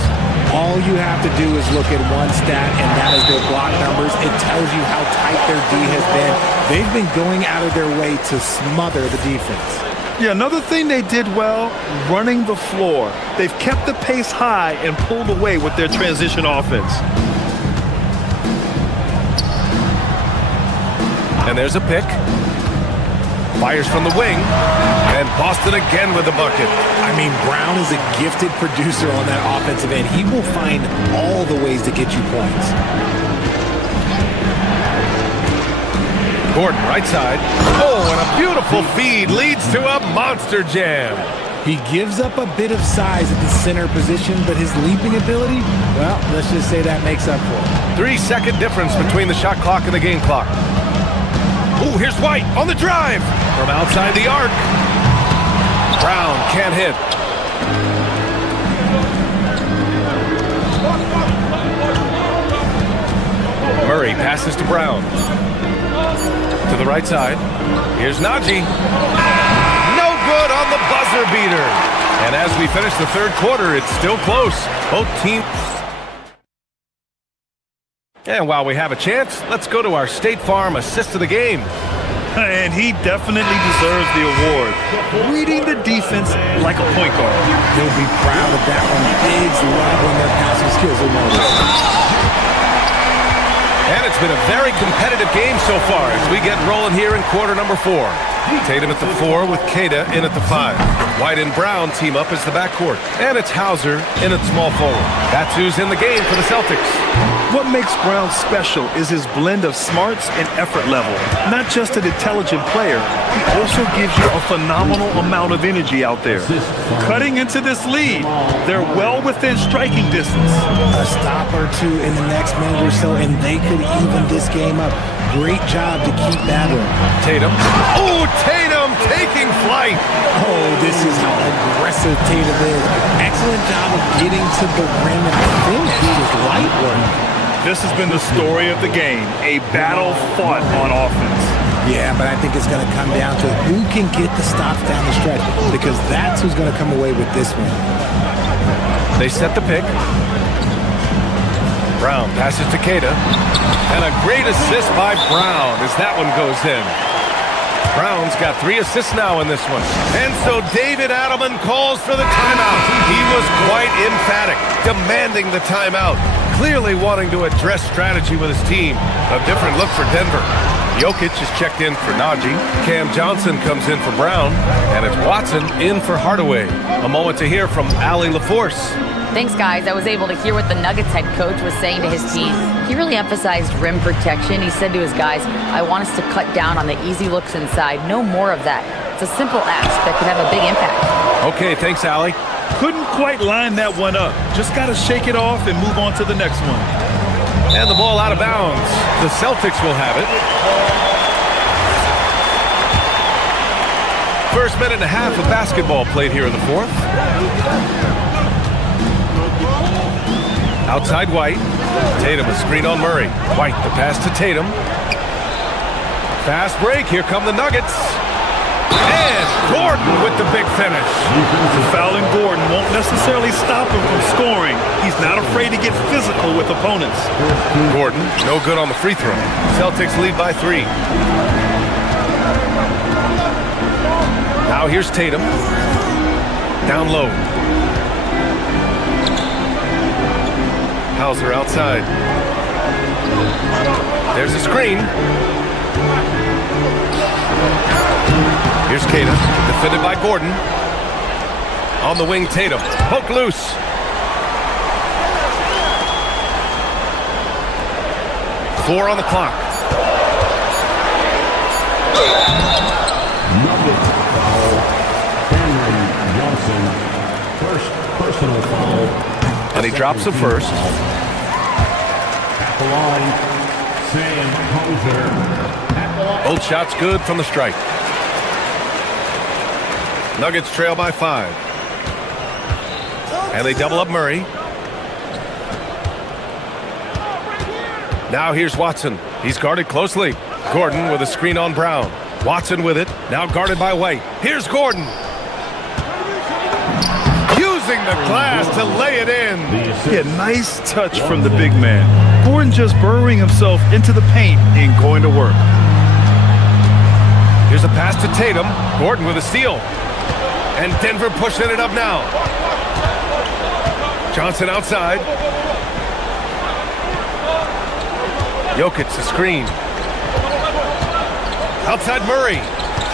All you have to do is look at one stat, and that is their block numbers. It tells you how tight their D has been. They've been going out of their way to smother the defense. Yeah, another thing they did well, running the floor. They've kept the pace high and pulled away with their transition offense. And there's a pick. Fires from the wing. And Boston again with the bucket. I mean, Brown is a gifted producer on that offensive end. He will find all the ways to get you points. Gordon, right side. Oh, and a beautiful feed leads to a monster jam. He gives up a bit of size at the center position, but his leaping ability, well, let's just say that makes up for it. 3-second difference between the shot clock and the game clock. Ooh, here's White on the drive from outside the arc. Brown can't hit. Murray passes to Brown. To the right side. Here's Najee. No good on the buzzer beater. And as we finish the third quarter, it's still close. Both teams. And while we have a chance, let's go to our State Farm assist of the game. And he definitely deserves the award. Reading the defense like a point guard. He'll be proud of that one. Bigs love when their passing skills are noticed. And it's been a very competitive game so far as we get rolling here in quarter number 4. Tatum at the 4 with Queta in at the 5. White and Brown team up as the backcourt. And it's Hauser in at small forward. That's who's in the game for the Celtics. What makes Brown special is his blend of smarts and effort level. Not just an intelligent player, he also gives you a phenomenal amount of energy out there. Cutting into this lead, they're well within striking distance. A stop or two in the next minute or so, and they could even this game up. Great job to keep battling. Tatum. Oh, Tatum taking flight. Oh, this is how aggressive Tatum is. Excellent job of getting to the rim and finish with light work. This has been the story of the game, a battle fought on offense. Yeah, but I think it's going to come down to who can get the stops down the stretch, because that's who's going to come away with this one. They set the pick. Brown passes to Queta. And a great assist by Brown as that one goes in. Brown's got 3 assists now in this one. And so David Adelman calls for the timeout. He was quite emphatic, demanding the timeout, clearly wanting to address strategy with his team. A different look for Denver. Jokic is checked in for Najee. Cam Johnson comes in for Brown. And it's Watson in for Hardaway. A moment to hear from Allie LaForce. Thanks, guys. I was able to hear what the Nuggets head coach was saying to his team. He really emphasized rim protection. He said to his guys, I want us to cut down on the easy looks inside. No more of that. It's a simple ask that could have a big impact. Okay, thanks, Allie. Couldn't quite line that one up. Just got to shake it off and move on to the next one. And the ball out of bounds. The Celtics will have it. First minute and a half of basketball played here in the fourth. Outside White. Tatum a screen on Murray. White the pass to Tatum. Fast break. Here come the Nuggets. And Gordon with the big finish. Fouling Gordon won't necessarily stop him from scoring. He's not afraid to get physical with opponents. Gordon, no good on the free throw. Celtics lead by 3. Now here's Tatum. Down low. Hauser outside. There's a screen. Here's Queta, defended by Gordon. On the wing, Tatum. Poke loose. Four on the clock. Number foul, Cameron Johnson. First personal foul. And he drops the first. At the line, Sam Hauser. Both shots good from the strike. Nuggets trail by 5. And they double up Murray. Now here's Watson. He's guarded closely. Gordon with a screen on Brown. Watson with it. Now guarded by White. Here's Gordon. Using the glass to lay it in. Yeah, nice touch from the big man. Gordon just burrowing himself into the paint and going to work. Here's a pass to Tatum. Gordon with a steal. And Denver pushing it up now. Johnson outside. Jokic the screen. Outside Murray.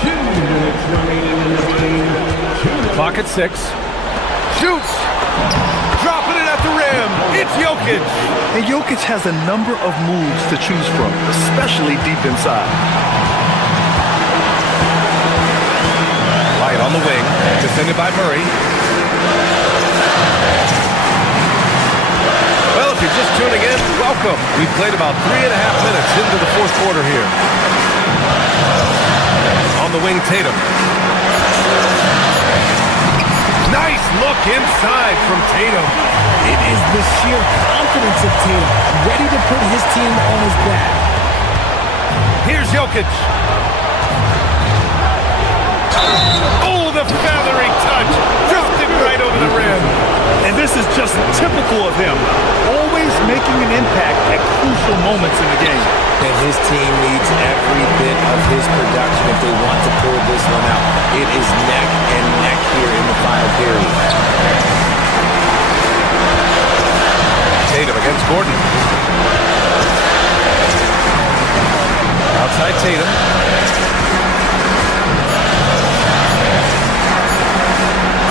2 minutes remaining in the game. Clock at 6. Shoots. Dropping it at the rim. It's Jokic. And Jokic has a number of moves to choose from, especially deep inside. White on the wing. Defended by Murray. Well, if you're just tuning in, welcome. We've played about 3.5 minutes into the fourth quarter here. On the wing, Tatum. Nice look inside from Tatum. It is the sheer confidence of Tatum, ready to put his team on his back. Here's Jokic. Oh, the feathery touch. Drifted right over the rim. And this is just typical of him, always making an impact at crucial moments in the game. And his team needs every bit of his production if they want to pull this one out. It is neck and neck here in the final period. Tatum against Gordon. Outside Tatum.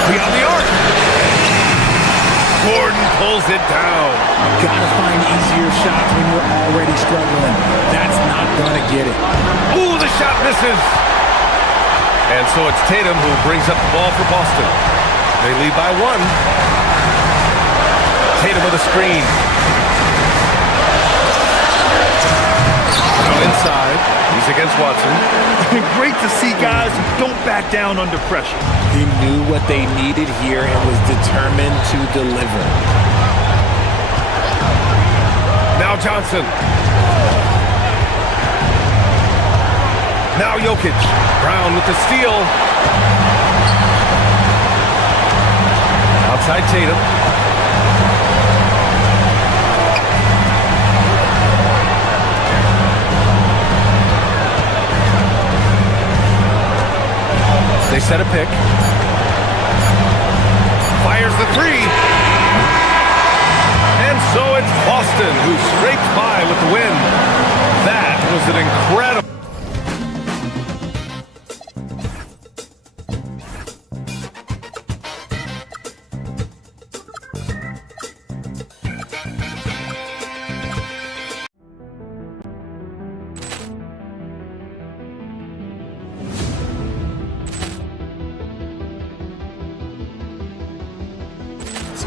Beyond the arc. Gordon pulls it down. Gotta find easier shots when you're already struggling. That's not gonna get it. Ooh, the shot misses. And so it's Tatum who brings up the ball for Boston. They lead by 1. Tatum with a screen. Now inside. He's against Watson. Great to see guys who don't back down under pressure. He knew what they needed here and was determined to deliver. Now Johnson. Now Jokic. Brown with the steal. Outside Tatum. They set a pick. Fires the 3. And so it's Boston who scraped by with the win. That was an incredible...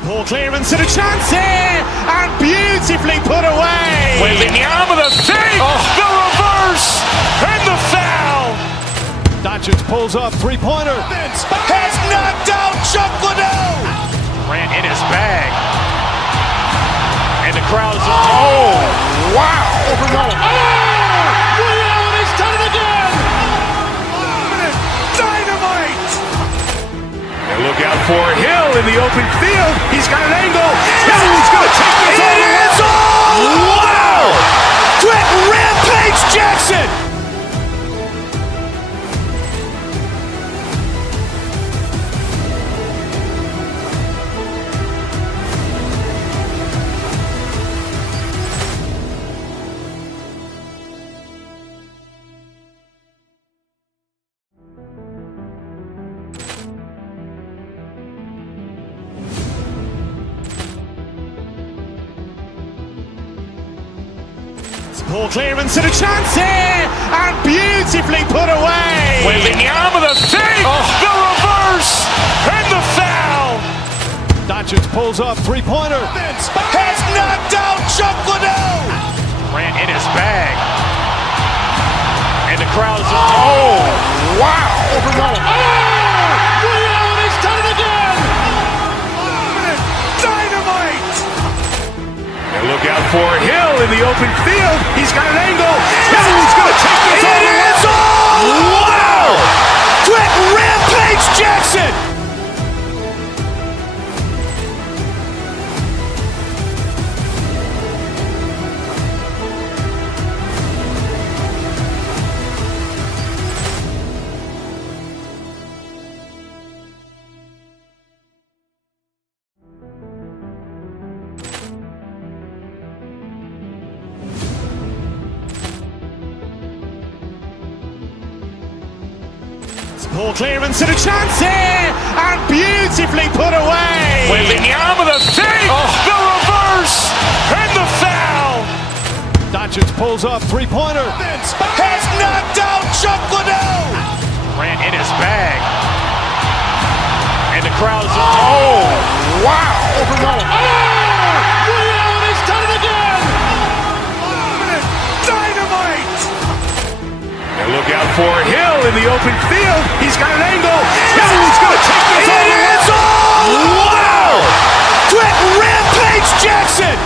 Ball clearance and a chance here, and beautifully put away. Wembanyama with a save, the reverse, and the foul. Doncic pulls up, three-pointer. Has knocked out Chuck Liddell. Grant in his bag, and the crowd is. Oh, wow! And he's done it again. Dynamite! And look out for Hill in the open field. He's got an angle. He's going to take this all. It is all. Wow! Quick Rampage Jackson. Ball clearance and a chance here, and beautifully put away. Wembanyama with a save, the reverse, and the foul. Doncic pulls up, three-pointer. Has knocked out Chuck Liddell. Grant in his bag, and the crowd is. Oh, wow! And he's done it again. look out for Hill in the open field. He's got an angle. Hill's going to take this all the way. Wow! Quick rampage Jackson! Ball clearance and a chance here, and beautifully put away. Wembanyama the fake, the reverse, and the foul. Doncic pulls up, three-pointer. Has knocked out Chuck Liddell. Grant in his bag, and the crowd is. Oh, wow! He's done it again. Dynamite! And look out for Hill in the open field. He's got an angle. Hill's going to take this all the way. Wow! Quick rampage Jackson!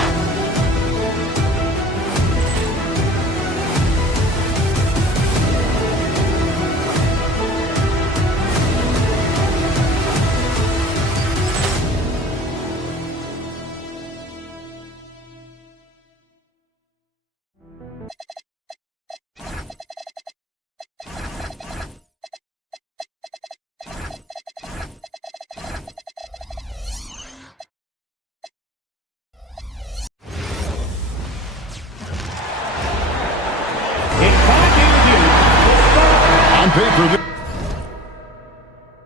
On paper,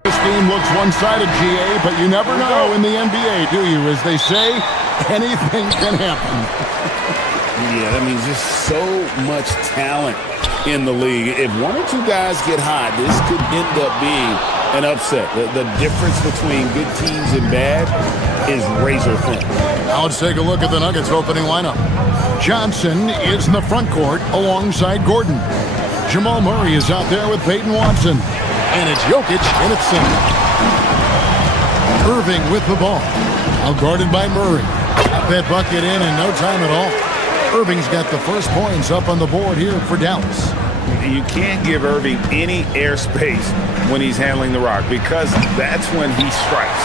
this game looks one-sided, GA, but you never know in the NBA, do you? As they say, anything can happen. Yeah, I mean, just so much talent in the league. If one or two guys get hot, this could end up being an upset. The difference between good teams and bad is razor thin. Now let's take a look at the Nuggets opening lineup. Johnson is in the front court alongside Gordon. Jamal Murray is out there with Peyton Watson. And it's Jokic in its center. Irving with the ball. Now guarded by Murray. Got that bucket in no time at all. Irving's got the first points up on the board here for Dallas. You can't give Irving any airspace when he's handling the rock because that's when he strikes.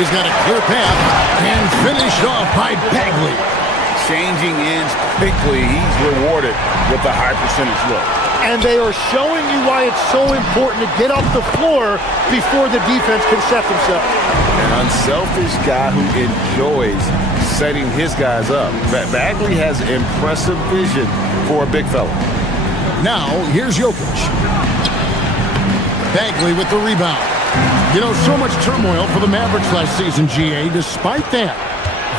He's got a clear path and finished off by Bagley. Changing ends quickly, he's rewarded with a high percentage look. And they are showing you why it's so important to get off the floor before the defense can set themselves. An unselfish guy who enjoys setting his guys up. Bagley has impressive vision for a big fella. Now, here's Jokic. Bagley with the rebound. You know, so much turmoil for the Mavericks last season, GA. Despite that,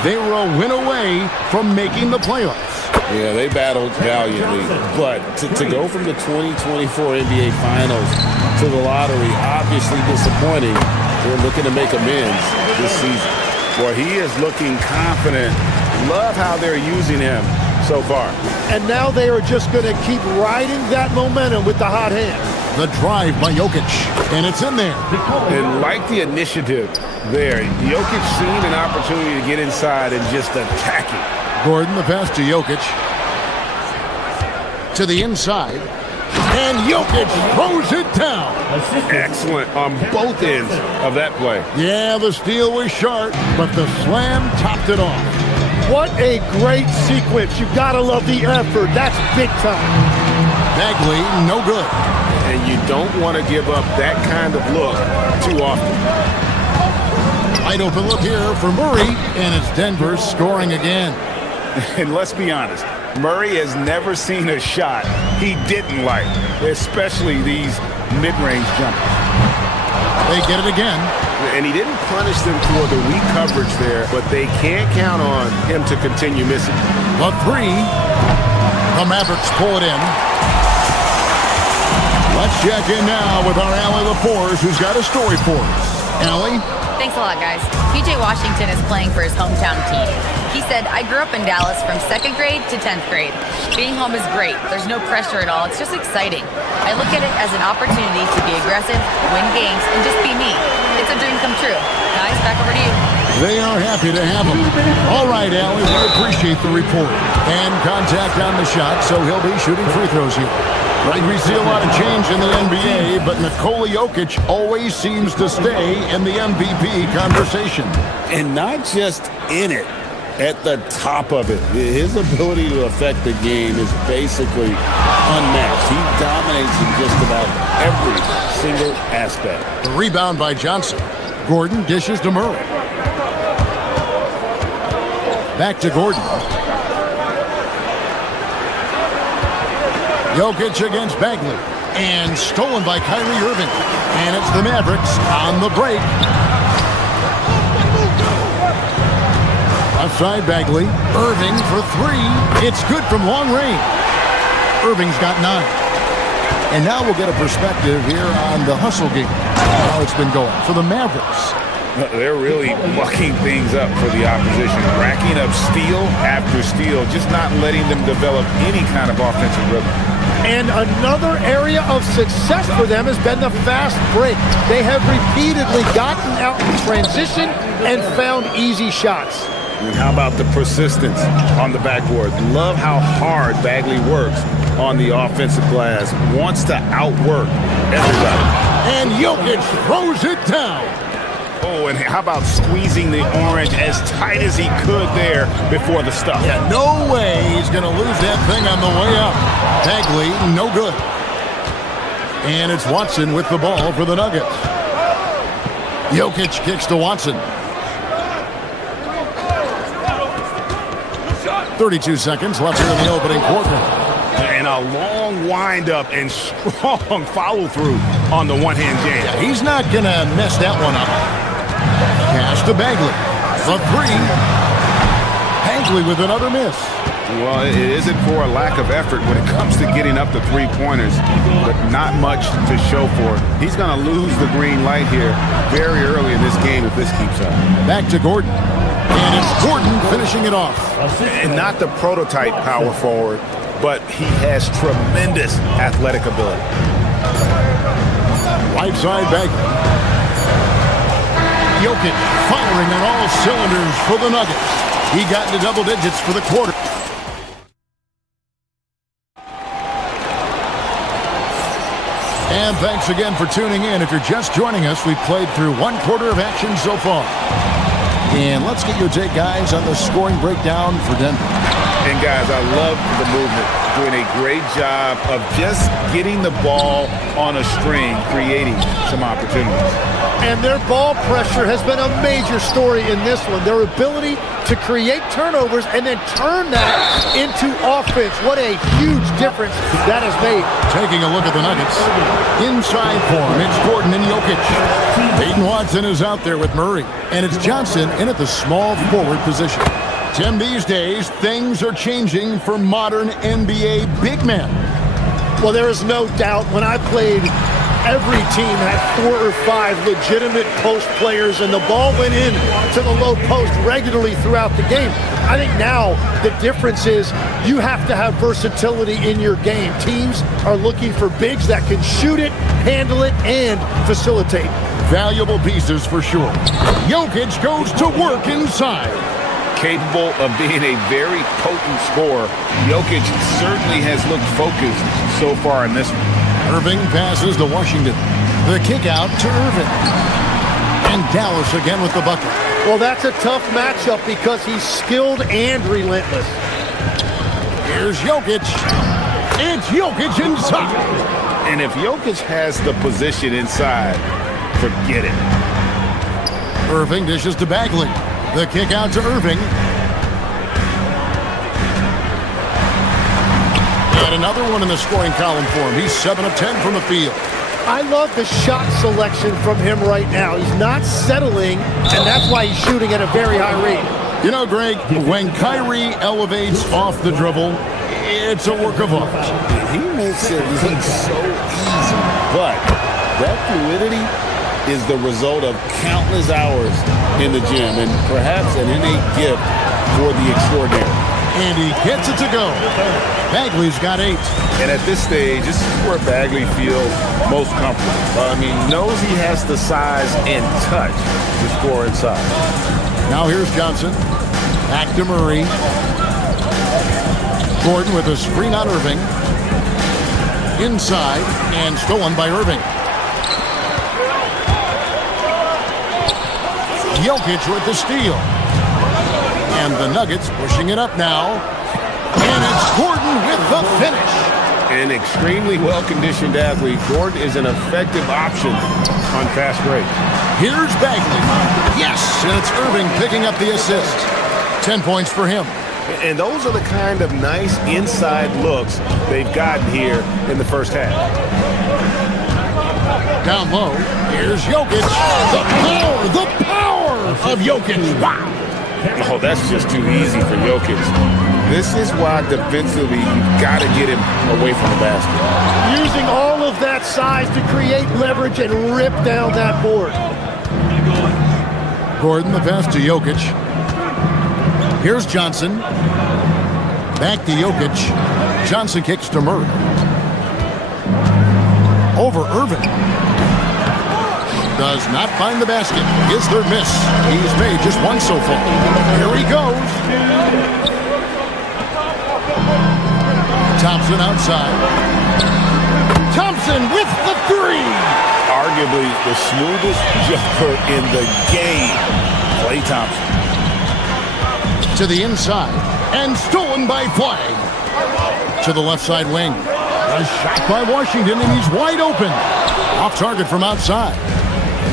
they were a win away from making the playoffs. Yeah, they battled valiantly. But to go from the 2024 NBA Finals to the lottery, obviously disappointing. They're looking to make amends this season. Boy, he is looking confident. Love how they're using him so far. And now they are just going to keep riding that momentum with the hot hand. The drive by Jokic, and it's in there. And like the initiative there, Jokic seen an opportunity to get inside and just attack it. Gordon, the pass to Jokic. To the inside. And Jokic throws it down. Excellent on both ends of that play. Yeah, the steal was sharp, but the slam topped it off. What a great sequence. You gotta love the effort. That's big time. Bagley, no good. And you don't want to give up that kind of look too often. Wide open look here for Murray, and it's Denver scoring again. And let's be honest, Murray has never seen a shot he didn't like, especially these mid-range jumpers. They get it again. And he didn't punish them for the weak coverage there, but they can't count on him to continue missing. The three. The Mavericks pull it in. Let's check in now with our Allie LaForce, who's got a story for us. Allie? Thanks a lot, guys. PJ Washington is playing for his hometown team. He said, I grew up in Dallas from 2nd grade to 10th grade. Being home is great. There's no pressure at all. It's just exciting. I look at it as an opportunity to be aggressive, win games, and just be me. It's a dream come true. Guys, back over to you. They are happy to have him. All right, Allie, we appreciate the report. And contact on the shot, so he'll be shooting free throws here. Right, we see a lot of change in the NBA, but Nikola Jokic always seems to stay in the MVP conversation. And not just in it, at the top of it. His ability to affect the game is basically unmatched. He dominates in just about every single aspect. The rebound by Johnson. Gordon dishes to Murray. Back to Gordon. Jokic against Bagley. And stolen by Kyrie Irving. And it's the Mavericks on the break. Outside Bagley. Irving for three. It's good from long range. Irving's got 9. And now we'll get a perspective here on the hustle game. How it's been going for the Mavericks. They're really mucking things up for the opposition, racking up steal after steal, just not letting them develop any kind of offensive rhythm. And another area of success for them has been the fast break. They have repeatedly gotten out in transition and found easy shots. And how about the persistence on the backboard? Love how hard Bagley works on the offensive glass. Wants to outwork everybody. And Jokic throws it down. Oh, and how about squeezing the orange as tight as he could there before the stuff? Yeah, no way he's going to lose that thing on the way up. Bagley, no good. And it's Watson with the ball for the Nuggets. Jokic kicks to Watson. 32 seconds left here in the opening quarter. And a long windup and strong follow-through on the one-hand jam. Yeah, he's not going to mess that one up. Pass to Bagley. The three. Bagley with another miss. Well, it isn't for a lack of effort when it comes to getting up to three-pointers, but not much to show for it. He's going to lose the green light here very early in this game if this keeps up. Back to Gordon. And it's Gordon finishing it off. And not the prototype power forward, but he has tremendous athletic ability. Right side Bagley. Jokic firing on all cylinders for the Nuggets. He got into double digits for the quarter. And thanks again for tuning in. If you're just joining us, we've played through one quarter of action so far. And let's get your take, guys, on the scoring breakdown for Denver. And, guys, I love the movement. Doing a great job of just getting the ball on a string, creating some opportunities. And their ball pressure has been a major story in this one. Their ability to create turnovers and then turn that into offense. What a huge difference that has made. Taking a look at the Nuggets. Inside form, it's Gordon and Jokic. Peyton Watson is out there with Murray. And it's Johnson in at the small forward position. Tim, these days, things are changing for modern NBA big men. Well, there is no doubt when I played, every team had 4 or 5 legitimate post players, and the ball went in to the low post regularly throughout the game. I think now the difference is you have to have versatility in your game. Teams are looking for bigs that can shoot it, handle it, and facilitate. Valuable pieces for sure. Jokic goes to work inside. Capable of being a very potent scorer, Jokic certainly has looked focused so far in this one. Irving passes to Washington. The kick out to Irving. And Dallas again with the bucket. Well, that's a tough matchup because he's skilled and relentless. Here's Jokic. It's Jokic inside. And if Jokic has the position inside, forget it. Irving dishes to Bagley. The kick out to Irving. And another one in the scoring column for him. He's 7 of 10 from the field. I love the shot selection from him right now. He's not settling, and that's why he's shooting at a very high rate. You know, Greg, when Kyrie elevates off the dribble, it's a work of art. He makes it look so easy, but that fluidity is the result of countless hours in the gym and perhaps an innate gift for the extraordinary. And he gets it to go. Bagley's got 8. And at this stage, this is where Bagley feels most comfortable. Knows he has the size and touch to score inside. Now here's Johnson. Back to Murray. Gordon with a screen on Irving. Inside and stolen by Irving. Jokic with the steal. And the Nuggets pushing it up now. And it's Gordon with the finish. An extremely well-conditioned athlete. Gordon is an effective option on fast break. Here's Bagley. Yes, and it's Irving picking up the assist. 10 points for him. And those are the kind of nice inside looks they've gotten here in the first half. Down low, here's Jokic. The power of Jokic. Wow. Oh, that's just too easy for Jokic. This is why defensively you've got to get him away from the basket. Using all of that size to create leverage and rip down that board. Gordon, the pass to Jokic. Here's Johnson. Back to Jokic. Johnson kicks to Murray. Over Irving. Does not find the basket. His third miss. He's made just one so far. Here he goes. Thompson outside. Thompson with the three. Arguably the smoothest jumper in the game. Klay Thompson. To the inside. And stolen by Flag. To the left side wing. A shot by Washington, and he's wide open. Off target from outside.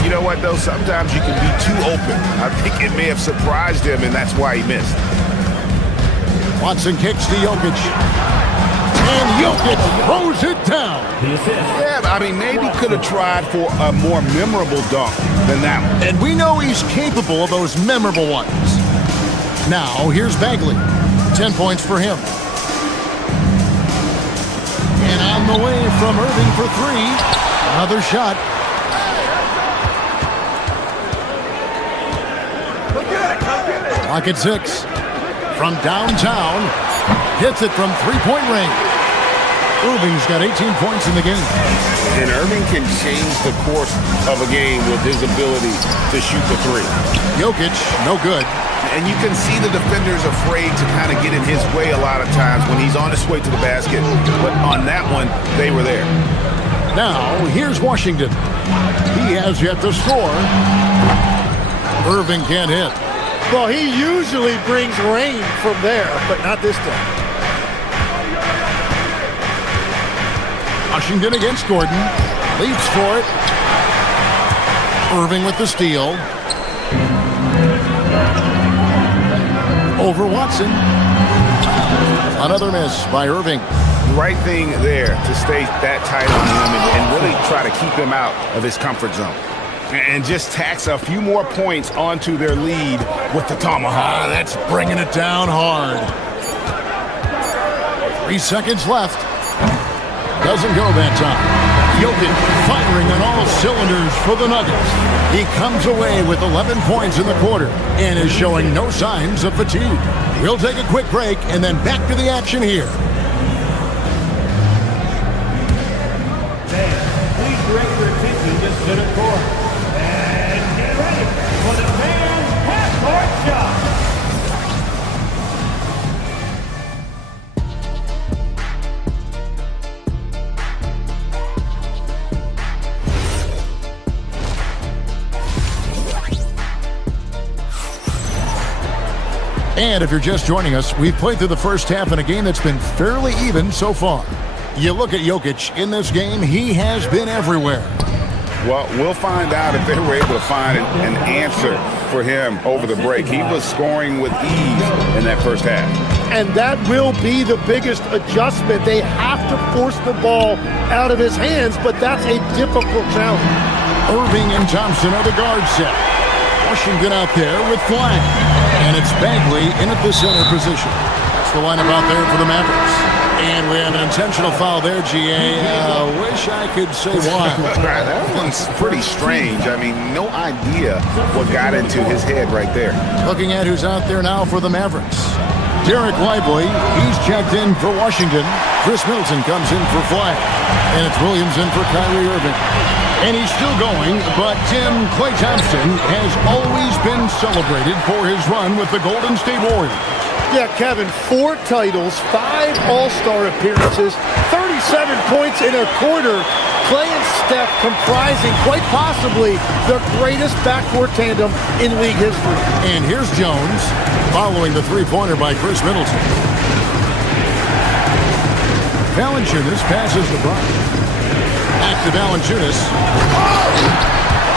You know what, though? Sometimes you can be too open. I think it may have surprised him, and that's why he missed. Watson kicks to Jokic. And Jokic throws it down. Yeah, I mean, maybe could have tried for a more memorable dunk than that one. And we know he's capable of those memorable ones. Now, here's Bagley. 10 points for him. And on the way from Irving for three. Another shot. Clock at 6. From downtown. Hits it from three-point range. Irving's got 18 points in the game. And Irving can change the course of a game with his ability to shoot the three. Jokic, no good. And you can see the defenders afraid to kind of get in his way a lot of times when he's on his way to the basket. But on that one, they were there. Now, here's Washington. He has yet to score. Irving can't hit. Well, he usually brings rain from there, but not this time. Washington against Gordon. Leaps for it. Irving with the steal. Over Watson. Another miss by Irving. Right thing there to stay that tight on him and really try to keep him out of his comfort zone. And just tax a few more points onto their lead with the tomahawk. That's bringing it down hard. 3 seconds left. Doesn't go that time. Jokic firing on all cylinders for the Nuggets. He comes away with 11 points in the quarter and is showing no signs of fatigue. We'll take a quick break and then back to the action here. Please direct your attention to center court. And get ready for the fans' half-court shot. And if you're just joining us, we've played through the first half in a game that's been fairly even so far. You look at Jokic in this game, he has been everywhere. Well, we'll find out if they were able to find an answer for him over the break. He was scoring with ease in that first half. And that will be the biggest adjustment. They have to force the ball out of his hands, but that's a difficult challenge. Irving and Thompson are the guard set. Washington out there with Flag. And it's Bagley in at the center position. That's the lineup out there for the Mavericks. And we have an intentional foul there, GA. Wish I could say why. That one's pretty strange. I mean, no idea what got into his head right there. Looking at who's out there now for the Mavericks. Derek Lively, he's checked in for Washington. Chris Middleton comes in for Flag. And it's Williams in for Kyrie Irving. And he's still going, but Tim, Klay Thompson has always been celebrated for his run with the Golden State Warriors. Yeah, Kevin, 4 titles, 5 All-Star appearances, 37 points in a quarter. Klay and Steph comprising quite possibly the greatest backcourt tandem in league history. And here's Jones following the three-pointer by Chris Middleton. Valanciunas passes to Brown. Back to Valanciunas.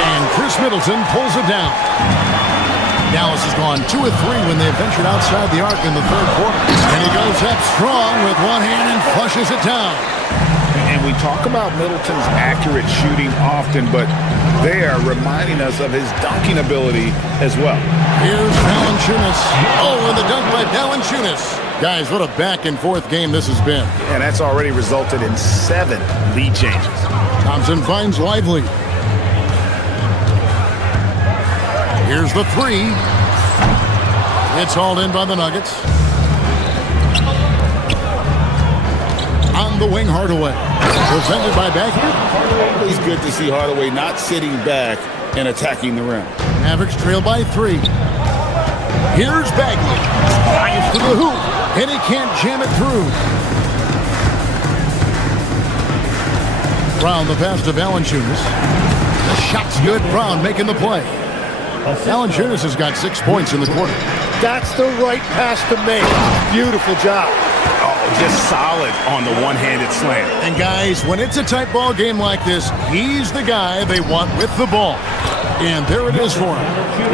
And Chris Middleton pulls it down. Dallas has gone 2 of 3 when they ventured outside the arc in the third quarter. And he goes up strong with one hand and flushes it down. And we talk about Middleton's accurate shooting often, but they are reminding us of his dunking ability as well. Here's Valanciunas. Oh, and the dunk by Valanciunas. Guys, what a back-and-forth game this has been. And that's already resulted in 7 lead changes. Thompson finds Lively. Here's the 3. It's hauled in by the Nuggets. On the wing, Hardaway. Presented by Bagley. It's good to see Hardaway not sitting back and attacking the rim. Mavericks trail by 3. Here's Bagley. Drives to the hoop. And he can't jam it through. Brown, the pass to Valanciunas. The shot's good. Brown making the play. Valanciunas has got 6 points in the quarter. That's the right pass to make. Beautiful job. Oh, just solid on the one-handed slam. And guys, when it's a tight ball game like this, he's the guy they want with the ball. And there it is for him.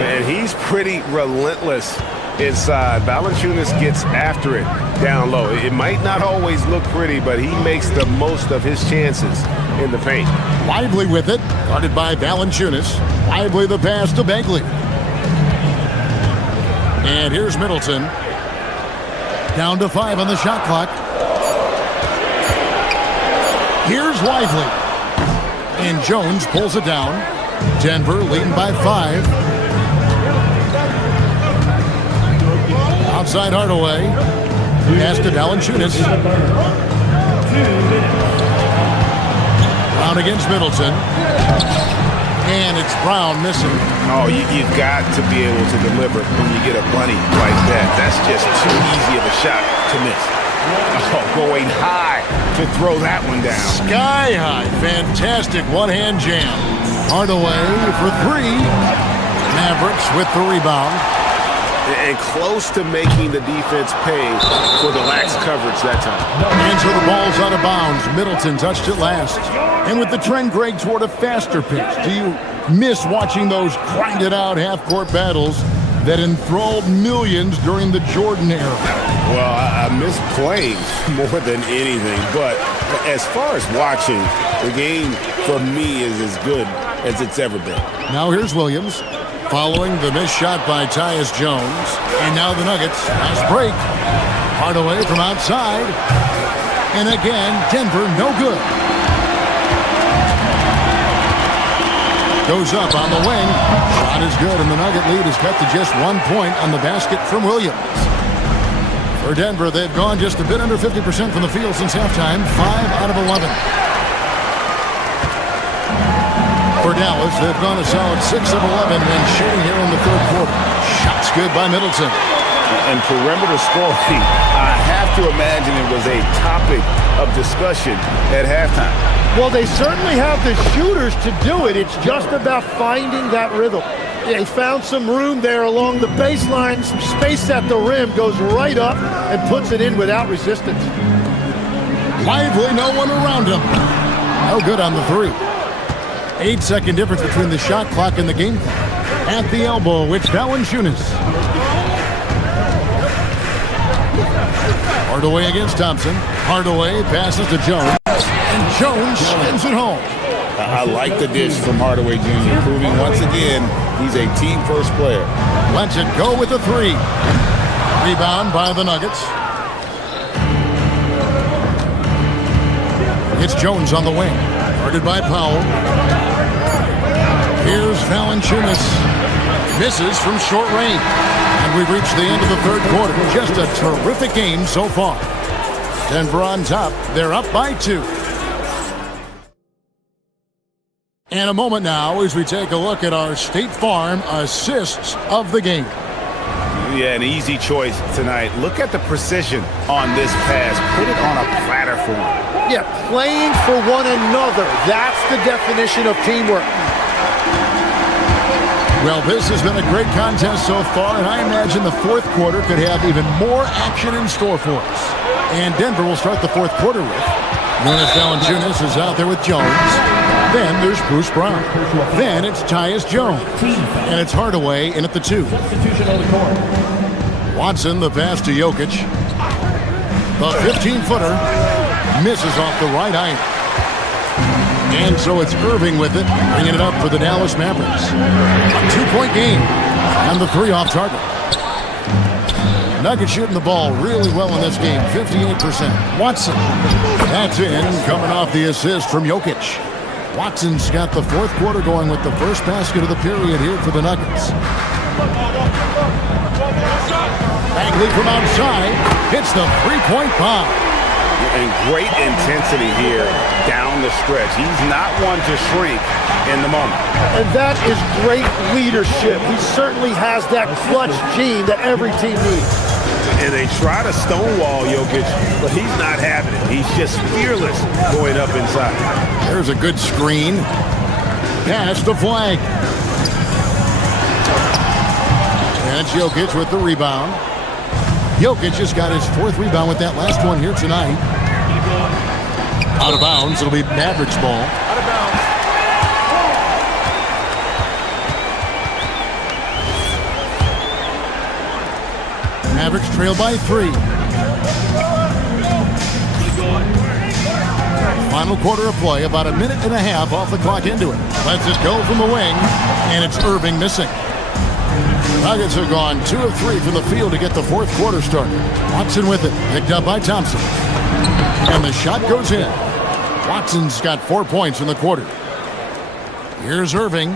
And he's pretty relentless inside. Valanciunas gets after it down low. It might not always look pretty, but he makes the most of his chances in the paint. Lively with it, guarded by Valanciunas. Lively the pass to Bagley. And here's Middleton. Down to 5 on the shot clock. Here's Lively. And Jones pulls it down. Denver leading by 5. Outside Hardaway. Pass to Valanciunas. Brown against Middleton. And it's Brown missing. Oh, you've got to be able to deliver when you get a bunny like that. That's just too easy of a shot to miss. Oh, going high to throw that one down. Sky high. Fantastic one-hand jam. Hardaway for 3. Mavericks with the rebound. And close to making the defense pay for the lax coverage that time. And so the ball's out of bounds. Middleton touched it last. And with the trend, Greg, toward a faster pitch, do you miss watching those grinded-out half-court battles that enthralled millions during the Jordan era? Well, I miss playing more than anything. But as far as watching, the game for me is as good as it's ever been. Now here's Williams. Following the missed shot by Tyus Jones. And now the Nuggets. Nice break. Hardaway from outside. And again, Denver no good. Goes up on the wing. Shot is good, and the Nugget lead is cut to just 1 point on the basket from Williams. For Denver, they've gone just a bit under 50% from the field since halftime. 5 out of 11. For Dallas, they've gone a solid 6 of 11 when shooting here in the third quarter. Shots good by Middleton. And perimeter scoring, I have to imagine it was a topic of discussion at halftime. Well, they certainly have the shooters to do it. It's just about finding that rhythm. They found some room there along the baseline. Some space at the rim, goes right up and puts it in without resistance. Lively, no one around him. No good on the 3. 8-second difference between the shot clock and the game clock. At the elbow, it's Valanciunas. Hardaway against Thompson. Hardaway passes to Jones. And Jones sends it home. I like the dish from Hardaway Jr., proving once again he's a team-first player. Lets it go with the 3. Rebound by the Nuggets. It's Jones on the wing. Guarded by Powell. Here's Valanciunas. Misses from short range. And we've reached the end of the third quarter. Just a terrific game so far. Denver on top. They're up by 2. And a moment now as we take a look at our State Farm assists of the game. Yeah, an easy choice tonight. Look at the precision on this pass. Put it on a platter for him. Yeah, playing for one another. That's the definition of teamwork. Well, this has been a great contest so far, and I imagine the fourth quarter could have even more action in store for us. And Denver will start the fourth quarter with Jonas Valanciunas is out there with Jones. Then there's Bruce Brown. Then it's Tyus Jones. And it's Hardaway in at the 2. Watson, the pass to Jokic. The 15-footer misses off the right iron. And so it's Irving with it, bringing it up for the Dallas Mavericks. A 2-point game and the 3 off target. Nuggets shooting the ball really well in this game, 58%. Watson, that's in, coming off the assist from Jokic. Watson's got the fourth quarter going with the first basket of the period here for the Nuggets. Bagley from outside hits the 3-point bomb. And great intensity here down the stretch. He's not one to shrink in the moment. And that is great leadership. He certainly has that clutch gene that every team needs. And they try to stonewall Jokic, but he's not having it. He's just fearless going up inside. There's a good screen. Pass to Flag. And it's Jokic with the rebound. Jokic just got his 4th rebound with that last one here tonight. Out of bounds. It'll be Mavericks ball. Out of bounds. Mavericks trail by 3. Final quarter of play, about a minute and a half off the clock into it. Lets it go from the wing, and it's Irving missing. Nuggets have gone 2 of 3 from the field to get the fourth quarter started. Watson with it, picked up by Thompson. And the shot goes in. Watson's got 4 points in the quarter. Here's Irving.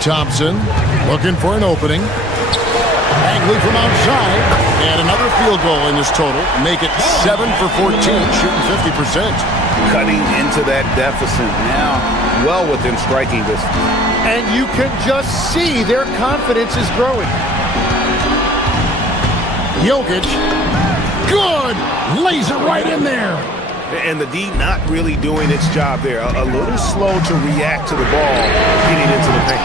Thompson looking for an opening. Bagley from outside. And another field goal in this total. Make it 7 for 14, shooting 50%. Cutting into that deficit now. Well within striking distance. And you can just see their confidence is growing. Jokic. Good. Lays it right in there. And the D not really doing its job there. A little slow to react to the ball getting into the paint.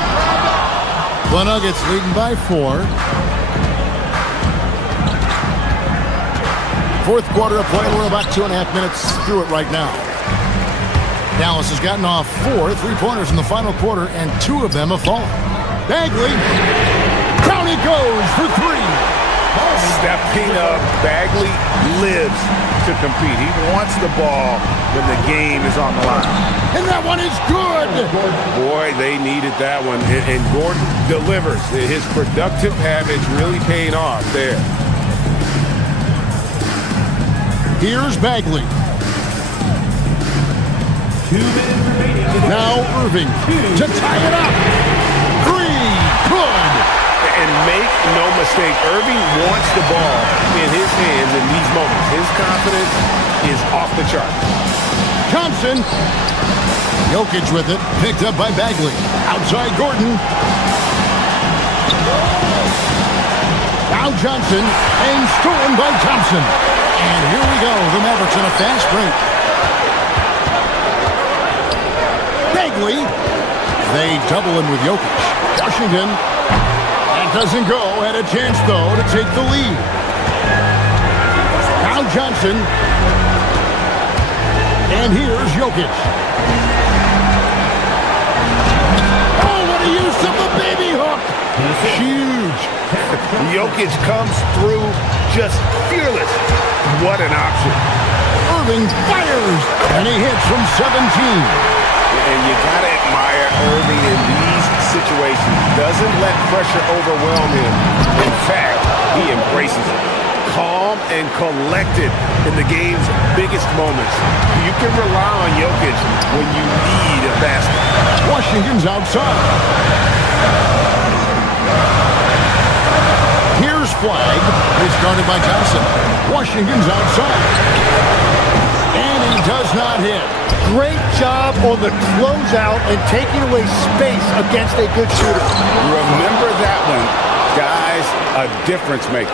The Nuggets leading by 4. Fourth quarter of play. We're about 2.5 minutes through it right now. Dallas has gotten off 4 3-pointers in the final quarter, and 2 of them have fallen. Bagley. Down he goes for 3. Stepping up, Bagley lives to compete. He wants the ball when the game is on the line. And that one is good. Boy, they needed that one. And Gordon delivers. His productive habits really paying off there. Here's Bagley. 2 minutes remaining. Now Irving to tie it up. 3. Good. And make no mistake, Irving wants the ball in his hands in these moments. His confidence is off the chart. Thompson. Jokic with it. Picked up by Bagley. Outside Gordon. Now Johnson. And stolen by Thompson. And here we go. The Mavericks in a fast break. Bagley. They double in with Jokic. Washington. Doesn't go. Had a chance, though, to take the lead. Now Johnson. And here's Jokic. Oh, what a use of the baby hook. Huge. Jokic comes through just fearless. What an option. Irving fires. And he hits from 17. And you got to admire Irving in these situations. Doesn't let pressure overwhelm him. In fact, he embraces it. Calm and collected in the game's biggest moments. You can rely on Jokic when you need a basket. Washington's outside. Here's Flag. It's guarded by Johnson. Washington's outside. And he does not hit. Great job on the closeout and taking away space against a good shooter. Remember that one. Guys, a difference maker.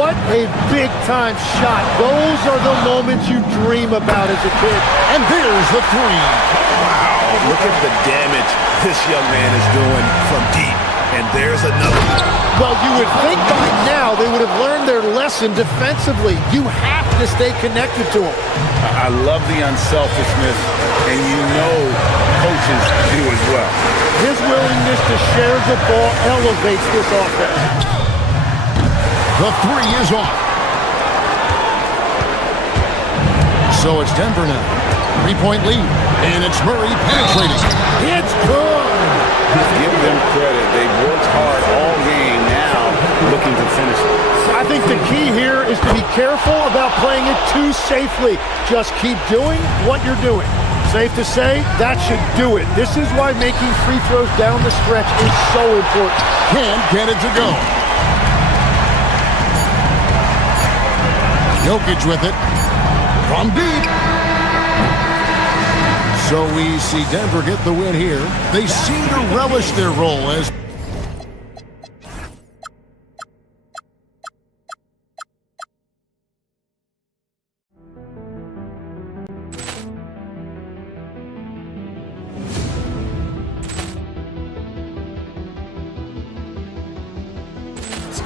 What a big-time shot. Those are the moments you dream about as a kid. And there's the three. Wow, look at the damage this young man is doing from deep. And there's another. Well, you would think by now they would have learned their lesson defensively. You have to stay connected to them. I love the unselfishness, and you know coaches do as well. His willingness to share the ball elevates this offense. The three is off. So it's Denver now. 3-point lead. And it's Murray penetrating. It's good. Give them credit. They've worked hard all game now, looking to finish it. I think the key here is to be careful about playing it too safely. Just keep doing what you're doing. Safe to say, that should do it. This is why making free throws down the stretch is so important. Can't get it to go. Jokic with it. From deep. So we see Denver get the win here. They seem to relish their role as...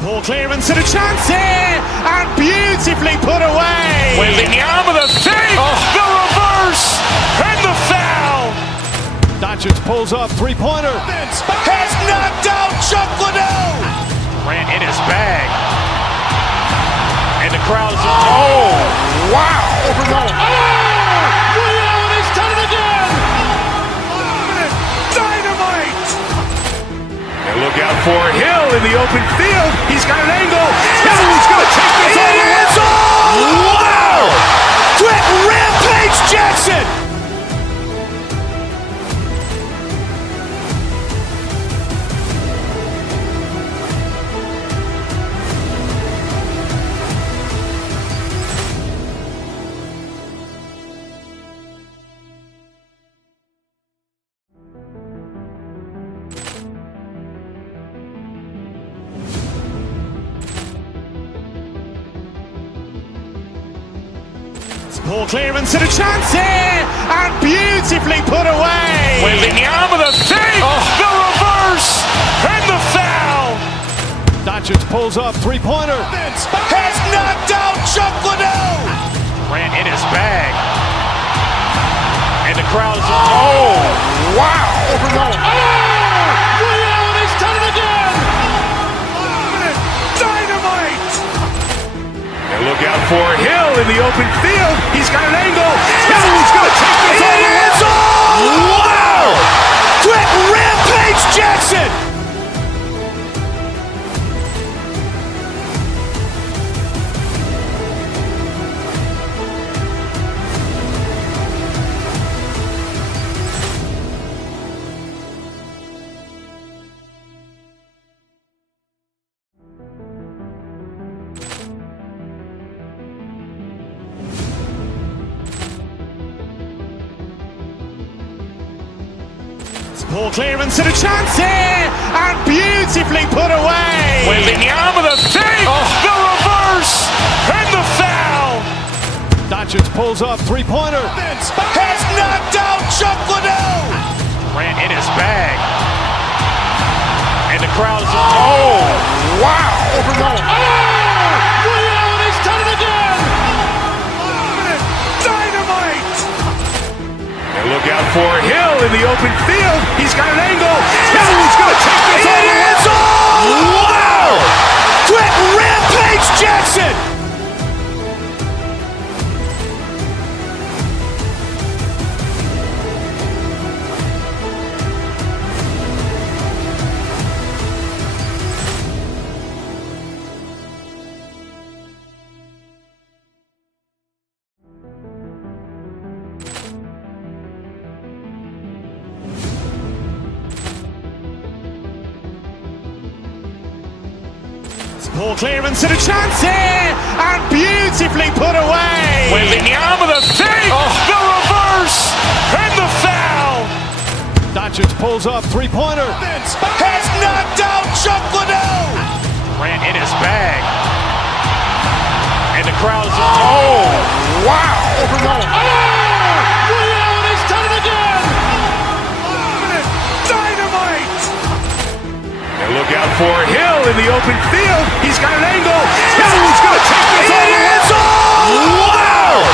Ball clearance and a chance here, and beautifully put away. Wembanyama the fake, the reverse, and the foul. Doncic pulls up, three-pointer. Has knocked out Chuck Liddell. Grant in his bag, and the crowd is. Oh, wow! He's done it again. Dynamite! And look out for Hill in the open field. He's got an angle. Hill's going to take this all the way. Wow! Quick Rampage Jackson! Ball clearance and a chance here, and beautifully put away. Wembanyama the fake, the reverse, and the foul. Doncic pulls up, three-pointer. Has knocked out Chuck Liddell. Grant in his bag, and the crowd is. Oh, wow! He's done it again. Dynamite! And look out for Hill in the open field. He's got an angle. Hill's going to take this all the way. Wow! Quick Rampage Jackson! Ball clearance and a chance here, and beautifully put away. Wembanyama the fake, the reverse, and the foul. Doncic pulls up, three-pointer. Has knocked out Chuck Liddell. Grant in his bag, and the crowd is. Oh, wow! He's done it again. Dynamite! And look out for Hill in the open field. He's got an angle. Hill's going to take this all the way. Wow! Quick Rampage Jackson! Ball clearance and a chance here, and beautifully put away. Wembanyama the fake, the reverse. reverse, and the foul. Doncic pulls up, three-pointer. Vince has knocked out Chuck Liddell. Grant in his bag. And the crowd is... Oh, wow. Over Roma. Oh, Liddell, and he's done it again. Dynamite. And look out for Hill in the open field. He's got an angle. Hill's going to take this all the way. Wow.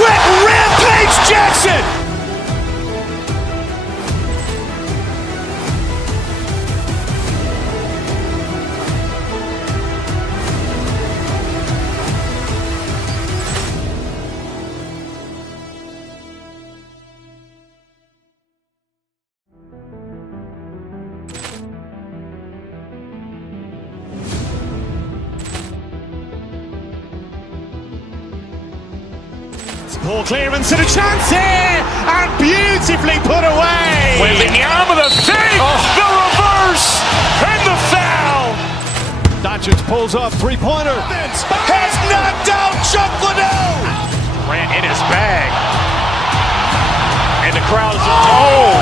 Quick Rampage Jackson. Ball clearance and a chance here, and beautifully put away. Wembanyama the fake, the reverse, and the foul. Doncic pulls up, three-pointer. Vince has knocked out Chuck Liddell. Grant in his bag. And the crowd is... Oh,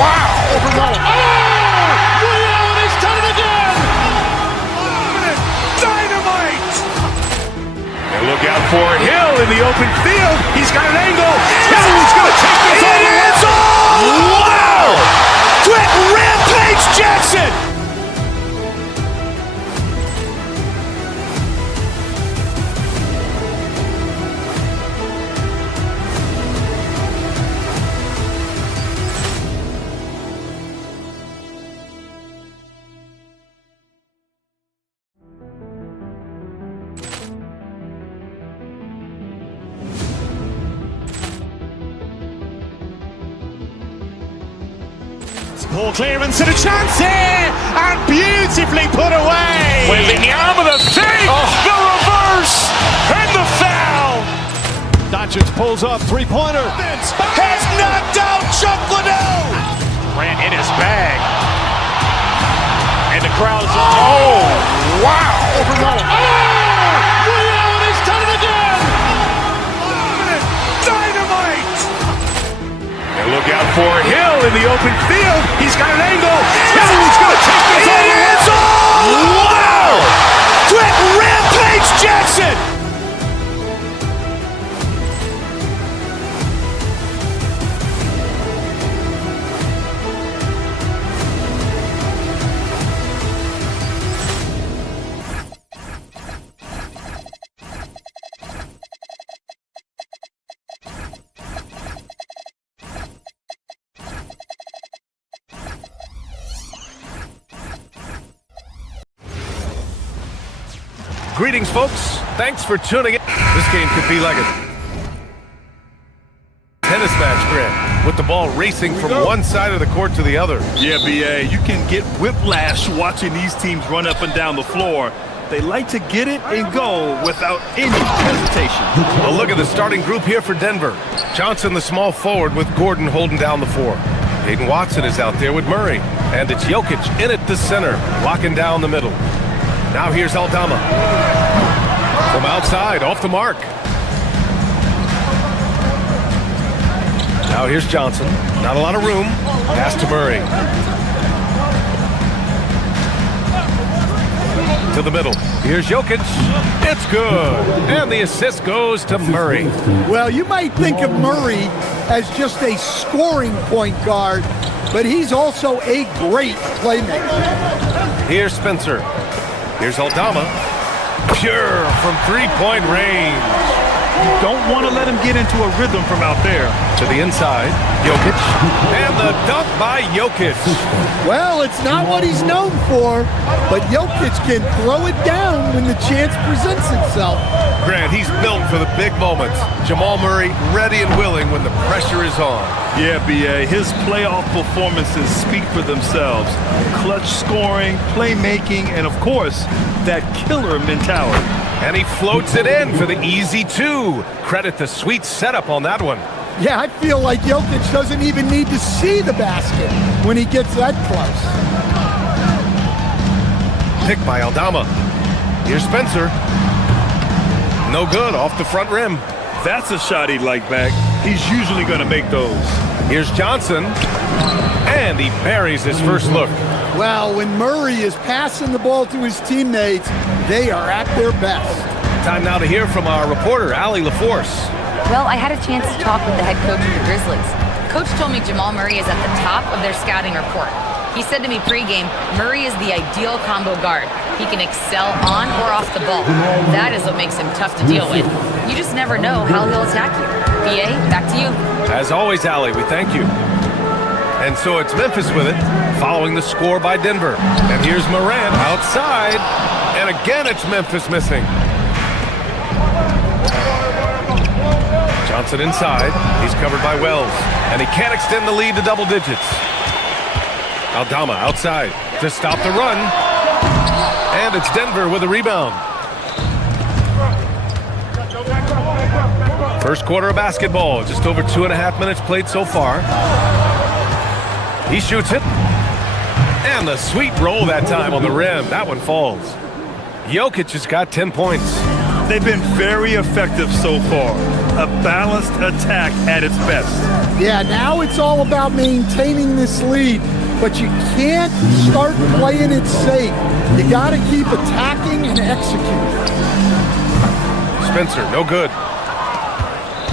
wow. Over Roma. Oh, Liddell, and he's done it again. Dynamite. And look out for Hill in the open field. He's got an angle. Hill's going to take this all the way. Wow. Quick Rampage Jackson. Ball clearance and a chance here, and beautifully put away. Wembanyama the fake, the reverse, and the foul. Doncic pulls up, three-pointer. Vince has knocked out Chuck Liddell. Grant in his bag. And the crowd is... Oh, wow. Over Roma. Oh, Liddell, and he's done it again. Dynamite. And look out for Hill in the open field. He's got an angle. Hill's going to take this all the way. Wow. Quick Rampage Jackson. Greetings, folks. Thanks for tuning in. This game could be like a tennis match, Grant, with the ball racing from one side of the court to the other. Yeah, B.A., you can get whiplash watching these teams run up and down the floor. They like to get it and go without any hesitation. Well, look at the starting group here for Denver. Johnson, the small forward, with Gordon holding down the four. Hayden Watson is out there with Murray. And it's Jokic in at the center, locking down the middle. Now here's Aldama. From outside, off the mark. Now here's Johnson. Not a lot of room. Pass to Murray. To the middle. Here's Jokic. It's good. And the assist goes to Murray. Well, you might think of Murray as just a scoring point guard, but he's also a great playmaker. Here's Spencer. Here's Aldama. Pure from three-point range. You don't want to let him get into a rhythm from out there. To the inside, Jokic. And the dunk by Jokic. Well, it's not what he's known for, but Jokic can throw it down when the chance presents itself. Grant, he's built for the big moments. Jamal Murray ready and willing when the pressure is on. Yeah, B.A., his playoff performances speak for themselves. Clutch scoring, playmaking, and of course, that killer mentality. And he floats it in for the easy two. Credit the sweet setup on that one. Yeah, I feel like Jokic doesn't even need to see the basket when he gets that close. Pick by Aldama. Here's Spencer. No good, off the front rim. That's a shot he'd like back. he's usually going to make those. Here's Johnson, and he buries his first look. Well, when Murray is passing the ball to his teammates, they are at their best. Time now to hear from our reporter, Allie LaForce. Well, I had a chance to talk with the head coach of the Grizzlies. Coach told me Jamal Murray is at the top of their scouting report. He said to me pregame, Murray is the ideal combo guard. He can excel on or off the ball. That is what makes him tough to deal with. You just never know how he'll attack you. BA, back to you. As always, Allie, we thank you. And so it's Memphis with it, following the score by Denver. And here's Morant outside, and again it's Memphis missing. Johnson inside, he's covered by Wells, and he can't extend the lead to double digits. Aldama outside to stop the run, and it's Denver with a rebound. First quarter of basketball, just over 2.5 minutes played so far. He shoots it, and the sweet roll that time on the rim. That one falls. Jokic has got 10 points. They've been very effective so far. A balanced attack at its best. Yeah, now it's all about maintaining this lead, but you can't start playing it safe. You got to keep attacking and executing. Spencer, no good.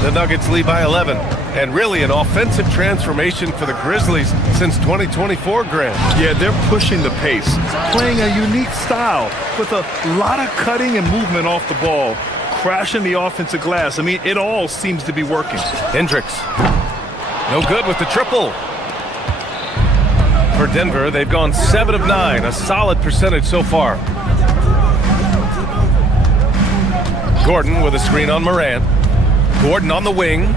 The Nuggets lead by 11. And really an offensive transformation for the Grizzlies since 2024, Grant. Yeah, they're pushing the pace, playing a unique style with a lot of cutting and movement off the ball, crashing the offensive glass. I mean, it all seems to be working. Hendricks, no good with the triple. For Denver, they've gone 7 of 9, a solid percentage so far. Gordon with a screen on Morant. Gordon on the wing.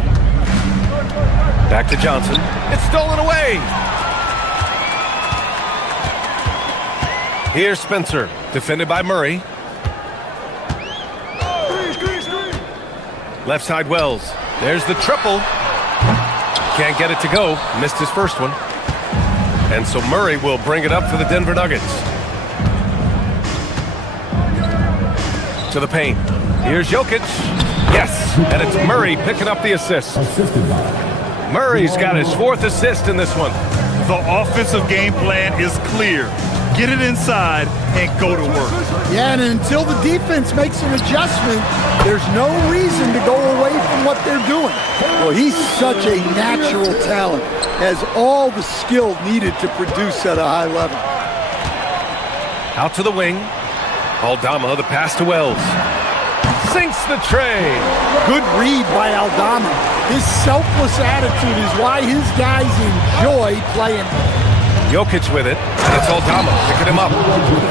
Back to Johnson. It's stolen away. Here's Spencer, defended by Murray. Left side Wells. There's the triple. Can't get it to go. Missed his first one. And so Murray will bring it up for the Denver Nuggets. To the paint. Here's Jokic. Yes, and it's Murray picking up the assist. Murray's got his 4th assist in this one. The offensive game plan is clear. Get it inside and go to work. Yeah, and until the defense makes an adjustment, there's no reason to go away from what they're doing. Well, he's such a natural talent, has all the skill needed to produce at a high level. Out to the wing. Aldama, the pass to Wells. Sinks the tray. Good read by Aldama. His selfless attitude is why his guys enjoy playing. Jokic with it, and it's Aldama picking him up.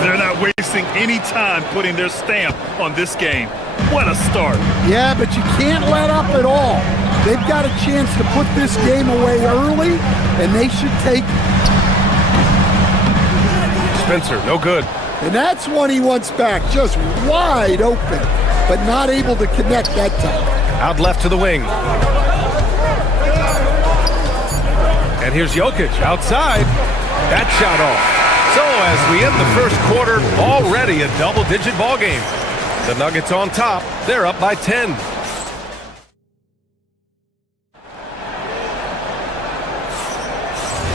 They're not wasting any time putting their stamp on this game. What a start. Yeah, but you can't let up at all. They've got a chance to put this game away early, and they should take it. Spencer, no good. And that's one he wants back, just wide open, but not able to connect that time. Out left to the wing. And here's Jokic outside. That shot off. So as we end the first quarter, already a double-digit ball game. The Nuggets on top. They're up by 10.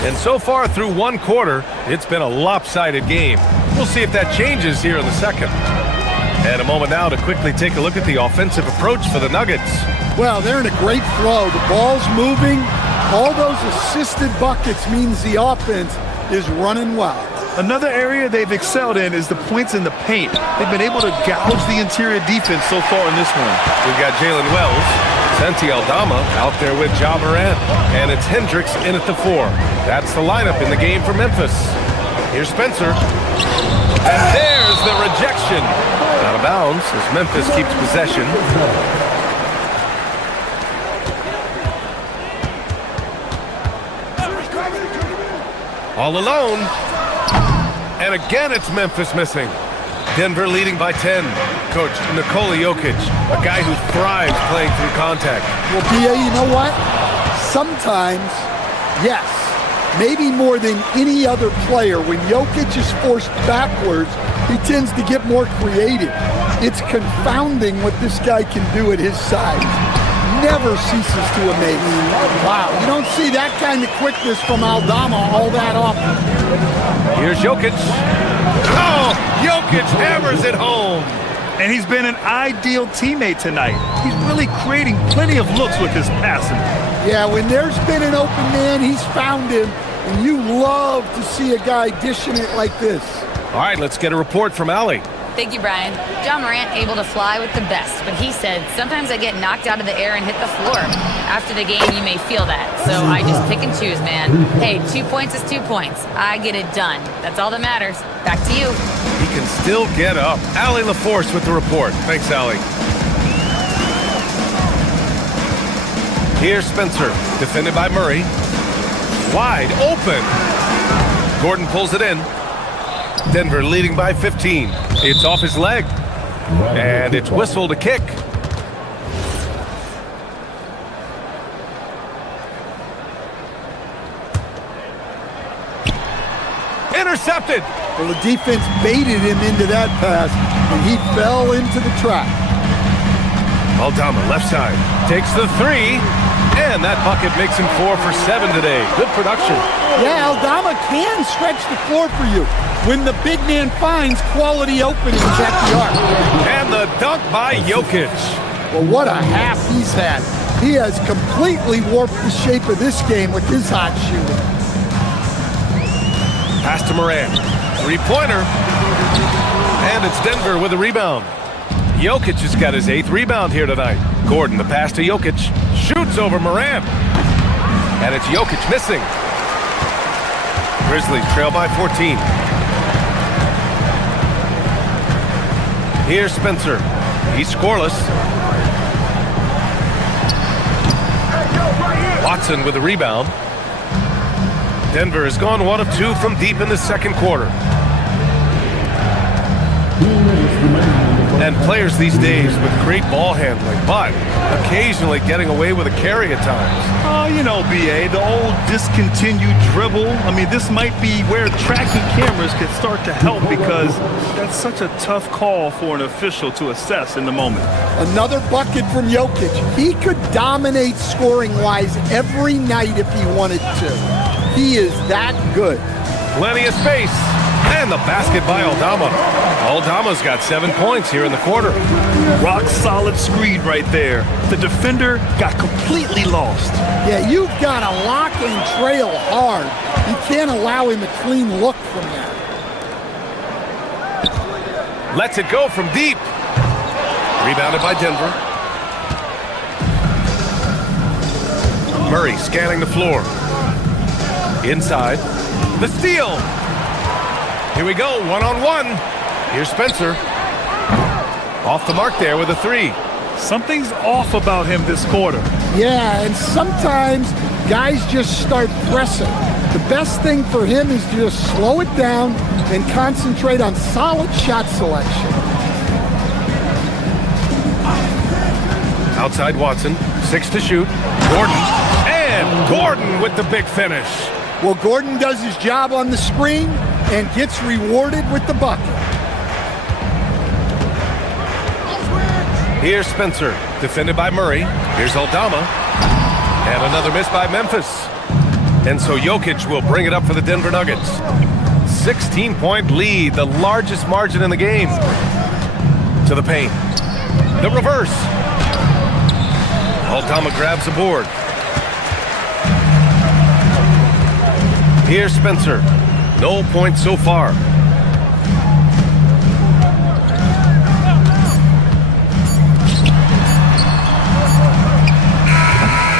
And so far through one quarter, it's been a lopsided game. We'll see if that changes here in the second. And a moment now to quickly take a look at the offensive approach for the Nuggets. Well, they're in a great flow. The ball's moving. All those assisted buckets means the offense is running well. Another area they've excelled in is the points in the paint. They've been able to gouge the interior defense so far in this one. We've got Jalen Wells, Santi Aldama out there with Ja Morant, and it's Hendricks in at the 4. That's the lineup in the game for Memphis. Here's Spencer. And there's the rejection. Out of bounds as Memphis keeps possession. All alone. And again, it's Memphis missing. Denver leading by 10. Coach Nikola Jokic, a guy who thrives playing through contact. Well, BA, you know what? Sometimes, yes, maybe more than any other player, when Jokic is forced backwards, he tends to get more creative. It's confounding what this guy can do at his size. never ceases to amaze me. Wow, you don't see that kind of quickness from Aldama all that often. Here's Jokic. Oh, Jokic hammers it home. And he's been an ideal teammate tonight. He's really creating plenty of looks with his passing. Yeah, when there's been an open man, he's found him. And you love to see a guy dishing it like this. All right, let's get a report from Allie. Thank you, Brian. John Morant able to fly with the best, but he said, sometimes I get knocked out of the air and hit the floor. After the game, you may feel that, so I just pick and choose, man. Hey, 2 points is 2 points. I get it done. That's all that matters. Back to you. He can still get up. Allie LaForce with the report. Thanks, Allie. Here's Spencer, defended by Murray. Wide open. Gordon pulls it in. Denver leading by 15. It's off his leg. And it's whistled a kick. Intercepted. Well, the defense baited him into that pass, and he fell into the trap. Aldama, left side, takes the three, and that bucket makes him 4 for 7 today. Good production. Yeah, Aldama can stretch the floor for you when the big man finds quality openings at the arc. And the dunk by Jokic. Well, what a half he's had. He has completely warped the shape of this game with his hot shooting. Pass to Morant. Three-pointer. And it's Denver with a rebound. Jokic has got his 8th rebound here tonight. Gordon, the pass to Jokic. Shoots over Morant. And it's Jokic missing. Grizzlies trail by 14. Here's Spencer. He's scoreless. Watson with a rebound. Denver has gone 1 of 2 from deep in the second quarter. And players these days with great ball handling, but occasionally getting away with a carry at times. Oh, you know, BA, the old discontinued dribble. I mean, this might be where tracking cameras could start to help because that's such a tough call for an official to assess in the moment. Another bucket from Jokic. He could dominate scoring-wise every night if he wanted to. He is that good. Plenty of space. And the basket by Aldama. Aldama's got 7 points here in the quarter. Rock solid screen right there. The defender got completely lost. Yeah, you've got to lock and trail hard. You can't allow him a clean look from that. Lets it go from deep. Rebounded by Denver. Murray scanning the floor. Inside. The steal. Here we go, one-on-one. Here's Spencer. Off the mark there with a 3. Something's off about him this quarter. Yeah, and sometimes guys just start pressing. The best thing for him is to just slow it down and concentrate on solid shot selection. Outside Watson, 6 to shoot. Gordon, and Gordon with the big finish. Well, Gordon does his job on the screen and gets rewarded with the bucket. Here's Spencer, defended by Murray. Here's Aldama. And another miss by Memphis. And so Jokic will bring it up for the Denver Nuggets. 16-point lead, the largest margin in the game. To the paint. The reverse. Aldama grabs the board. Here's Spencer. No points so far.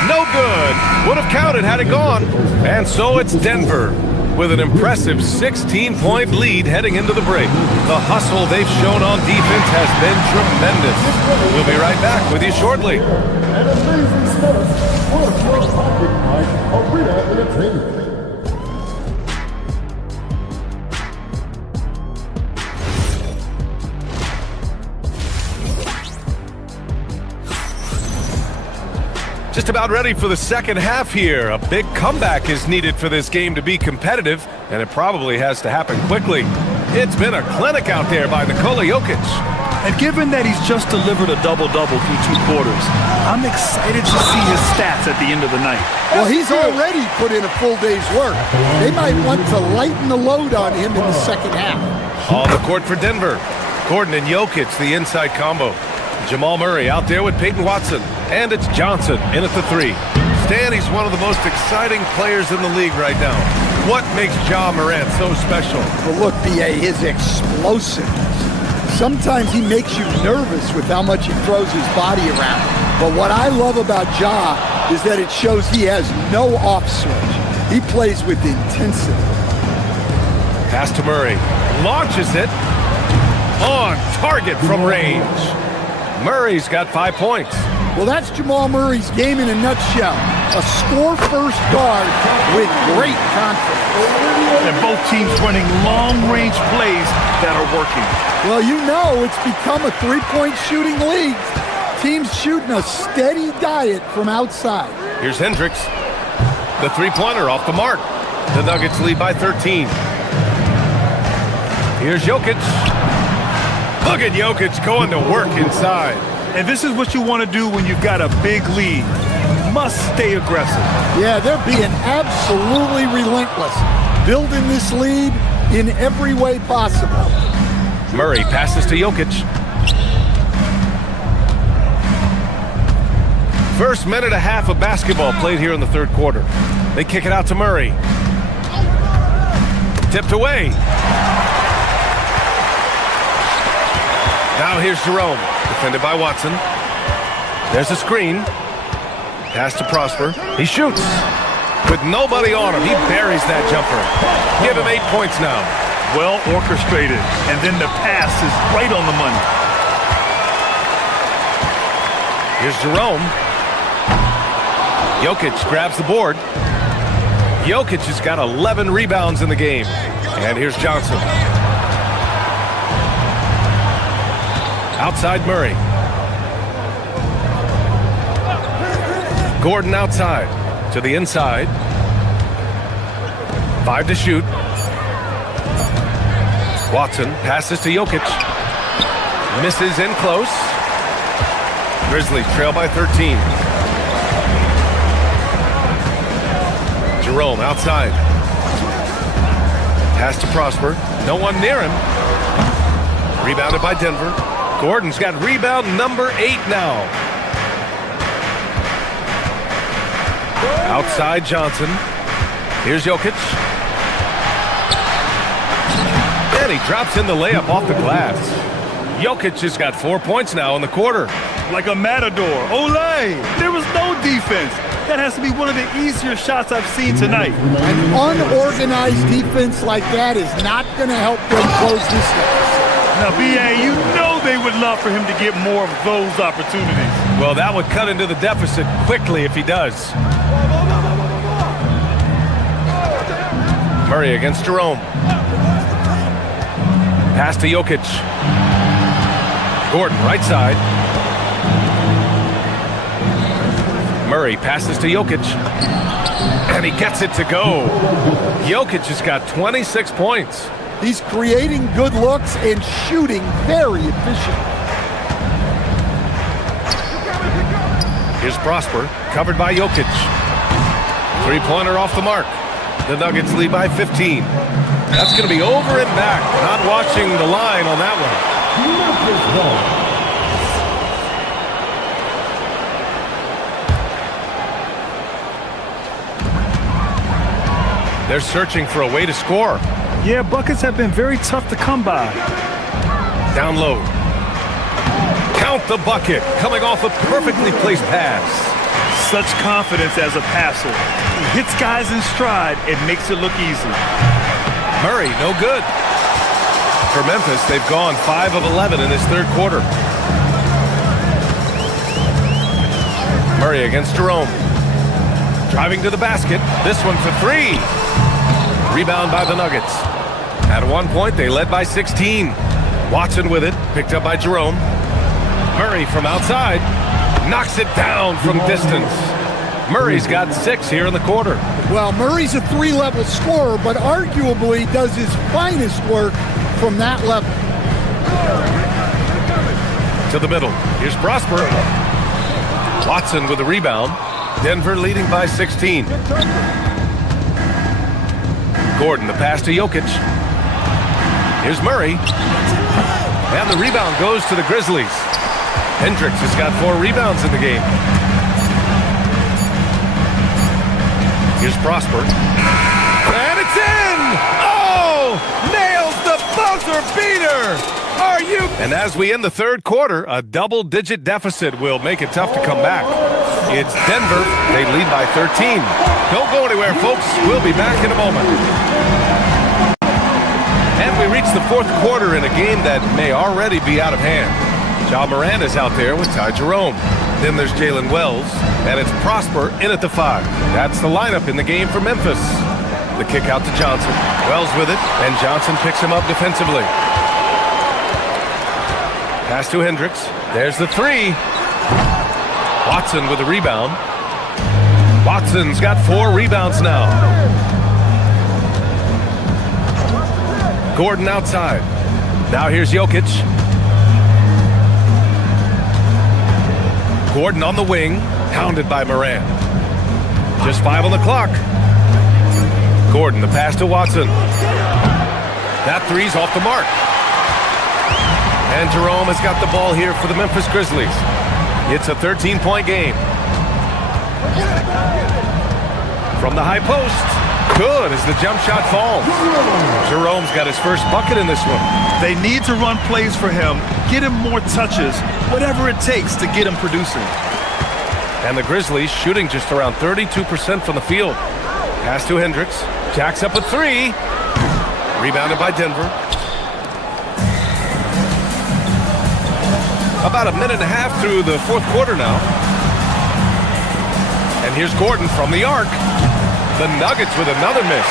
No good. Would have counted had it gone. And so it's Denver with an impressive 16-point lead heading into the break. The hustle they've shown on defense has been tremendous. We'll be right back with you shortly. An amazing start for your pocket by Arena Entertainment. Just about ready for the second half here. A big comeback is needed for this game to be competitive, and it probably has to happen quickly. It's been a clinic out there by Nikola Jokic. And given that he's just delivered a double-double through 2 quarters, I'm excited to see his stats at the end of the night. Well, he's already put in a full day's work. They might want to lighten the load on him in the second half. On the court for Denver. Gordon and Jokic, the inside combo. Jamal Murray out there with Peyton Watson. And it's Johnson in at the 3. Stan, he's one of the most exciting players in the league right now. What makes Ja Morant so special? Well, look, B.A., his explosiveness. Sometimes he makes you nervous with how much he throws his body around. But what I love about Ja is that it shows he has no off switch. He plays with intensity. Pass to Murray. Launches it. On target from range. Murray's got 5 points. Well, that's Jamal Murray's game in a nutshell. A score-first guard with great confidence. And both teams running long-range plays that are working. Well, you know it's become a three-point shooting league. Teams shooting a steady diet from outside. Here's Hendricks. The three-pointer off the mark. The Nuggets lead by 13. Here's Jokic. Look at Jokic going to work inside. And this is what you want to do when you've got a big lead. Must stay aggressive. Yeah, they're being absolutely relentless. Building this lead in every way possible. Murray passes to Jokic. First minute and a half of basketball played here in the third quarter. They kick it out to Murray. Tipped away. Now here's Jerome, defended by Watson. There's a screen. Pass to Prosper. He shoots. With nobody on him, he buries that jumper. Give him 8 points now. Well orchestrated, and then the pass is right on the money. Here's Jerome. Jokic grabs the board. Jokic has got 11 rebounds in the game. And here's Johnson. Outside Murray. Gordon outside to the inside. 5 to shoot. Watson passes to Jokic. Misses in close. Grizzlies trail by 13. Jerome outside. Pass to Prosper. No one near him. Rebounded by Denver. Gordon's got rebound number 8 now. Outside Johnson. Here's Jokic. And he drops in the layup off the glass. Jokic has got 4 points now in the quarter. Like a matador. Olay! There was no defense. That has to be one of the easier shots I've seen tonight. An unorganized defense like that is not going to help them close this deficit. Now, B.A., you know they would love for him to get more of those opportunities. Well, that would cut into the deficit quickly if he does. Murray against Jerome. Pass to Jokic. Gordon, right side. Murray passes to Jokic. And he gets it to go. Jokic has got 26 points. He's creating good looks and shooting very efficient. Here's Prosper, covered by Jokic. Three-pointer off the mark. The Nuggets lead by 15. That's going to be over and back. Not watching the line on that one. They're searching for a way to score. Yeah, buckets have been very tough to come by. Down low. Count the bucket, coming off a perfectly placed pass. Such confidence as a passer. He hits guys in stride and makes it look easy. Murray, no good. For Memphis, they've gone 5 of 11 in this third quarter. Murray against Jerome. Driving to the basket. This one for 3. Rebound by the Nuggets. At one point, they led by 16. Watson with it, picked up by Jerome. Murray from outside. Knocks it down from distance. Murray's got 6 here in the quarter. Well, Murray's a 3-level scorer, but arguably does his finest work from that level. To the middle. Here's Prosper. Watson with the rebound. Denver leading by 16. Gordon, the pass to Jokic. Here's Murray. And the rebound goes to the Grizzlies. Hendricks has got 4 rebounds in the game. Here's Prosper. And it's in! Oh! Nails the buzzer beater! Are you? And as we end the third quarter, a double-digit deficit will make it tough to come back. It's Denver. They lead by 13. Don't go anywhere, folks. We'll be back in a moment. And we reach the fourth quarter in a game that may already be out of hand. Ja Morant is out there with Ty Jerome. Then there's Jalen Wells, and it's Prosper in at the 5. That's the lineup in the game for Memphis. The kick out to Johnson. Wells with it, and Johnson picks him up defensively. Pass to Hendricks. There's the 3. Watson with the rebound. Watson's got 4 rebounds now. Gordon outside. Now here's Jokic. Gordon on the wing, hounded by Morant. Just 5 on the clock. Gordon, the pass to Watson. That 3's off the mark. And Jerome has got the ball here for the Memphis Grizzlies. It's a 13-point game. From the high post. Good as the jump shot falls. Jerome's got his first bucket in this one. They need to run plays for him, get him more touches, whatever it takes to get him producing. And the Grizzlies shooting just around 32% from the field. Pass to Hendricks. Jacks up a 3. Rebounded by Denver. About a minute and a half through the fourth quarter now. And here's Gordon from the arc. The Nuggets with another miss.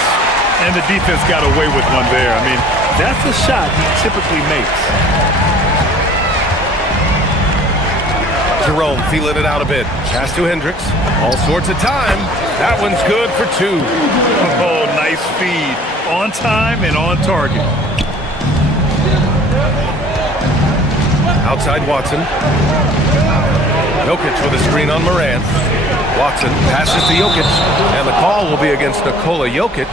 And the defense got away with one there. I mean, that's a shot he typically makes. Jerome feeling it out a bit. Pass to Hendricks. All sorts of time. That one's good for 2. Oh, nice feed. On time and on target. Outside Watson. Jokic with a screen on Morant. Watson passes to Jokic, and the call will be against Nikola Jokic.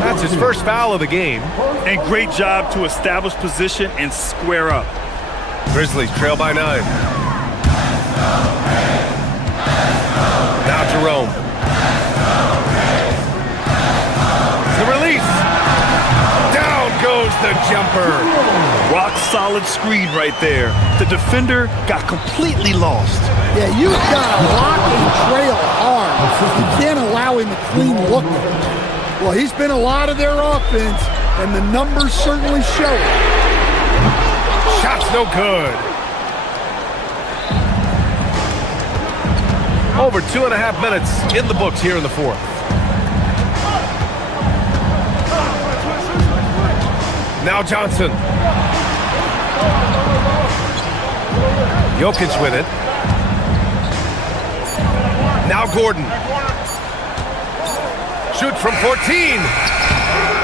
That's his first foul of the game. And great job to establish position and square up. Grizzlies trail by 9. Now Jerome. The release. Down goes the jumper. Rock solid screen right there. The defender got completely lost. Yeah, you've got to lock and trail hard. You can't allow him a clean look. Well, he's been a lot of their offense, and the numbers certainly show it. Shot's no good. Over 2.5 minutes in the books here in the fourth. Now Johnson. Jokic with it. Now Gordon. Shoots from 14.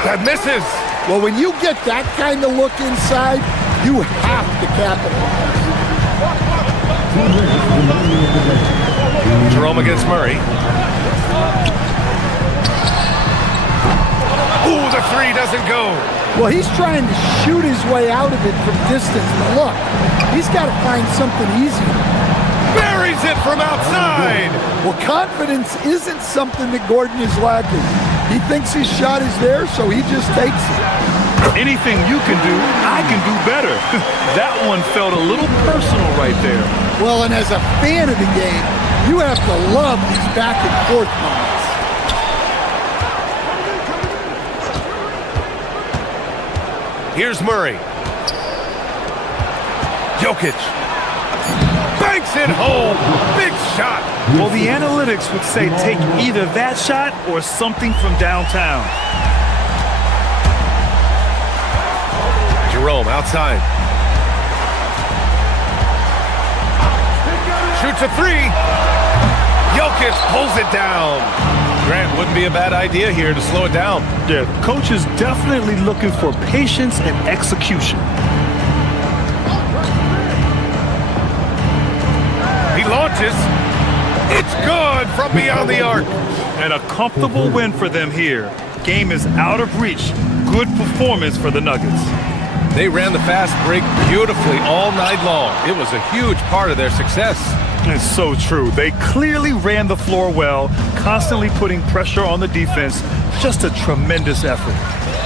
That misses. Well, when you get that kind of look inside, you have to capitalize. Jerome against Murray. Ooh, the 3 doesn't go. Well, he's trying to shoot his way out of it from distance. But look, he's got to find something easy. Buries it from outside. Well, confidence isn't something that Gordon is lacking. He thinks his shot is there, so he just takes it. Anything you can do, I can do better. That one felt a little personal right there. Well, and as a fan of the game, you have to love these back and forth moments. Here's Murray. Jokic. Banks it home. Big shot. Well, the analytics would say take either that shot or something from downtown. Jerome outside. Shoots a 3. Jokic pulls it down. Grant, wouldn't be a bad idea here to slow it down. Yeah, coach is definitely looking for patience and execution. pitches. It's good from beyond the arc. And a comfortable win for them here. Game is out of reach. Good performance for the Nuggets. They ran the fast break beautifully all night long. It was a huge part of their success. It's so true. They clearly ran the floor well, constantly putting pressure on the defense. Just a tremendous effort.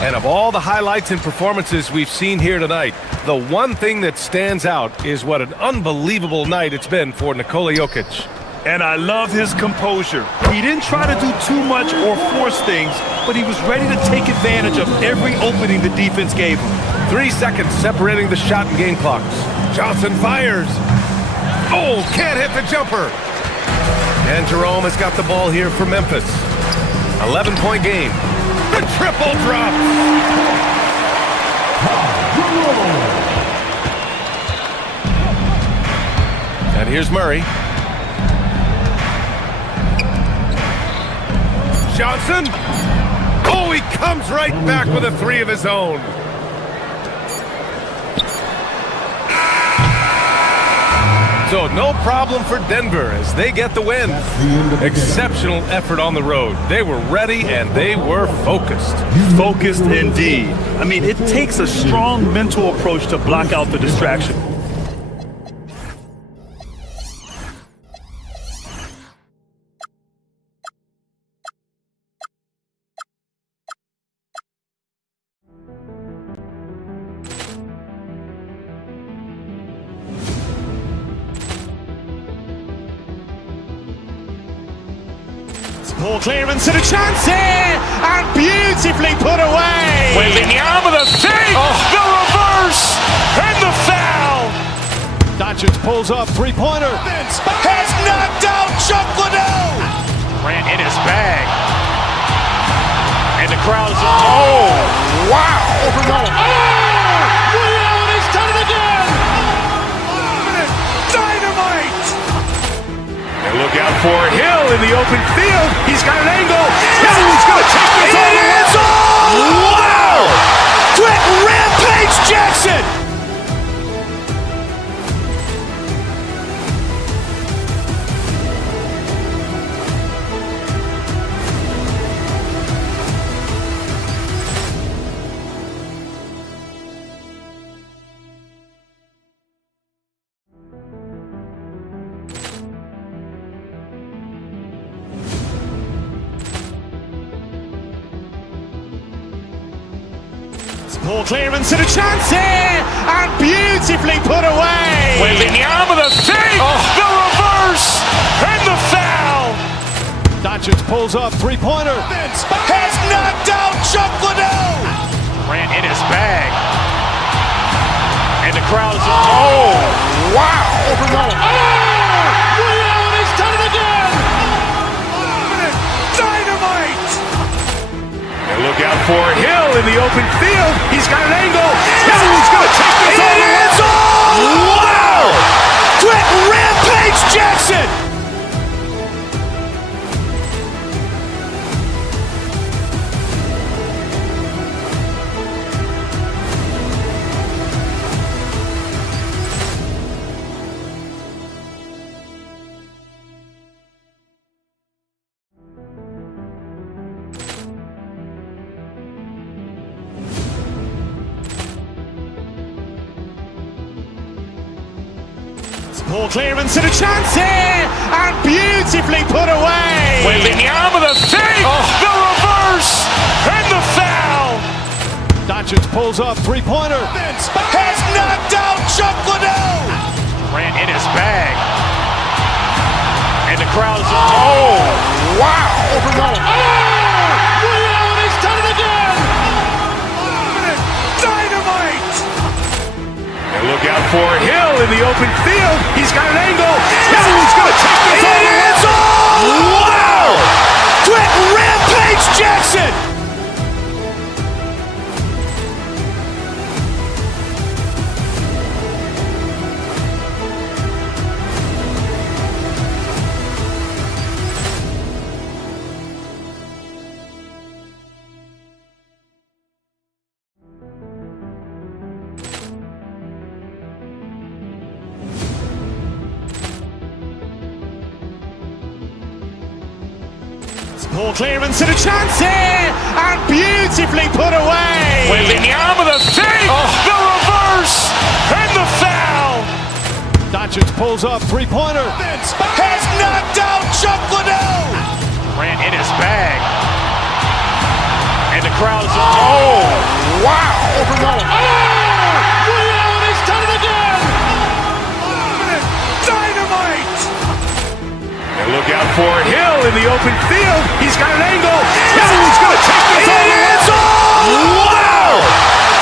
And of all the highlights and performances we've seen here tonight, the one thing that stands out is what an unbelievable night it's been for Nikola Jokic. And I love his composure. He didn't try to do too much or force things, but he was ready to take advantage of every opening the defense gave him. 3 seconds separating the shot and game clocks. Johnson fires. Oh, can't hit the jumper. And Jerome has got the ball here for Memphis. 11-point game. The triple drops. And here's Murray. Johnson. Oh, he comes right back with a three of his own. So no problem for Denver as they get the win. Exceptional effort on the road. They were ready and they were focused. Focused indeed. I mean, it takes a strong mental approach to block out the distraction. Ball clearance and a chance here, and beautifully put away. Wembanyama with a fake, the reverse, and the foul. Doncic pulls up, three-pointer. Has knocked out Chuck Liddell. Grant in his bag. And the crowd is, oh, wow. Liddell has done it again. Dynamite. And look out for Hill in the open field. He's got an angle. He's going to take this all the way. Wow. Quick Rampage Jackson. Ball clearance and a chance here, and beautifully put away. Wembanyama with a fake, the reverse, and the foul. Doncic pulls up, three-pointer. Has knocked out Chuck Liddell. Grant in his bag. And the crowd is, oh, wow. Liddell has done it again. Dynamite. And look out for Hill in the open field. He's got an angle. He's going to take this all the way. Wow. Quick Rampage Jackson. Ball clearance and a chance here, and beautifully put away. Wembanyama with a fake, the reverse, and the foul. Doncic pulls up, three-pointer. Has knocked out Chuck Liddell. Grant in his bag. And the crowd is, oh, wow. Liddell has done it again. Dynamite. And look out for Hill in the open field. He's got an angle. He's going to take this all the way. Wow. Quick Rampage Jackson. Ball clearance and a chance here, and beautifully put away. Wembanyama with a save, the reverse, and the foul. Doncic pulls up, three-pointer. Has knocked out Chuck Liddell. Ran in his bag. And the crowd is, wow. Liddell, he's done it again. Dynamite. And look out for Hill in the open field. He's got an angle. Hill's going to take this all the way. Wow.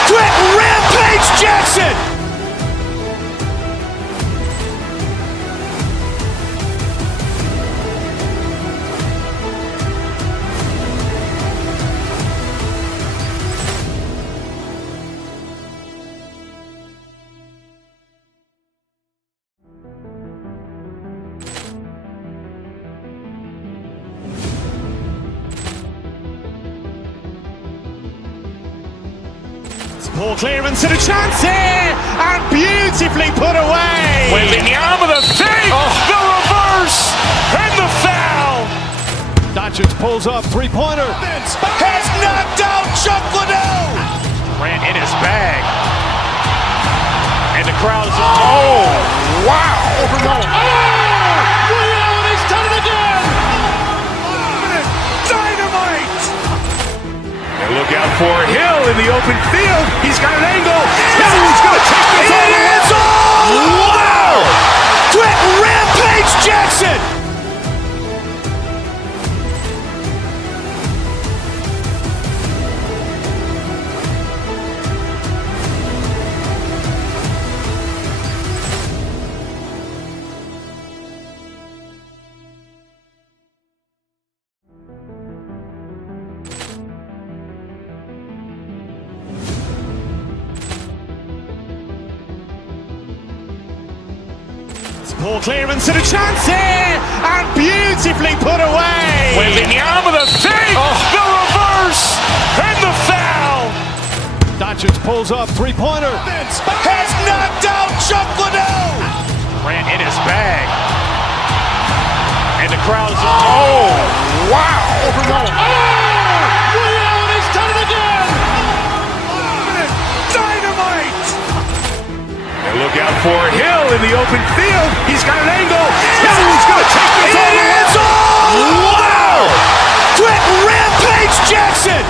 Quick Rampage Jackson. Ball clearance and a chance here, and beautifully put away. Wembanyama with a save, the reverse, and the foul. Doncic pulls up, three-pointer. Has knocked out Chuck Liddell. Ran in his bag. And the crowd is, wow. Liddell, he's done it again. Dynamite. And look out for Hill in the open field. He's got an angle. Hill's going to take this all the way. Wow. Quick Rampage Jackson. Ball clearance and a chance here, and beautifully put away. Wembanyama with a save, the reverse, and the foul. Doncic pulls up, three-pointer. Has knocked out Chuck Liddell. Ran in his bag. And the crowd is, wow. Liddell, he's done it again. Dynamite. And look out for Hill in the open field. He's got an angle. Hill's going to take this all the way. Wow. Quick Rampage Jackson.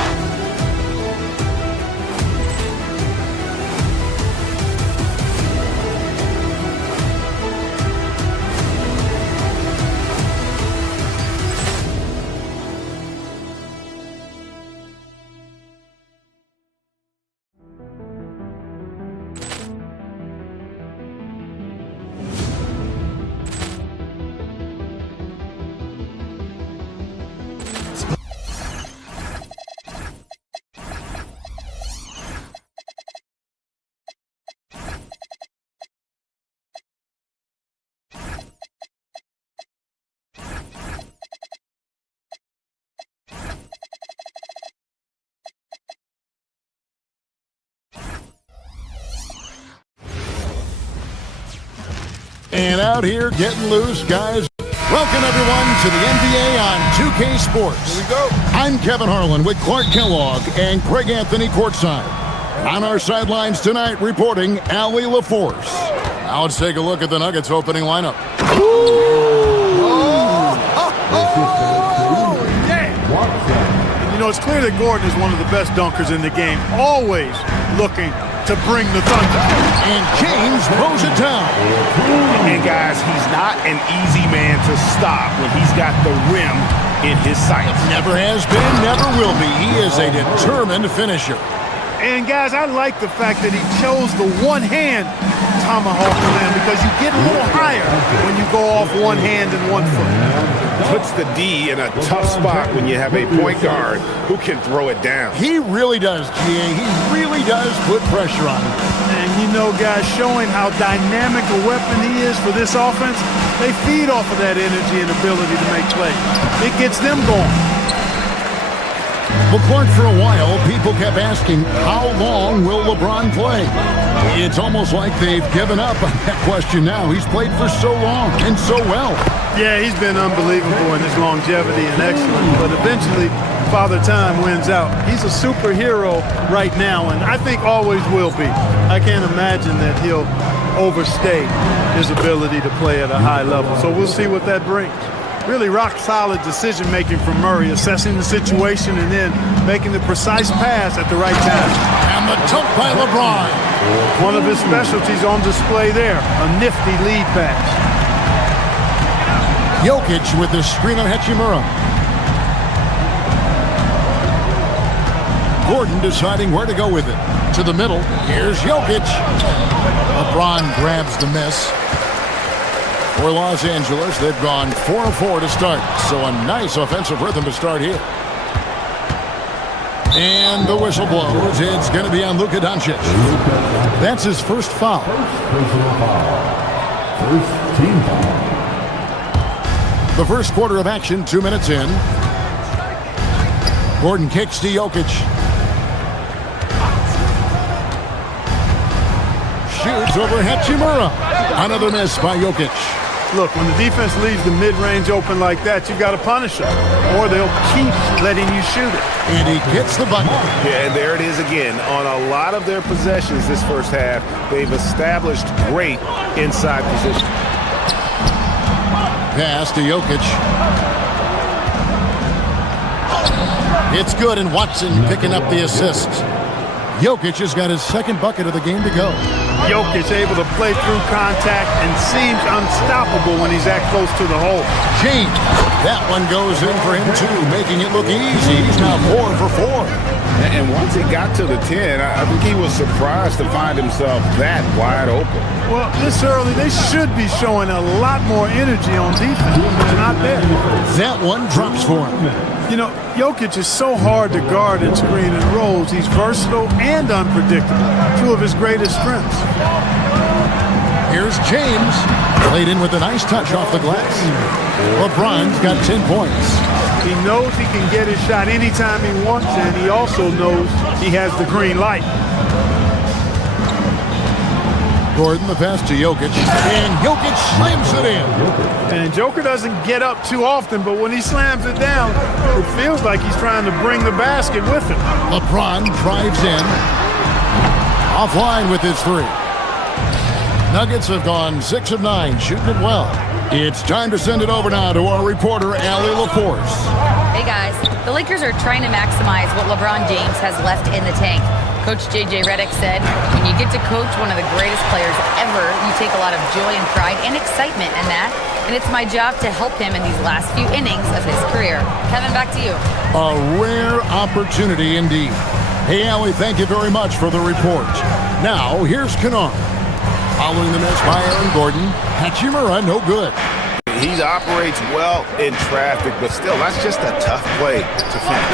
And out here getting loose, guys. Welcome, everyone, to the NBA on 2K Sports. Here we go. I'm Kevin Harlan with Clark Kellogg and Craig Anthony courtside. On our sidelines tonight, reporting Allie LaForce. Now let's take a look at the Nuggets opening lineup. You know, it's clear that Gordon is one of the best dunkers in the game, always looking to bring the thunder. And James throws it down. And guys, he's not an easy man to stop when he's got the rim in his sights. Never has been, never will be. He is a determined finisher. And guys, I like the fact that he chose the one-hand tomahawk slam because you get a little higher when you go off one hand and 1 foot. Puts the D in a tough spot when you have a point guard who can throw it down. He really does, GA. He really does put pressure on him. And you know, guys, showing how dynamic a weapon he is for this offense, they feed off of that energy and ability to make plays. It gets them going. Well, Clark, for a while, people kept asking, how long will LeBron play? It's almost like they've given up on that question now. He's played for so long and so well. Yeah, he's been unbelievable in his longevity and excellence, but eventually Father Time wins out. He's a superhero right now, and I think always will be. I can't imagine that he'll overstay his ability to play at a high level. So we'll see what that brings. Really rock-solid decision-making from Murray, assessing the situation and then making the precise pass at the right time. And the dunk by LeBron. One of his specialties on display there, a nifty lead pass. Jokic with the screen on Hachimura. Gordon deciding where to go with it. To the middle. Here's Jokic. LeBron grabs the miss. For Los Angeles, they've gone 4 of 4 to start. So a nice offensive rhythm to start here. And the whistle blows. It's going to be on Luka Doncic. That's his first foul. First team foul. The first quarter of action, 2 minutes in. Gordon kicks to Jokic. Shoots over Hachimura. Another miss by Jokic. Look, when the defense leaves the mid-range open like that, you've got to punish them, or they'll keep letting you shoot it. And he hits the button. Yeah, and there it is again. On a lot of their possessions this first half, they've established great inside position. Pass to Jokic. It's good, and Watson picking up the assist. Jokic has got his second bucket of the game to go. Jokic able to play through contact and seems unstoppable when he's that close to the hole. James, that one goes in for him too, making it look easy. He's now 4 for 4. And once he got to the 10, I think he was surprised to find himself that wide open. Well, this early, they should be showing a lot more energy on defense. They're not there. That one drops for him. You know, Jokic is so hard to guard and screen and rolls. He's versatile and unpredictable. Two of his greatest strengths. Here's James. Played in with a nice touch off the glass. LeBron's got 10 points. He knows he can get his shot anytime he wants, and he also knows he has the green light. Gordon, the pass to Jokic, and Jokic slams it in. And Joker doesn't get up too often, but when he slams it down, it feels like he's trying to bring the basket with him. LeBron drives in. Offline with his 3. Nuggets have gone 6 of 9, shooting it well. It's time to send it over now to our reporter, Allie LaForce. Hey guys, the Lakers are trying to maximize what LeBron James has left in the tank. Coach J.J. Redick said, when you get to coach one of the greatest players ever, you take a lot of joy and pride and excitement in that. And it's my job to help him in these last few innings of his career. Kevin, back to you. A rare opportunity indeed. Hey, Allie, thank you very much for the report. Now, here's Kennard. Following the miss by Aaron Gordon, Hachimura, no good. He operates well in traffic, but still, that's just a tough play to finish.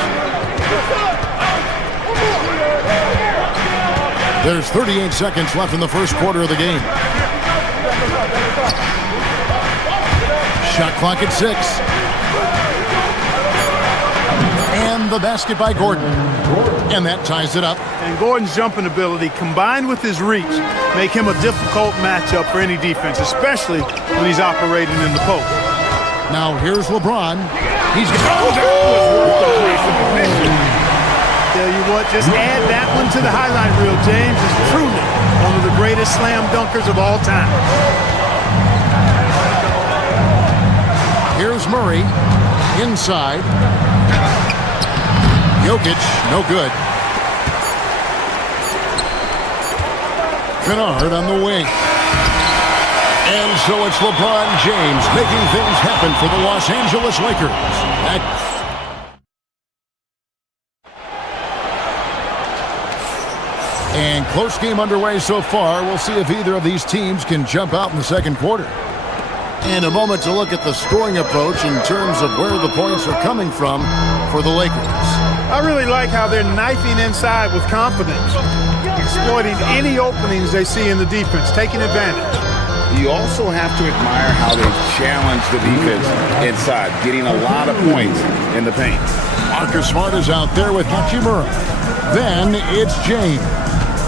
There's 38 seconds left in the first quarter of the game. Shot clock at 6. And the basket by Gordon. And that ties it up. And Gordon's jumping ability, combined with his reach, make him a difficult matchup for any defense, especially when he's operating in the post. Now here's LeBron. He's Tell you what, just add that one to the highlight reel. James is truly one of the greatest slam dunkers of all time. Here's Murray. Inside. Jokic, no good. Kennard on the wing. And so it's LeBron James making things happen for the Los Angeles Lakers. And close game underway so far. We'll see if either of these teams can jump out in the second quarter. And a moment to look at the scoring approach in terms of where the points are coming from for the Lakers. I really like how they're knifing inside with confidence, exploiting any openings they see in the defense, taking advantage. You also have to admire how they challenge the defense inside, getting a lot of points in the paint. Marcus Smart is out there with Hachimura. Then it's James.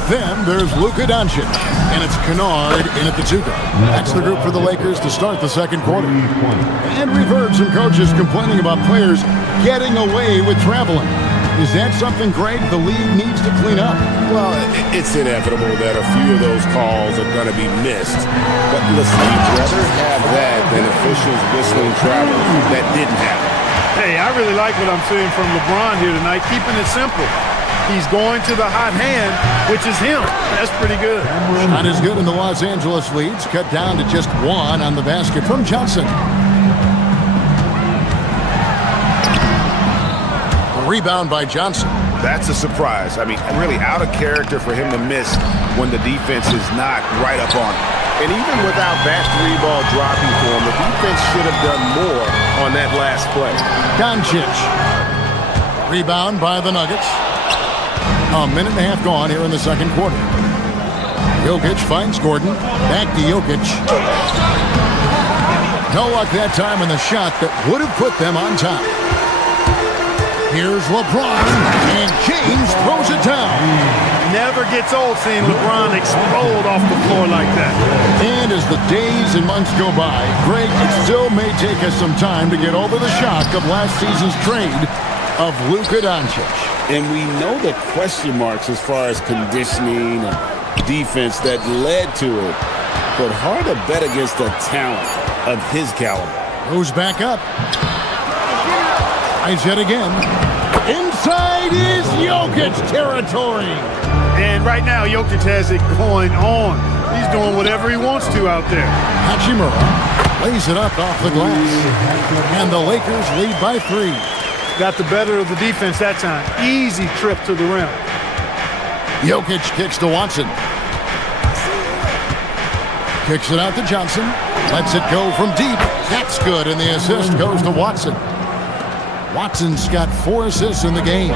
Then there's Luka Doncic. And it's Kennard in at the 2 guard. That's the group for the Lakers to start the second quarter. And we've heard some coaches complaining about players getting away with traveling. Is that something, Greg, the league needs to clean up? Well, it's inevitable that a few of those calls are going to be missed. But listen, you'd rather have that than officials whistling travel that didn't happen. Hey, I really like what I'm seeing from LeBron here tonight, keeping it simple. He's going to the hot hand, which is him. That's pretty good. Not as good in the Los Angeles leads, cut down to just 1 on the basket from Johnson. Rebound by Johnson. That's a surprise. I mean, really out of character for him to miss when the defense is not right up on him. And even without that 3-ball dropping for him, the defense should have done more on that last play. Doncic. Rebound by the Nuggets. A minute and a half gone here in the second quarter. Jokic finds Gordon. Back to Jokic. No luck that time in the shot that would have put them on top. Here's LeBron, and James throws it down. Never gets old seeing LeBron explode off the floor like that. And as the days and months go by, Greg, it still may take us some time to get over the shock of last season's trade of Luka Doncic. And we know the question marks as far as conditioning and defense that led to it. But hard to bet against the talent of his caliber. Goes back up. Tries yet again. Inside is Jokic territory. And right now, Jokic has it going on. He's doing whatever he wants to out there. Hachimura lays it up off the glass. And the Lakers lead by 3. Got the better of the defense that time. Easy trip to the rim. Jokic kicks to Watson. Kicks it out to Johnson. Lets it go from deep. That's good, and the assist goes to Watson. Watson's got 4 assists in the game.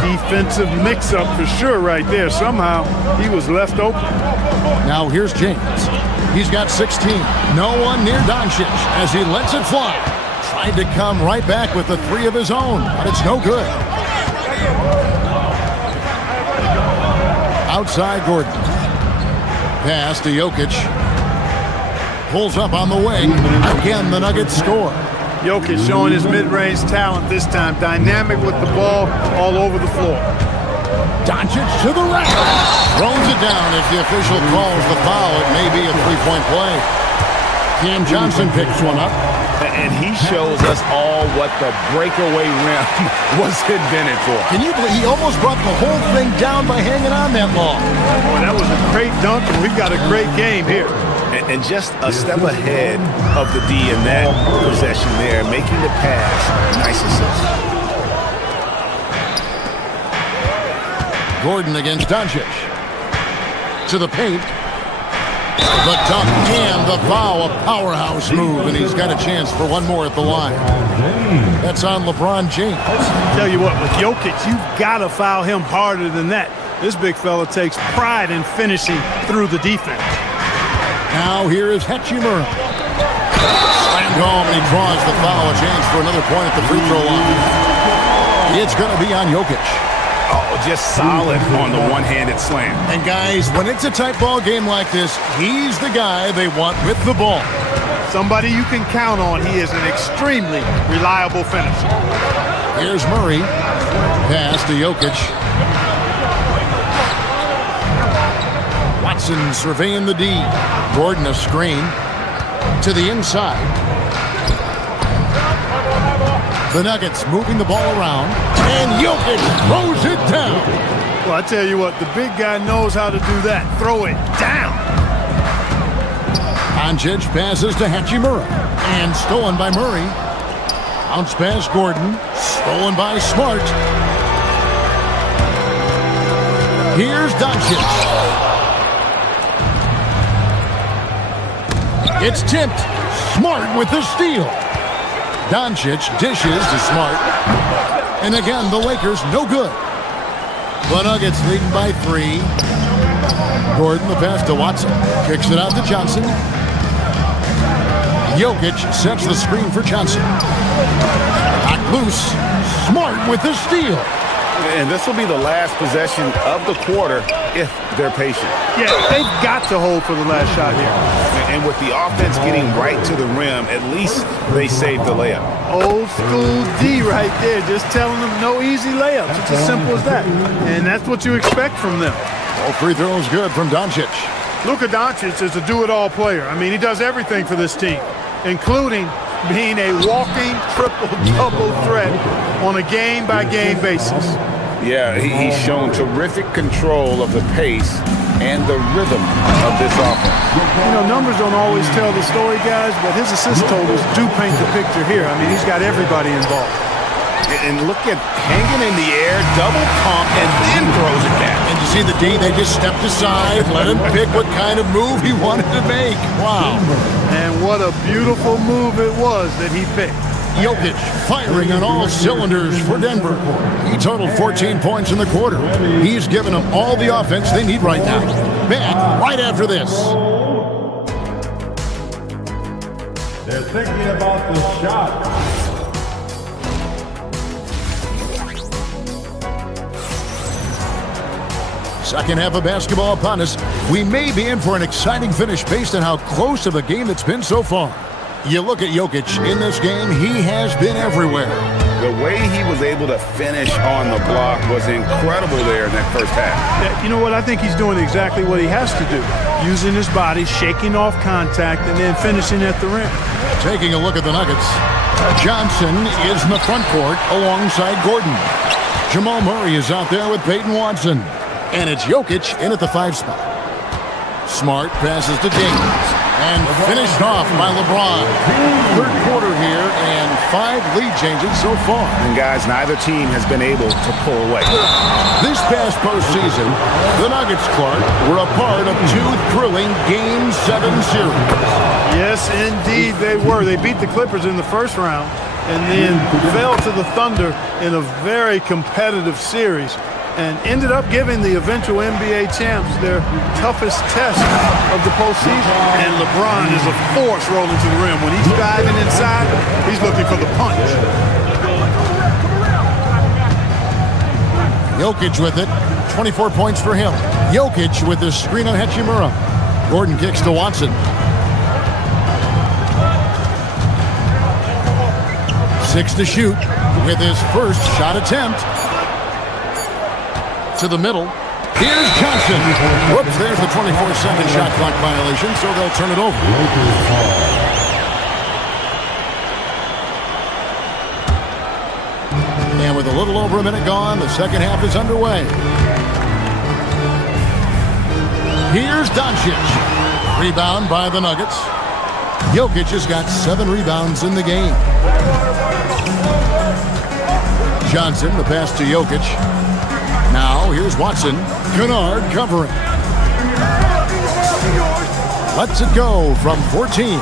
Defensive mix-up for sure right there. Somehow, he was left open. Now here's James. He's got 16. No one near Doncic as he lets it fly. Tried to come right back with the 3 of his own, but it's no good. Outside Gordon. Pass to Jokic. Pulls up on the wing. Again, the Nuggets score. Jokic showing his mid-range talent this time. Dynamic with the ball all over the floor. Doncic to the rack. Throws it down. If the official calls the foul, it may be a 3-point play. Cam Johnson picks one up. And he shows us all what the breakaway rim was invented for. Can you believe he almost brought the whole thing down by hanging on that long? Boy, that was a great dunk, and we've got a great game here. And just a step ahead of the D in that possession there, making the pass. Nice assist. Gordon against Doncic. To the paint. The dunk and the foul, a powerhouse move, and he's got a chance for one more at the line. That's on LeBron James. Tell you what, with Jokic, you've got to foul him harder than that. This big fella takes pride in finishing through the defense. Now here is Hachimura. Slammed home, and he draws the foul. A chance for another point at the free throw line. It's going to be on Jokic. Oh, just solid on the one-handed slam. And guys, when it's a tight ball game like this, he's the guy they want with the ball. Somebody you can count on. He is an extremely reliable finisher. Here's Murray. Pass to Jokic. Watson surveying the D. Gordon a screen to the inside. The Nuggets moving the ball around, and Jokic throws it down. Well, I tell you what, the big guy knows how to do that. Throw it down. Doncic passes to Hachimura, and stolen by Murray. Bounce pass Gordon, stolen by Smart. Here's Doncic. It's tipped. Smart with the steal. Doncic dishes to Smart. And again, the Lakers no good. The Nuggets leading by 3. Gordon the pass to Watson. Kicks it out to Johnson. Jokic sets the screen for Johnson. Knocked loose. Smart with the steal. And this will be the last possession of the quarter if they're patient. Yeah, they've got to hold for the last shot here. And with the offense getting right to the rim, at least they saved the layup. Old school D right there, just telling them no easy layups. It's as simple as that. And that's what you expect from them. All free throws good from Doncic. Luka Doncic is a do-it-all player. I mean, he does everything for this team, including being a walking triple-double threat on a game-by-game basis. Yeah, he's shown terrific control of the pace and the rhythm of this offense. You know, numbers don't always tell the story, guys, but his assist totals do paint the picture here. I mean, he's got everybody involved. And look at hanging in the air, double pump, and then throws it back. And you see the D, they just stepped aside, let him pick what kind of move he wanted to make. Wow. And what a beautiful move it was that he picked. Jokic firing on all cylinders for Denver. He totaled 14 points in the quarter. He's given them all the offense they need right now. Back right after this. They're thinking about the shot. Second half of basketball upon us. We may be in for an exciting finish based on how close of a game it's been so far. You look at Jokic in this game, he has been everywhere. The way he was able to finish on the block was incredible there in that first half. Yeah, you know what? I think he's doing exactly what he has to do. Using his body, shaking off contact, and then finishing at the rim. Taking a look at the Nuggets. Johnson is in the front court alongside Gordon. Jamal Murray is out there with Peyton Watson. And it's Jokic in at the 5 spot. Smart passes to James. And finished off by LeBron. Third quarter here and 5 lead changes so far. And guys, neither team has been able to pull away. This past postseason, the Nuggets, Clark, were a part of 2 thrilling Game 7 series. Yes, indeed they were. They beat the Clippers in the first round and then fell to the Thunder in a very competitive series, and ended up giving the eventual NBA champs their toughest test of the postseason. And LeBron is a force rolling to the rim. When he's driving inside, he's looking for the punch. Jokic with it. 24 points for him. Jokic with the screen on Hachimura. Gordon kicks to Watson. 6 to shoot with his first shot attempt. To the middle. Here's Johnson. Whoops, there's the 24-second shot clock violation, so they'll turn it over. And with a little over a minute gone, the second half is underway. Here's Doncic. Rebound by the Nuggets. Jokic has got 7 rebounds in the game. Johnson, the pass to Jokic. Now, here's Watson. Kennard covering. Lets it go from 14.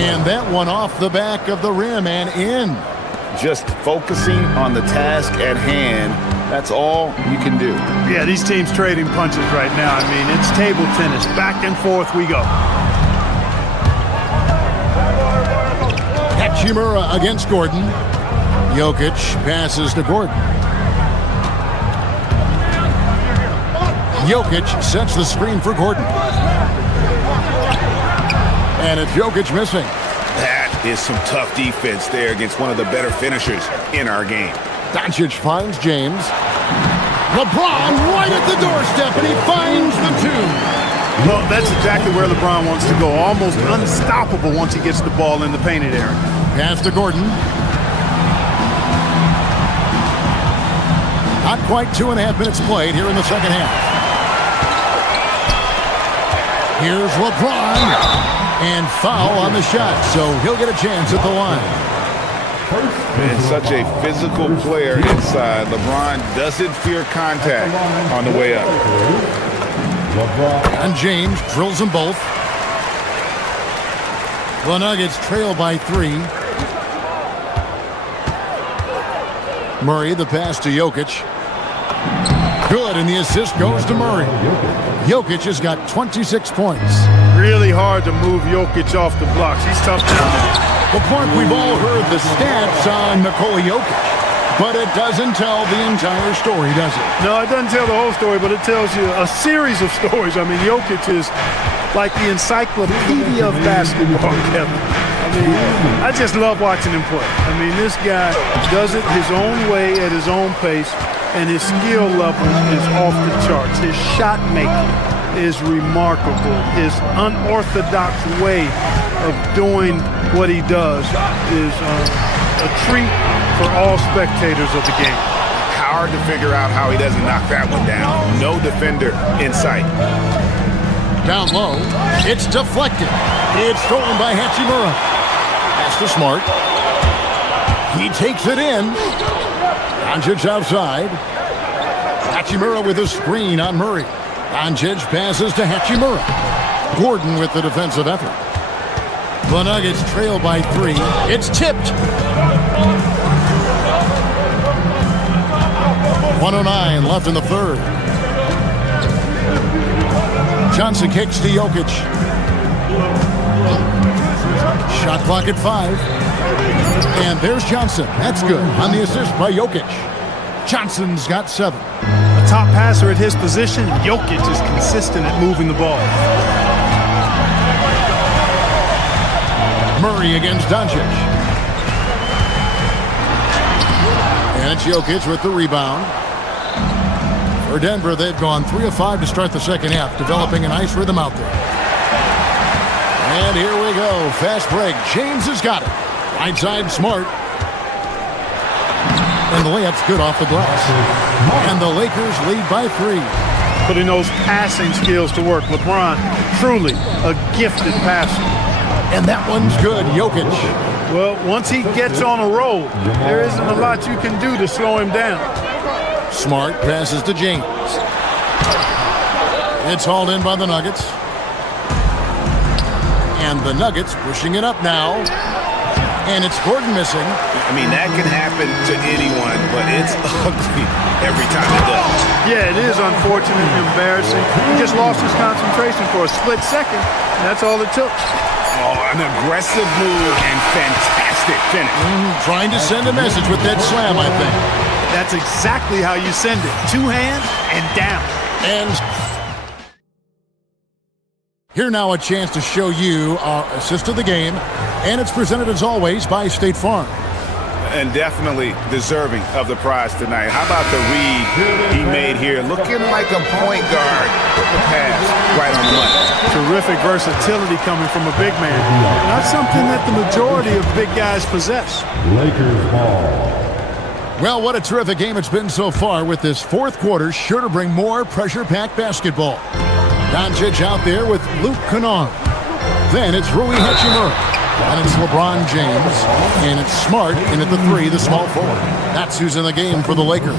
And that one off the back of the rim and in. Just focusing on the task at hand, that's all you can do. Yeah, these teams trading punches right now. I mean, it's table tennis. Back and forth we go. Hachimura against Gordon. Jokic passes to Gordon. Jokic sets the screen for Gordon. And it's Jokic missing. That is some tough defense there against one of the better finishers in our game. Doncic finds James. LeBron right at the doorstep, and he finds the 2. Well, that's exactly where LeBron wants to go. Almost unstoppable once he gets the ball in the painted area. Pass to Gordon. Not quite 2.5 minutes played here in the second half. Here's LeBron. And foul on the shot, so he'll get a chance at the line. And such a physical player inside. LeBron doesn't fear contact on the way up. And James drills them both. The Nuggets trail by 3. Murray, the pass to Jokic. Good, and the assist goes to Murray. Jokic has got 26 points. Really hard to move Jokic off the blocks. He's tough down there. Well, Clark, we've all heard the stats on Nikola Jokic, but it doesn't tell the entire story, does it? No, it doesn't tell the whole story, but it tells you a series of stories. I mean, Jokic is like the encyclopedia of basketball, Kevin. I mean, I just love watching him play. I mean, this guy does it his own way at his own pace, and his skill level is off the charts. His shot making is remarkable. His unorthodox way of doing what he does is a treat for all spectators of the game. Hard to figure out how he doesn't knock that one down. No defender in sight. Down low, it's deflected. It's stolen by Hachimura. Pass to Smart. He takes it in. Doncic outside. Hachimura with a screen on Murray. Doncic passes to Hachimura. Gordon with the defensive effort. The Nuggets trail by 3. It's tipped. 1:09 left in the third. Johnson kicks to Jokic. Shot clock at 5. And there's Johnson. That's good on the assist by Jokic. Johnson's got 7. A top passer at his position, Jokic is consistent at moving the ball. Murray against Doncic. And it's Jokic with the rebound. For Denver, they've gone 3 of 5 to start the second half, developing a nice rhythm out there. And here we go. Fast break. James has got it. Right side, Smart. And the layup's good off the glass. And the Lakers lead by 3. Putting those passing skills to work. LeBron, truly a gifted passer. And that one's good. Jokic. Well, once he gets on a roll, there isn't a lot you can do to slow him down. Smart passes to James. It's hauled in by the Nuggets. And the Nuggets pushing it up now. And it's Gordon missing. I mean, that can happen to anyone, but it's ugly every time it does. Yeah, it is unfortunate and embarrassing. He just lost his concentration for a split second, and that's all it took. Oh, an aggressive move and fantastic finish. Trying to send a message with that slam, I think. That's exactly how you send it. 2 hands and down. And here now a chance to show you our assist of the game. And it's presented as always by State Farm. And definitely deserving of the prize tonight. How about the read he made here? Looking like a point guard. Put the pass right on the money. Terrific versatility coming from a big man. Not something that the majority of big guys possess. Lakers ball. Well, what a terrific game it's been so far, with this fourth quarter sure to bring more pressure-packed basketball. Doncic out there with Luke Kennard. Then it's Rui Hachimura. And it's LeBron James. And it's Smart in at the 3, the small forward. That's who's in the game for the Lakers.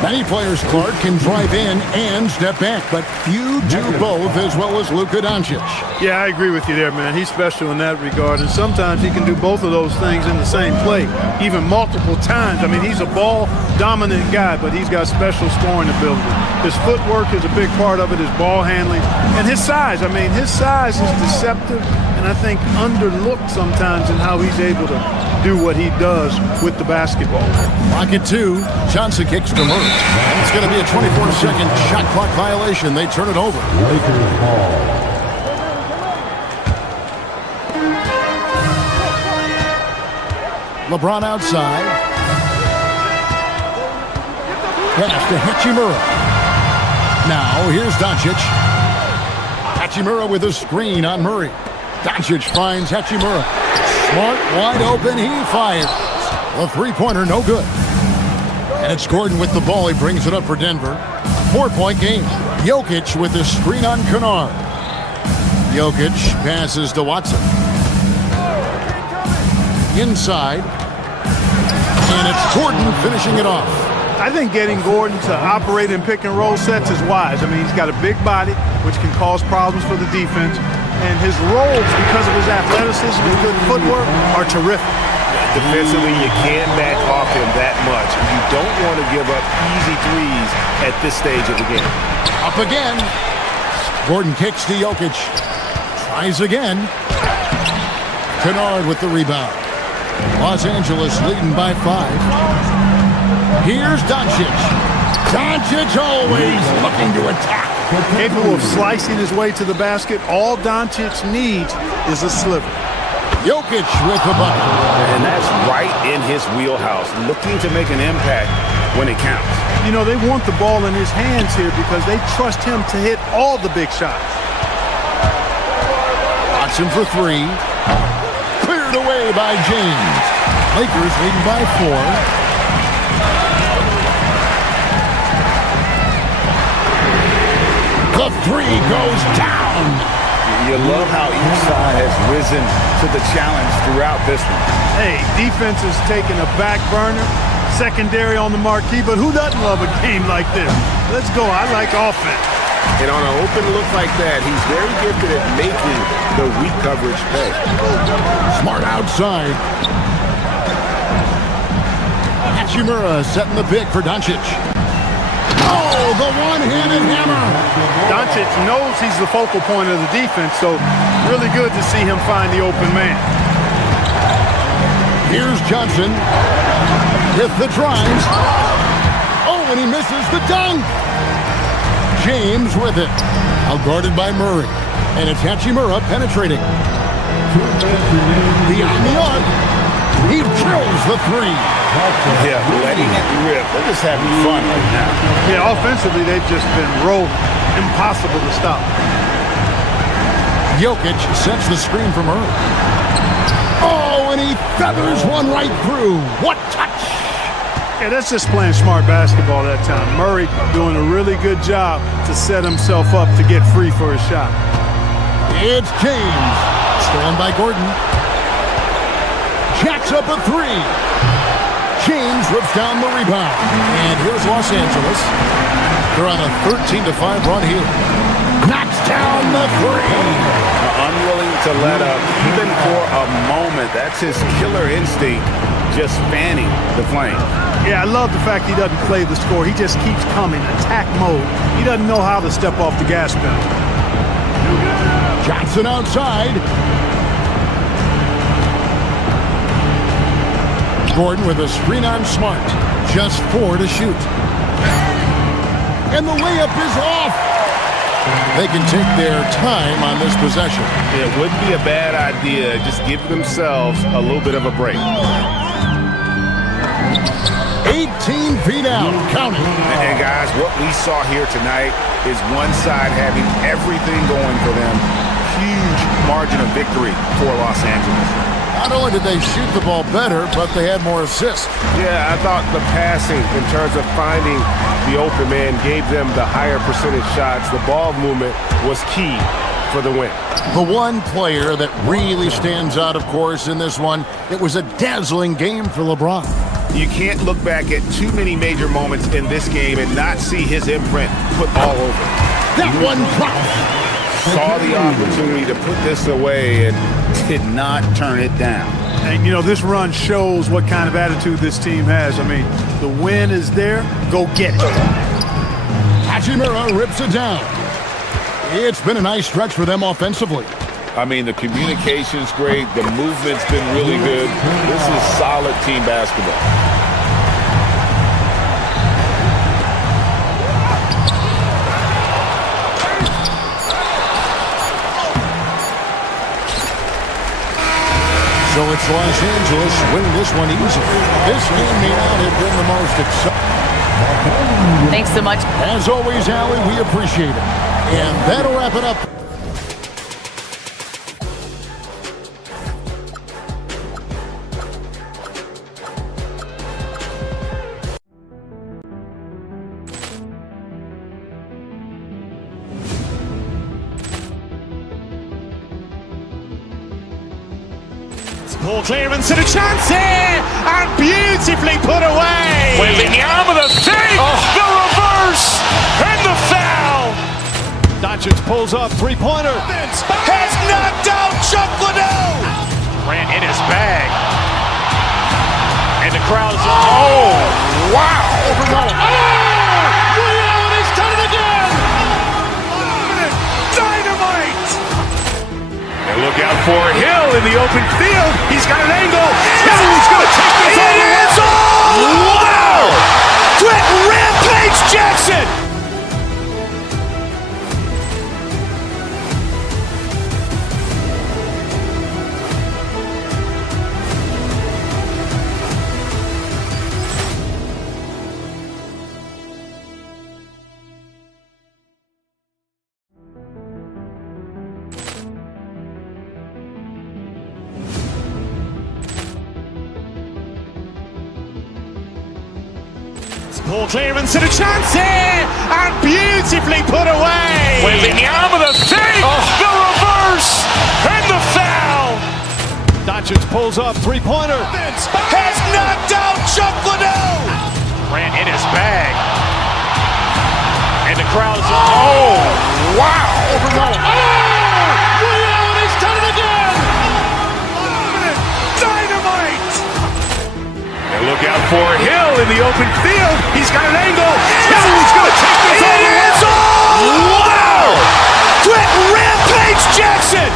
Many players, Clark, can drive in and step back, but few do both as well as Luka Doncic. Yeah, I agree with you there, man. He's special in that regard, and sometimes he can do both of those things in the same play, even multiple times. I mean, he's a ball-dominant guy, but he's got special scoring ability. His footwork is a big part of it, his ball handling, and his size. I mean, his size is deceptive, and I think underlooked sometimes in how he's able to do what he does with the basketball. Pocket 2, Johnson kicks to Murray. And it's going to be a 24-second shot clock violation. They turn it over. Lakers ball. LeBron outside. Pass to Hachimura. Now here's Doncic. Hachimura with a screen on Murray. Doncic finds Hachimura. Smart wide open. He fires. A three-pointer, no good. And it's Gordon with the ball. He brings it up for Denver. 4-point game. Jokic with the screen on Kennard. Jokic passes to Watson. Inside. And it's Gordon finishing it off. I think getting Gordon to operate in pick-and-roll sets is wise. I mean, he's got a big body, which can cause problems for the defense. And his rolls, because of his athleticism and good footwork, are terrific. Defensively, you can't back off him that much. You don't want to give up easy threes at this stage of the game. Up again. Gordon kicks to Jokic. Tries again. Kennard with the rebound. Los Angeles leading by 5. Here's Doncic. Doncic always looking to attack. Capable of slicing his way to the basket. All Doncic needs is a sliver. Jokic with the bucket. And that's right in his wheelhouse, looking to make an impact when it counts. You know, they want the ball in his hands here because they trust him to hit all the big shots. Watson for 3. Cleared away by James. Lakers leading by 4. The 3 goes down. You love how each side has risen to the challenge throughout this one. Hey, defense is taking a back burner, secondary on the marquee, but who doesn't love a game like this? Let's go. I like offense. And on an open look like that, he's very gifted at making the weak coverage pay. Smart outside. Hachimura setting the pick for Doncic. Oh, the one-handed hammer. Doncic knows he's the focal point of the defense, so really good to see him find the open man. Here's Johnson with the drive. Oh, and he misses the dunk. James with it. Outguarded by Murray. And it's Hachimura penetrating. Beyond the arc. He drills the 3. Yeah, letting it rip. They're just having fun right now. Yeah, offensively, they've just been rolling. Impossible to stop. Jokic sets the screen from Earl. Oh, and he feathers one right through. What touch! Yeah, that's just playing smart basketball that time. Murray doing a really good job to set himself up to get free for his shot. It's James. Stolen by Gordon. Jacks up a 3. James rips down the rebound. And here's Los Angeles. They're on a 13-5 run here. Knocks down the 3. Unwilling to let up, even for a moment. That's his killer instinct, just fanning the flame. Yeah, I love the fact he doesn't play the score. He just keeps coming, attack mode. He doesn't know how to step off the gas pedal. Johnson outside. Gordon with a screen on Smart. Just 4 to shoot. And the layup is off. They can take their time on this possession. It wouldn't be a bad idea. Just give themselves a little bit of a break. 18 feet out. Counting. And guys, what we saw here tonight is one side having everything going for them. Huge margin of victory for Los Angeles. Not only did they shoot the ball better, but they had more assists. Yeah, I thought the passing in terms of finding the open man gave them the higher percentage shots. The ball movement was key for the win. The one player that really stands out, of course, in this one, it was a dazzling game for LeBron. You can't look back at too many major moments in this game and not see his imprint put all over. That one dropped. Saw the opportunity to put this away and did not turn it down. And, you know, this run shows what kind of attitude this team has. I mean, the win is there. Go get it. Hachimura rips it down. It's been a nice stretch for them offensively. I mean, the communication's great. The movement's been really good. This is solid team basketball. So it's Los Angeles winning this one easy. This game may not have been the most exciting. Thanks so much. As always, Allie, we appreciate it. And that'll wrap it up. Ball clearance and a chance here, and beautifully put away. Wembanyama the save, the reverse, and the foul. Doncic pulls up, three-pointer. Has knocked out Chuck Liddell. Grant in his bag. the crowd is, oh, wow! He's done it again! Dynamite! And look out for Hill in the open field. He's got an angle. Hill's going to take this all the way. Wow! Brett Rampage Jackson! Ball clearance and a chance here, and beautifully put away. Wembanyama the fake, the reverse, and the foul. Doncic pulls up, three-pointer. Has knocked out Chuck Liddell. Ran in his bag. And the crowd is, oh, wow. He's done it again! Dynamite! And look out for Hill in the open field. He's got an angle. Hill's going to take this all the way. Wow! Brett Rampage Jackson!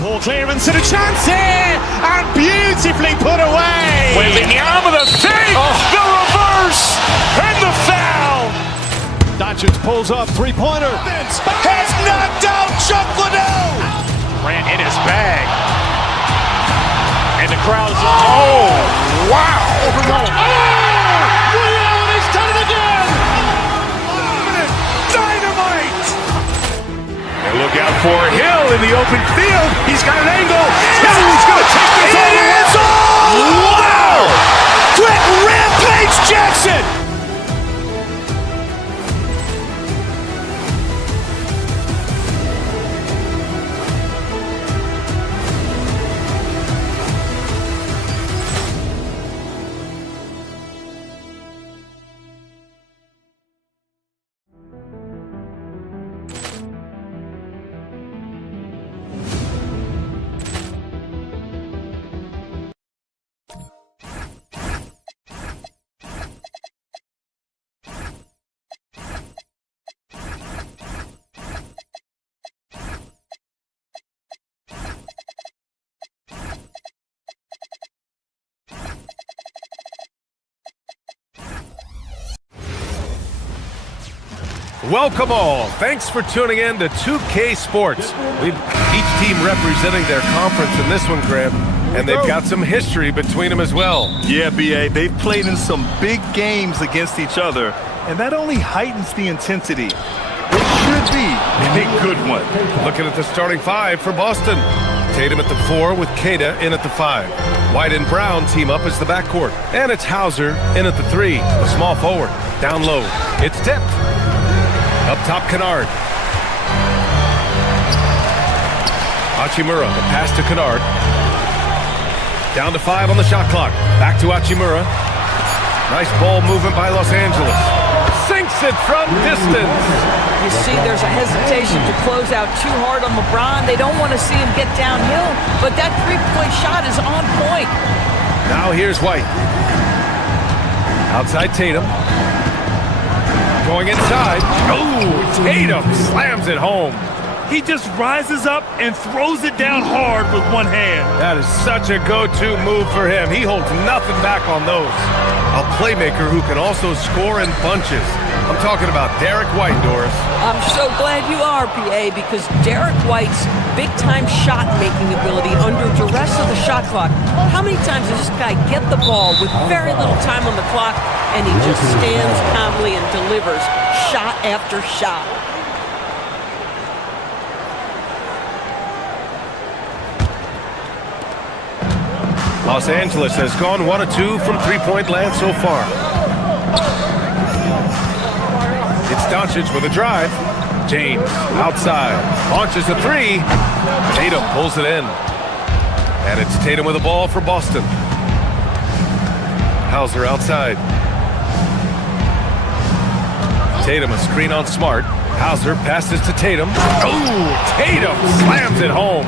Ball clearance and a chance here, and beautifully put away. Wembanyama the fake, the reverse, and the foul. Doncic pulls up, three-pointer. Has knocked out Chuck Liddell. Ran in his bag. And the crowd is, oh, wow. He's done it again! Dynamite! And look out for Hill in the open field. He's got an angle. Hill's going to take this all the way. Wow! Brett Rampage Jackson! Welcome all. Thanks for tuning in to 2K Sports. Each team representing their conference in this one, Graham, and they've got some history between them as well. Yeah, B.A., they've played in some big games against each other, and that only heightens the intensity. It should be a good one. Looking at the starting five for Boston. Tatum at the 4 with Queta in at the 5. White and Brown team up as the backcourt. And it's Hauser in at the 3, the small forward. Down low, it's tipped. Up top, Kennard. Hachimura, the pass to Kennard. Down to 5 on the shot clock. Back to Hachimura. Nice ball movement by Los Angeles. Sinks it from distance. You see, there's a hesitation to close out too hard on LeBron. They don't want to see him get downhill, but that three-point shot is on point. Now here's White. Outside Tatum. Going inside. Oh, Tatum slams it home. He just rises up and throws it down hard with one hand. That is such a go-to move for him. He holds nothing back on those. A playmaker who can also score in bunches. I'm talking about Derek White, Doris. I'm so glad you are, PA, because Derek White's big-time shot-making ability under duress of the shot clock. How many times does this guy get the ball with very little time on the clock, and he just stands calmly and delivers shot after shot? Los Angeles has gone 1 of 2 from three-point land so far. It's Doncic with a drive. James outside. Launches a three. Tatum pulls it in. And it's Tatum with the ball for Boston. Hauser outside. Tatum a screen on Smart. Hauser passes to Tatum. Oh, Tatum slams it home.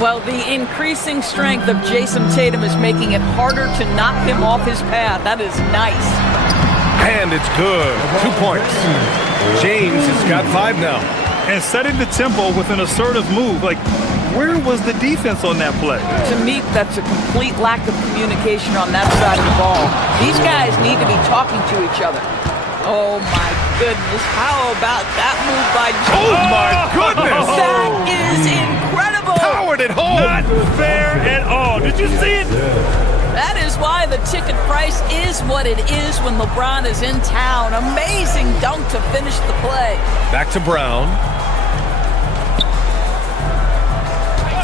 Well, the increasing strength of Jason Tatum is making it harder to knock him off his path. That is nice. And it's good. 2 points. James has got 5 now. And setting the tempo with an assertive move. Like, where was the defense on that play? To me, that's a complete lack of communication on that side of the ball. These guys need to be talking to each other. Oh, my goodness. How about that move by James? Oh, my goodness. That is incredible. Powered it home. Not fair at all. Did you see it? That is why the ticket price is what it is when LeBron is in town. Amazing dunk to finish the play. Back to Brown.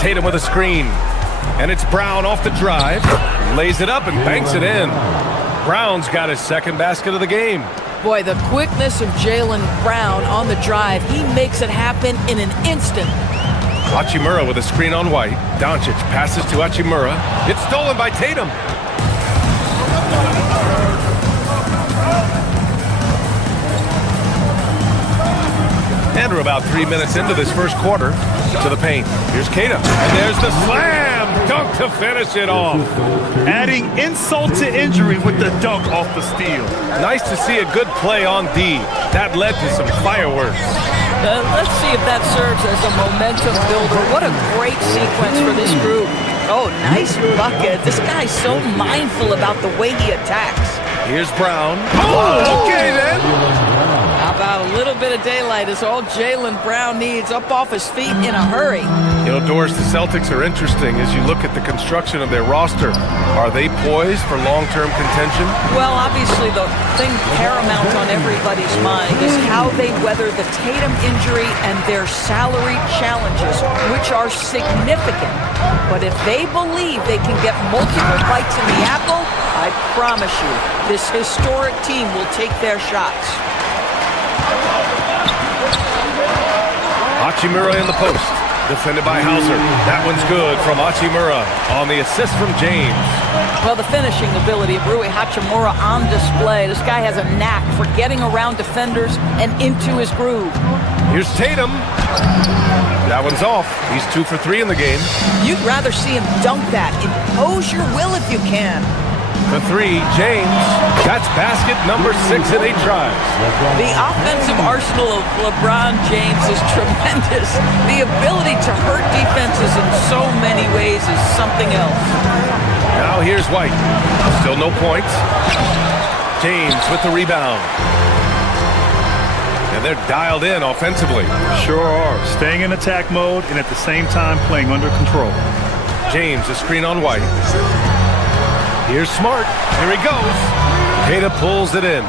Tatum with a screen. And it's Brown off the drive. Lays it up and banks it in. Brown's got his second basket of the game. Boy, the quickness of Jaylen Brown on the drive. He makes it happen in an instant. Hachimura with a screen on White. Doncic passes to Hachimura. It's stolen by Tatum. And we're about 3 minutes into this first quarter. To the paint. Here's Kata. And there's the slam dunk to finish it off. Adding insult to injury with the dunk off the steal. Nice to see a good play on D. That led to some fireworks. Let's see if that serves as a momentum builder. What a great sequence for this group. Oh, nice bucket. This guy's so mindful about the way he attacks. Here's Brown. Oh, okay then. How about a little bit of daylight is all Jaylen Brown needs, up off his feet in a hurry. You know, Doris, the Celtics are interesting as you look at the construction of their roster. Are they poised for long-term contention? Well, obviously the thing paramount on everybody's mind is how they weather the Tatum injury and their salary challenges, which are significant. But if they believe they can get multiple bites in the apple, I promise you, this historic team will take their shots. Hachimura in the post. Defended by Hauser. That one's good from Hachimura on the assist from James. Well, the finishing ability of Rui Hachimura on display. This guy has a knack for getting around defenders and into his groove. Here's Tatum. That one's off. He's 2 for 3 in the game. You'd rather see him dunk that. Impose your will if you can. The 3, James. That's basket number 6 in 8 tries. The offensive arsenal of LeBron James is tremendous. The ability to hurt defenses in so many ways is something else. Now here's White. Still no points. James with the rebound. And they're dialed in offensively. Sure are. Staying in attack mode and at the same time playing under control. James, a screen on White. Here's Smart. Here he goes. Kata pulls it in.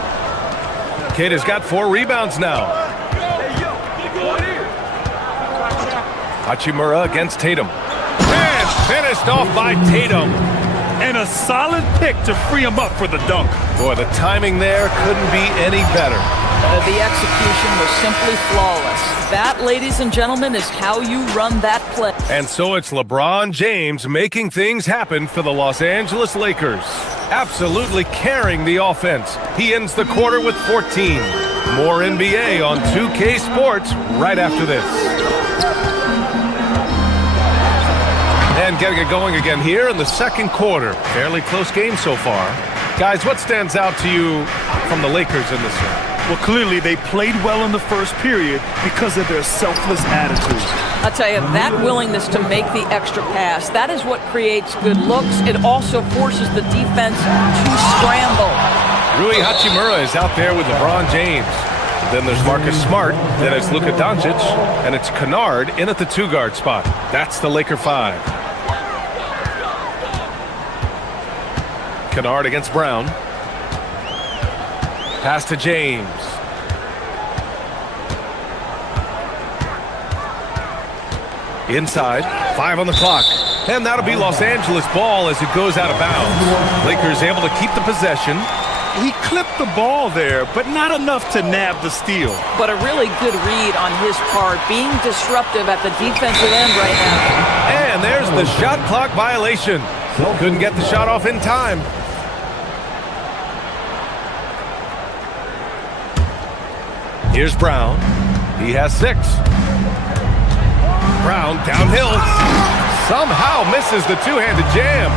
Kata's got 4 rebounds now. Hachimura against Tatum. And finished off by Tatum. And a solid pick to free him up for the dunk. Boy, the timing there couldn't be any better. The execution was simply flawless. That, ladies and gentlemen, is how you run that play. And so it's LeBron James making things happen for the Los Angeles Lakers. Absolutely carrying the offense. He ends the quarter with 14. More NBA on 2K Sports right after this. And getting it going again here in the second quarter. Fairly close game so far. Guys, what stands out to you from the Lakers in this one? Well, clearly they played well in the first period because of their selfless attitude. I'll tell you, that willingness to make the extra pass, that is what creates good looks. It also forces the defense to scramble. Rui Hachimura is out there with LeBron James. Then there's Marcus Smart. Then it's Luka Doncic. And it's Kennard in at the 2-guard spot. That's the Laker 5. Kennard against Brown. Pass to James. Inside, 5 on the clock. And that'll be Los Angeles ball as it goes out of bounds. Lakers able to keep the possession. He clipped the ball there, but not enough to nab the steal. But a really good read on his part, being disruptive at the defensive end right now. And there's the shot clock violation. Couldn't get the shot off in time. Here's Brown. He has 6. Brown downhill. Somehow misses the two-handed jam.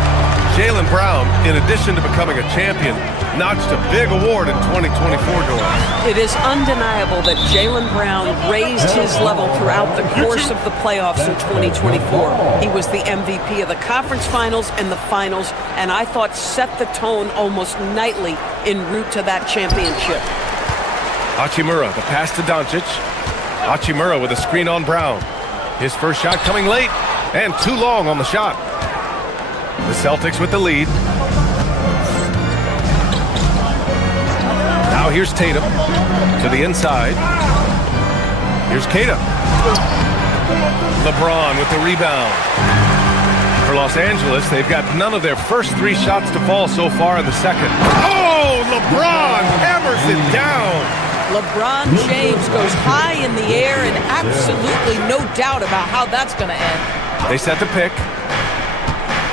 Jaylen Brown, in addition to becoming a champion, notched a big award in 2024, Doris. It is undeniable that Jaylen Brown raised his level throughout the course of the playoffs in 2024. He was the MVP of the conference finals and the finals, and I thought set the tone almost nightly en route to that championship. Hachimura, the pass to Doncic. Hachimura with a screen on Brown. His first shot coming late, and too long on the shot. The Celtics with the lead. Now here's Tatum to the inside. Here's Keita. LeBron with the rebound. For Los Angeles, they've got none of their first 3 shots to fall so far in the second. Oh, LeBron hammers it down. LeBron James goes high in the air and absolutely no doubt about how that's going to end. They set the pick.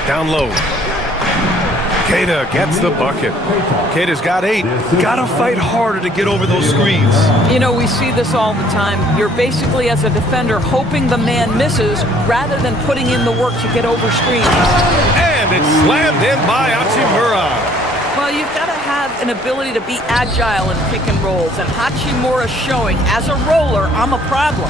Down low. Keita gets the bucket. Keita's got 8. Gotta fight harder to get over those screens. You know, we see this all the time. You're basically, as a defender, hoping the man misses rather than putting in the work to get over screens. And it's slammed in by Hachimura. Well, you've got to have an ability to be agile in pick and rolls, and Hachimura's showing, as a roller, I'm a problem.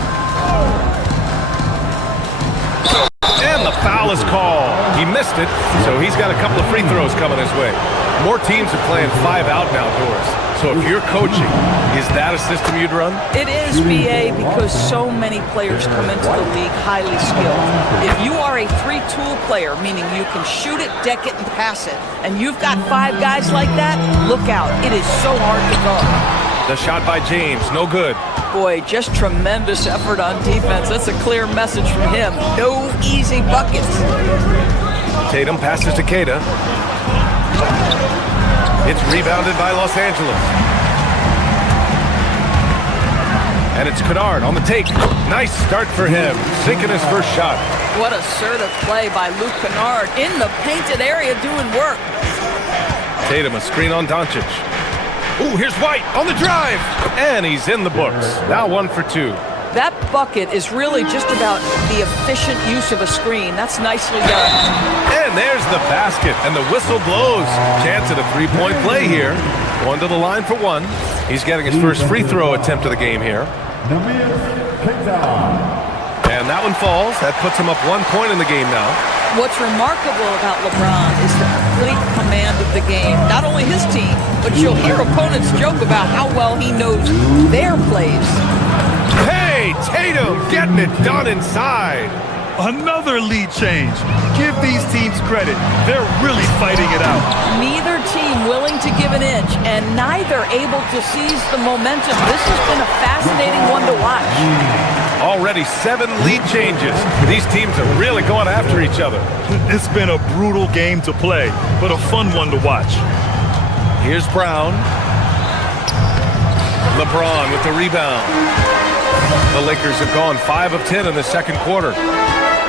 And the foul is called. He missed it, so he's got a couple of free throws coming his way. More teams are playing 5 out now, Doris. So if you're coaching, is that a system you'd run? It is, BA, because so many players come into the league highly skilled. If you are a 3-tool player, meaning you can shoot it, deck it, and pass it, and you've got 5 guys like that, look out. It is so hard to guard. The shot by James, no good. Boy, just tremendous effort on defense. That's a clear message from him. No easy buckets. Tatum passes to Keita. It's rebounded by Los Angeles. And it's Kennard on the take. Nice start for him, sinking his first shot. What assertive play by Luke Kennard in the painted area doing work. Tatum, a screen on Doncic. Ooh, here's White on the drive. And he's in the books. Now 1 for 2. That bucket is really just about the efficient use of a screen. That's nicely done. And there's the basket, and the whistle blows. Chance at a 3-point play here. One to the line for 1. He's getting his first free throw attempt of the game here. And that one falls. That puts him up 1 point in the game now. What's remarkable about LeBron is the complete command of the game. Not only his team, but you'll hear opponents joke about how well he knows their plays. Hey, Tatum getting it done inside. Another lead change. Give these teams credit. They're really fighting it out. Neither team willing to give an inch, and neither able to seize the momentum. This has been a fascinating one to watch. Already 7 lead changes. These teams are really going after each other. It's been a brutal game to play, but a fun one to watch. Here's Brown. LeBron with the rebound. The Lakers have gone 5 of 10 in the second quarter.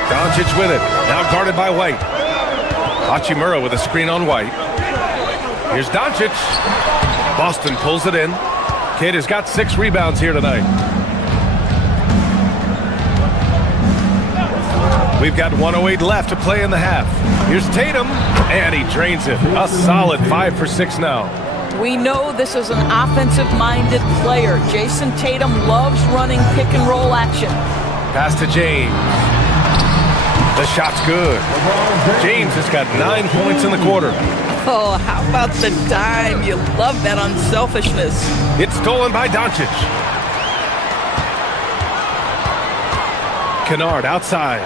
Doncic with it, now guarded by White. Hachimura with a screen on White. Here's Doncic. Boston pulls it in. Kid has got 6 rebounds here tonight. We've got 1:08 left to play in the half. Here's Tatum, and he drains it. A solid 5 for 6 now. We know this is an offensive-minded player. Jason Tatum loves running pick-and-roll action. Pass to James. The shot's good. James has got 9 points in the quarter. Oh, how about the dime? You love that unselfishness. It's stolen by Doncic. Kennard outside.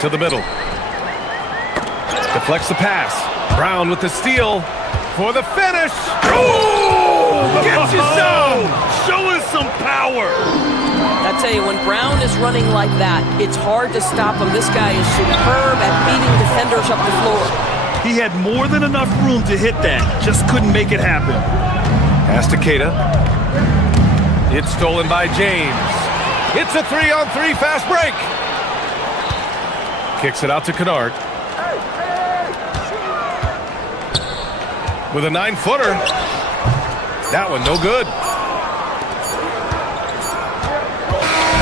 To the middle. Deflects the pass. Brown with the steal for the finish. Oh! Gets you some! Show us some power! I tell you, when Brown is running like that, it's hard to stop him. This guy is superb at beating defenders up the floor. He had more than enough room to hit that, just couldn't make it happen. Pass to Keita. It's stolen by James. It's a 3-on-3 fast break. Kicks it out to Kennard. With a 9-footer. That one no good.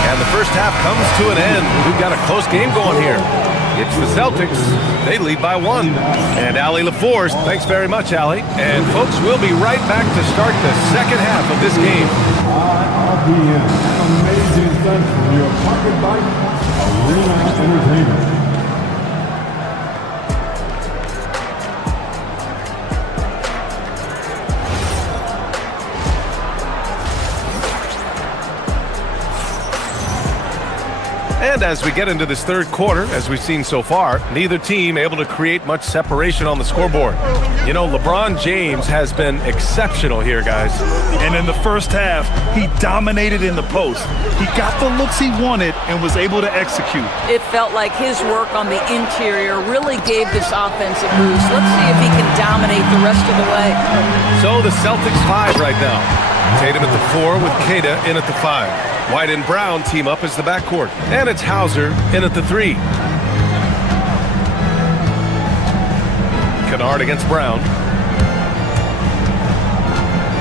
And the first half comes to an end. We've got a close game going here. It's the Celtics. They lead by 1. And Allie LaForce, thanks very much, Allie. And folks, we'll be right back to start the second half of this game. Amazing stuff from your pocket bike, Arena Entertainment. And as we get into this third quarter, as we've seen so far, neither team able to create much separation on the scoreboard. You know, LeBron James has been exceptional here, guys. And in the first half, he dominated in the post. He got the looks he wanted and was able to execute. It felt like his work on the interior really gave this offense a boost. Let's see if he can dominate the rest of the way. So the Celtics 5 right now. Tatum at the 4 with Keita in at the 5. White and Brown team up as the backcourt. And it's Hauser in at the 3. Kennard against Brown.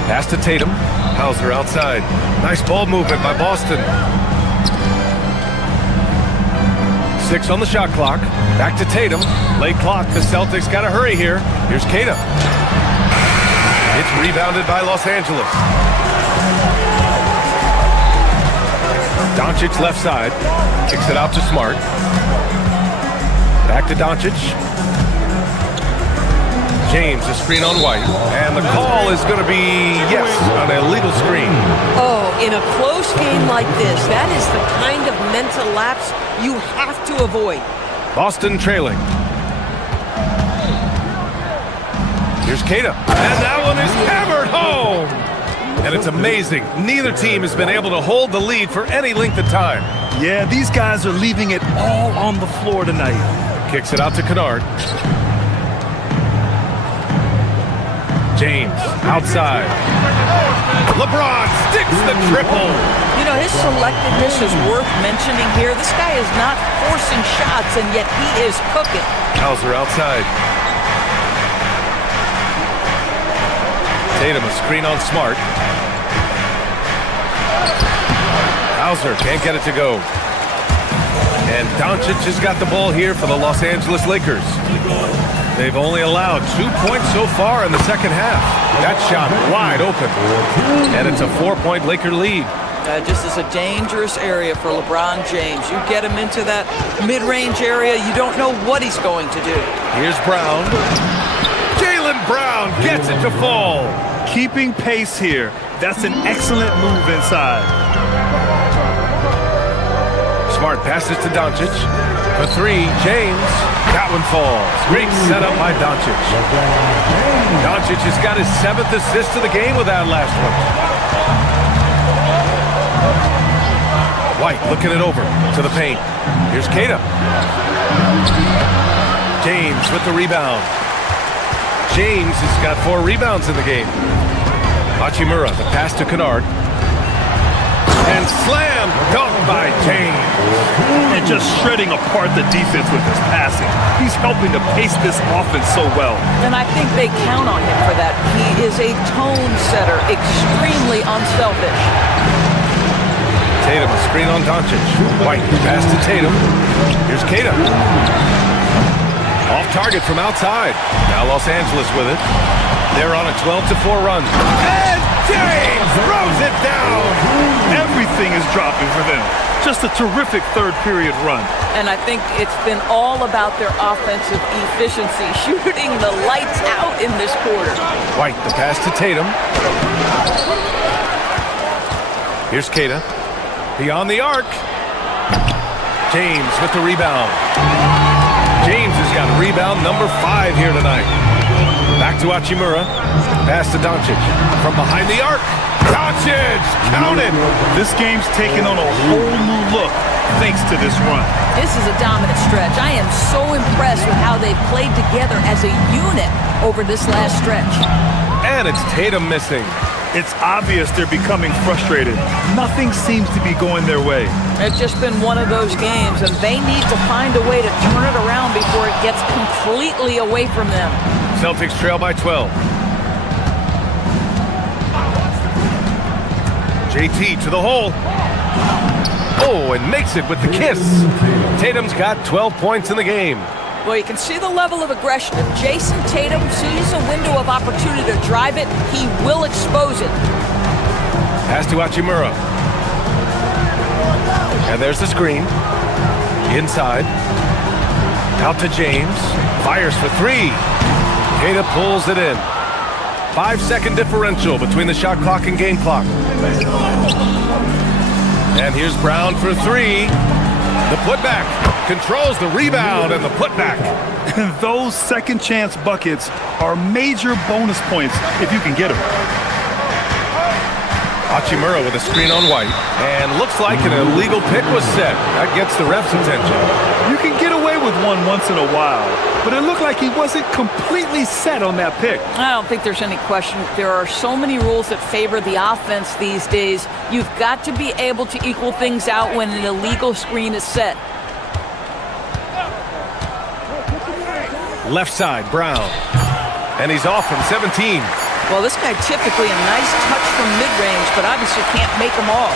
Pass to Tatum. Hauser outside. Nice ball movement by Boston. 6 on the shot clock. Back to Tatum. Late clock. The Celtics got to hurry here. Here's Keita. It's rebounded by Los Angeles. Doncic left side. Kicks it out to Smart. Back to Doncic. James, a screen on White. And the call is going to be, yes, an illegal screen. Oh, in a close game like this, that is the kind of mental lapse you have to avoid. Boston trailing. Here's Keita. And that one is hammered home. And it's amazing. Neither team has been able to hold the lead for any length of time. Yeah, these guys are leaving it all on the floor tonight. Kicks it out to Kennard. James, outside. LeBron sticks the triple. You know, his selectiveness is worth mentioning here. This guy is not forcing shots, and yet he is cooking. Hauser outside. Tatum, a screen on Smart. Hauser can't get it to go. And Doncic has got the ball here for the Los Angeles Lakers. They've only allowed 2 points so far in the second half. That shot wide open. And it's a 4-point Laker lead. Just as a dangerous area for LeBron James. You get him into that mid-range area, you don't know what he's going to do. Here's Brown. Jaylen Brown gets it to fall. Keeping pace here. That's an excellent move inside. Smart passes to Doncic. For 3, James. That one falls. Great setup by Doncic. Doncic has got his 7th assist of the game with that last one. White looking it over to the paint. Here's Keita. James with the rebound. James has got 4 rebounds in the game. Hachimura, the pass to Kennard. And slam dunk by James. And just shredding apart the defense with his passing. He's helping to pace this offense so well. And I think they count on him for that. He is a tone setter, extremely unselfish. Tatum, a screen on Doncic. White, pass to Tatum. Here's Keita. Off target from outside. Now Los Angeles with it. They're on a 12-4 run. And James throws it down. Everything is dropping for them. Just a terrific third period run. And I think it's been all about their offensive efficiency, shooting the lights out in this quarter. White, the pass to Tatum. Here's Keita. Beyond the arc. James with the rebound. James has got rebound number 5 here tonight. Back to Hachimura. Pass to Doncic. From behind the arc. Doncic! Count it! This game's taken on a whole new look. thanks to this run. This is a dominant stretch. I am so impressed with how they've played together as a unit over this last stretch. And it's Tatum missing. It's obvious they're becoming frustrated. Nothing seems to be going their way. It's just been one of those games, and they need to find a way to turn it around before it gets completely away from them. Celtics trail by 12. JT to the hole. Oh, and makes it with the kiss. Tatum's got 12 points in the game. Well, you can see the level of aggression. If Jason Tatum sees a window of opportunity to drive it, he will expose it. Pass to Hachimura. And there's the screen. Inside. Out to James. Fires for three. Tatum pulls it in. 5-second differential between the shot clock and game clock. And here's Brown for three. The putback. Controls the rebound and the putback. Those second chance buckets are major bonus points if you can get them. Hachimura with a screen on White. And looks like an illegal pick was set. That gets the ref's attention. You can get away with one once in a while, but it looked like he wasn't completely set on that pick. I don't think there's any question. There are so many rules that favor the offense these days. You've got to be able to equal things out when an illegal screen is set. Left side, Brown. And he's off from 17. Well, this guy typically a nice touch from mid-range, but obviously can't make them all.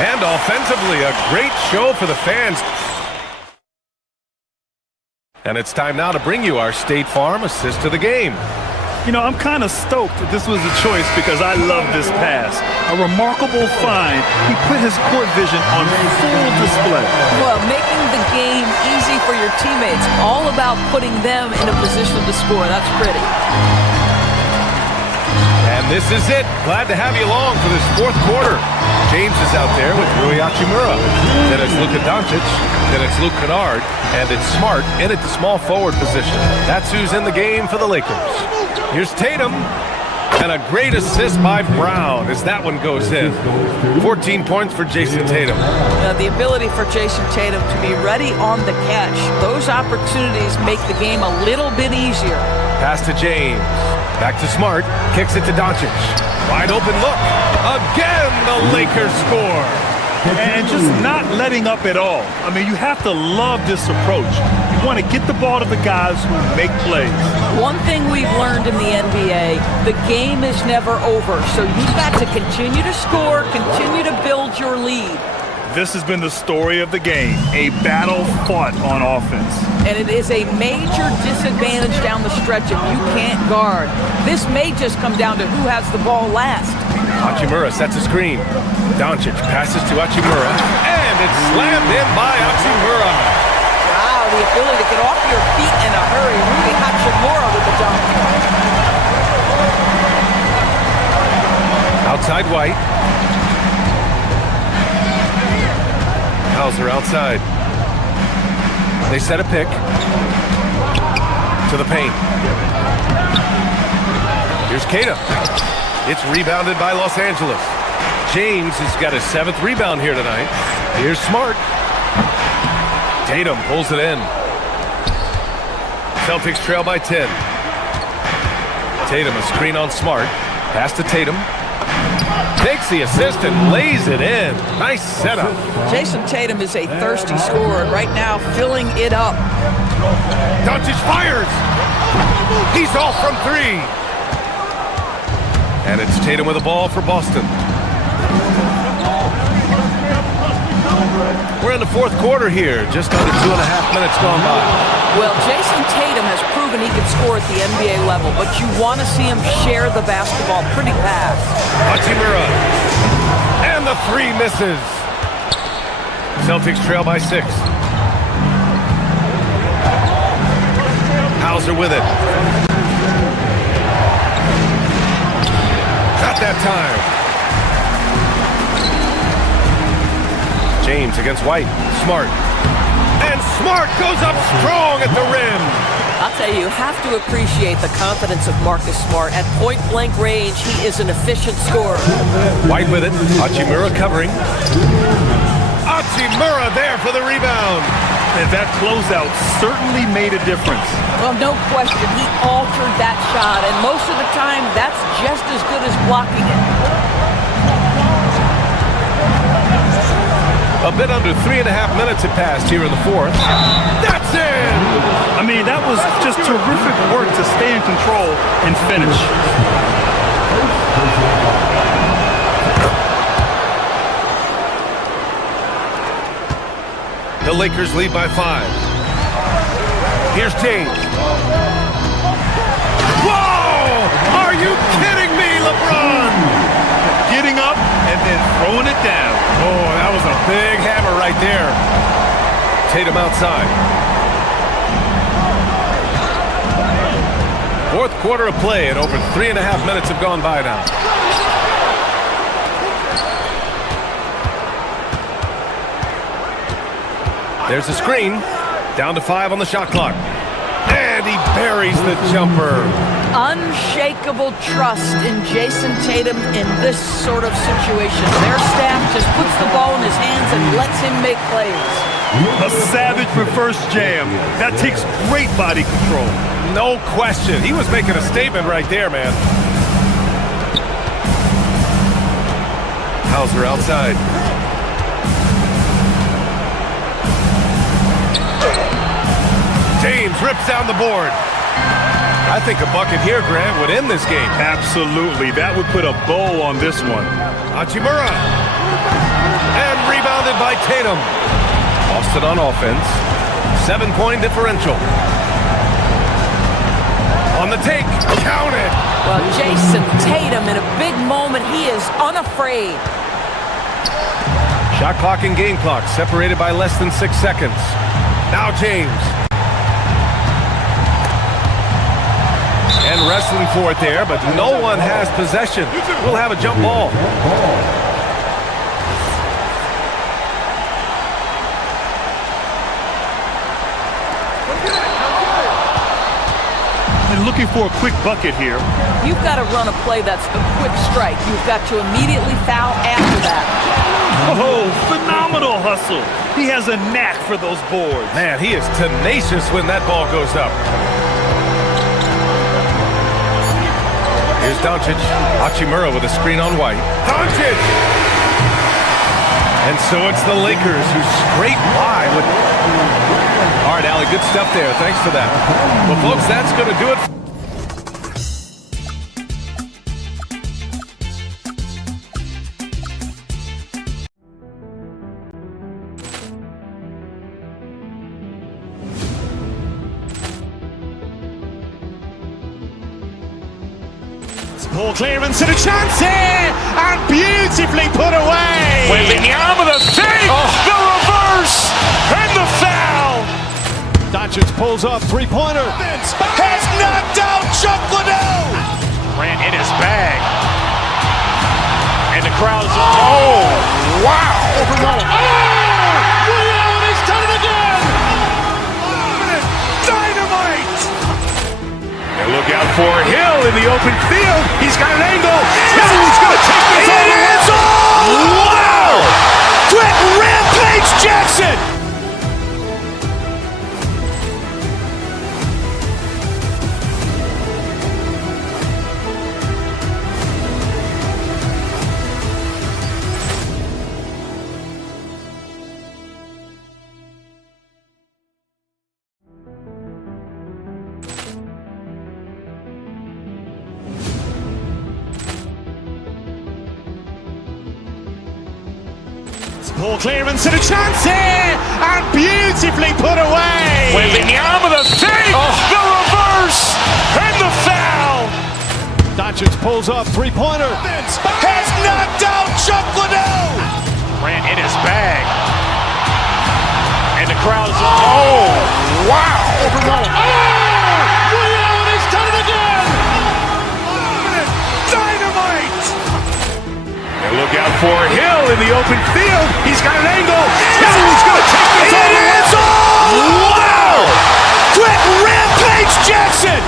And offensively, a great show for the fans. And it's time now to bring you our State Farm assist of the game. You know, I'm kind of stoked that this was a choice because I love this pass. A remarkable find. He put his court vision on full display. Well, making the game easy for your teammates. All about putting them in a position to score. That's pretty. And this is it. Glad to have you along for this fourth quarter. James is out there with Rui Hachimura. Then it's Luka Doncic. Then it's Luke Kennard. And it's Smart in at the small forward position. That's who's in the game for the Lakers. Here's Tatum. And a great assist by Brown as that one goes in. 14 points for Jason Tatum. The ability for Jason Tatum to be ready on the catch. Those opportunities make the game a little bit easier. Pass to James. Back to Smart. Kicks it to Doncic. Wide open look. Again, the Lakers score. And just not letting up at all. I mean, you have to love this approach. You want to get the ball to the guys who make plays. One thing we've learned in the NBA, the game is never over. So you've got to continue to score, continue to build your lead. This has been the story of the game, a battle fought on offense. And it is a major disadvantage down the stretch if you can't guard. This may just come down to who has the ball last. Hachimura sets a screen. Doncic passes to Hachimura, and it's slammed in by Hachimura. Wow, the ability to get off your feet in a hurry. Rui Hachimura with the dunk. Outside White. Hauser outside. They set a pick. To the paint. Here's Cato. It's rebounded by Los Angeles. James has got his 7th rebound here tonight. Here's Smart. Tatum pulls it in. Celtics trail by 10. Tatum a screen on Smart. Pass to Tatum. Takes the assist and lays it in. Nice setup. Jason Tatum is a thirsty scorer right now, filling it up. Doncic fires. He's off from 3. And it's Tatum with the ball for Boston. We're in the fourth quarter here. Just under 2.5 minutes gone by. Well, Jason Tatum has proven he can score at the NBA level, but you want to see him share the basketball pretty fast. Hachimura. And the 3 misses. Celtics trail by 6. Hauser with it. Not that time. James against White. Smart. And Smart goes up strong at the rim. I'll tell you have to appreciate the confidence of Marcus Smart. At point-blank range, he is an efficient scorer. White with it. Hachimura covering. Hachimura there for the rebound. And that closeout certainly made a difference. Well, no question, he altered that shot, and most of the time, that's just as good as blocking it. A bit under 3.5 minutes had passed here in the fourth. That's it! I mean, that was just terrific work to stay in control and finish. The Lakers lead by 5. Here's James. Whoa! Are you kidding me, LeBron? Getting up and then throwing it down. Oh, that was a big hammer right there. Tatum outside. Fourth quarter of play, and over 3.5 minutes have gone by now. There's a screen. Down to 5 on the shot clock. And he buries the jumper. Unshakable trust in Jason Tatum in this sort of situation. Their staff just puts the ball in his hands and lets him make plays. A savage reverse jam. That takes great body control. No question. He was making a statement right there, man. Hauser outside. James rips down the board. I think a bucket here, Grant, would end this game. Absolutely. That would put a bow on this one. Hachimura. And rebounded by Tatum. Austin on offense. 7-point differential. On the take. Count it. Well, Jason Tatum, in a big moment, he is unafraid. Shot clock and game clock separated by less than 6 seconds. Now James. And wrestling for it there, but no one has possession. We'll have a jump ball. And looking for a quick bucket here. You've got to run a play that's a quick strike. You've got to immediately foul after that. Oh, phenomenal hustle. He has a knack for those boards. Man, he is tenacious when that ball goes up. Here's Doncic. Hachimura with a screen on White. Doncic! And so it's the Lakers who scrape by with... All right, Allie, good stuff there. Thanks for that. Well, folks, that's going to do it. Ball clearance and a chance here, and beautifully put away. Wembanyama the fake, the reverse, and the foul. Doncic pulls up, three-pointer. Has knocked out Chuck Liddell. Grant in his bag. And the crowd is, oh, wow. He's done it again. Dynamite. And look out for Hill in the open field. He's got an angle. He's going to take this all the way. Wow. Brett Rampage Jackson. Ball clearance and a chance here, and beautifully put away. Wembanyama the fake, the reverse, and the foul. Doncic pulls up, three-pointer. Has knocked out Chuck Liddell. Grant in his bag. And the crowd is, oh, wow. He's done it again. Dynamite. And look out for Hill in the open field. He's got an angle. He's going to take this all the way. Wow. Brett Rampage Jackson.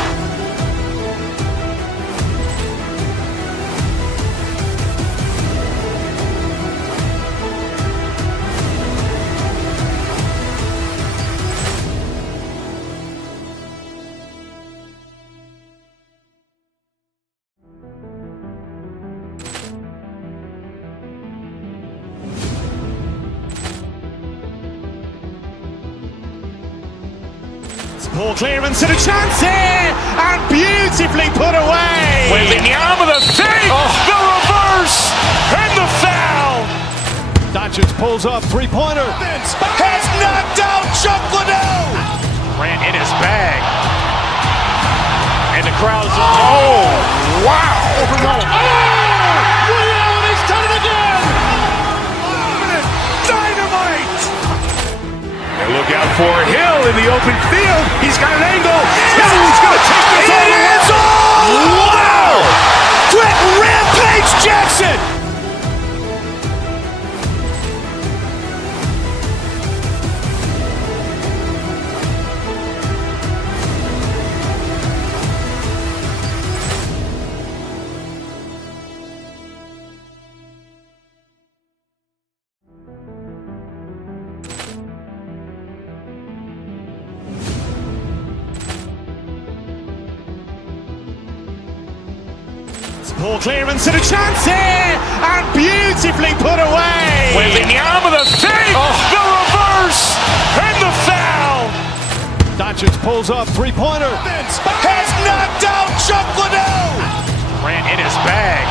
Ball clearance and a chance here, and beautifully put away. Wembanyama the fake, the reverse, and the foul. Doncic pulls up, three-pointer. Has knocked out Chuck Liddell. Grant in his bag. And the crowd is, oh, wow. He's done it again. Dynamite. And look out for Hill in the open field. He's got an angle. He's going to take this all the way. Wow! Quick Rampage Jackson. Ball clearance and a chance here, and beautifully put away. Wembanyama the fake, the reverse, and the foul. Doncic pulls up, three-pointer. Has knocked out Chuck Liddell. Grant in his bag.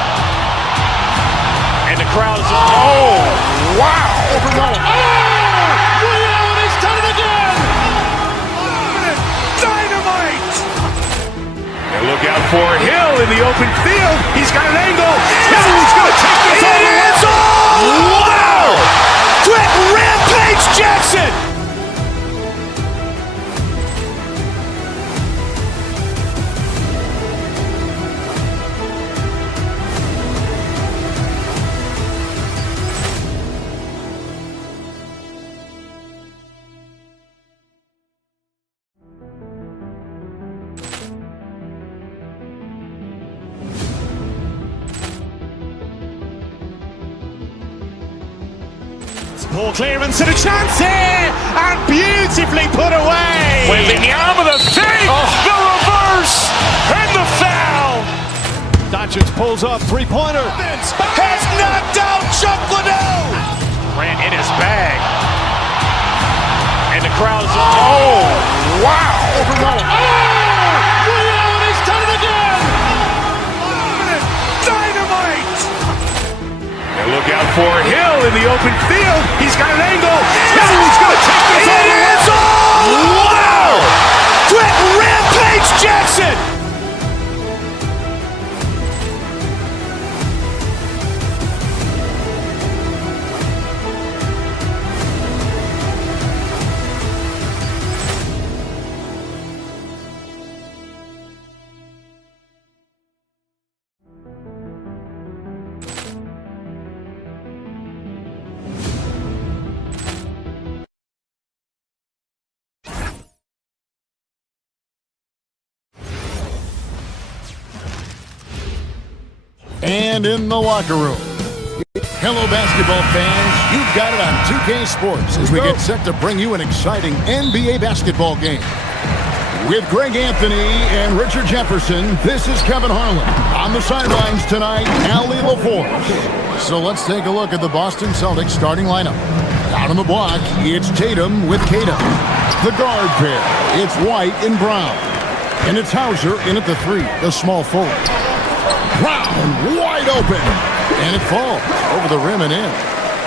And the crowd is, oh, wow. He's done it again. Dynamite. And look out for Hill in the open field. He's got an angle. He's going to take this all the way. Wow! Quick Rampage Jackson. Ball clearance and a chance here, and beautifully put away. Wembanyama the fake, the reverse, and the foul. Doncic pulls up, three-pointer. Has knocked out Chuck Liddell. Grant in his bag. And the crowd is, oh, wow. He's done it again. Dynamite. And look out for Hill in the open field. He's got an angle. He's going to take this all the way. Wow! Quick Rampage Jackson. And in the locker room. Hello, basketball fans. You've got it on 2K Sports as we get set to bring you an exciting NBA basketball game. With Greg Anthony and Richard Jefferson, this is Kevin Harlan. On the sidelines tonight, Allie LaForce. So let's take a look at the Boston Celtics starting lineup. Out on the block, it's Tatum with Cairo. The guard pair, it's White and Brown. And it's Hauser in at the three, the small forward. Brown wide open, and it falls over the rim and in.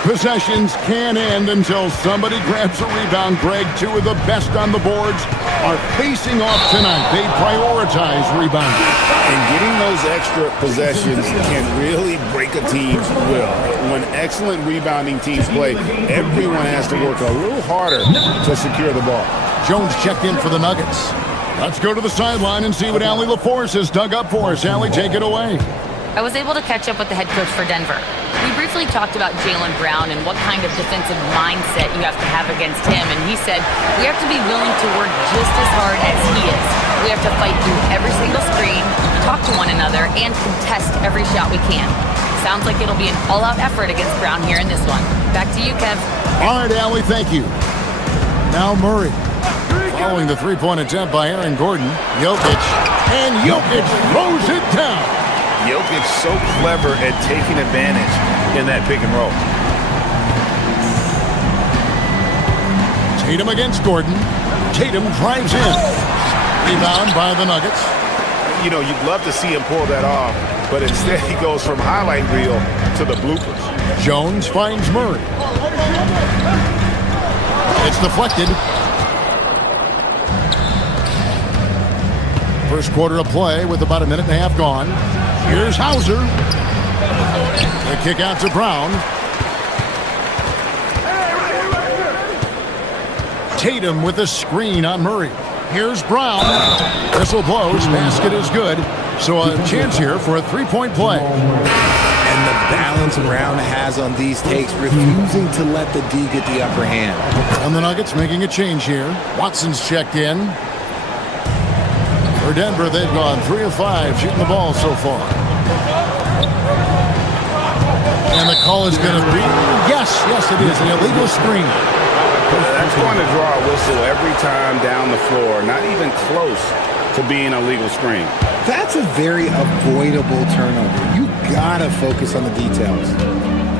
Possessions can't end until somebody grabs a rebound. Greg, two of the best on the boards are facing off tonight. They prioritize rebounding. And getting those extra possessions can really break a team's will. When excellent rebounding teams play, everyone has to work a little harder to secure the ball. Jones checked in for the Nuggets. Let's go to the sideline and see what Allie LaForce has dug up for us. Allie, take it away. I was able to catch up with the head coach for Denver. We briefly talked about Jaylen Brown and what kind of defensive mindset you have to have against him, and he said, we have to be willing to work just as hard as he is. We have to fight through every single screen, talk to one another, and contest every shot we can. Sounds like it'll be an all-out effort against Brown here in this one. Back to you, Kev. All right, Allie, thank you. Now Murray. Following the three-point attempt by Aaron Gordon, Jokic, and Jokic throws it down. Jokic so clever at taking advantage in that pick and roll. Tatum against Gordon. Tatum drives in. Rebound by the Nuggets. You know, you'd love to see him pull that off, but instead he goes from highlight reel to the bloopers. Jones finds Murray. It's deflected. First quarter of play with about a minute and a half gone. Here's Hauser. The kick out to Brown. Tatum with a screen on Murray. Here's Brown. Whistle blows. Basket is good. So a chance here for a three-point play. And the balance Brown has on these takes, refusing to let the D get the upper hand. And the Nuggets making a change here. Watson's checked in. For Denver, they've gone 3 of 5 shooting the ball so far. And the call is going to be, yes, it is, an illegal screen. That's going to draw a whistle every time down the floor. Not even close to being a legal screen. That's a very avoidable turnover. You gotta focus on the details.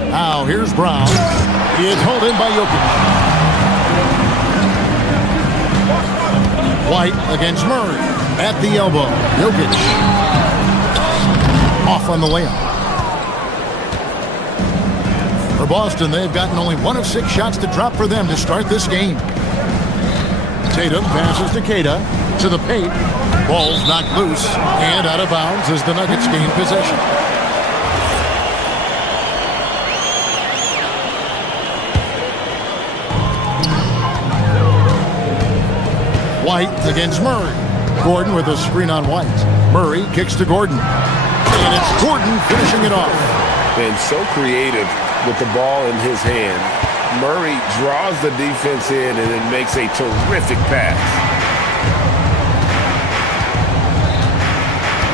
Now, here's Brown. He is held in by Jokic. White against Murray. At the elbow. Jokic. Off on the layup. For Boston, they've gotten only 1 of 6 shots to drop for them to start this game. Tatum passes to Keita. To the paint. Ball's knocked loose and out of bounds as the Nuggets gain possession. White against Murray. Gordon with a screen on White. Murray kicks to Gordon. And it's Gordon finishing it off. Been so creative with the ball in his hand. Murray draws the defense in and then makes a terrific pass.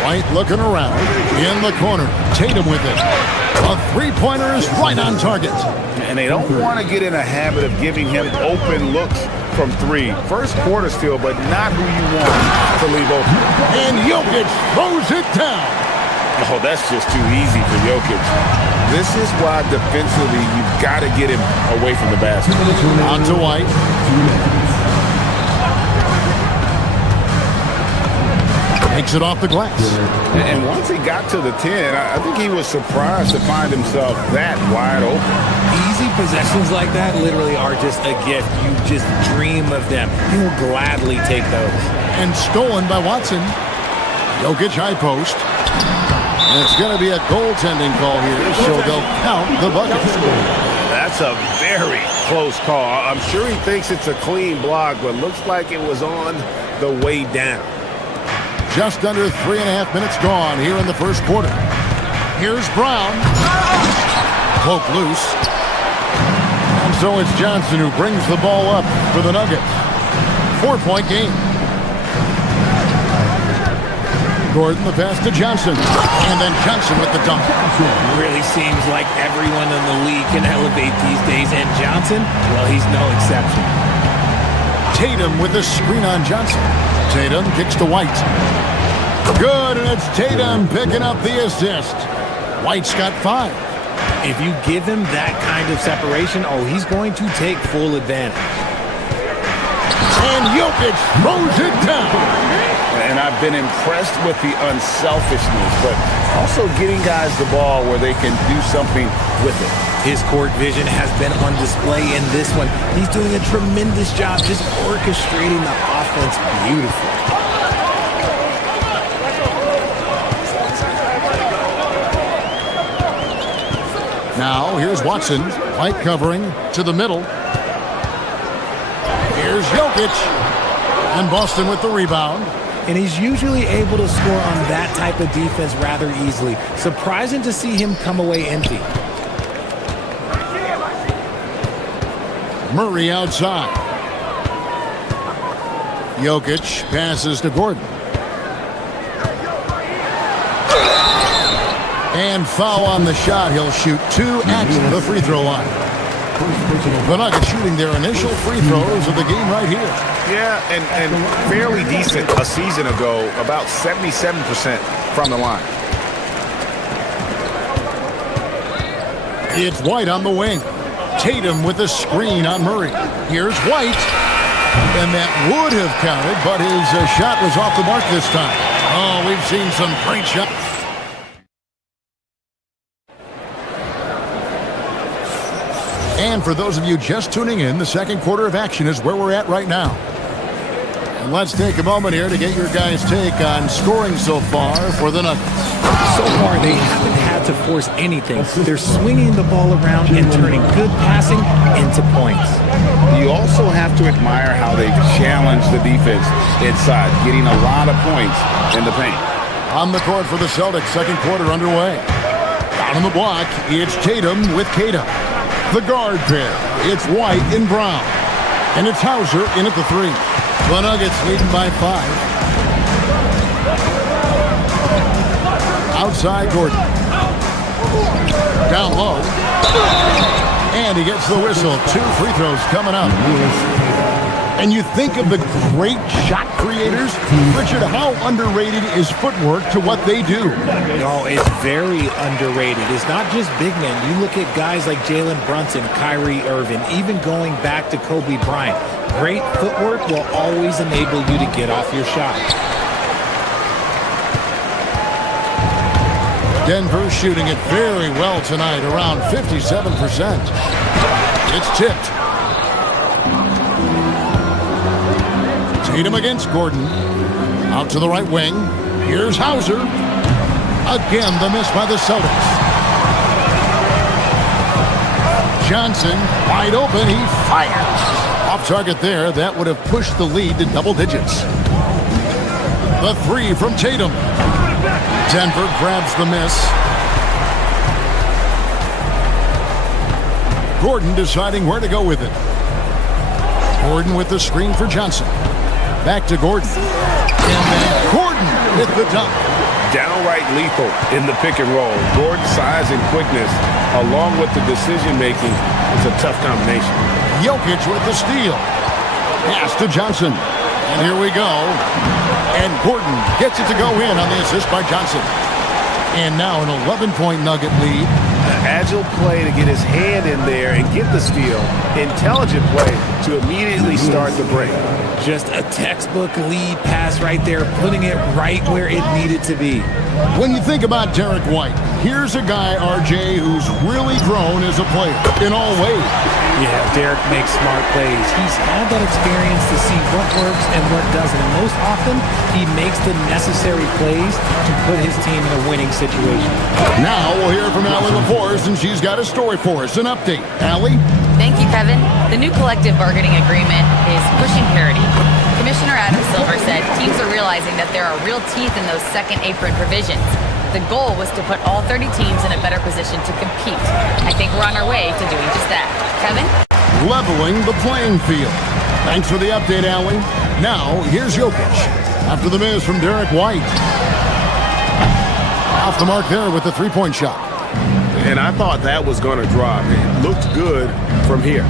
White looking around in the corner. Tatum with it. A three-pointer is right on target. And they don't want to get in a habit of giving him open looks from 3. First quarter still, but not who you want to leave open. And Jokic throws it down. Oh, that's just too easy for Jokic. This is why defensively you've got to get him away from the basket. On to White. Takes it off the glass. And once he got to the 10, I think he was surprised to find himself that wide open. Easy possessions like that literally are just a gift. You just dream of them. You will gladly take those. And stolen by Watson. Jokic high post. And it's going to be a goaltending call here, so they'll count the bucket. That's a very close call. I'm sure he thinks it's a clean block, but looks like it was on the way down. Just under 3.5 minutes gone here in the first quarter. Here's Brown. Poke loose. And so it's Johnson who brings the ball up for the Nuggets. 4-point game. Gordon the pass to Johnson. And then Johnson with the dunk. Really seems like everyone in the league can elevate these days. And Johnson, well, he's no exception. Tatum with the screen on Johnson. Tatum kicks to White. Good, and it's Tatum picking up the assist. White's got 5. If you give him that kind of separation, oh, he's going to take full advantage. And Jokic throws it down. And I've been impressed with the unselfishness, but also getting guys the ball where they can do something with it. His court vision has been on display in this one. He's doing a tremendous job just orchestrating the offense beautifully. Now, here's Watson. White covering to the middle. Here's Jokic. And Boston with the rebound. And he's usually able to score on that type of defense rather easily. Surprising to see him come away empty. Murray outside. Jokic passes to Gordon. And foul on the shot. He'll shoot 2 at the free throw line. The Nuggets shooting their initial free throws of the game right here. Yeah, and fairly decent a season ago, about 77% from the line. It's White on the wing. Tatum with a screen on Murray. Here's White. And that would have counted, but his shot was off the mark this time. Oh, we've seen some great shots. And for those of you just tuning in, the second quarter of action is where we're at right now. And let's take a moment here to get your guys' take on scoring so far for the Nuggets. So far, they haven't had to force anything. They're swinging the ball around and turning good passing into points. You also have to admire how they challenge the defense inside, getting a lot of points in the paint. On the court for the Celtics, second quarter underway. Down on the block, it's Tatum with Keita. The guard pair, it's White and Brown. And it's Hauser in at the 3. The Nuggets leading by 5. Outside Gordon. Down low. And he gets the whistle. 2 free throws coming up. And you think of the great shot creators, Richard, how underrated is footwork to what they do? No, it's very underrated. It's not just big men. You look at guys like Jalen Brunson, Kyrie Irving, even going back to Kobe Bryant. Great footwork will always enable you to get off your shot. Denver shooting it very well tonight, around 57%. It's tipped. Tatum against Gordon. Out to the right wing. Here's Hauser. Again, the miss by the Celtics. Johnson, wide open. He fires. Off target there. That would have pushed the lead to double digits. The 3 from Tatum. Denver grabs the miss. Gordon deciding where to go with it. Gordon with the screen for Johnson. Back to Gordon. And then Gordon with the dunk. Downright lethal in the pick and roll. Gordon's size and quickness, along with the decision-making, is a tough combination. Jokic with the steal. Pass to Johnson. And here we go. And Gordon gets it to go in on the assist by Johnson. And now an 11-point Nugget lead. An agile play to get his hand in there and get the steal. Intelligent play to immediately start the break. Just a textbook lead pass right there, putting it right where it needed to be. When you think about Derek White, here's a guy, RJ, who's really grown as a player in all ways. Yeah, Derek makes smart plays. He's had that experience to see what works and what doesn't. And most often, he makes the necessary plays to put his team in a winning situation. Now we'll hear from Allie LaForce, and she's got a story for us. An update. Allie? Thank you, Kevin. The new collective bargaining agreement is pushing parity. Commissioner Adam Silver said teams are realizing that there are real teeth in those second apron provisions. The goal was to put all 30 teams in a better position to compete. I think we're on our way to doing just that. Kevin? Leveling the playing field. Thanks for the update, Allie. Now, here's Jokic. After the miss from Derek White. Off the mark there with the three-point shot. And I thought that was going to drop. It looked good from here.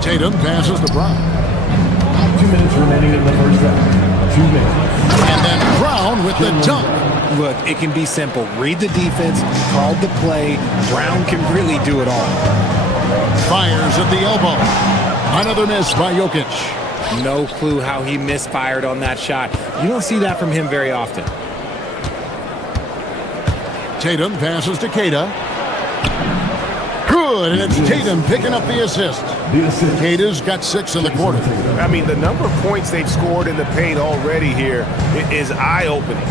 Tatum passes to Brown. 2 minutes remaining in the first half. 2 minutes. And then Brown with the dunk. Look, it can be simple. Read the defense, call the play. Brown can really do it all. Fires at the elbow. Another miss by Jokic. No clue how he misfired on that shot. You don't see that from him very often. Tatum passes to Keita. Good, and it's Tatum picking up the assist. Keita's got 6 in the quarter. I mean, the number of points they've scored in the paint already here is eye-opening.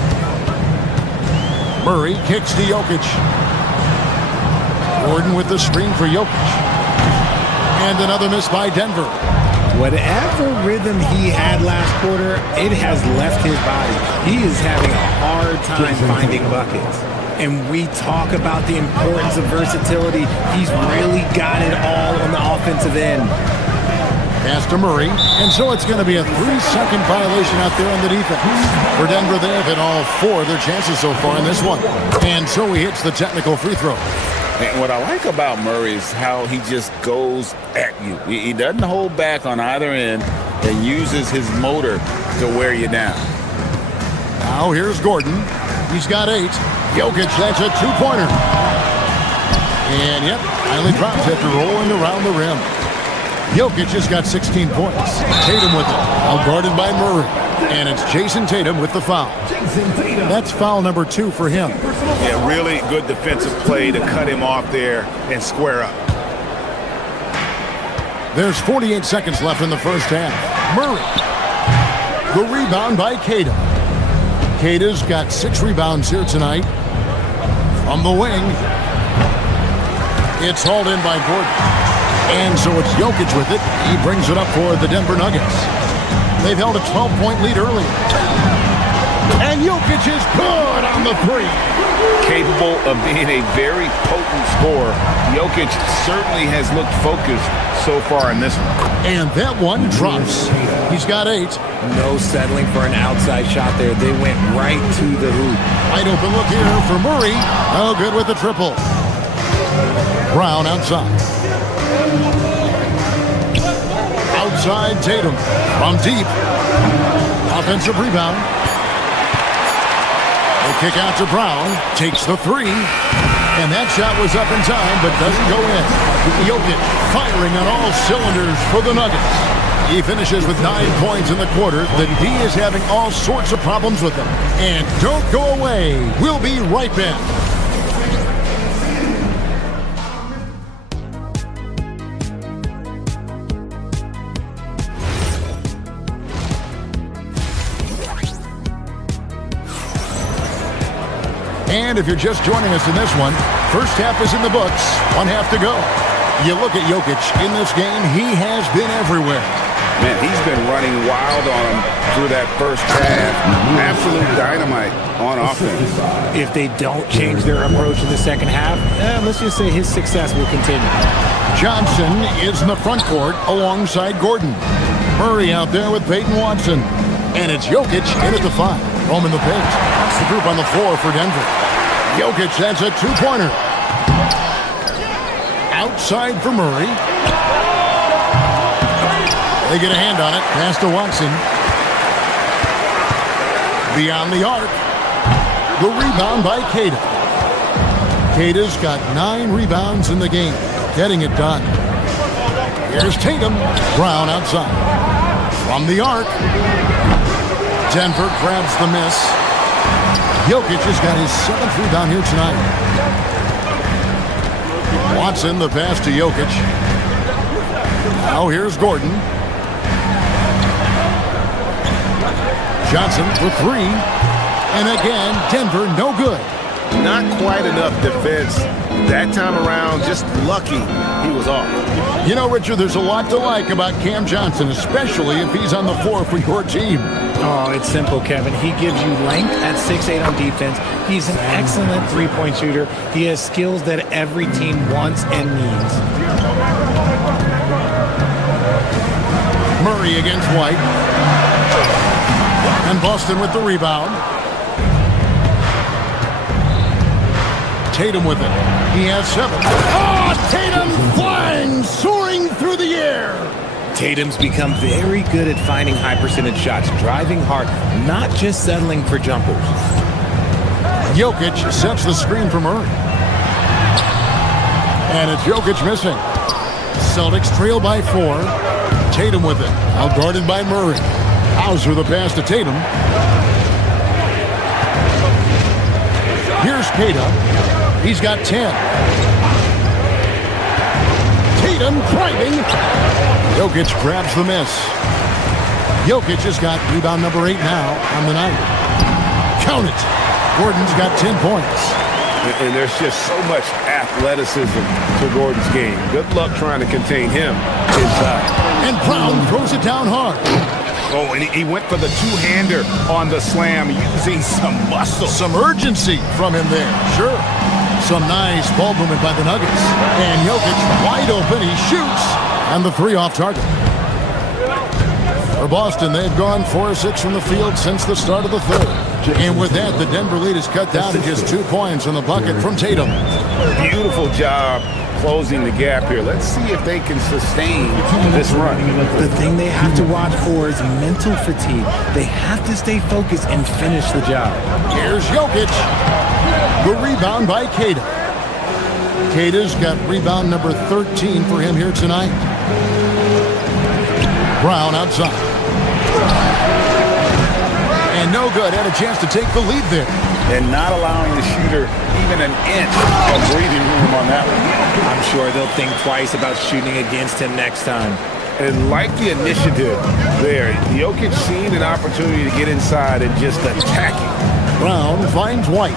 Murray kicks to Jokic. Gordon with the screen for Jokic. And another miss by Denver. Whatever rhythm he had last quarter, it has left his body. He is having a hard time finding buckets. And we talk about the importance of versatility. He's really got it all on the offensive end. Pass to Murray. And so it's going to be a 3-second violation out there on the defense. For Denver, they have hit all 4 of their chances so far in this one. And so he hits the technical free throw. And what I like about Murray is how he just goes at you. He doesn't hold back on either end and uses his motor to wear you down. Now here's Gordon. He's got 8. Jokic, that's a 2-pointer. And yep, finally drops after rolling around the rim. Jokic has got 16 points. Tatum with it. All guarded by Murray. And it's Jason Tatum with the foul. That's foul number 2 for him. Yeah, really good defensive play to cut him off there and square up. There's 48 seconds left in the first half. Murray. The rebound by Keita. Keita's got 6 rebounds here tonight. From the wing. It's hauled in by Gordon. And so it's Jokic with it. He brings it up for the Denver Nuggets. They've held a 12-point lead earlier. And Jokic is good on the 3. Capable of being a very potent scorer. Jokic certainly has looked focused so far in this one. And that one drops. He's got 8. No settling for an outside shot there. They went right to the hoop. Wide open look here for Murray. Oh, good with the triple. Brown outside. Outside Tatum. From deep. Offensive rebound. They kick out to Brown. Takes the 3. And that shot was up in time, but doesn't go in. Jokic firing on all cylinders for the Nuggets. He finishes with 9 points in the quarter. The D is having all sorts of problems with him. And don't go away. We'll be right back. And if you're just joining us in this one, first half is in the books, 1 half to go. You look at Jokic in this game, he has been everywhere. Man, he's been running wild on him through that first half. Absolute dynamite on offense. If they don't change their approach in the second half, let's just say his success will continue. Johnson is in the front court alongside Gordon. Murray out there with Peyton Watson. And it's Jokic in at the 5. Roman the paint. That's the group on the floor for Denver. Jokic has a 2-pointer. Outside for Murray. They get a hand on it. Pass to Watson. Beyond the arc. The rebound by Keita. Keita's got 9 rebounds in the game. Getting it done. Here's Tatum. Brown outside. From the arc. Denver grabs the miss. Jokic has got his 7th rebound here tonight. Watson, the pass to Jokic. Now here's Gordon. Johnson for 3. And again, Denver no good. Not quite enough defense that time around. Just lucky he was off. You know, Richard, there's a lot to like about Cam Johnson, especially if he's on the floor for your team. Oh, it's simple, Kevin. He gives you length at 6'8" on defense. He's an excellent three-point shooter. He has skills that every team wants and needs. Murray against White. And Boston with the rebound. Tatum with it. He has 7. Oh, Tatum flying, soaring through the air. Tatum's become very good at finding high percentage shots, driving hard, not just settling for jumpers. Jokic sets the screen for Murray. And it's Jokic missing. Celtics trail by 4. Tatum with it. Out guarded by Murray. Hauser the pass to Tatum. Here's Keita. He's got 10. Tatum driving. Jokic grabs the miss. Jokic has got rebound number 8 now on the night. Count it. Gordon's got 10 points. And there's just so much athleticism to Gordon's game. Good luck trying to contain him inside. And Brown throws it down hard. Oh, and he went for the two-hander on the slam, using some muscle. Some urgency from him there. Sure. Some nice ball movement by the Nuggets. And Jokic wide open. He shoots. And the 3 off target. For Boston, they've gone 4-6 from the field since the start of the 3rd. And with that, the Denver lead is cut down to just 2 points on the bucket from Tatum. Beautiful job closing the gap here. Let's see if they can sustain this run. The thing they have to watch for is mental fatigue. They have to stay focused and finish the job. Here's Jokic. The rebound by Keita. Keita's got rebound number 13 for him here tonight. Brown outside. And no good. Had a chance to take the lead there. And not allowing the shooter even an inch of breathing room on that one. I'm sure they'll think twice about shooting against him next time. And like the initiative there, Jokic seen an opportunity to get inside and just attack him. Brown finds White.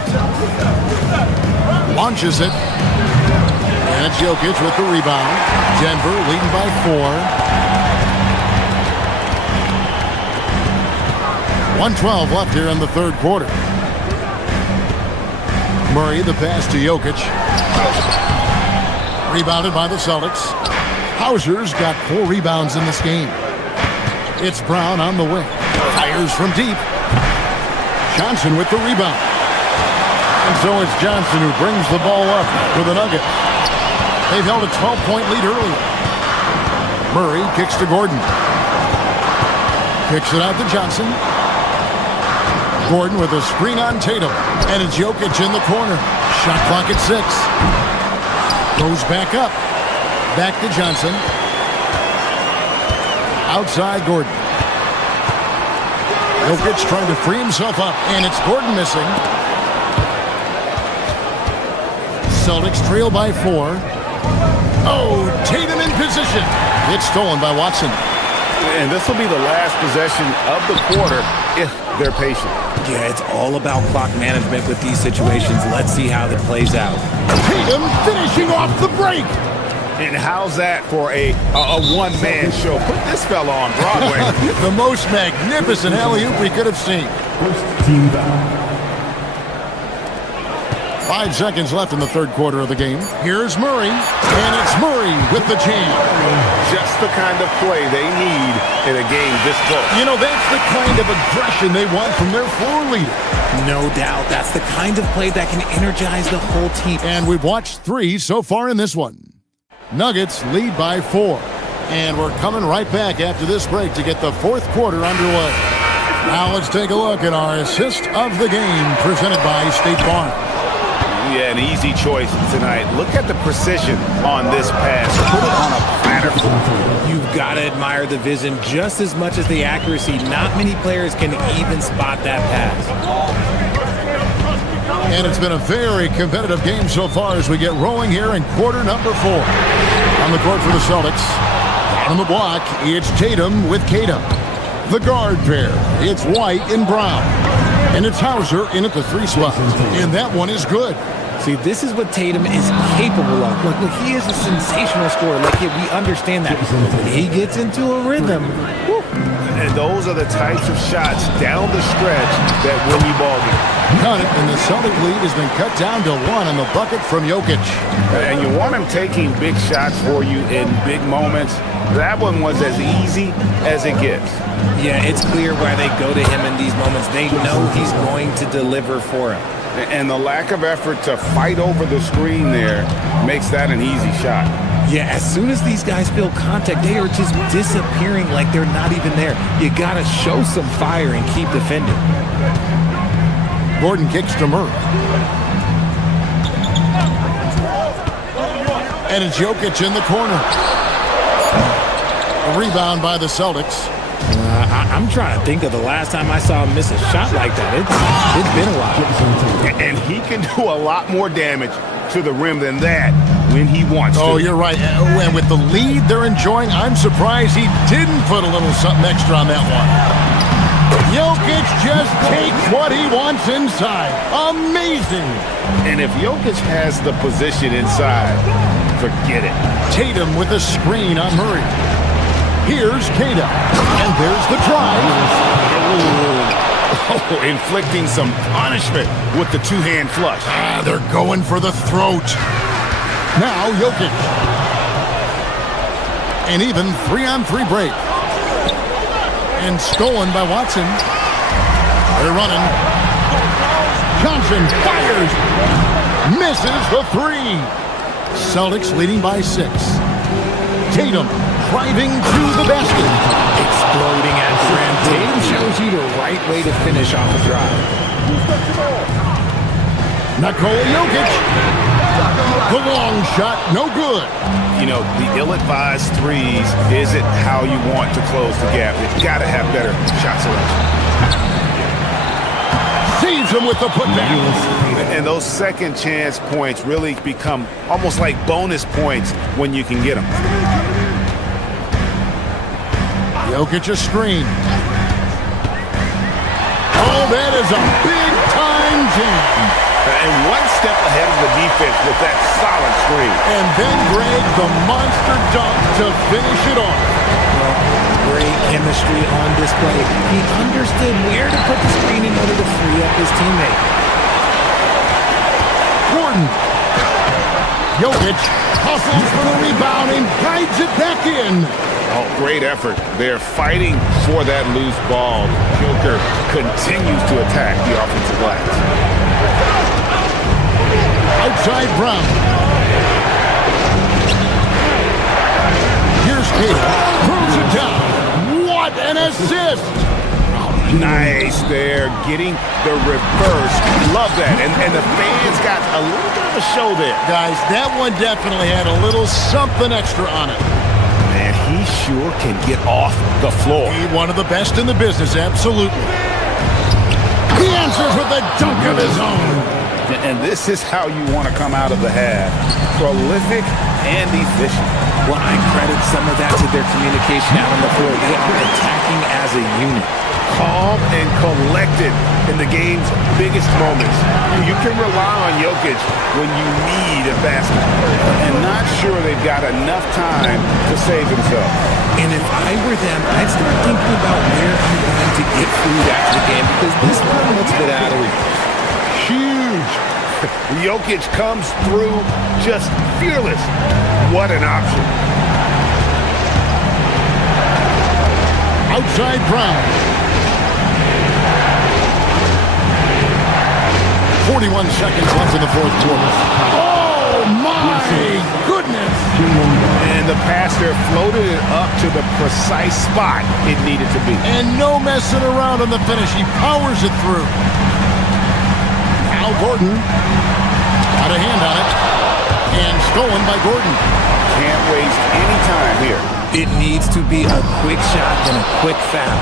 Launches it. And it's Jokic with the rebound. Denver leading by 4. 1:12 left here in the third quarter. Murray, the pass to Jokic. Rebounded by the Celtics. Hauser's got 4 rebounds in this game. It's Brown on the wing. Fires from deep. Johnson with the rebound. And so it's Johnson who brings the ball up for the Nuggets. They've held a 12-point lead earlier. Murray kicks to Gordon. Kicks it out to Johnson. Gordon with a screen on Tatum. And it's Jokic in the corner. Shot clock at 6. Goes back up. Back to Johnson. Outside Gordon. Jokic trying to free himself up. And it's Gordon missing. Celtics trail by 4. Oh, Tatum in position. It's stolen by Watson. And this will be the last possession of the quarter if they're patient. Yeah, it's all about clock management with these situations. Let's see how that plays out. Tatum finishing off the break. And how's that for a one-man show? Put this fella on Broadway. The most magnificent alley-oop we could have seen. 5 seconds left in the third quarter of the game. Here's Murray, and it's Murray with the jam. Just the kind of play they need in a game this close. You know, that's the kind of aggression they want from their floor leader. No doubt. That's the kind of play that can energize the whole team. And we've watched 3 so far in this one. Nuggets lead by 4. And we're coming right back after this break to get the fourth quarter underway. Now let's take a look at our assist of the game presented by State Farm. Yeah, an easy choice tonight. Look at the precision on this pass. Put it on a platter. You've got to admire the vision just as much as the accuracy. Not many players can even spot that pass. And it's been a very competitive game so far as we get rolling here in quarter number 4. On the court for the Celtics. On the block, it's Tatum with Cato. The guard pair, it's White and Brown. And it's Hauser in at the 3 spot. And that one is good. See, this is what Tatum is capable of. Look, he is a sensational scorer. Like, we understand that. When he gets into a rhythm. Whew. And those are the types of shots down the stretch that win you ball games. Got it, and the Celtic lead has been cut down to 1 on the bucket from Jokic. And you want him taking big shots for you in big moments. That one was as easy as it gets. Yeah, it's clear why they go to him in these moments. They know he's going to deliver for them. And the lack of effort to fight over the screen there makes that an easy shot. Yeah, as soon as these guys feel contact, they are just disappearing like they're not even there. You got to show some fire and keep defending. Gordon kicks to Murray. And it's Jokic in the corner. A rebound by the Celtics. I'm trying to think of the last time I saw him miss a shot like that. It's been a while. And he can do a lot more damage to the rim than that when he wants to. Oh, you're right. And with the lead they're enjoying, I'm surprised he didn't put a little something extra on that one. Jokic just takes what he wants inside. Amazing. And if Jokic has the position inside, forget it. Tatum with a screen on Murray. Here's Cato. And there's the drive. Oh, inflicting some punishment with the two-hand flush. They're going for the throat. Now Jokic. An even 3-on-3 break. And stolen by Watson. They're running. Johnson fires. Misses the 3. Celtics leading by 6. Tatum driving to the basket. Exploding at the rim. Tatum shows you the right way to finish off a drive. Nikola Jokic. The long shot, no good. You know, the ill-advised threes isn't how you want to close the gap. You've got to have better shot selection. Sees him with the putback. And those second chance points really become almost like bonus points when you can get them. Jokic a screen. Oh, that is a big-time jam. And one step ahead of the defense with that solid screen. And then Greg, the monster dunk to finish it off. Well, great chemistry on display. He understood where to put the screen in order to free up his teammate. Gordon. Jokic hustles for the rebound and guides it back in. Oh, great effort. They're fighting for that loose ball. Joker continues to attack the offensive glass. Outside Brown. Here's Cairo. Throws it down. What an assist! Nice there, getting the reverse. Love that. And the fans got a little bit of a show there. Guys, that one definitely had a little something extra on it. Man, he sure can get off the floor. He's one of the best in the business, absolutely. He answers with a dunk of his own. And this is how you want to come out of the half. Prolific and efficient. Well, I credit some of that to their communication out on the floor. They are attacking as a unit. Calm and collected in the game's biggest moments. You can rely on Jokic when you need a basket. And not sure they've got enough time to save themselves. And if I were them, I'd start thinking about where I'm going to get food after the game because this one looks a bit out of reach. Huge. Jokic comes through just fearless. What an option. Outside Brown. 41 seconds left in the fourth quarter. Oh, my goodness. And the passer floated it up to the precise spot it needed to be. And no messing around on the finish. He powers it through. Now Gordon. Got a hand on it. And stolen by Gordon. Can't waste any time here. It needs to be a quick shot and a quick foul.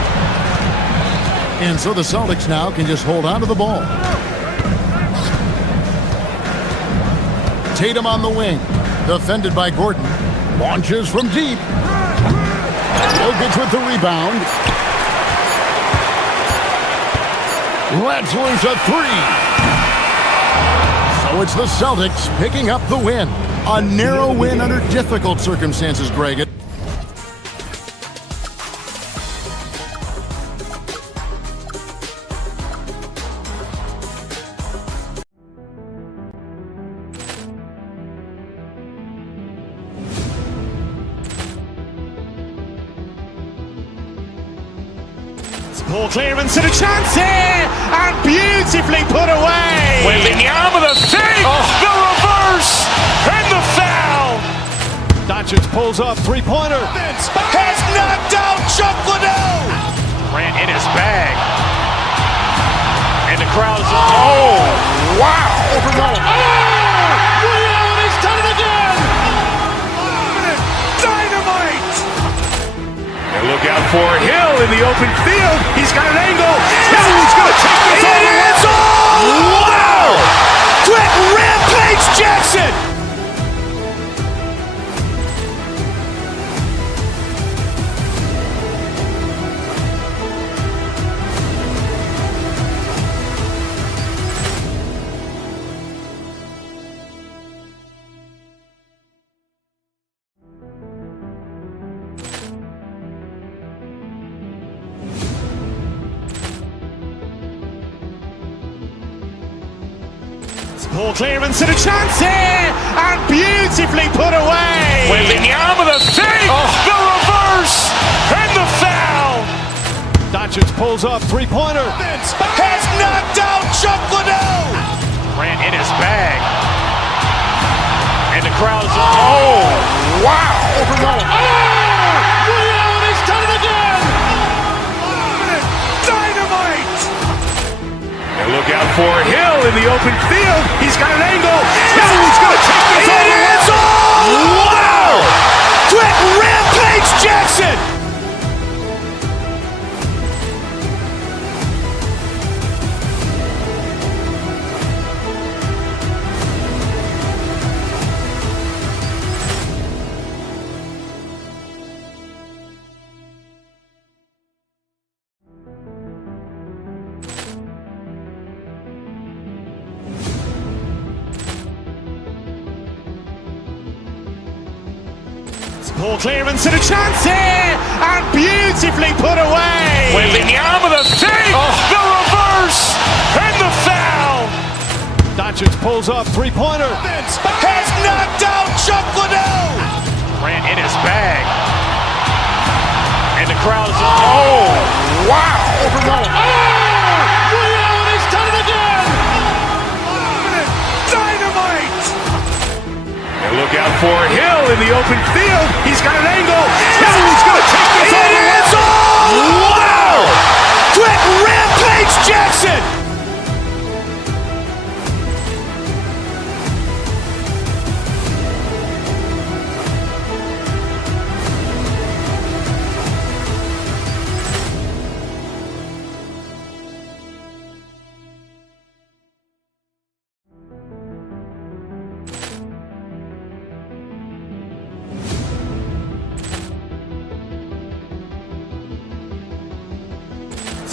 And so the Celtics now can just hold on to the ball. Tatum on the wing. Defended by Gordon. Launches from deep. Jokic with the rebound. Lets loose a three. So it's the Celtics picking up the win. A narrow win under difficult circumstances, Greg. Ball clearance and a chance here, and beautifully put away. Wembanyama the fake, the reverse, and the foul. Doncic pulls up, three-pointer. Has knocked out Chuck Liddell. Grant in his bag, and the crowd is. Oh, wow! Over Roma. Liddell, and he's done it again. Dynamite! And look out for Hill in the open field. He's got an angle. Hill's going to take this all the way. Wow! Quick Rampage Jackson! Ball clearance and a chance here, and beautifully put away. Wembanyama the fake, the reverse, and the foul. Doncic pulls up, three-pointer. Has knocked out Chuck Liddell. Grant in his bag, and the crowd is. Oh, wow! Over Roma. Liddell, and he's done it again. Dynamite! And look out for Hill in the open field. He's got an angle. Hill's going to take this all Jackson! Poor clearance and a chance here, and beautifully put away. Wembanyama the fake, the reverse, and the foul. Doncic pulls up, three-pointer. Has knocked out Chuck Liddell. Grant in his bag. And the crowd is, oh, wow. He's done it again. Dynamite. And look out for Hill in the open field. He's got an angle. Hill's going to take this all the way. Wow! Quick rampage Jackson!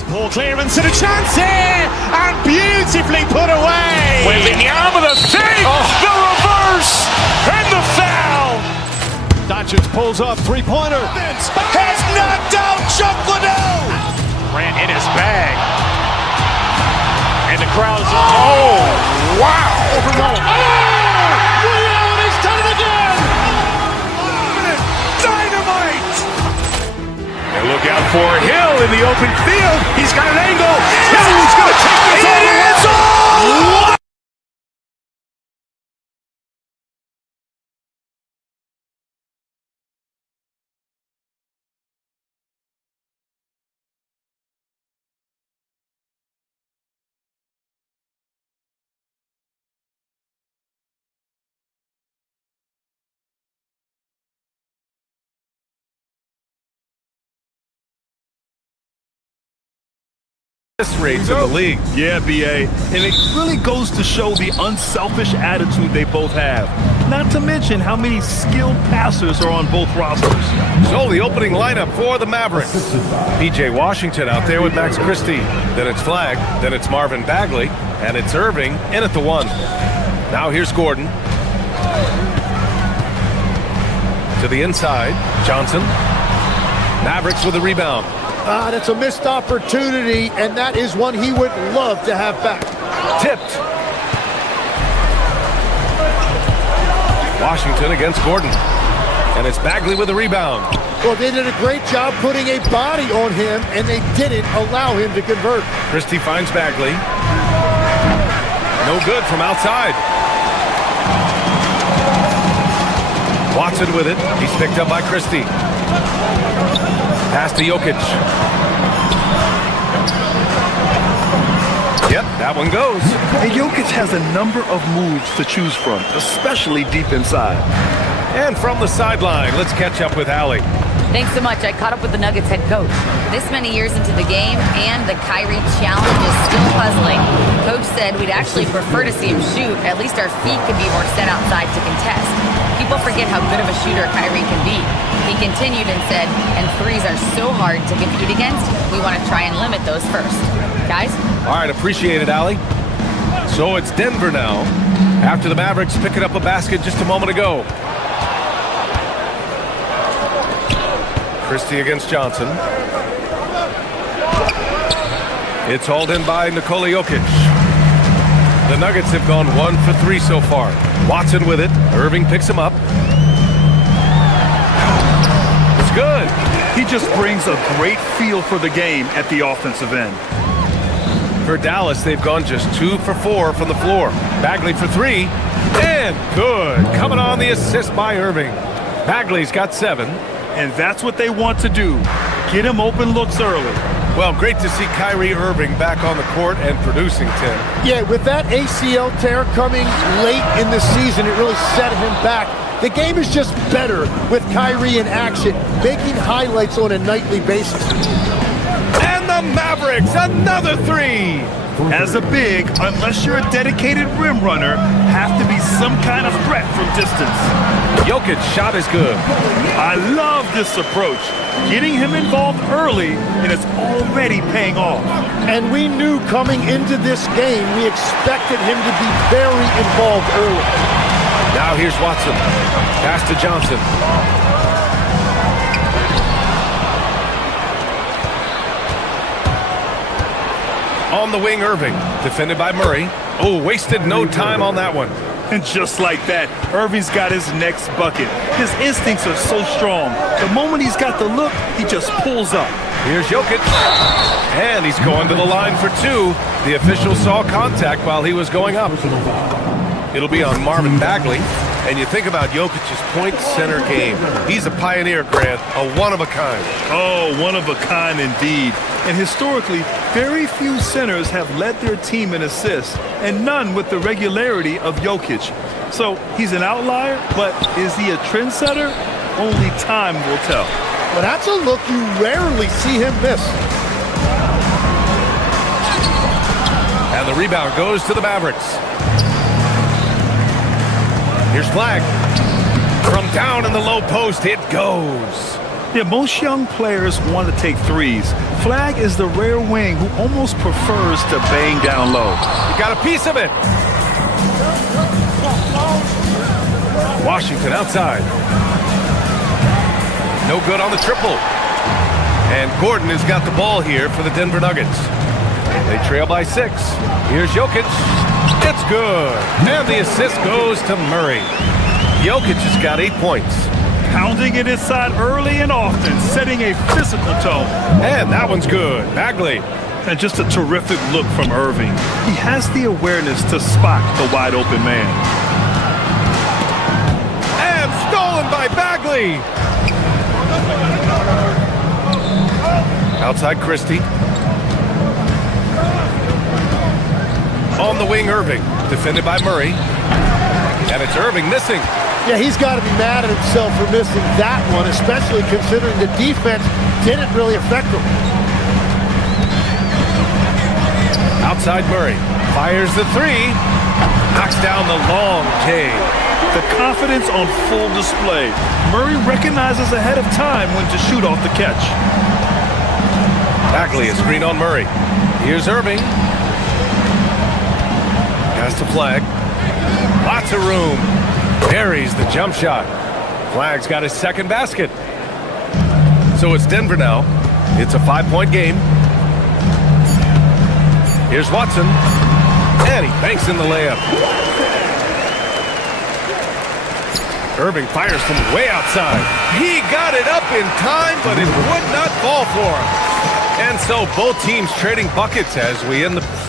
Poor clearance and a chance here, and beautifully put away. Wembanyama the fake, the reverse, and the foul. Doncic pulls up, three-pointer. Has knocked out Chuck Liddell. Grant in his bag. And the crowd is, oh, wow. He's done it again. Dynamite. And look out for Hill in the open field. He's got an angle. Hill's going to take this all the way. Rates in the league. Yeah, BA. And it really goes to show the unselfish attitude they both have. Not to mention how many skilled passers are on both rosters. So the opening lineup for the Mavericks. PJ Washington out there with Max Christie. Then it's Flagg. Then it's Marvin Bagley. And it's Irving in at the one. Now here's Gordon. To the inside. Johnson. Mavericks with a rebound. That's a missed opportunity, and that is one he would love to have back. Tipped. Washington against Gordon. And it's Bagley with a rebound. Well, they did a great job putting a body on him, and they didn't allow him to convert. Christie finds Bagley. No good from outside. Watson with it. He's picked up by Christie. Pass to Jokic. Yep, that one goes. And Jokic has a number of moves to choose from, especially deep inside. And from the sideline, let's catch up with Allie. Thanks so much. I caught up with the Nuggets head coach. This many years into the game, and the Kyrie challenge is still puzzling. Coach said we'd actually prefer to see him shoot. At least our feet could be more set outside to contest. People forget how good of a shooter Kyrie can be. He continued and said, and threes are so hard to compete against, we want to try and limit those first. Guys? All right, appreciate it, Allie. So it's Denver now, after the Mavericks picking up a basket just a moment ago. Christie against Johnson. It's hauled in by Nikola Jokic. The Nuggets have gone 1 for 3 so far. Watson with it. Irving picks him up. It's good. He just brings a great feel for the game at the offensive end. For Dallas, they've gone just 2 for 4 from the floor. Bagley for 3. And good. Coming on the assist by Irving. Bagley's got 7. And that's what they want to do. Get him open looks early. Well, great to see Kyrie Irving back on the court and producing, Tim. Yeah, with that ACL tear coming late in the season, it really set him back The game is just better with Kyrie in action, making highlights on a nightly basis. And the Mavericks, another three. As a big, unless you're a dedicated rim runner, have to be some kind of threat from distance. Jokic's shot is good. I love this approach. Getting him involved early, and it's already paying off. And we knew coming into this game, we expected him to be very involved early. Now here's Watson. Pass to Johnson. On the wing, Irving. Defended by Murray. Oh, wasted no time on that one. And just like that, Irving's got his next bucket. His instincts are so strong. The moment he's got the look, he just pulls up. Here's Jokic. And he's going to the line for two. The official saw contact while he was going up. It'll be on Marvin Bagley. And you think about Jokic's point center game. He's a pioneer, Grant, a one-of-a-kind. Oh, one-of-a-kind indeed. And historically, very few centers have led their team in assists, and none with the regularity of Jokic. So he's an outlier, but is he a trendsetter? Only time will tell. Well, that's a look you rarely see him miss. And the rebound goes to the Mavericks. Here's Flag. From down in the low post, it goes. Yeah, most young players want to take threes. Flag is the rare wing who almost prefers to bang down low. You got a piece of it. Washington outside. No good on the triple. And Gordon has got the ball here for the Denver Nuggets. They trail by 6. Here's Jokic. It's good. And the assist goes to Murray. Jokic has got 8 points. Pounding it inside early and often, setting a physical tone. And that one's good. Bagley. And just a terrific look from Irving. He has the awareness to spot the wide open man. And stolen by Bagley. Outside Christie. On the wing, Irving. Defended by Murray. And it's Irving missing. Yeah, he's got to be mad at himself for missing that one, especially considering the defense didn't really affect him. Outside Murray. Fires the three. Knocks down the long J. The confidence on full display. Murray recognizes ahead of time when to shoot off the catch. Bagley, a screen on Murray. Here's Irving. Pass to Flag. Lots of room. Buries the jump shot. Flag's got his second basket. So it's Denver now. It's a 5-point game. Here's Watson. And he banks in the layup. Irving fires from way outside. He got it up in time, but it would not fall for him. And so both teams trading buckets as we end the...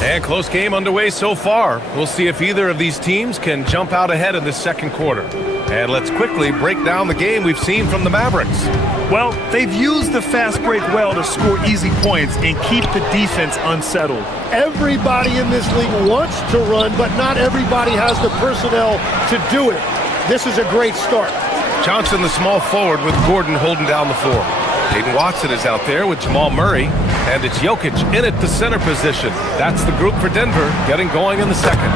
And close game underway so far. We'll see if either of these teams can jump out ahead in the second quarter. And let's quickly break down the game we've seen from the Mavericks. Well, they've used the fast break well to score easy points and keep the defense unsettled. Everybody in this league wants to run, but not everybody has the personnel to do it. This is a great start. Johnson, the small forward, with Gordon holding down the floor. Jaden Watson is out there with Jamal Murray, and it's Jokic in at the center position. That's the group for Denver, getting going in the second.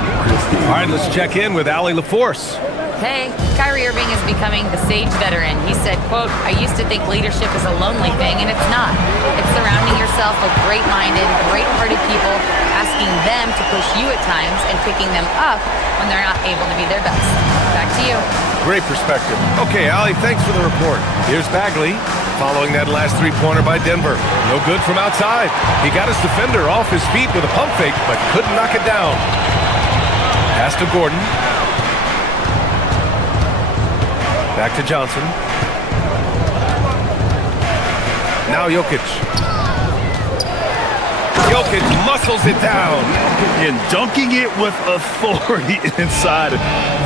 All right, let's check in with Allie LaForce. Hey, Kyrie Irving is becoming the sage veteran. He said, quote, "I used to think leadership is a lonely thing, and it's not. It's surrounding yourself with great-minded, great-hearted people, asking them to push you at times and picking them up when they're not able to be their best." Back to you. Great perspective. Okay, Allie, thanks for the report. Here's Bagley, following that last three-pointer by Denver. No good from outside. He got his defender off his feet with a pump fake, but couldn't knock it down. Pass to Gordon. Back to Johnson. Now Jokic. Jokic muscles it down. And dunking it with authority inside.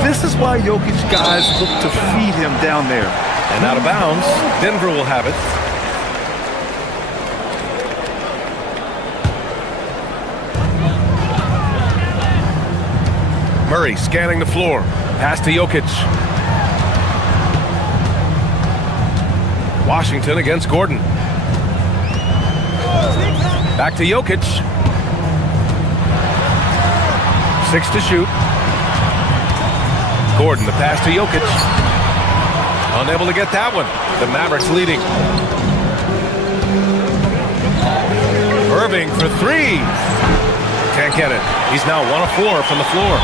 This is why Jokic guys look to feed him down there. And out of bounds, Denver will have it. Murray scanning the floor. Pass to Jokic. Washington against Gordon. Back to Jokic. 6 to shoot. Gordon, the pass to Jokic. Unable to get that one. The Mavericks leading. Irving for 3. Can't get it. He's now 1 of 4 from the floor.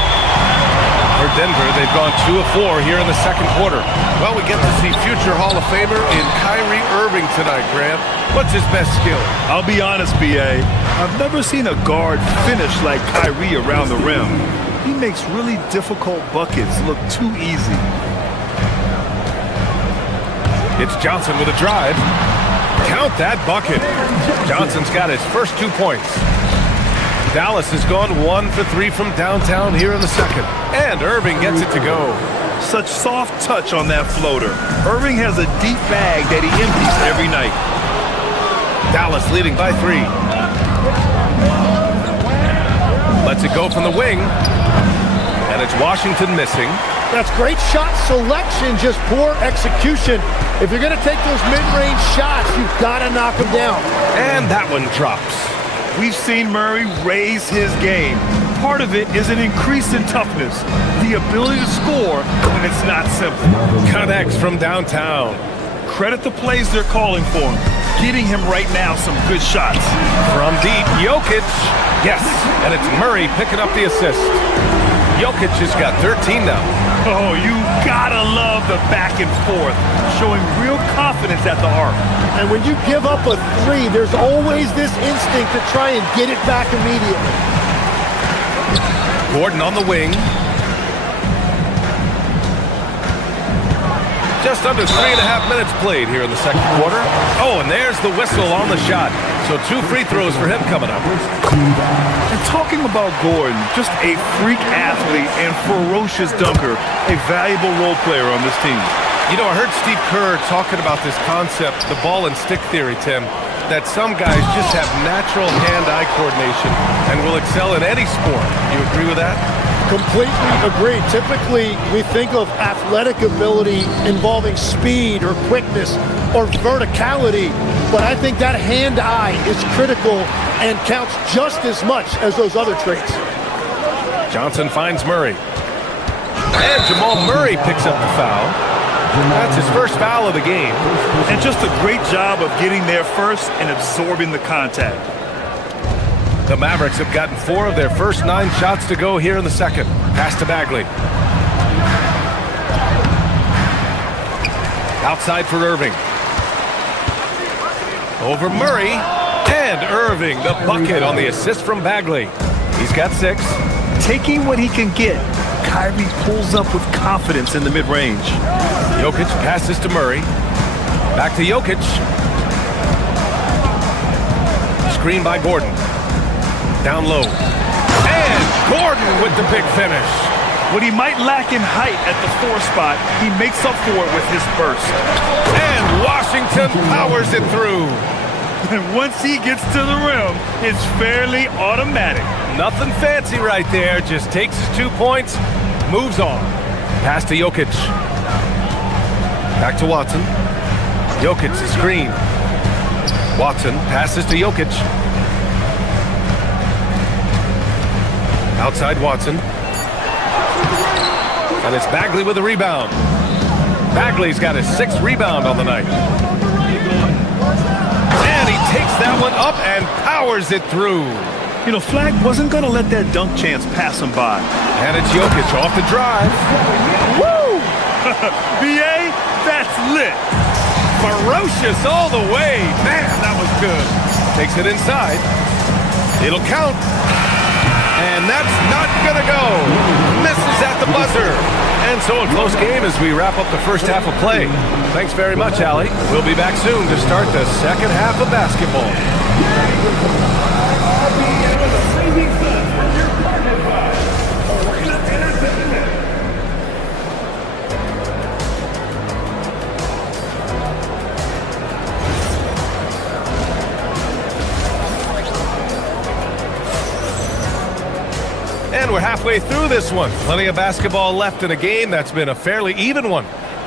For Denver, they've gone 2 of 4 here in the second quarter. Well, we get to see future Hall of Famer in Kyrie Irving tonight, Grant. What's his best skill? I'll be honest, B.A. I've never seen a guard finish like Kyrie around the rim. He makes really difficult buckets look too easy. It's Johnson with a drive. Count that bucket. Johnson's got his first 2 points. Dallas has gone 1 for 3 from downtown here in the second. And Irving gets it to go. Such soft touch on that floater. Irving has a deep bag that he empties every night. Dallas leading by 3. Lets it go from the wing. And it's Washington missing. That's great shot selection, just poor execution. If you're going to take those mid-range shots, you've got to knock them down. And that one drops. We've seen Murray raise his game. Part of it is an increase in toughness, the ability to score when it's not simple. Connects from downtown. Credit the plays they're calling for him. Getting him right now some good shots. From deep, Jokic. Yes, and it's Murray picking up the assist. Jokic has got 13 now. Oh, you gotta love the back and forth, showing real confidence at the arc. And when you give up a 3, there's always this instinct to try and get it back immediately. Gordon on the wing. Just under 3.5 minutes played here in the second quarter. Oh, and there's the whistle on the shot. So 2 free throws for him coming up. And talking about Gordon, just a freak athlete and ferocious dunker, a valuable role player on this team. You know, I heard Steve Kerr talking about this concept, the ball and stick theory, Tim, that some guys just have natural hand-eye coordination and will excel in any sport. You agree with that? Completely agree. Typically, we think of athletic ability involving speed or quickness or verticality, but I think that hand-eye is critical and counts just as much as those other traits. Johnson finds Murray. And Jamal Murray picks up the foul. That's his first foul of the game. And just a great job of getting there first and absorbing the contact. The Mavericks have gotten 4 of their first 9 shots to go here in the second. Pass to Bagley. Outside for Irving. Over Murray. And Irving, the bucket on the assist from Bagley. He's got 6. Taking what he can get, Kyrie pulls up with confidence in the mid-range. Jokic passes to Murray. Back to Jokic. Screen by Gordon. Down low. And Gordon with the big finish. What he might lack in height at the 4 spot, he makes up for it with his burst. And Washington powers it through. And once he gets to the rim, it's fairly automatic. Nothing fancy right there. Just takes his 2 points, moves on. Pass to Jokic. Back to Watson. Jokic, the screen. Watson passes to Jokic. Outside Watson. And it's Bagley with a rebound. Bagley's got his 6th rebound on the night. And he takes that one up and powers it through. You know, Flag wasn't going to let that dunk chance pass him by. And it's Jokic off the drive. Woo! B.A., that's lit. Ferocious all the way. Man, that was good. Takes it inside. It'll count. And that's not going to go. Misses at the buzzer. And so a close game as we wrap up the first half of play. Thanks very much, Allie. We'll be back soon to start the second half of basketball. And we're halfway through this one. Plenty of basketball left in a game that's been a fairly even one.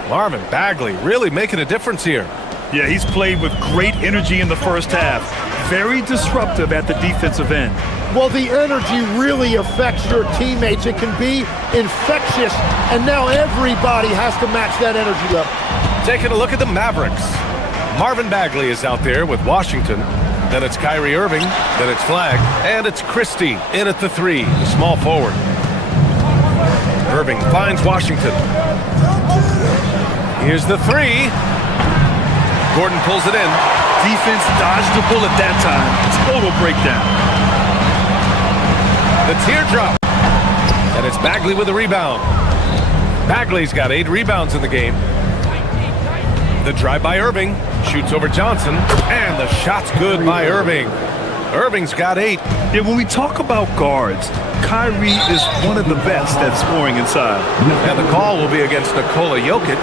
Marvin Bagley really making a difference here. Yeah, he's played with great energy in the first half. Very disruptive at the defensive end. Well, the energy really affects your teammates. It can be infectious, and now everybody has to match that energy level. Taking a look at the Mavericks. Marvin Bagley is out there with Washington. Then it's Kyrie Irving. Then it's Flagg. And it's Christie in at the 3, the small forward. Irving finds Washington. Here's the 3. Gordon pulls it in. Defense dodged the bullet that time. Total breakdown. The teardrop. And it's Bagley with a rebound. Bagley's got 8 rebounds in the game. The drive by Irving. Shoots over Johnson. And the shot's good by Irving. Irving's got 8. Yeah, when we talk about guards, Kyrie is one of the best at scoring inside. And the call will be against Nikola Jokic.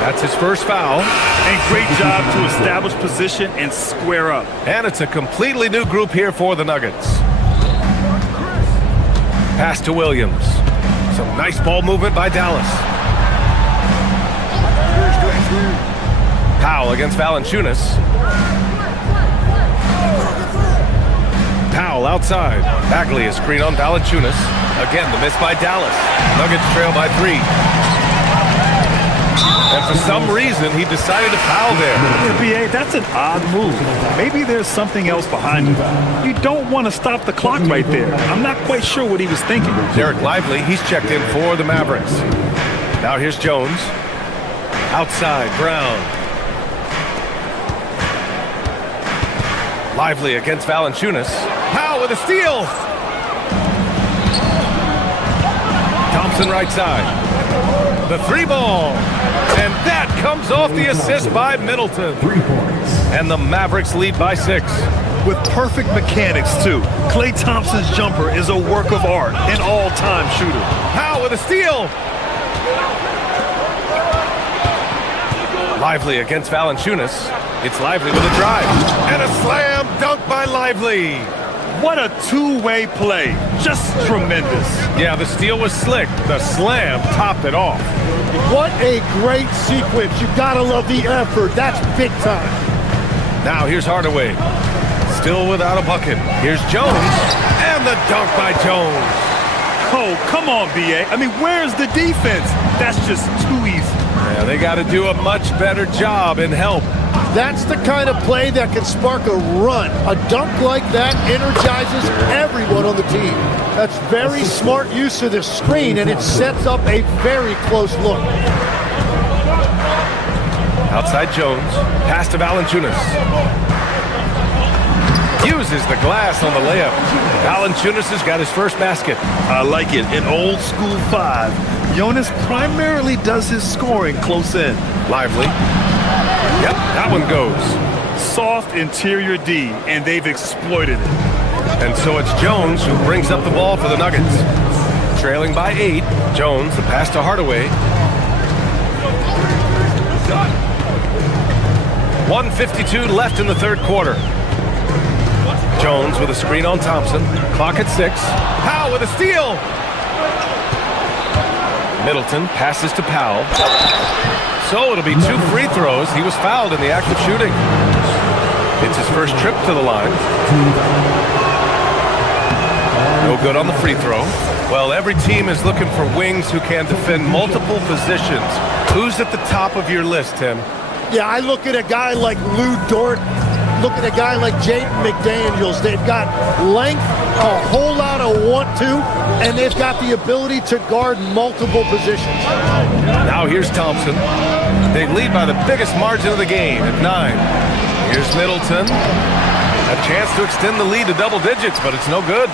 That's his first foul. And great job to establish position and square up. And it's a completely new group here for the Nuggets. Pass to Williams. Some nice ball movement by Dallas. Powell against Valanciunas. Powell outside. Bagley is screen on Valanciunas. Again, the miss by Dallas. Nuggets trail by 3. And for some reason, he decided to foul there. BA, that's an odd move. Maybe there's something else behind it. You don't want to stop the clock right there. I'm not quite sure what he was thinking. Derek Lively, he's checked in for the Mavericks. Now here's Jones. Outside, Brown. Lively against Valanciunas. Powell with a steal. Thompson right side. The 3 ball. And that comes off the assist by Middleton. 3 points. And the Mavericks lead by 6. With perfect mechanics, too. Klay Thompson's jumper is a work of art, an all-time shooter. Powell with a steal. Lively against Valanciunas. It's Lively with a drive. And a slam dunk by Lively. What a two-way play. Just tremendous. Yeah, the steal was slick. The slam topped it off. What a great sequence. You gotta love the effort. That's big time. Now here's Hardaway. Still without a bucket. Here's Jones. And the dunk by Jones. Oh, come on, BA. I mean, where's the defense? That's just too easy. Yeah, they got to do a much better job in help. That's the kind of play that can spark a run. A dunk like that energizes everyone on the team. That's very smart use of the screen, and it sets up a very close look. Outside Jones. Pass to Valanciunas. Uses the glass on the layup. Valanciunas has got his first basket. I like it. An old school 5. Jonas primarily does his scoring close in. Lively. Yep, that one goes. Soft interior D, and they've exploited it. And so it's Jones who brings up the ball for the Nuggets. Trailing by 8. Jones, the pass to Hardaway. 1:52 left in the third quarter. Jones with a screen on Thompson. Clock at 6. Powell with a steal. Middleton passes to Powell. So it'll be 2 free throws. He was fouled in the act of shooting. It's his first trip to the line. No good on the free throw. Well, every team is looking for wings who can defend multiple positions. Who's at the top of your list, Tim? Yeah, I look at a guy like Lou Dort. Look at a guy like Jaden McDaniels. They've got length, a whole lot of want to, and they've got the ability to guard multiple positions. Now here's Thompson. They lead by the biggest margin of the game at 9. Here's Middleton. A chance to extend the lead to double digits, but it's no good.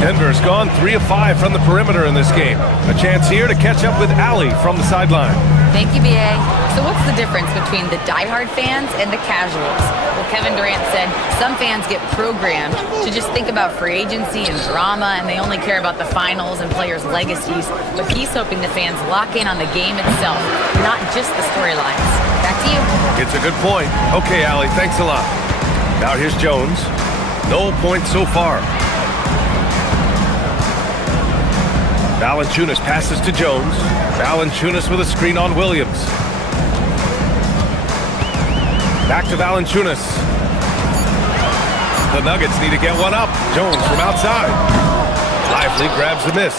Denver's gone 3 of 5 from the perimeter in this game. A chance here to catch up with Allie from the sideline. Thank you, BA. So what's the difference between the diehard fans and the casuals? Well, Kevin Durant said some fans get programmed to just think about free agency and drama, and they only care about the finals and players' legacies. But he's hoping the fans lock in on the game itself, not just the storylines. Back to you. It's a good point. Okay, Allie, thanks a lot. Now here's Jones. No points so far. Valanciunas passes to Jones. Valanciunas with a screen on Williams. Back to Valanciunas. The Nuggets need to get one up. Jones from outside. Lively grabs the miss.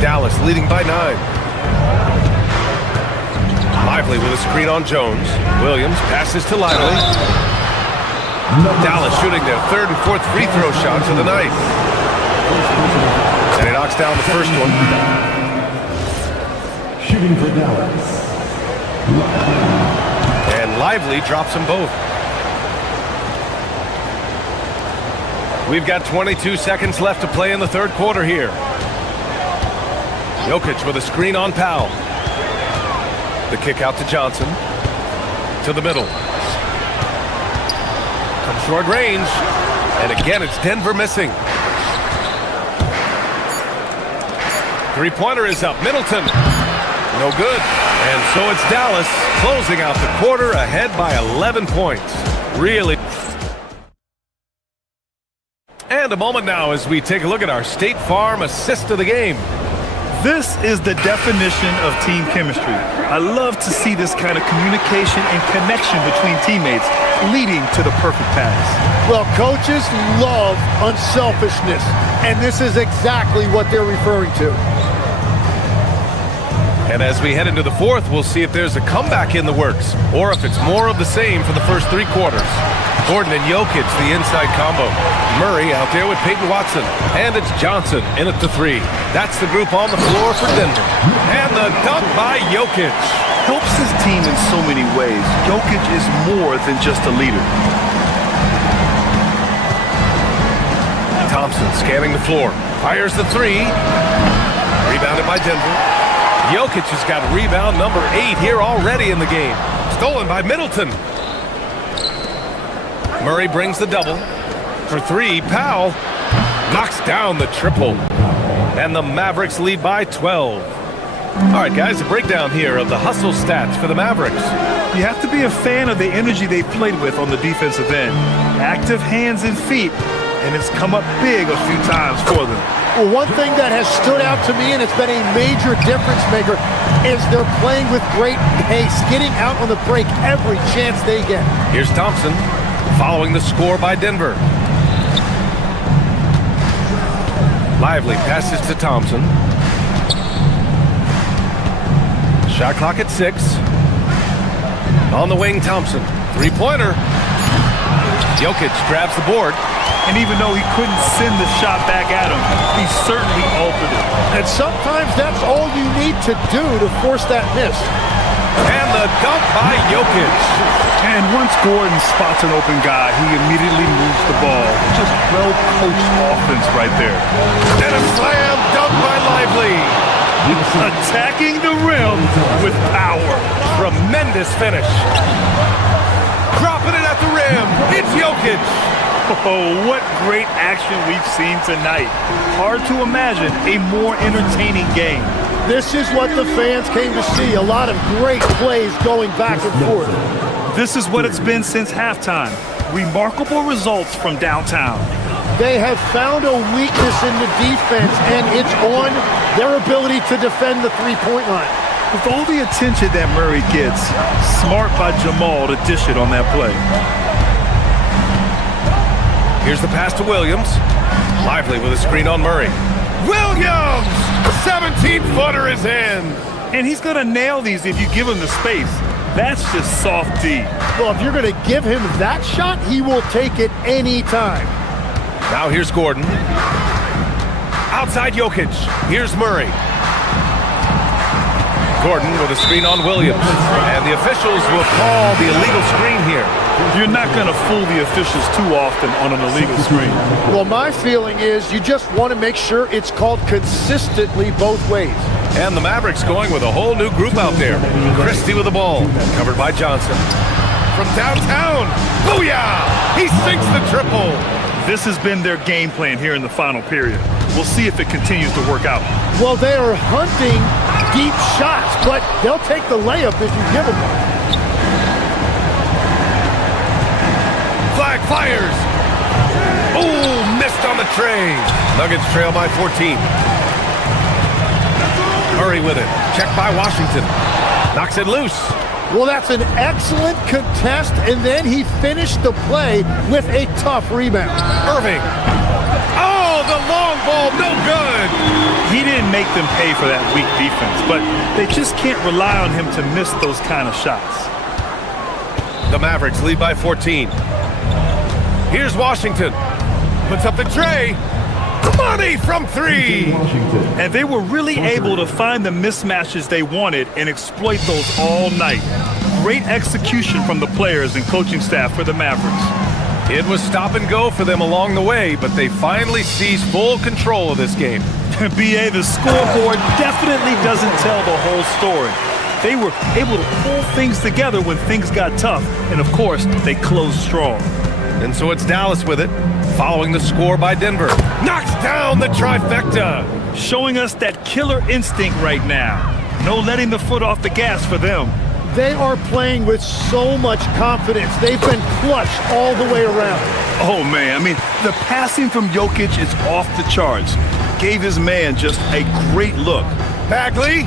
Dallas leading by 9. Lively with a screen on Jones. Williams passes to Lively. Dallas shooting their 3rd and 4th free throw shots of the night. And he knocks down the first one. Shooting for Dallas. And Lively drops them both. We've got 22 seconds left to play in the 3rd quarter here. Jokic with a screen on Powell. The kick out to Johnson. To the middle. From short range. And again, it's Denver missing. Three-pointer is up. Middleton. No good. And so it's Dallas closing out the quarter ahead by 11 points. Really. And a moment now as we take a look at our State Farm assist of the game. This is the definition of team chemistry. I love to see this kind of communication and connection between teammates leading to the perfect pass. Well, coaches love unselfishness, and this is exactly what they're referring to. And as we head into the 4th, we'll see if there's a comeback in the works or if it's more of the same for the first 3 quarters. Gordon and Jokic, the inside combo. Murray out there with Peyton Watson. And it's Johnson in at the 3. That's the group on the floor for Denver. And the dunk by Jokic. Helps his team in so many ways. Jokic is more than just a leader. Thompson scanning the floor. Fires the 3. Rebounded by Denver. Jokic has got rebound number 8 here already in the game. Stolen by Middleton. Murray brings the double. For 3, Powell knocks down the triple. And the Mavericks lead by 12. All right, guys, a breakdown here of the hustle stats for the Mavericks. You have to be a fan of the energy they've played with on the defensive end. Active hands and feet, and it's come up big a few times for them. Well, one thing that has stood out to me, and it's been a major difference maker, is they're playing with great pace, getting out on the break every chance they get. Here's Thompson following the score by Denver. Lively passes to Thompson. Shot clock at 6. On the wing, Thompson. 3-pointer. Jokic grabs the board. And even though he couldn't send the shot back at him, he certainly altered it. And sometimes that's all you need to do to force that miss. And the dunk by Jokic. And once Gordon spots an open guy, he immediately moves the ball. Just well-coached offense right there. And a slam dunk by Lively. Attacking the rim with power. Tremendous finish. Dropping it at the rim. It's Jokic. Oh, what great action we've seen tonight. Hard to imagine a more entertaining game. This is what the fans came to see. A lot of great plays going back and forth. This is what it's been since halftime. Remarkable results from downtown. They have found a weakness in the defense, and it's on their ability to defend the three-point line. With all the attention that Murray gets, smart by Jamal to dish it on that play. Here's the pass to Williams. Lively with a screen on Murray. Williams! 17-footer is in. And he's going to nail these if you give him the space. That's just soft D. Well, if you're going to give him that shot, he will take it any time. Now here's Gordon. Outside Jokic. Here's Murray. Gordon with a screen on Williams. And the officials will call the illegal screen here. You're not going to fool the officials too often on an illegal screen. Well, my feeling is you just want to make sure it's called consistently both ways. And the Mavericks going with a whole new group out there. Christie with the ball. Covered by Johnson. From downtown. Booyah! He sinks the triple. This has been their game plan here in the final period. We'll see if it continues to work out. Well, they are hunting deep shots, but they'll take the layup if you give them one. Flag fires. Oh, missed on the tray. Nuggets trail by 14. Murray with it. Check by Washington. Knocks it loose. Well, that's an excellent contest, and then he finished the play with a tough rebound. Irving. Oh, the long ball, no good. He didn't make them pay for that weak defense, but they just can't rely on him to miss those kind of shots. The Mavericks lead by 14. Here's Washington. Puts up the tray. Money from three. And they were really able to find the mismatches they wanted and exploit those all night. Great execution from the players and coaching staff for the Mavericks. It was stop and go for them along the way, but they finally seized full control of this game. BA, the scoreboard definitely doesn't tell the whole story. They were able to pull things together when things got tough, and of course, they closed strong. And so it's Dallas with it, following the score by Denver. Knocks down the trifecta. Showing us that killer instinct right now. No letting the foot off the gas for them. They are playing with so much confidence. They've been clutch all the way around. Oh, man. I mean, the passing from Jokic is off the charts. Gave his man just a great look. Bagley.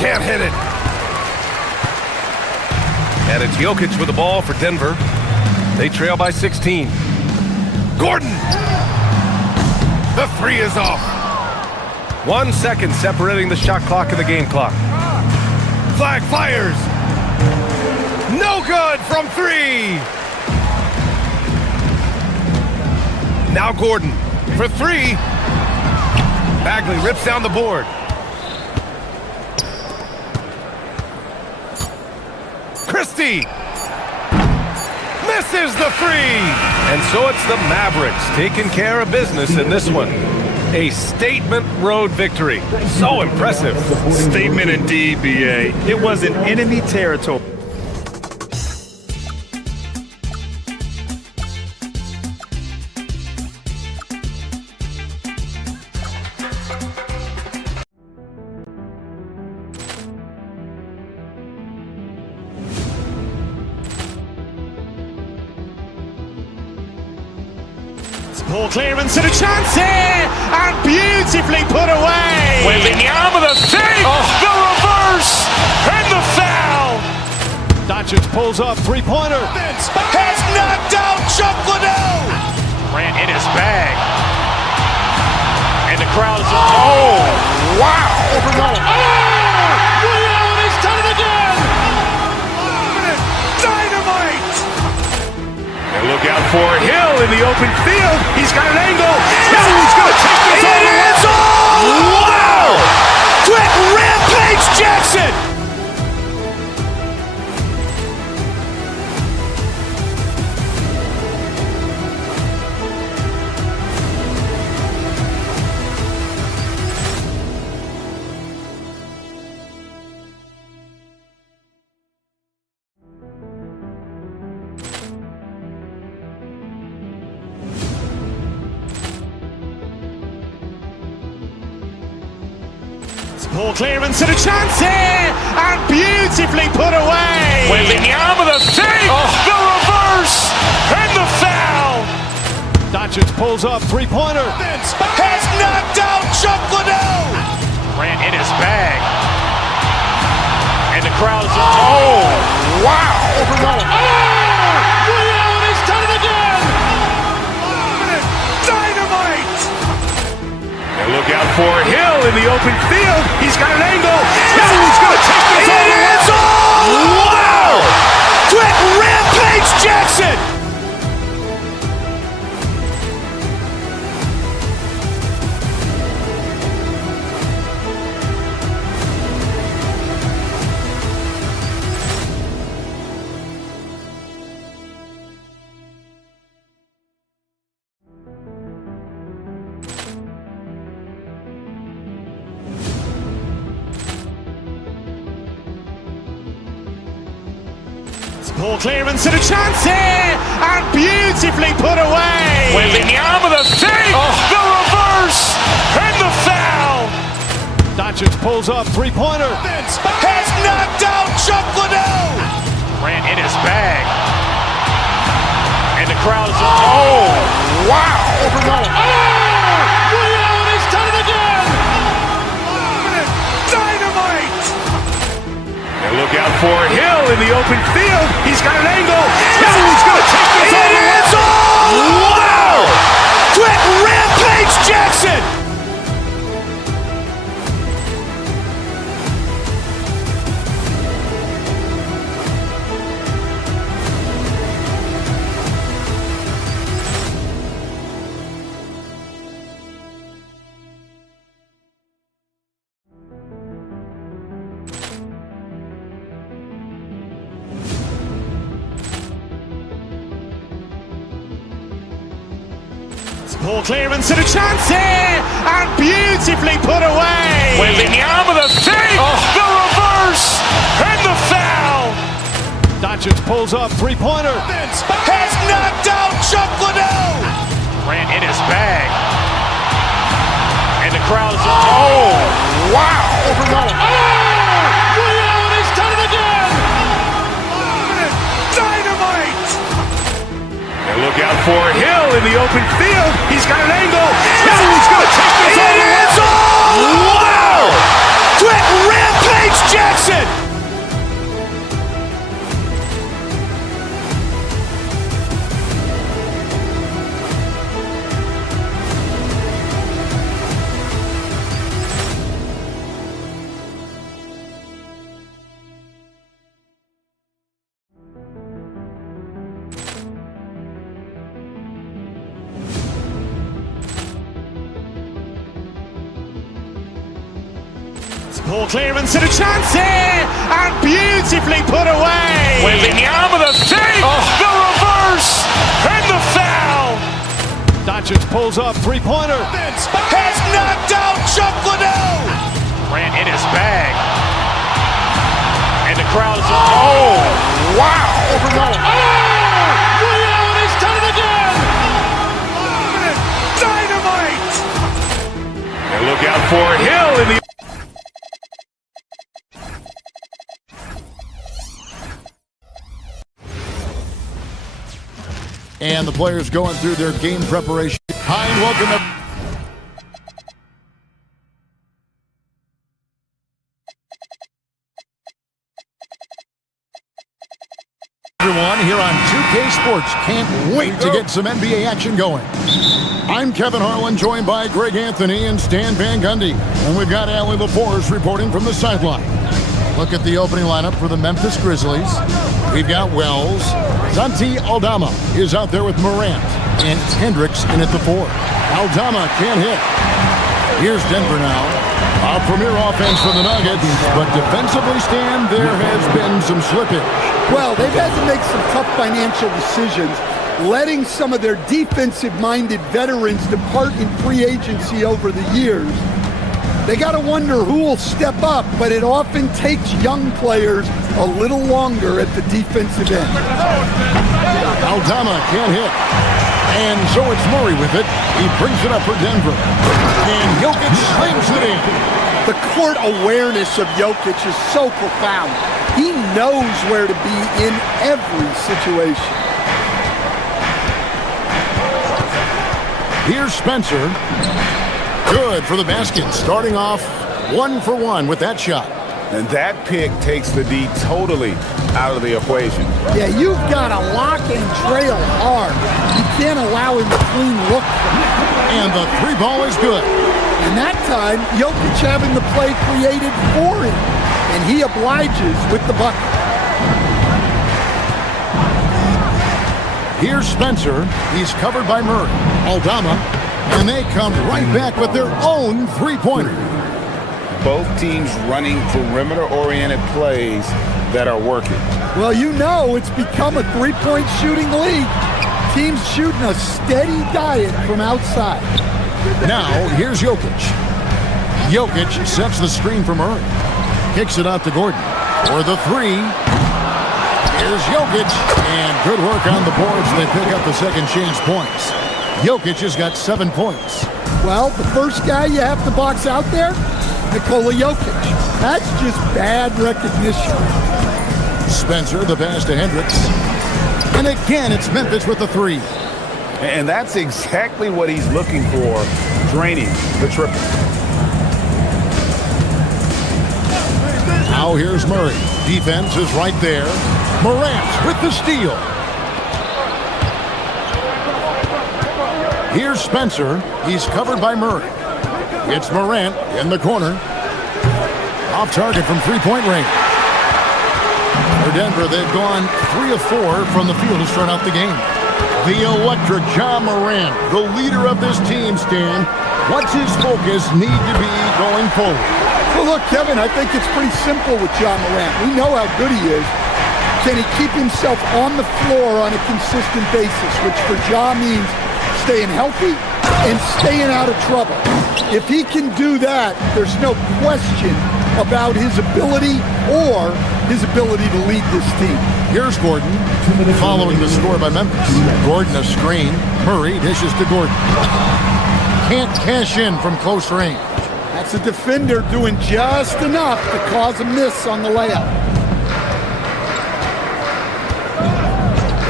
Can't hit it. And it's Jokic with the ball for Denver. They trail by 16. Gordon! The three is off. 1 second separating the shot clock and the game clock. Flag fires. No good from three. Now Gordon for three. Bagley rips down the board. Christie misses the three. And so it's the Mavericks taking care of business in this one. A statement road victory. So impressive. Statement indeed, BA. It was in enemy territory. Ball clearance and a chance here, and beautifully put away. Wembanyama the fake, the reverse, and the foul. Doncic pulls up, three-pointer. Has knocked out Chuck Liddell. Ran in his bag. And the crowd is, oh, wow. He's done it again. Dynamite. And look out for Hill in the open field. He's got an angle. He's going to take this all the way. It is all! Wow! Quick rampage Jackson! Ball clearance and a chance here, and beautifully put away. Wembanyama the fake, the reverse, and the foul. Doncic pulls up, three-pointer. Has knocked out Chuck Liddell. Ran in his bag. And the crowd is, oh, wow. He's done it again. Dynamite. And look out for Hill in the open field. He's got an angle. He's going to take this all the way. It is all! Wow! Quick rampage Jackson! Ball clearance and a chance here, and beautifully put away. Wembanyama the fake, the reverse, and the foul. Doncic pulls up, three-pointer. Has knocked out Chuck Liddell. Ran in his bag. And the crowd is, oh, wow. Ray Allen has done it again! Dynamite! And look out for Hill in the open field. He's got an angle. He's going to take this all the way. Wow! Quick rampage Jackson! Ball clearance and a chance here, and beautifully put away. Wembanyama the fake, the reverse, and the foul. Doncic pulls up, three-pointer. Has knocked out Chuck Liddell. Grant in his bag. And the crowd is, oh, wow. Ray Allen has done it again! Dynamite! And look out for Hill in the open field. He's got an angle. He's going to take this all the way. Wow! Quick rampage Jackson! Ball clearance and a chance here, and beautifully put away. Wembanyama the fake, the reverse, and the foul. Doncic pulls up, three-pointer. Has knocked out Chuck Liddell. Grant in his bag. And the crowd is, oh, wow. Ray Allen has done it again! Dynamite! And look out for Hill in the And the players going through their game preparation. Hi, and welcome everyone here on 2K Sports. Can't wait to get some NBA action going. I'm Kevin Harlan, joined by Greg Anthony and Stan Van Gundy. And we've got Allie LaForce reporting from the sideline. Look at the opening lineup for the Memphis Grizzlies. We've got Wells. Santi Aldama is out there with Morant. And Hendricks in at the 4. Aldama can't hit. Here's Denver now. A premier offense for the Nuggets. But defensively, Stan, there has been some slippage. Well, they've had to make some tough financial decisions, letting some of their defensive-minded veterans depart in free agency over the years. They got to wonder who will step up, but it often takes young players a little longer at the defensive end. Aldama can't hit. And so it's Murray with it. He brings it up for Denver. And Jokic slams it in. The court awareness of Jokic is so profound. He knows where to be in every situation. Here's Spencer. Good for the basket. Starting off 1 for 1 with that shot. And that pick takes the D totally out of the equation. Yeah, you've got to lock and trail hard. You can't allow him a clean look from it. And the 3 ball is good. And that time, Jokic having the play created for him. And he obliges with the bucket. Here's Spencer. He's covered by Murray. Aldama. And they come right back with their own 3-pointer. Both teams running perimeter-oriented plays that are working. Well, you know it's become a 3-point shooting league. Teams shooting a steady diet from outside. Now, here's Jokic. Jokic sets the screen for Murray. Kicks it out to Gordon. For the 3. Here's Jokic. And good work on the boards. They pick up the second chance points. Jokic has got 7 points. Well, the first guy you have to box out there, Nikola Jokic. That's just bad recognition. Spencer, the pass to Hendricks. And again, it's Memphis with the three. And that's exactly what he's looking for, draining the triple. Now here's Murray. Defense is right there. Morant with the steal. Here's Spencer. He's covered by Murray. It's Morant in the corner. Off target from three-point range. For Denver, they've gone 3 of 4 from the field to start out the game. The electric Ja Morant, the leader of this team, Stan. What's his focus need to be going forward? Well, look, Kevin, I think it's pretty simple with Ja Morant. We know how good he is. Can he keep himself on the floor on a consistent basis, which for Ja means staying healthy and staying out of trouble. If he can do that, there's no question about his ability or his ability to lead this team. Here's Gordon, following the score by Memphis. Gordon a screen. Murray dishes to Gordon. Can't cash in from close range. That's a defender doing just enough to cause a miss on the layup.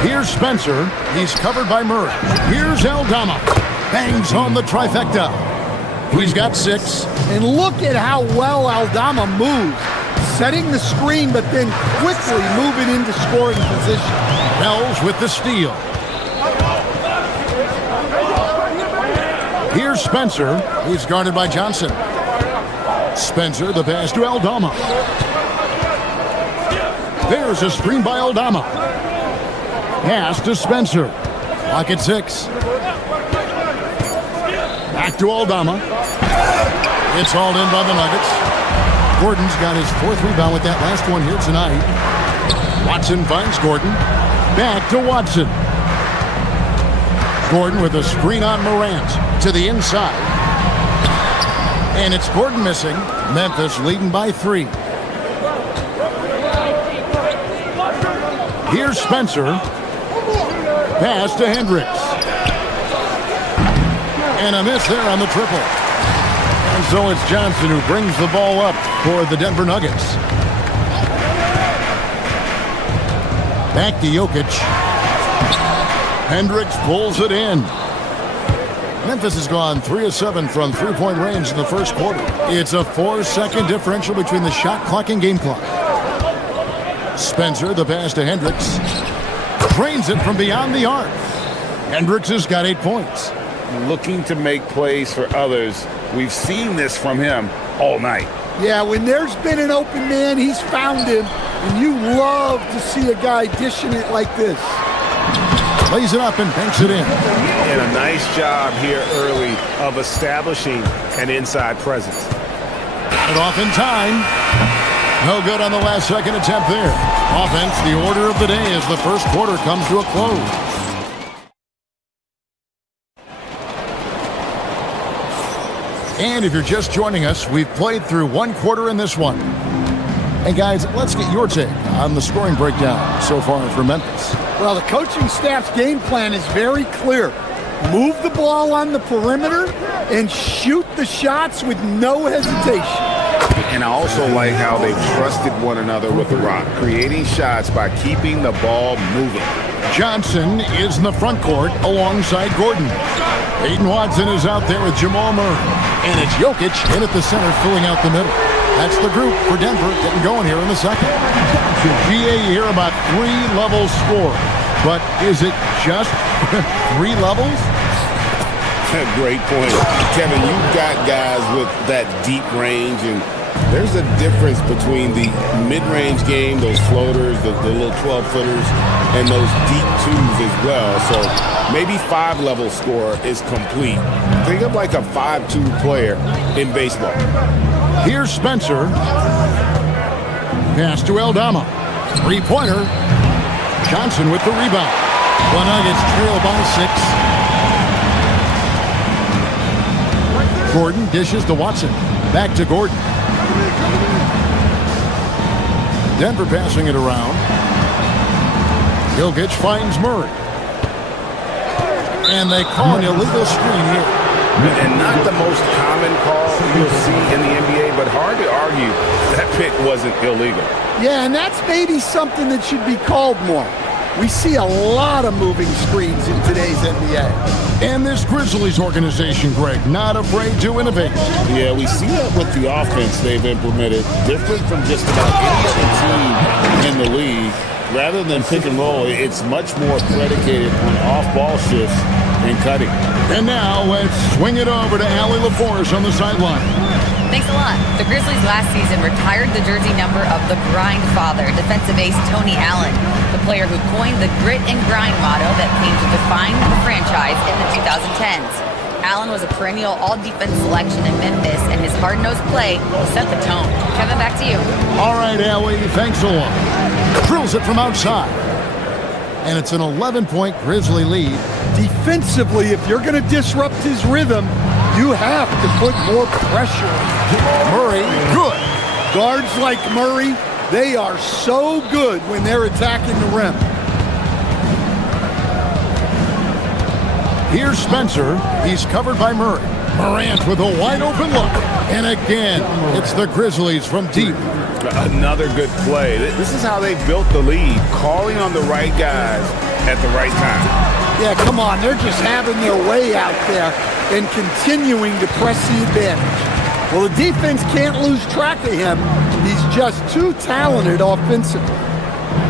Here's Spencer. He's covered by Murray. Here's Aldama. Bangs on the trifecta. He's got 6. And look at how well Aldama moves. Setting the screen, but then quickly moving into scoring position. Bells with the steal. Here's Spencer. He's guarded by Johnson. Spencer, the pass to Aldama. There's a screen by Aldama. Pass to Spencer. Clock at 6. Back to Aldama. It's hauled in by the Nuggets. Gordon's got his 4th rebound with that last one here tonight. Watson finds Gordon. Back to Watson. Gordon with a screen on Morant to the inside. And it's Gordon missing. Memphis leading by 3. Here's Spencer. Pass to Hendricks. And a miss there on the triple. And so it's Johnson who brings the ball up for the Denver Nuggets. Back to Jokic. Hendricks pulls it in. Memphis has gone 3 of 7 from three-point range in the first quarter. It's a 4-second differential between the shot clock and game clock. Spencer, the pass to Hendricks. Drains it from beyond the arc. Hendricks has got 8 points. Looking to make plays for others. We've seen this from him all night. Yeah, when there's been an open man, he's found him. And you love to see a guy dishing it like this. Lays it up and banks it in. And a nice job here early of establishing an inside presence. Got it off in time. No good on the last second attempt there. Offense, the order of the day as the first quarter comes to a close. And if you're just joining us, we've played through 1 quarter in this one. And guys, let's get your take on the scoring breakdown so far for Memphis. Well, the coaching staff's game plan is very clear. Move the ball on the perimeter and shoot the shots with no hesitation. And I also like how they've trusted one another with the rock, creating shots by keeping the ball moving. Johnson is in the front court alongside Gordon. Aiden Watson is out there with Jamal Murray. And it's Jokic in at the center filling out the middle. That's the group for Denver getting going here in the second. GA here about 3-level score. But is it just 3 levels? Great point. Kevin, you've got guys with that deep range, and there's a difference between the mid-range game, those floaters, the little 12-footers, and those deep 2s as well. So maybe 5-level score is complete. Think of like a 5-2 player in baseball. Here's Spencer. Pass to Aldama. 3-pointer. Johnson with the rebound. The Nuggets trail by 6. Gordon dishes to Watson. Back to Gordon. Denver passing it around. Jokic finds Murray. And they call an illegal screen here. And not the most common call you'll see in the NBA, but hard to argue that pick wasn't illegal. Yeah, and that's maybe something that should be called more. We see a lot of moving screens in today's NBA. And this Grizzlies organization, Greg, not afraid to innovate. Yeah, we see that with the offense they've implemented. Different from just about any other team in the league. Rather than pick and roll, it's much more predicated on off-ball shifts and cutting. And now let's swing it over to Allie LaForce on the sideline. Thanks a lot. The Grizzlies last season retired the jersey number of the grind father, defensive ace Tony Allen, the player who coined the grit and grind motto that came to define the franchise in the 2010s. Allen was a perennial all-defense selection in Memphis, and his hard-nosed play set the tone. Kevin, back to you. All right, Allie, thanks a lot. Drills it from outside. And it's an 11-point Grizzly lead. Defensively, if you're going to disrupt his rhythm, you have to put more pressure on Murray, good. Guards like Murray, they are so good when they're attacking the rim. Here's Spencer. He's covered by Murray. Morant with a wide-open look. And again, it's the Grizzlies from deep. Another good play. This is how they built the lead, calling on the right guys at the right time. Yeah, come on. They're just having their way out there and continuing to press the advantage. Well, the defense can't lose track of him. He's just too talented offensively.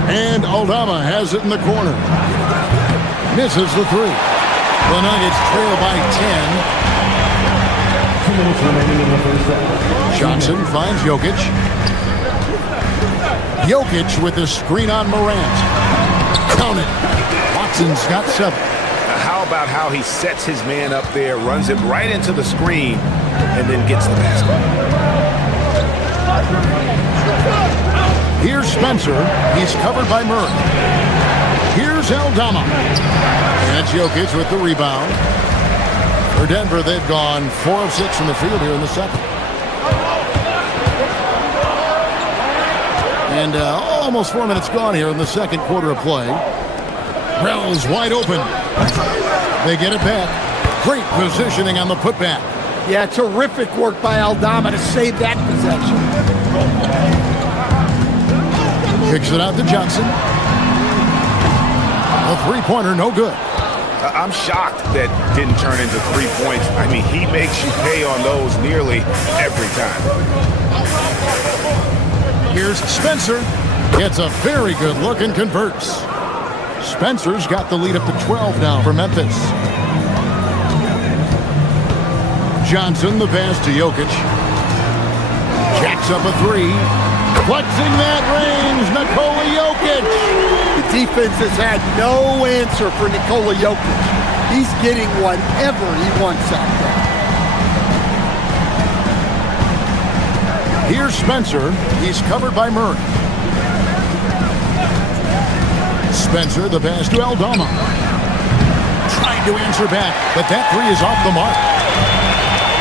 And Aldama has it in the corner. Misses the three. The Nuggets trail by 10. 2 minutes remaining in the first half. Johnson finds Jokic. Jokic with a screen on Morant. Count it. Watson's got 7. How about how he sets his man up there, runs him right into the screen, and then gets the basket. Here's Spencer. He's covered by Murray. Here's Aldama. And Jokic with the rebound. For Denver, they've gone 4 of 6 from the field here in the second. And almost 4 minutes gone here in the second quarter of play. Rell's wide open. They get it back. Great positioning on the putback. Yeah, terrific work by Aldama to save that possession. Kicks it out to Johnson. A three-pointer, no good. I'm shocked that didn't turn into 3 points. I mean, he makes you pay on those nearly every time. Here's Spencer. Gets a very good look and converts. Spencer's got the lead up to 12 now for Memphis. Johnson, the pass to Jokic. Jacks up a three. Flexing that range, Nikola Jokic. The defense has had no answer for Nikola Jokic. He's getting whatever he wants out there. Here's Spencer. He's covered by Murray. Spencer, the pass to Aldama. Trying to answer back, but that three is off the mark.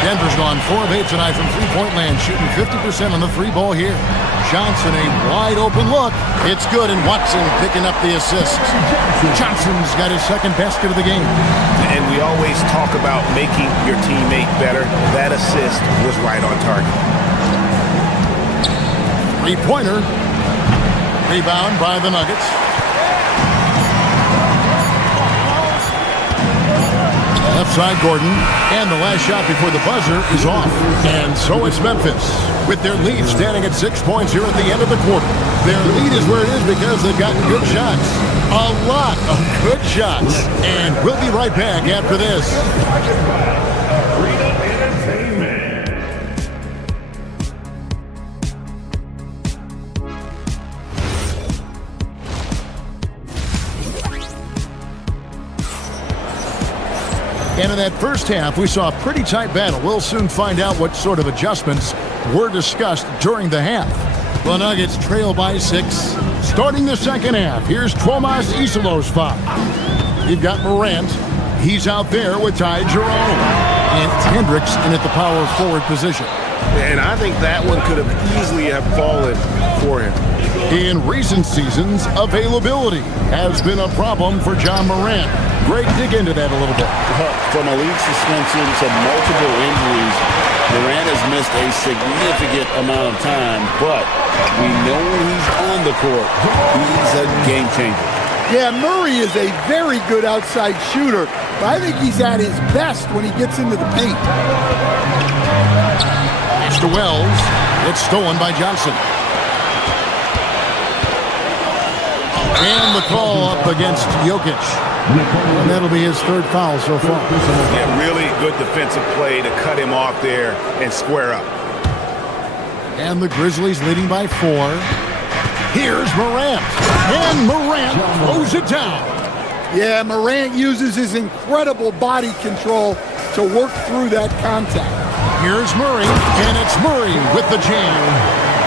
Denver's gone 4 of 8 tonight from three-point land, shooting 50% on the three ball here. Johnson, a wide open look. It's good, and Watson picking up the assist. Johnson's got his second basket of the game. And we always talk about making your teammate better. That assist was right on target. Three-pointer. Rebound by the Nuggets. Left side, Gordon. And the last shot before the buzzer is off. And so it's Memphis, with their lead standing at 6 points here at the end of the quarter. Their lead is where it is because they've gotten good shots. A lot of good shots. And we'll be right back after this. And in that first half, we saw a pretty tight battle. We'll soon find out what sort of adjustments were discussed during the half. The Nuggets trail by 6. Starting the second half, here's Tomas Isolo's foul. You've got Morant. He's out there with Ty Jerome. And Hendricks in at the power forward position. And I think that one could have easily have fallen for him. In recent seasons, availability has been a problem for John Morant. Greg, dig into that a little bit. From a league suspension to multiple injuries, Morant has missed a significant amount of time, but we know when he's on the court, he's a game changer. Yeah, Murray is a very good outside shooter, but I think he's at his best when he gets into the paint. It's to Wells. It's stolen by Johnson. And the call up against Jokic. And that'll be his third foul so far. Yeah, really good defensive play to cut him off there and square up. And the Grizzlies leading by 4. Here's Morant. And Morant throws it down. Yeah, Morant uses his incredible body control to work through that contact. Here's Murray, and it's Murray with the jam.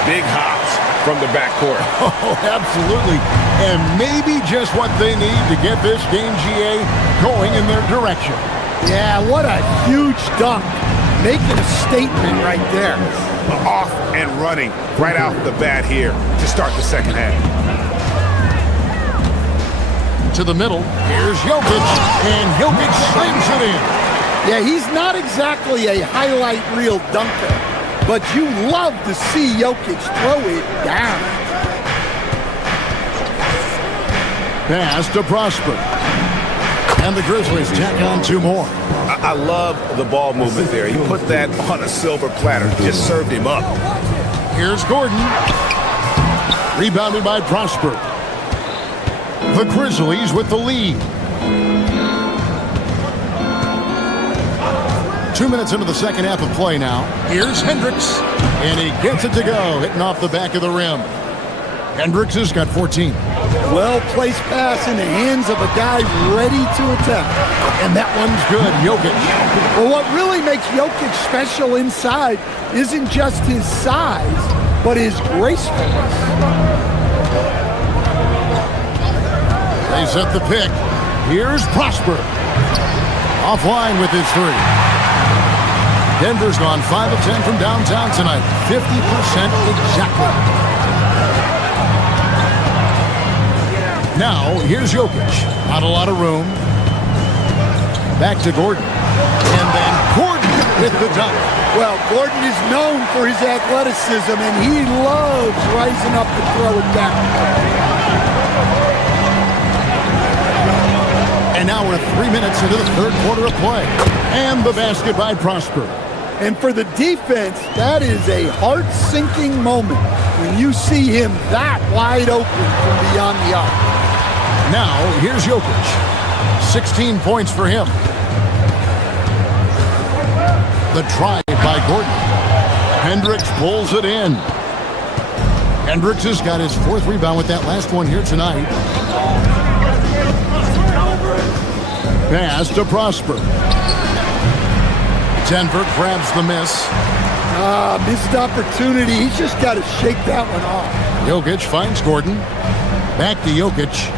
Big hops from the backcourt. Oh, absolutely. And maybe just what they need to get this game, GA, going in their direction. Yeah, what a huge dunk. Making a statement right there. Off and running right out the bat here to start the second half. To the middle, here's Jokic, and Jokic slams it in. Yeah, he's not exactly a highlight reel dunker, but you love to see Jokic throw it down. Pass to Prosper. And the Grizzlies tack on 2 more. I love the ball movement there. He put that on a silver platter, just served him up. Here's Gordon. Rebounded by Prosper. The Grizzlies with the lead. 2 minutes into the second half of play now. Here's Hendricks. And he gets it to go, hitting off the back of the rim. Hendricks has got 14. Well-placed pass in the hands of a guy ready to attack. And that one's good, Jokic. Well, what really makes Jokic special inside isn't just his size, but his gracefulness. They set the pick. Here's Prosper. Offline with his 3. Denver's gone 5 of 10 from downtown tonight. 50% exactly. Now, here's Jokic. Not a lot of room. Back to Gordon. And then Gordon with the dunk. Well, Gordon is known for his athleticism, and he loves rising up to throw it down. And now we're 3 minutes into the third quarter of play. And the basket by Prosper. And for the defense, that is a heart-sinking moment when you see him that wide open from beyond the arc. Now, here's Jokic. 16 points for him. The drive by Gordon. Hendricks pulls it in. Hendricks has got his 4th rebound with that last one here tonight. Pass to Prosper. Denver grabs the miss. Missed opportunity. He's just got to shake that one off. Jokic finds Gordon. Back to Jokic.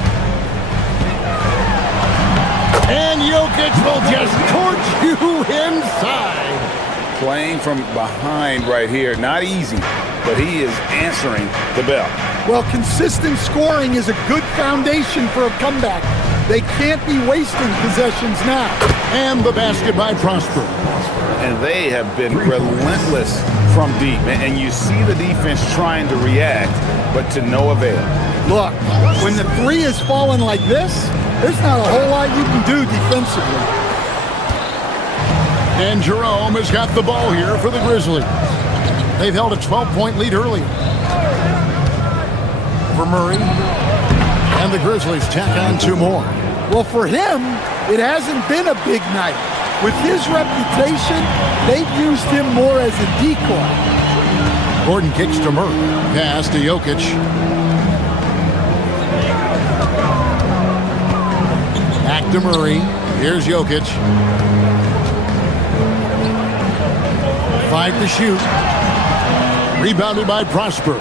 And Jokic will just torch you inside. Playing from behind right here. Not easy, but he is answering the bell. Well, consistent scoring is a good foundation for a comeback. They can't be wasting possessions now. And the basket by Prosper. And they have been relentless from deep. And you see the defense trying to react, but to no avail. Look, when the 3 is falling like this, there's not a whole lot you can do defensively. And Jerome has got the ball here for the Grizzlies. They've held a 12-point lead earlier. For Murray. And the Grizzlies tack on 2 more. Well, for him, it hasn't been a big night. With his reputation, they've used him more as a decoy. Gordon kicks to Murray. Pass to Jokic. Back to Murray. Here's Jokic. 5 to shoot. Rebounded by Prosper.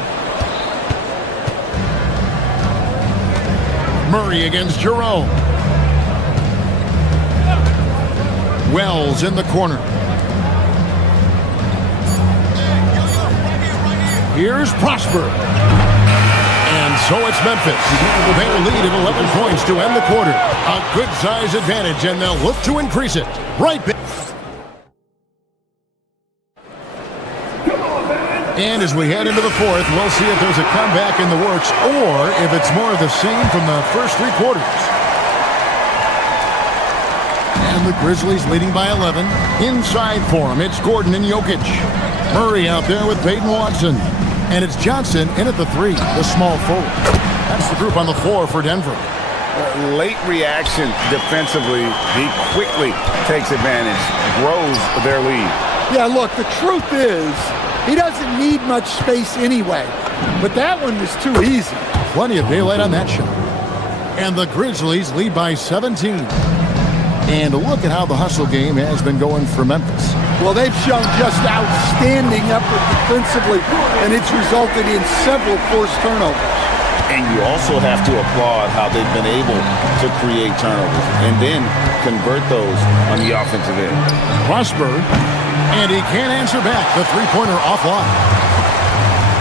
Murray against Jerome. Wells in the corner. Here's Prosper. And so it's Memphis. Their lead of 11 points to end the quarter. A good size advantage, and they'll look to increase it. Right back. Come on, man. And as we head into the fourth, we'll see if there's a comeback in the works or if it's more of the same from the first three quarters. And the Grizzlies leading by 11. Inside for him, it's Gordon and Jokic. Murray out there with Peyton Watson. And it's Johnson in at the three, the small forward. That's the group on the floor for Denver. Late reaction defensively. He quickly takes advantage, grows their lead. Yeah, look, the truth is he doesn't need much space anyway. But that one was too easy. Plenty of daylight on that shot. And the Grizzlies lead by 17. And look at how the hustle game has been going for Memphis. Well, they've shown just outstanding effort defensively, and it's resulted in several forced turnovers. And you also have to applaud how they've been able to create turnovers and then convert those on the offensive end. Prosper, and he can't answer back. The three-pointer offline.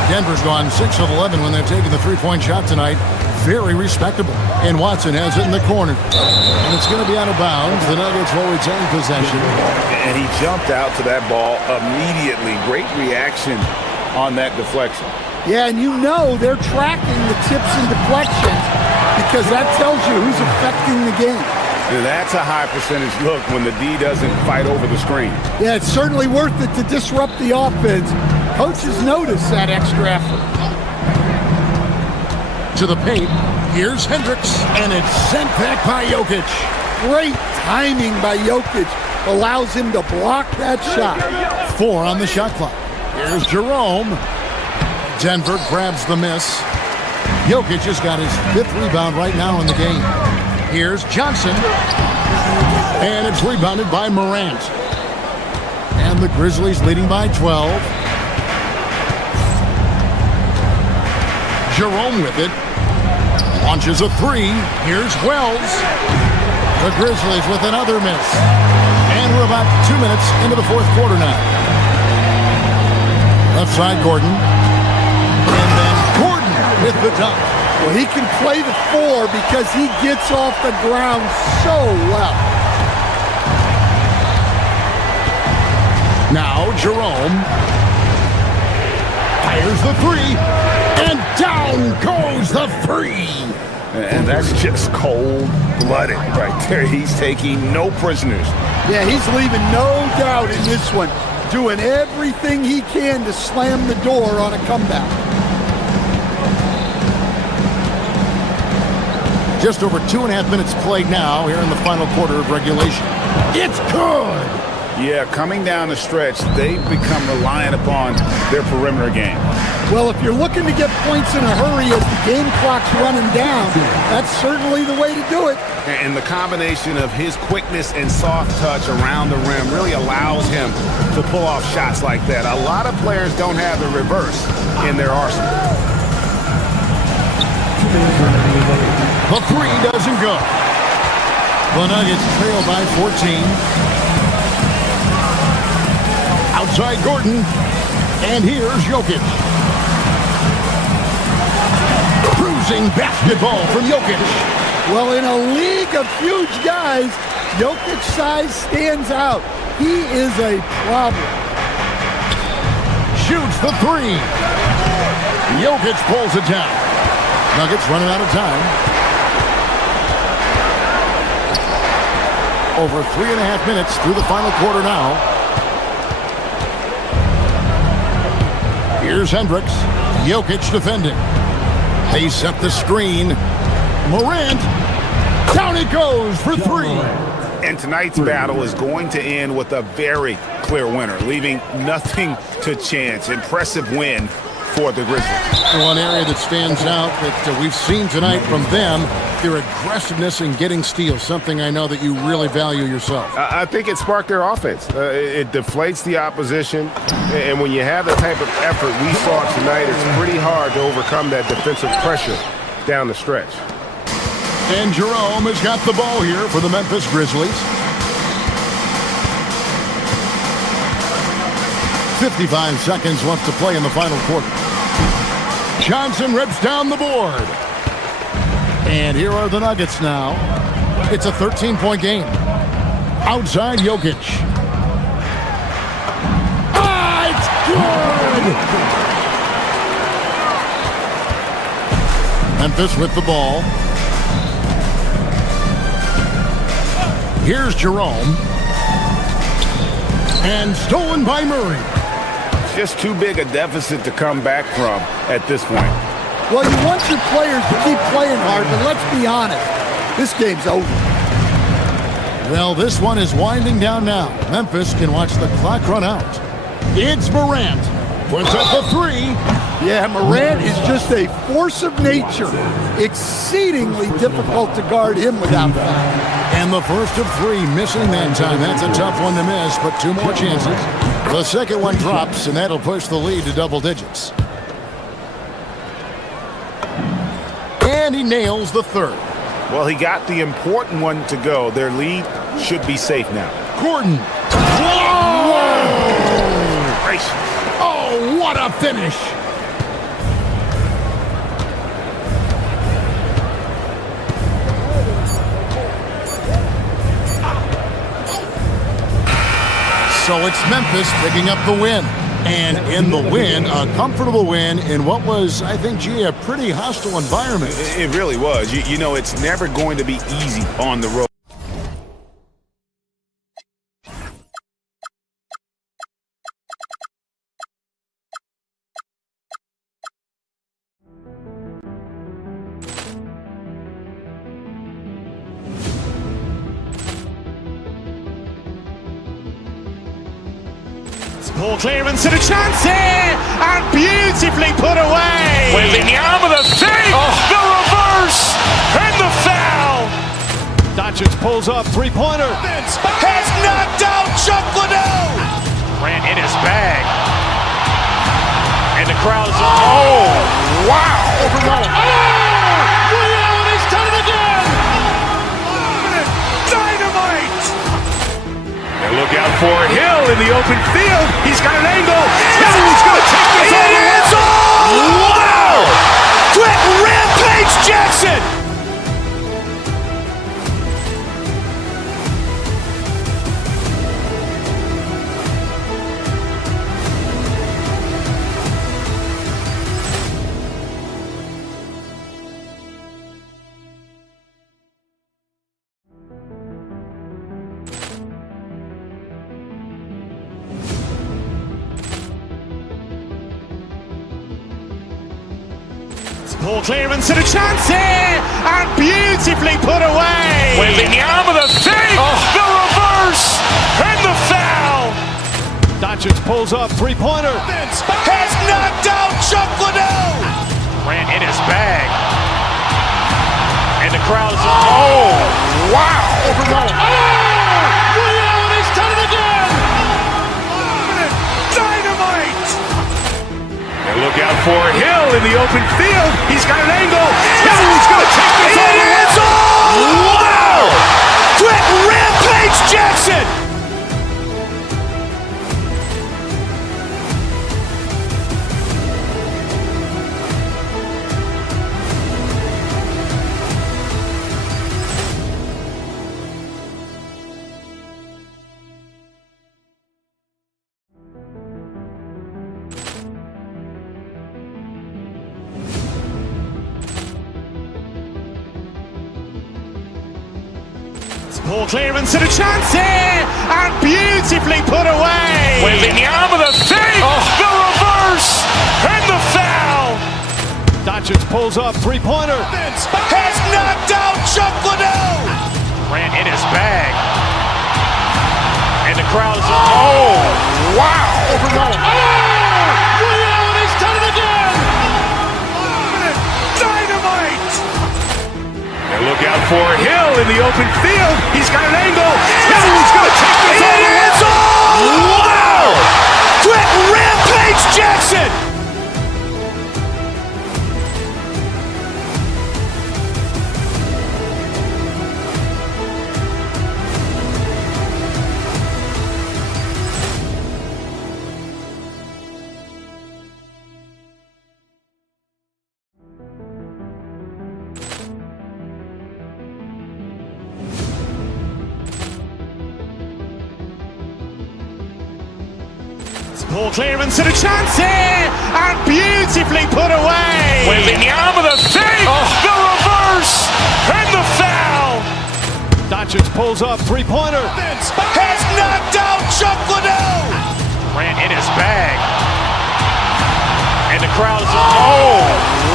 Denver's gone 6 of 11 when they've taken the three-point shot tonight. Very respectable. And Watson has it in the corner. And it's going to be out of bounds. The Nuggets will retain possession. And he jumped out to that ball immediately. Great reaction on that deflection. Yeah, and you know they're tracking the tips and deflections because that tells you who's affecting the game. And that's a high percentage look when the D doesn't fight over the screen. Yeah, it's certainly worth it to disrupt the offense. Coaches notice that extra effort. To the paint, here's Hendricks, and it's sent back by Jokic. Great timing by Jokic allows him to block that shot. 4 on the shot clock. Here's Jerome. Denver grabs the miss. Jokic has got his 5th rebound right now in the game. Here's Johnson. And it's rebounded by Morant. And the Grizzlies leading by 12. Jerome with it. Launches a 3. Here's Wells. The Grizzlies with another miss. And we're about 2 minutes into the fourth quarter now. Left side, Gordon. And then Gordon with the dunk. Well, he can play the 4 because he gets off the ground so well. Now Jerome fires the 3. And down goes the 3. And that's just cold-blooded right there. He's taking no prisoners. Yeah, he's leaving no doubt in this one. Doing everything he can to slam the door on a comeback. Just over 2.5 minutes played now here in the final quarter of regulation. It's good! Yeah, coming down the stretch, they've become reliant upon their perimeter game. Well, if you're looking to get points in a hurry as the game clock's running down, that's certainly the way to do it. And the combination of his quickness and soft touch around the rim really allows him to pull off shots like that. A lot of players don't have the reverse in their arsenal. The 3 doesn't go. The Nuggets trail by 14. Outside Gordon. And here's Jokic. Cruising basketball from Jokic. Well, in a league of huge guys, Jokic's size stands out. He is a problem. Shoots the 3. Jokic pulls it down. Nuggets running out of time. Over 3.5 minutes through the final quarter now. Here's Hendricks. Jokic defending. They set the screen. Morant. Down it goes for 3. And tonight's battle is going to end with a very clear winner, leaving nothing to chance. Impressive win for the Grizzlies. One area that stands out that we've seen tonight from them, their aggressiveness in getting steals, something I know that you really value yourself. I think it sparked their offense. It deflates the opposition, and when you have the type of effort we saw tonight, it's pretty hard to overcome that defensive pressure down the stretch. And Jerome has got the ball here for the Memphis Grizzlies. 55 seconds left to play in the final quarter. Johnson rips down the board. And here are the Nuggets now. It's a 13-point game. Outside Jokic. It's good! good. Memphis with the ball. Here's Jerome. And stolen by Murray. Just too big a deficit to come back from at this point. Well, you want your players to keep playing hard, but let's be honest, this game's over. Well, this one is winding down now. Memphis can watch the clock run out. It's Morant. Puts up the three. Yeah, Morant is just a force of nature. Exceedingly difficult to guard him without that. And the first of three missing that time. That's a tough one to miss, but two more chances. The second one drops, and that'll push the lead to double digits. And he nails the third. Well, he got the important one to go. Their lead should be safe now. Gordon. Whoa! Gracious. Oh, what a finish. So it's Memphis picking up the win. And in the win, a comfortable win in what was, I think, G, a pretty hostile environment. It really was. You know, it's never going to be easy on the road. Ball clearance and a chance here, and beautifully put away. Wembanyama the fake, the reverse, and the foul. Doncic pulls up, three-pointer. Has knocked out Chuck Liddell. Grant in his bag, and the crowd is wow! He's done it again. Dynamite! And look out for Hill in the open field. He's got an angle. Hill's going to take this all the way. Wow! Quick Rampage Jackson! Ball clearance and a chance here, and beautifully put away. Wembanyama the fake, the reverse, and the foul. Doncic pulls up, three-pointer. Has knocked out Chuck Liddell. Grant in his bag, and the crowd is wow! He's done it again. Dynamite! And look out for Hill in the open field. He's got an angle. Hill's going to take this all the way. Wow! Quick Rampage Jackson! Ball clearance and a chance here, and beautifully put away. Wembanyama the fake, the reverse, and the foul. Doncic pulls up, three-pointer. Has knocked out Chuck Liddell. Grant in his bag, and the crowd is wow! He's done it again. Dynamite! And look out for Hill in the open field. He's got an angle. Hill's going to take this all the way. Wow! Quick Rampage Jackson! Ball clearance and a chance here, and beautifully put away. Wembanyama with a fake, the reverse, and the foul. Doncic pulls up, three-pointer. Has knocked out Chuck Liddell. Ran in his bag. And the crowd is, oh,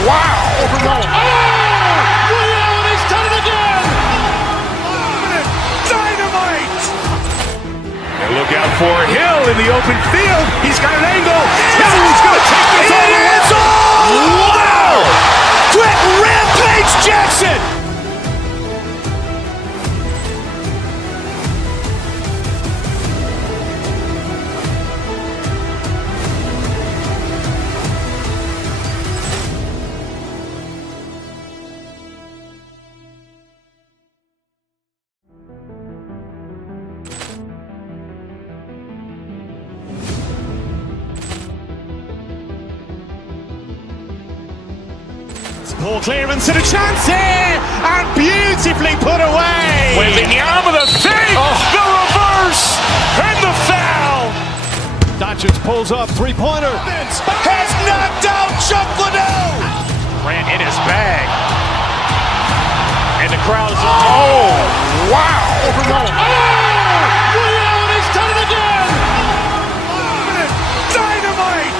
wow. Liddell, and he's done it again. Dynamite. And look out for Hill in the open field. He's got an angle. Hill's going to take this all the way. Wow! Quick Rampage Jackson. Ball clearance and a chance here, and beautifully put away. Wembanyama with a fake, the reverse, and the foul. Doncic pulls up, three-pointer. Has knocked out Chuck Liddell. Ran in his bag. And the crowd is, oh, wow. Liddell, and he's done it again. Dynamite.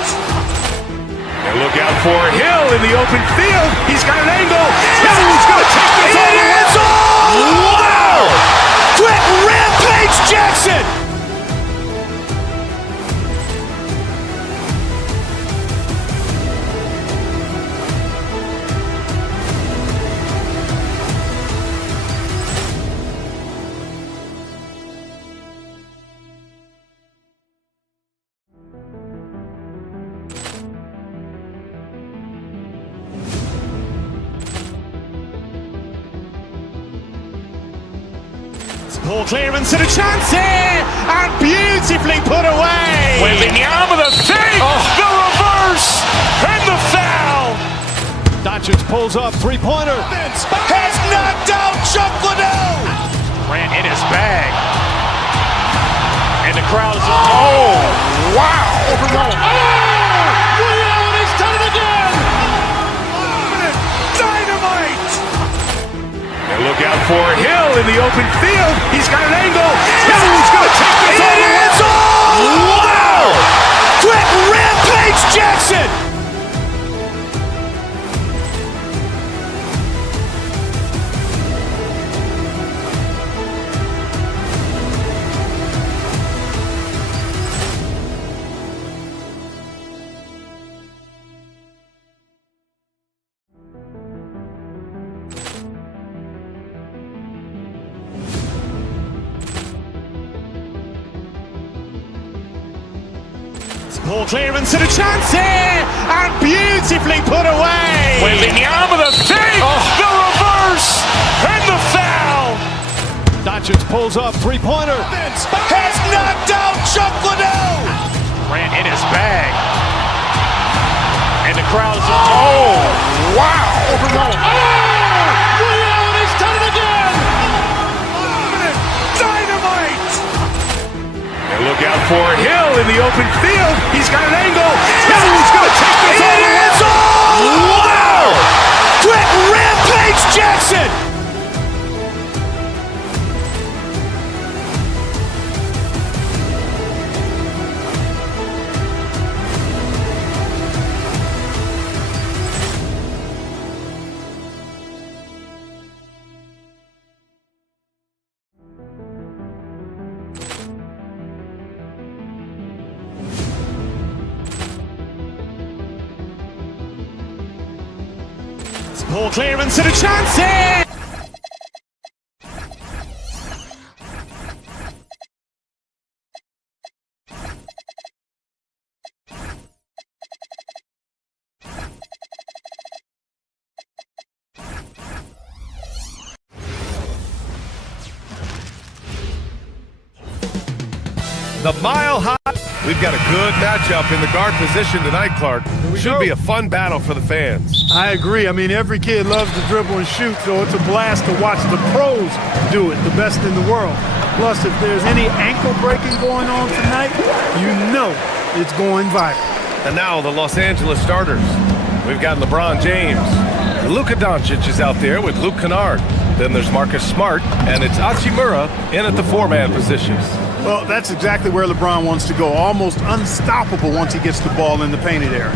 And look out for Hill in the open field. He's got an angle. Hill's going to take this all the way. Wow! Quick Rampage Jackson. Ball clearance and a chance here, and beautifully put away. Wembanyama with a fake, the reverse, and the foul. Doncic pulls up, three-pointer. Has knocked out Chuck Liddell. Ran in his bag. And the crowd is, oh, wow. Liddell, and he's done it again. Dynamite. And look out for Hill in the open field. He's got an angle. Hill's going to take this all the way. Wow! Quick Rampage Jackson. Ball clearance and a chance here, and beautifully put away. Wembanyama with a fake, the reverse, and the foul. Doncic pulls up, three-pointer. Has knocked out Chuck Liddell. Ran in his bag. And the crowd is, oh, wow. Liddell, and he's done it again. Dynamite. And look out for Hill in the open field. He's got an angle. Hill's going to take this all the way. Wow! Quick Rampage Jackson. Ball clearance and a chance here. The Mile High. We've got a good matchup in the guard position tonight, Clark. Should be a fun battle for the fans. I agree. I mean, every kid loves to dribble and shoot, so it's a blast to watch the pros do it, the best in the world. Plus, if there's any ankle breaking going on tonight, you know it's going viral. And now the Los Angeles starters. We've got LeBron James. Luka Doncic is out there with Luke Kennard. Then there's Marcus Smart, and it's Hachimura in at the 4-man position. Well, that's exactly where LeBron wants to go. Almost unstoppable once he gets the ball in the painted area.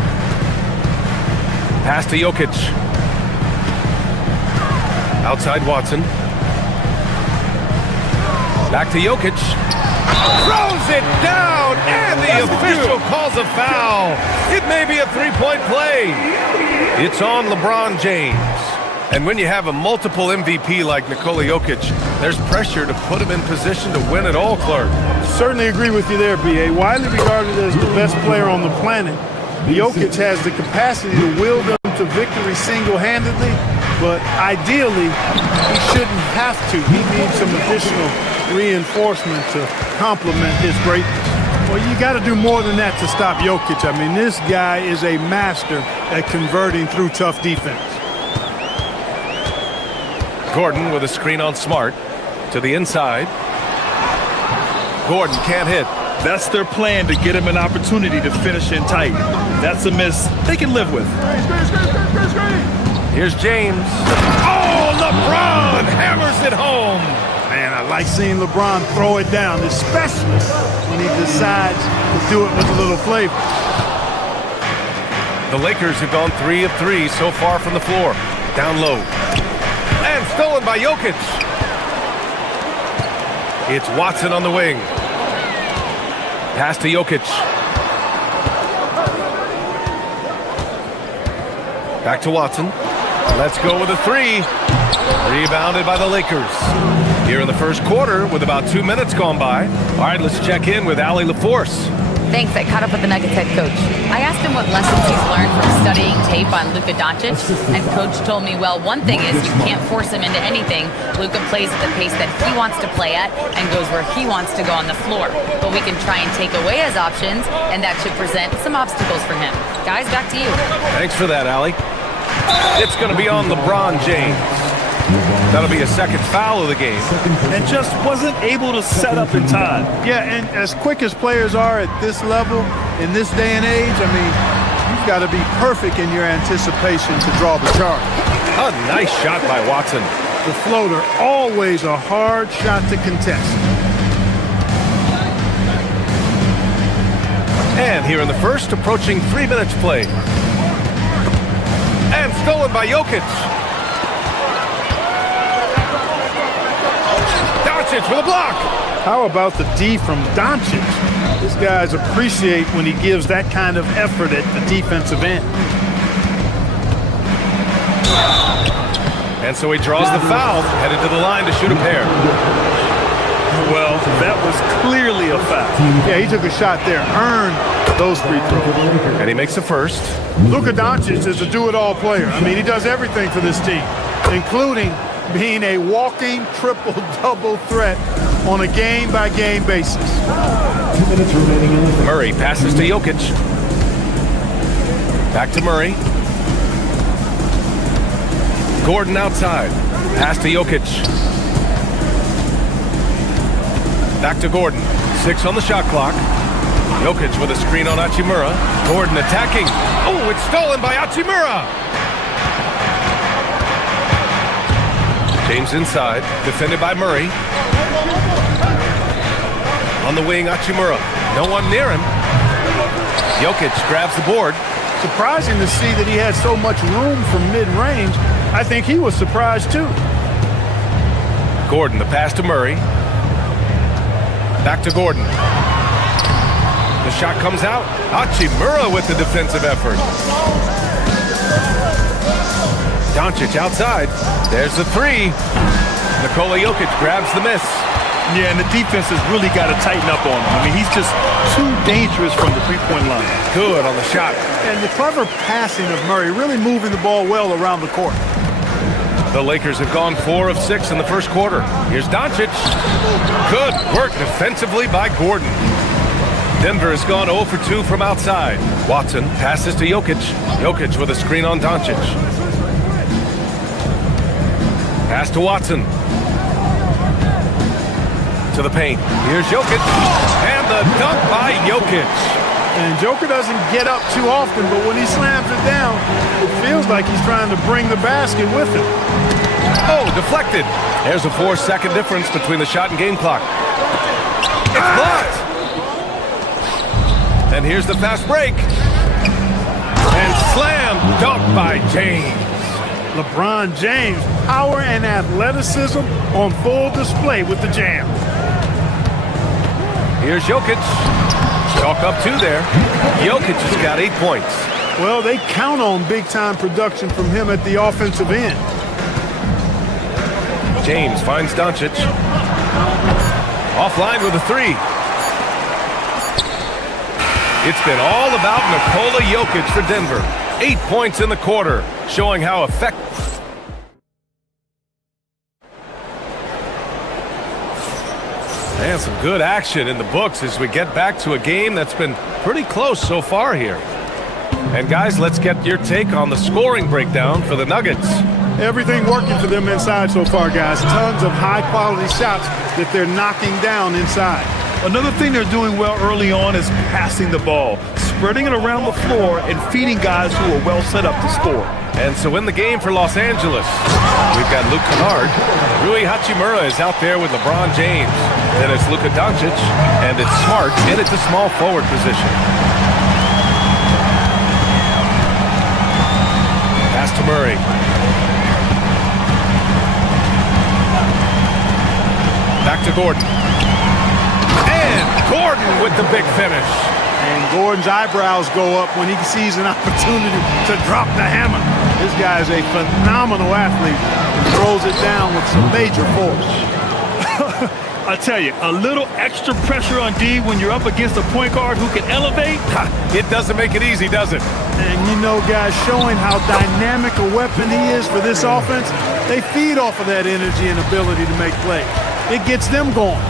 Pass to Jokic. Outside Watson. Back to Jokic. Throws it down, and the official calls a foul. It may be a three-point play. It's on LeBron James. And when you have a multiple MVP like Nikola Jokic, there's pressure to put him in position to win it all, Clark. Certainly agree with you there, B.A. Widely regarded as the best player on the planet, Jokic has the capacity to will them to victory single-handedly, but ideally, he shouldn't have to. He needs some additional reinforcement to complement his greatness. Well, you got to do more than that to stop Jokic. I mean, this guy is a master at converting through tough defense. Gordon with a screen on Smart to the inside. Gordon can't hit. That's their plan, to get him an opportunity to finish in tight. That's a miss they can live with. Here's James. Oh, LeBron hammers it home. Man, I like seeing LeBron throw it down, especially when he decides to do it with a little flavor. The Lakers have gone 3 of 3 so far from the floor. Down low. And stolen by Jokic. It's Watson on the wing. Pass to Jokic. Back to Watson. Let's go with a 3. Rebounded by the Lakers. Here in the first quarter with about 2 minutes gone by. All right, let's check in with Allie LaForce. Thanks. I caught up with the Nuggets head coach. I asked him what lessons he's learned from studying tape on Luka Doncic, and coach told me, well, one thing is you can't force him into anything. Luka plays at the pace that he wants to play at and goes where he wants to go on the floor. But we can try and take away his options, and that should present some obstacles for him. Guys, back to you. Thanks for that, Allie. It's going to be on LeBron James. That'll be a second foul of the game. And just wasn't able to set up in time. Yeah, and as quick as players are at this level, in this day and age, I mean, you've got to be perfect in your anticipation to draw the charge. A nice shot by Watson. The floater, always a hard shot to contest. And here in the first, approaching 3 minutes play. And stolen by Jokic. Doncic with a block. How about the D from Doncic? These guys appreciate when he gives that kind of effort at the defensive end. And so he draws the foul, headed to the line to shoot a pair. Well, that was clearly a foul. Yeah, he took a shot there, earned those free throws. And he makes the first. Luka Doncic is a do-it-all player. I mean, he does everything for this team, including being a walking triple-double threat on a game-by-game basis. 2 minutes remaining in the third. Murray passes to Jokic. Back to Murray. Gordon outside. Pass to Jokic. Back to Gordon. 6 on the shot clock. Jokic with a screen on Hachimura. Gordon attacking. Oh, it's stolen by Hachimura. James inside. Defended by Murray. On the wing, Hachimura. No one near him. Jokic grabs the board. Surprising to see that he had so much room from mid-range. I think he was surprised too. Gordon, the pass to Murray. Back to Gordon. The shot comes out. Hachimura with the defensive effort. Doncic outside. There's the 3. Nikola Jokic grabs the miss. Yeah, and the defense has really got to tighten up on him. I mean, he's just too dangerous from the three-point line. Good on the shot. And the clever passing of Murray, really moving the ball well around the court. The Lakers have gone 4 of 6 in the first quarter. Here's Doncic. Good work defensively by Gordon. Denver has gone 0 for 2 from outside. Watson passes to Jokic. Jokic with a screen on Doncic. Pass to Watson. To the paint. Here's Jokic. And the dunk by Jokic. And Joker doesn't get up too often, but when he slams it down, it feels like he's trying to bring the basket with him. Oh, deflected. There's a 4-second difference between the shot and game clock. It's blocked. And here's the fast break. And slam dunked by James. LeBron James, power and athleticism on full display with the jam. Here's Jokic. Chalk up 2 there. Jokic has got 8 points. Well, they count on big-time production from him at the offensive end. James finds Doncic. Offline with a 3. It's been all about Nikola Jokic for Denver. 8 points in the quarter, showing how effective. And some good action in the books as we get back to a game that's been pretty close so far here. And guys, let's get your take on the scoring breakdown for the Nuggets. Everything working for them inside so far, guys. Tons of high-quality shots that they're knocking down inside. Another thing they're doing well early on is passing the ball, spreading it around the floor and feeding guys who are well set up to score. And so in the game for Los Angeles, we've got Luke Kennard. Rui Hachimura is out there with LeBron James. Then it's Luka Doncic, and it's Smart in at the small forward position. Pass to Murray. Back to Gordon. And Gordon with the big finish. And Gordon's eyebrows go up when he sees an opportunity to drop the hammer. This guy is a phenomenal athlete and throws it down with some major force. I tell you, a little extra pressure on D when you're up against a point guard who can elevate. It doesn't make it easy, does it? And you know, guys, showing how dynamic a weapon he is for this offense, they feed off of that energy and ability to make plays. It gets them going.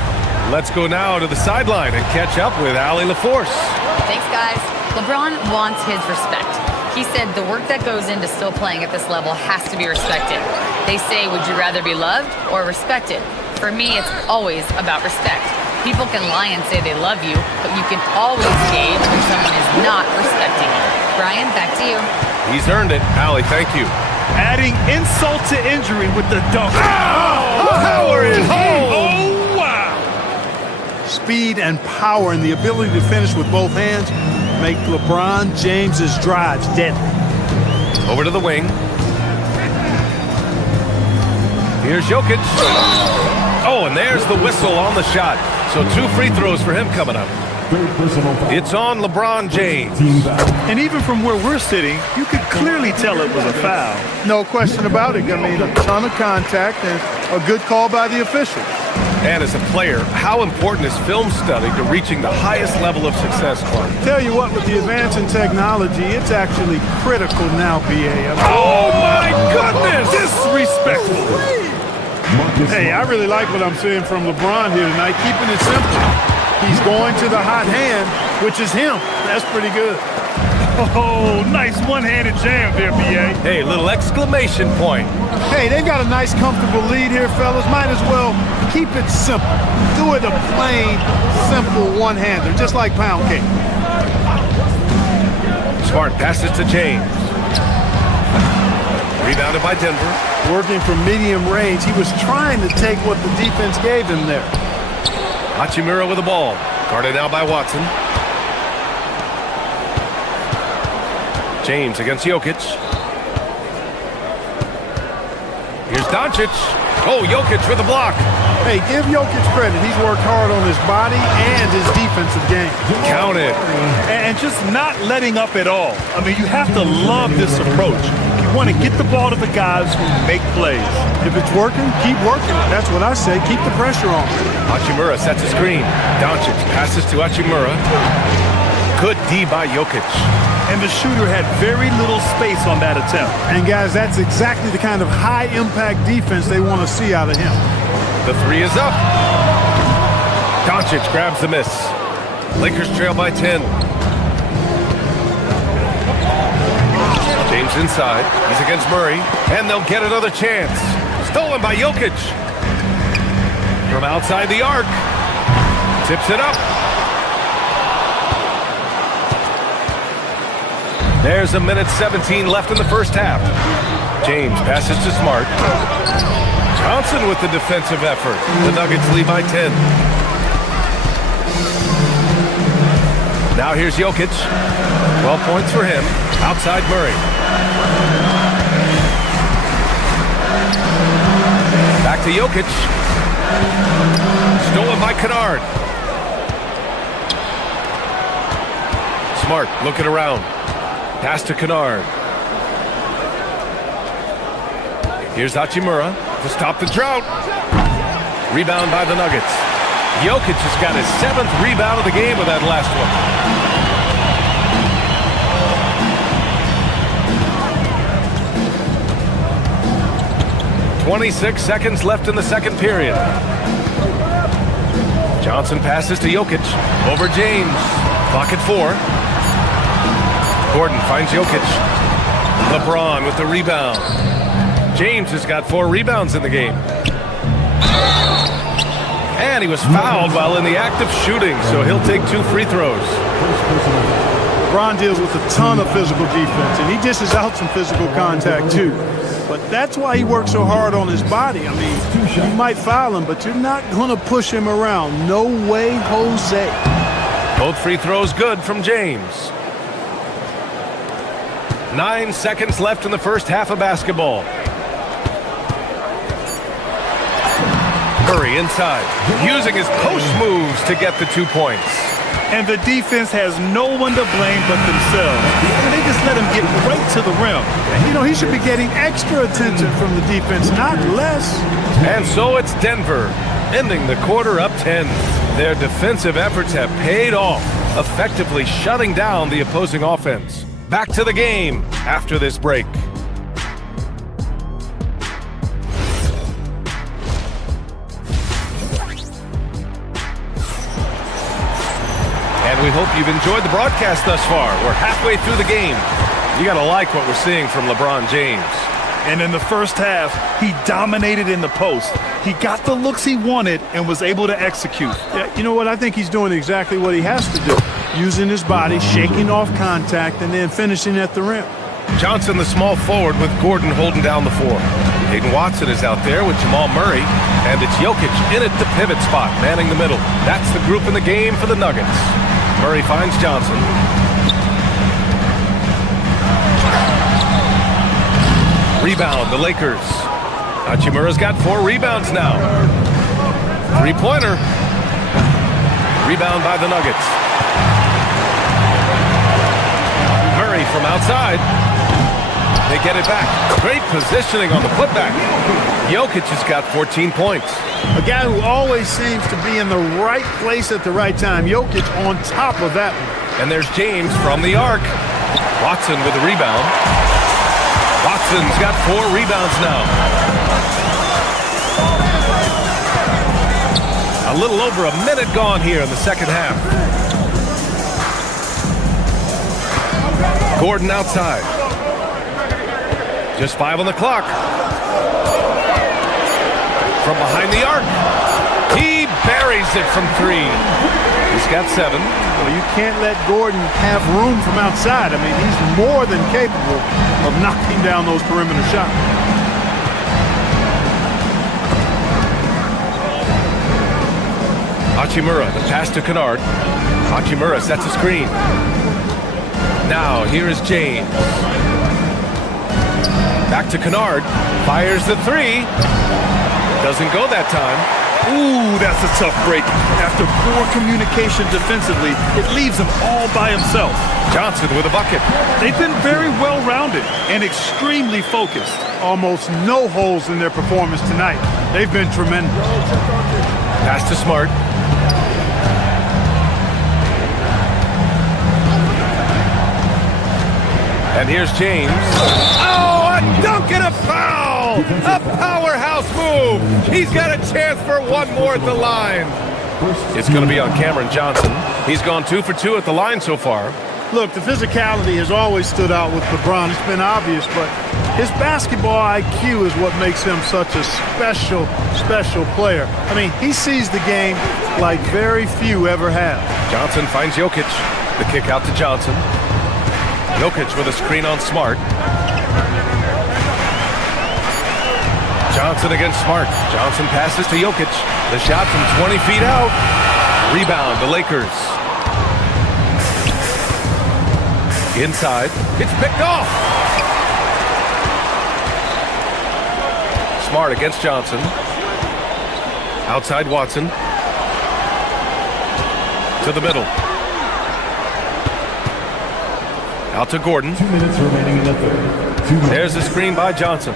Let's go now to the sideline and catch up with Allie LaForce. Thanks, guys. LeBron wants his respect. He said the work that goes into still playing at this level has to be respected. They say, would you rather be loved or respected? For me, it's always about respect. People can lie and say they love you, but you can always gauge when someone is not respecting you. Brian, back to you. He's earned it. Allie, thank you. Adding insult to injury with the dunk. Oh, power is home. Oh, wow. Speed and power and the ability to finish with both hands make LeBron James's drives deadly. Over to the wing. Here's Jokic. Oh, and there's the whistle on the shot. So 2 free throws for him coming up. It's on LeBron James. And even from where we're sitting, you could clearly tell it was a foul. No question about it. I mean, a ton of contact and a good call by the officials. And as a player, how important is film study to reaching the highest level of success, Clark? Tell you what, with the advance in technology, it's actually critical now, BA. Oh, my goodness! Disrespectful. Hey, I really like what I'm seeing from LeBron here tonight, keeping it simple. He's going to the hot hand, which is him. That's pretty good. Oh, nice one-handed jam there, B.A. Hey, little exclamation point. Hey, they've got a nice, comfortable lead here, fellas. Might as well keep it simple. Do it a plain, simple one-hander, just like pound cake. Smart passes to James. Rebounded by Denver. Working from medium range, he was trying to take what the defense gave him there. Hachimura with the ball. Guarded now by Watson. James against Jokic. Here's Doncic. Oh, Jokic with the block. Hey, give Jokic credit. He's worked hard on his body and his defensive game. Counted. And just not letting up at all. I mean, you have to love this approach. You want to get the ball to the guys who make plays. If it's working, keep working. That's what I say. Keep the pressure on. Hachimura sets a screen. Doncic passes to Hachimura. Good D by Jokic. And the shooter had very little space on that attempt. And guys, that's exactly the kind of high-impact defense they want to see out of him. The 3 is up. Doncic grabs the miss. Lakers trail by 10. James inside. He's against Murray. And they'll get another chance. Stolen by Jokic. From outside the arc. Tips it up. There's 1:17 left in the first half. James passes to Smart. Johnson with the defensive effort. The Nuggets lead by 10. Now here's Jokic. 12 points for him. Outside Murray. Back to Jokic. Stolen by Kennard. Smart looking around. Pass to Kennard. Here's Hachimura to stop the drought. Rebound by the Nuggets. Jokic has got his 7th rebound of the game with that last one. 26 seconds left in the second period. Johnson passes to Jokic. Over James. Clock at 4. Gordon finds Jokic. LeBron with the rebound. James has got 4 rebounds in the game. And he was fouled while in the act of shooting, so he'll take 2 free throws. LeBron deals with a ton of physical defense, and he dishes out some physical contact too. But that's why he works so hard on his body. I mean, you might foul him, but you're not going to push him around. No way, Jose. Both free throws good from James. 9 seconds left in the first half of basketball. Murray inside, using his post moves to get the 2 points. And the defense has no one to blame but themselves. And they just let him get right to the rim. You know, he should be getting extra attention from the defense, not less. And so it's Denver, ending the quarter up 10. Their defensive efforts have paid off, effectively shutting down the opposing offense. Back to the game after this break. And we hope you've enjoyed the broadcast thus far. We're halfway through the game. You gotta like what we're seeing from LeBron James. And in the first half, he dominated in the post. He got the looks he wanted and was able to execute. Yeah, you know what? I think he's doing exactly what he has to do. Using his body, shaking off contact, and then finishing at the rim. Johnson, the small forward, with Gordon holding down the 4. Hayden Watson is out there with Jamal Murray, and it's Jokic in at the pivot spot, manning the middle. That's the group in the game for the Nuggets. Murray finds Johnson. Rebound, the Lakers. Hachimura's got 4 rebounds now. 3-pointer. Rebound by the Nuggets. Murray from outside. They get it back. Great positioning on the putback. Jokic has got 14 points. A guy who always seems to be in the right place at the right time. Jokic on top of that one. And there's James from the arc. Watson with the rebound. Watson's got 4 rebounds now. A little over a minute gone here in the second half. Gordon outside. Just 5 on the clock. From behind the arc. He buries it from 3. He's got 7. Well, you can't let Gordon have room from outside. I mean, he's more than capable of knocking down those perimeter shots. Hachimura, the pass to Kennard. Hachimura sets a screen. Now, here is James. Back to Kennard. Fires the 3. Doesn't go that time. Ooh, that's a tough break. After poor communication defensively, it leaves him all by himself. Johnson with a bucket. They've been very well-rounded and extremely focused. Almost no holes in their performance tonight. They've been tremendous. Pass to Smart. And here's James. Oh, a dunk and a foul! A powerhouse move! He's got a chance for one more at the line. It's going to be on Cameron Johnson. He's gone 2 for 2 at the line so far. Look, the physicality has always stood out with LeBron. It's been obvious, but his basketball IQ is what makes him such a special, special player. I mean, he sees the game like very few ever have. Johnson finds Jokic. The kick out to Johnson. Jokic with a screen on Smart. Johnson against Smart. Johnson passes to Jokic. The shot from 20 feet out. Rebound, the Lakers. Inside. It's picked off. Smart against Johnson. Outside Watson. To the middle. Out to Gordon. 2 minutes remaining in the third. There's the screen by Johnson.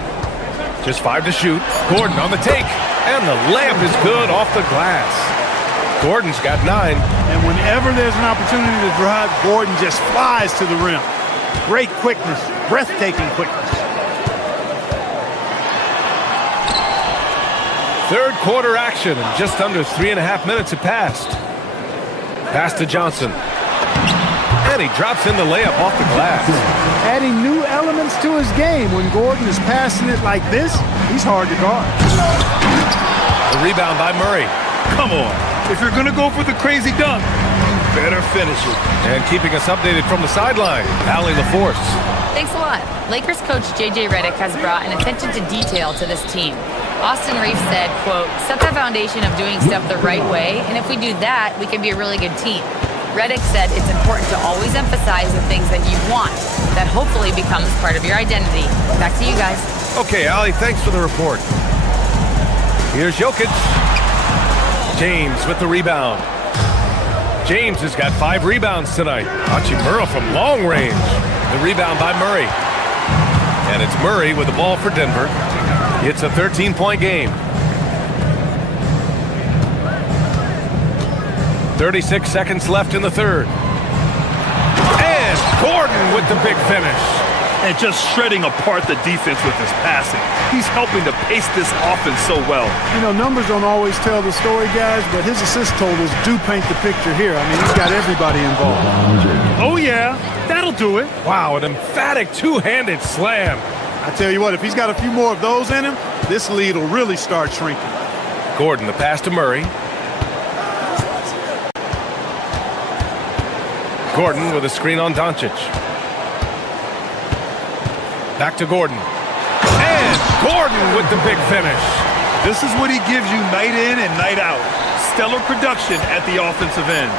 Just 5 to shoot. Gordon on the take. And the layup is good off the glass. Gordon's got 9. And whenever there's an opportunity to drive, Gordon just flies to the rim. Great quickness, breathtaking quickness. Third quarter action, and just under 3.5 minutes have passed. Pass to Johnson. And he drops in the layup off the glass. Adding new elements to his game. When Gordon is passing it like this, he's hard to guard. The rebound by Murray. Come on. If you're going to go for the crazy dunk, you better finish it. And keeping us updated from the sideline, Allie LaForce. Thanks a lot. Lakers coach J.J. Redick has brought an attention to detail to this team. Austin Reeves said, quote, set the foundation of doing stuff the right way, and if we do that, we can be a really good team. Redick said it's important to always emphasize the things that you want. That hopefully becomes part of your identity. Back to you guys. Okay, Allie, thanks for the report. Here's Jokic. James with the rebound. James has got 5 rebounds tonight. Hachimura from long range. The rebound by Murray. And it's Murray with the ball for Denver. It's a 13-point game. 36 seconds left in the third. And Gordon with the big finish. And just shredding apart the defense with his passing. He's helping to pace this offense so well. You know, numbers don't always tell the story, guys, but his assist totals do paint the picture here. I mean, he's got everybody involved. Oh, yeah. That'll do it. Wow, an emphatic two-handed slam. I tell you what, if he's got a few more of those in him, this lead will really start shrinking. Gordon, the pass to Murray. Gordon with a screen on Doncic. Back to Gordon. And Gordon with the big finish. This is what he gives you night in and night out. Stellar production at the offensive end.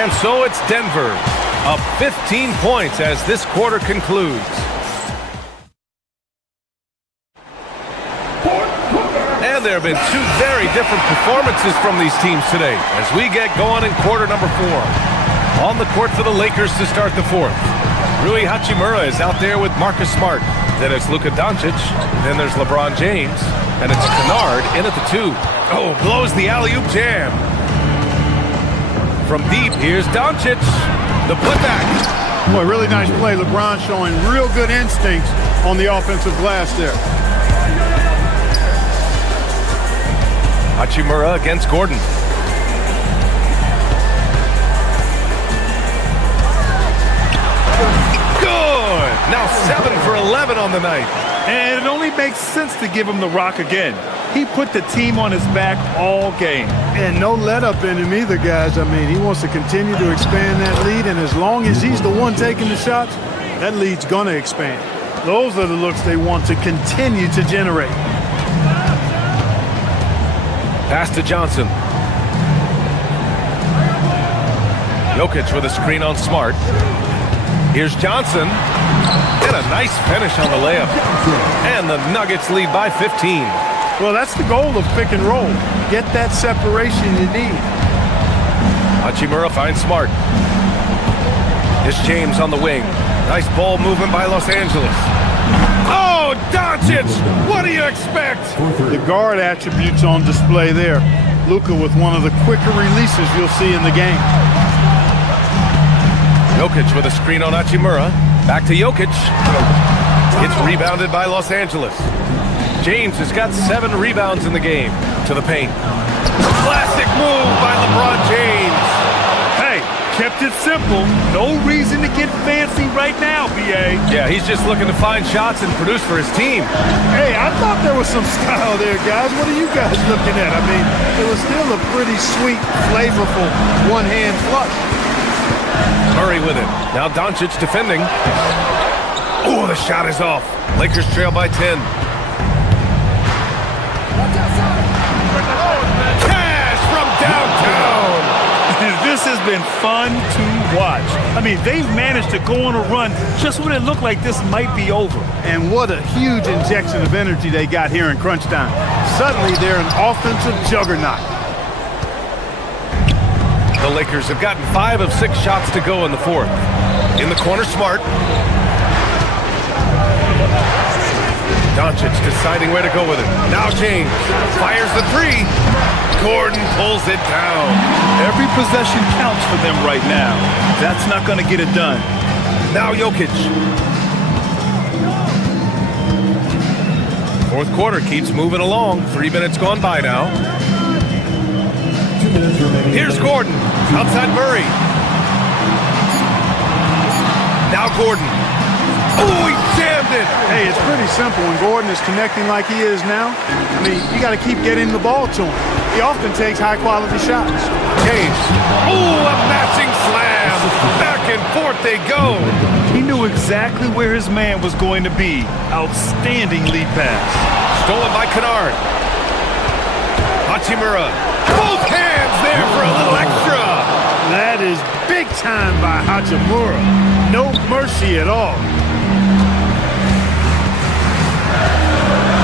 And so it's Denver, up 15 points as this quarter concludes. And there have been 2 very different performances from these teams today as we get going in quarter number 4. On the court for the Lakers to start the 4th. Rui Hachimura is out there with Marcus Smart. Then it's Luka Doncic. Then there's LeBron James. And it's Kennard in at the 2. Oh, blows the alley-oop jam. From deep, here's Doncic. The putback. Boy, really nice play. LeBron showing real good instincts on the offensive glass there. Hachimura against Gordon. Good! Now 7 for 11 on the night. And it only makes sense to give him the rock again. He put the team on his back all game. And no let-up in him either, guys. I mean, he wants to continue to expand that lead, and as long as he's the one taking the shots, that lead's going to expand. Those are the looks they want to continue to generate. Pass to Johnson. Jokic with a screen on Smart. Here's Johnson. And a nice finish on the layup. And the Nuggets lead by 15. Well, that's the goal of pick and roll. Get that separation you need. Hachimura finds Smart. It's James on the wing. Nice ball movement by Los Angeles. Oh, Doncic! What do you expect? The guard attributes on display there. Luka with one of the quicker releases you'll see in the game. Jokic with a screen on Hachimura. Back to Jokic. It's rebounded by Los Angeles. James has got 7 rebounds in the game. To the paint. Classic move by LeBron James. Hey, Kept it simple. No reason to get fancy right now, B.A. Yeah, he's just looking to find shots and produce for his team. Hey, I thought there was some style there, guys. What are you guys looking at? I mean, it was still a pretty sweet, flavorful one-hand flush. Murray with it. Now Doncic defending. Oh, the shot is off. Lakers trail by 10. Cash from downtown. This has been fun to watch. I mean, they've managed to go on a run just when it looked like this might be over. And what a huge injection of energy they got here in crunch time. Suddenly, they're an offensive juggernaut. The Lakers have gotten 5 of 6 shots to go in the fourth. In the corner, Smart. Doncic deciding where to go with it. Now James fires the 3. Gordon pulls it down. Every possession counts for them right now. That's not going to get it done. Now Jokic. Fourth quarter keeps moving along. 3 minutes gone by now. Here's Gordon. Outside Murray. Now Gordon. Oh, he jammed it. Hey, it's pretty simple when Gordon is connecting like he is now. I mean, you got to keep getting the ball to him. He often takes high-quality shots. James. Oh, a matching slam. Back and forth they go. He knew exactly where his man was going to be. Outstanding lead pass. Stolen by Kennard. Hachimura. Both hands there for a little extra. That is big time by Hachimura. No mercy at all.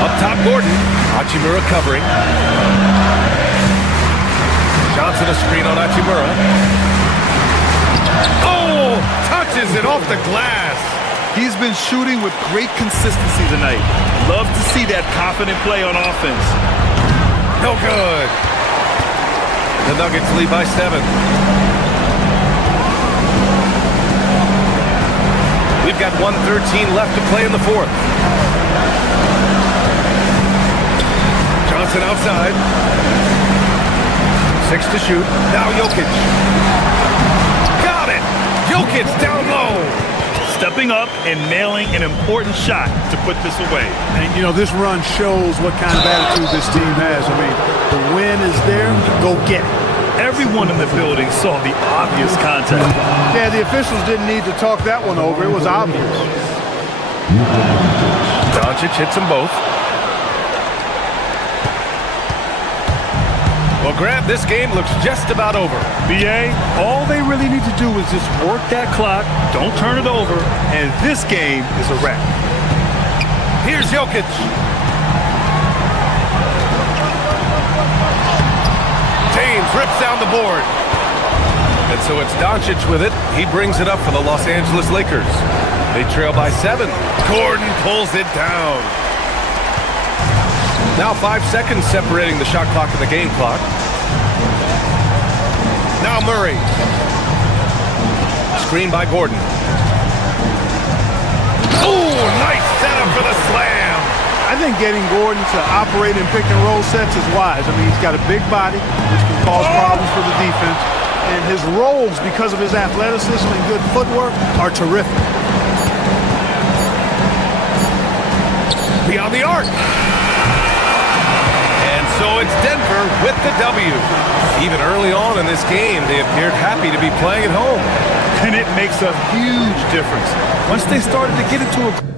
Up top, Gordon. Hachimura covering. Johnson a screen on Hachimura. Oh! Touches it off the glass. He's been shooting with great consistency tonight. Love to see that confident play on offense. No good. The Nuggets lead by 7. We've got 1:13 left to play in the fourth. Johnson outside. 6 to shoot. Now Jokic. Got it! Jokic down low. Stepping up and nailing an important shot to put this away. And, you know, this run shows what kind of attitude this team has. I mean, the win is there. Go get it. Everyone in the building saw the obvious contact. Yeah, the officials didn't need to talk that one over. It was obvious. Doncic hits them both. Well, Grant, this game looks just about over. B.A., all they really need to do is just work that clock, don't turn it over, and this game is a wrap. Here's Jokic. James rips down the board. And so it's Doncic with it. He brings it up for the Los Angeles Lakers. They trail by 7. Gordon pulls it down. Now 5 seconds separating the shot clock and the game clock. Now Murray. Screen by Gordon. Oh, nice setup for the slam. I think getting Gordon to operate in pick and roll sets is wise. I mean, he's got a big body, which can cause problems for the defense. And his rolls, because of his athleticism and good footwork, are terrific. Beyond the arc. And so it's Denver with the W. Even early on in this game, they appeared happy to be playing at home. And it makes a huge difference. Once they started to get into a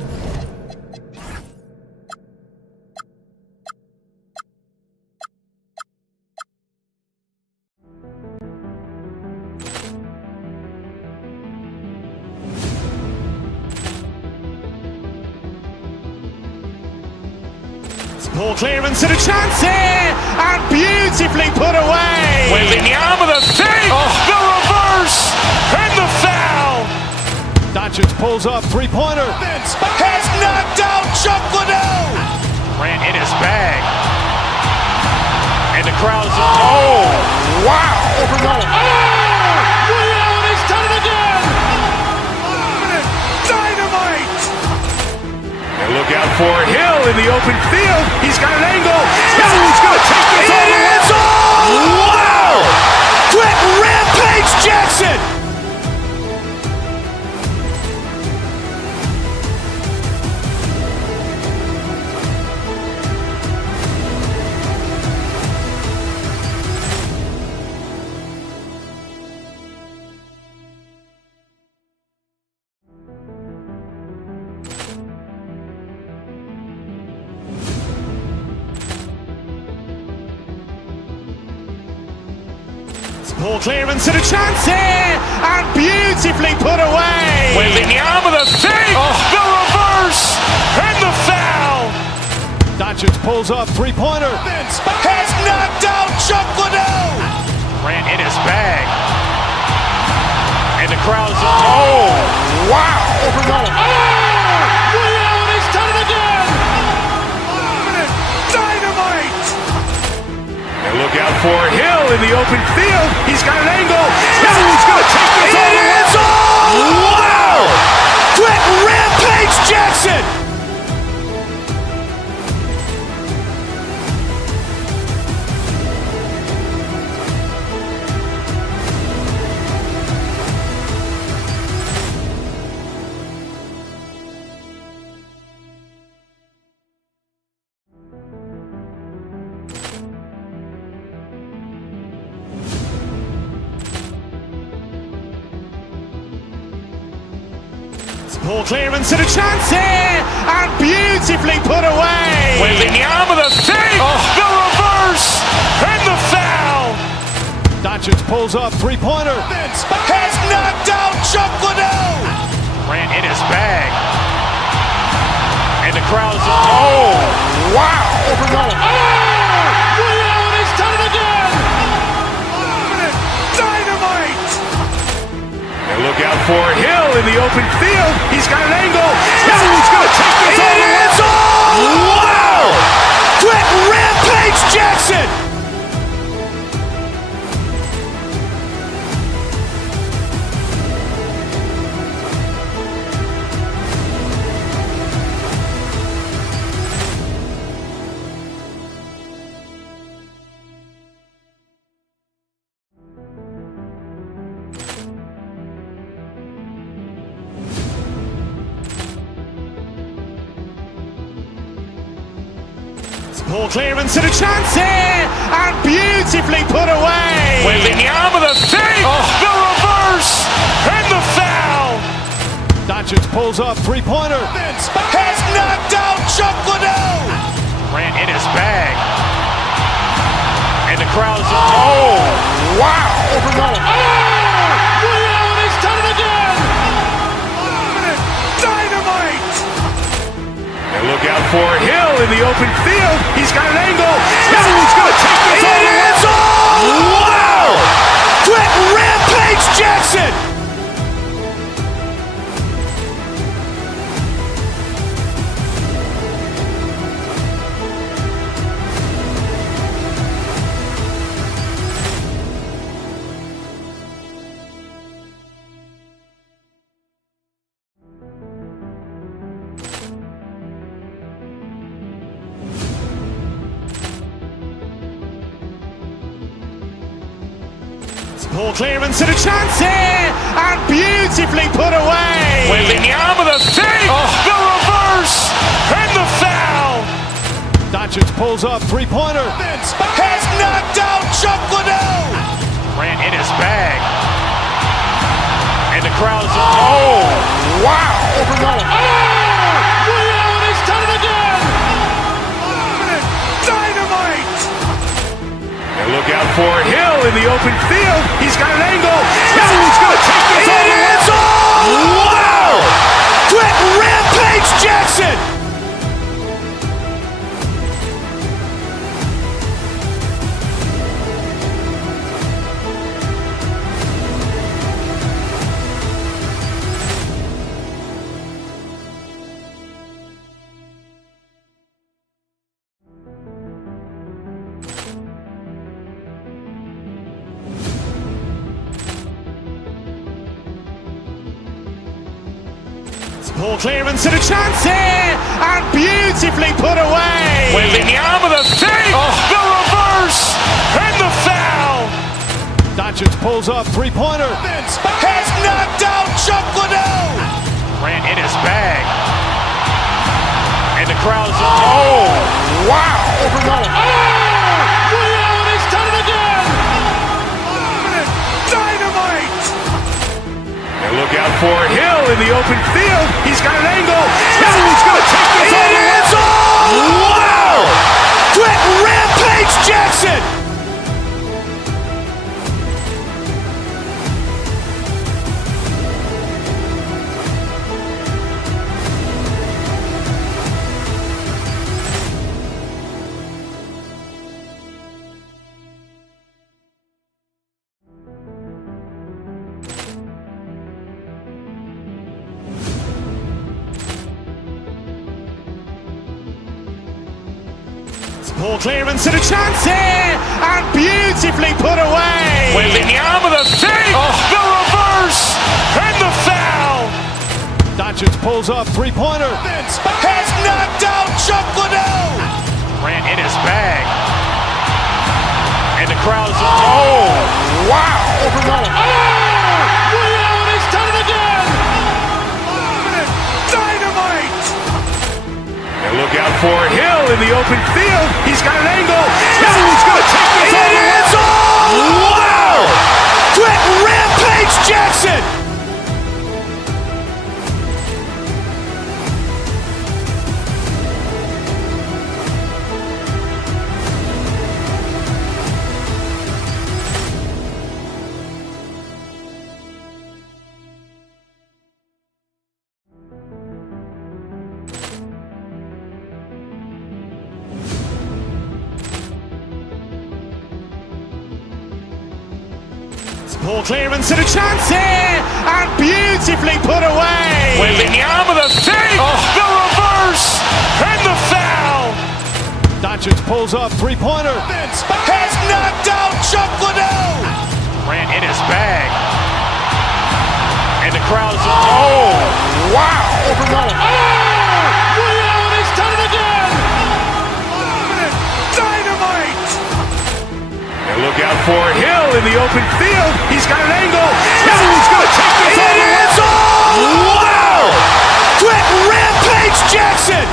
Ball clearance and a chance here, and beautifully put away. Wembanyama the fake, the reverse, and the foul. Doncic pulls up, three-pointer. Has knocked out Chuck Liddell. Grant in his bag. And the crowd is, oh, wow. Liddell has done it again. Dynamite. And look out for Hill in the open field. He's got an angle. He's going to take this all the way. Wow. Quick Rampage Jackson. Ball clearance and a chance here, and beautifully put away. Wembanyama the fake, the reverse, and the foul. Doncic pulls up, three-pointer. Has knocked out Chuck Liddell. Grant in his bag. And the crowd is, oh, wow. Liddell, he's done it again. Dynamite. And look out for Hill in the open field. He's got an angle. Hill's going to take this all the way. Wow! Quick Rampage Jackson. Ball clearance and a chance here, and beautifully put away. Wembanyama the fake, the reverse, and the foul. Doncic pulls up, three-pointer. Has knocked out Chuck Liddell. Grant in his bag. And the crowd is, oh, wow. Liddell, he's done it again. Dynamite. And look out for Hill in the open field. He's got an angle. Hill's going to take this all the way. Wow! Quick Rampage Jackson. Ball clearance and a chance here, and beautifully put away. Wembanyama the fake, the reverse, and the foul. Doncic pulls up, three-pointer. Has knocked out Chuck Liddell. Grant in his bag. And the crowd is, oh, wow. Liddell, he's done it again. Dynamite. And look out for Hill in the open field. He's got an angle. Hill's going to take this all the way. Wow! Quick Rampage Jackson. Ball clearance and a chance here, and beautifully put away. Wembanyama the fake, the reverse, and the foul. Doncic pulls up, three-pointer. Has knocked out Chuck Liddell. Grant in his bag. And the crowd is, oh, wow. Liddell, he's done it again. Dynamite. And look out for Hill in the open field. He's got an angle. Hill's going to take this all the way. Wow! Quick Rampage Jackson. Ball clearance and a chance here, and beautifully put away. Wembanyama the fake, the reverse, and the foul. Doncic pulls up, three-pointer. Has knocked out Chuck Liddell. Grant in his bag. And the crowd is, oh, wow. Liddell, he's done it again. Dynamite. And look out for Hill in the open field. He's got an angle. Hill's going to take this all the way. Wow! Quick Rampage Jackson. Poor clearance and a chance here, and beautifully put away. Wembanyama the fake, the reverse, and the foul. Doncic pulls up, three-pointer. Has knocked out Chuck Liddell. Grant in his bag. And the crowd is, oh, wow. He's done it again. Dynamite. And look out for Hill in the open field. He's got an angle. Hill's going to take this all the way. Wow! Brett Rampage Jackson. Poor clearance and a chance here, and beautifully put away. Wembanyama the fake, the reverse, and the foul. Doncic pulls up, three-pointer. Has knocked out Chuck Liddell. Grant in his bag. And the crowd is, oh, wow. He's done it again. Dynamite. And look out for Hill in the open field. He's got an angle. Hill's going to take this all the way. Wow! Brett Rampage Jackson.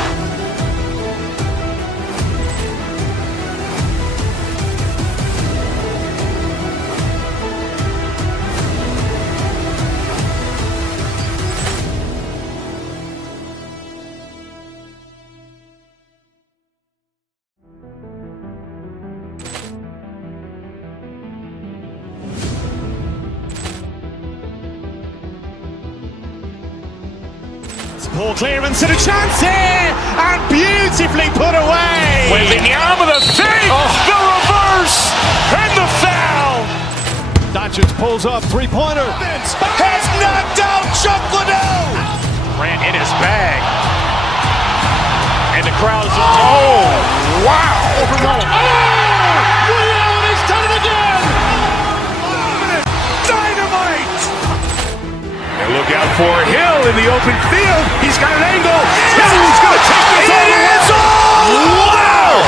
Poor clearance and a chance here, and beautifully put away. Wembanyama the fake, the reverse, and the foul. Doncic pulls up, three-pointer. Has knocked out Chuck Liddell. Grant in his bag. And the crowd is, oh, wow. He's done it again. Dynamite. And look out for Hill in the open field. He's got an angle. Hill's going to take this all the way. Wow!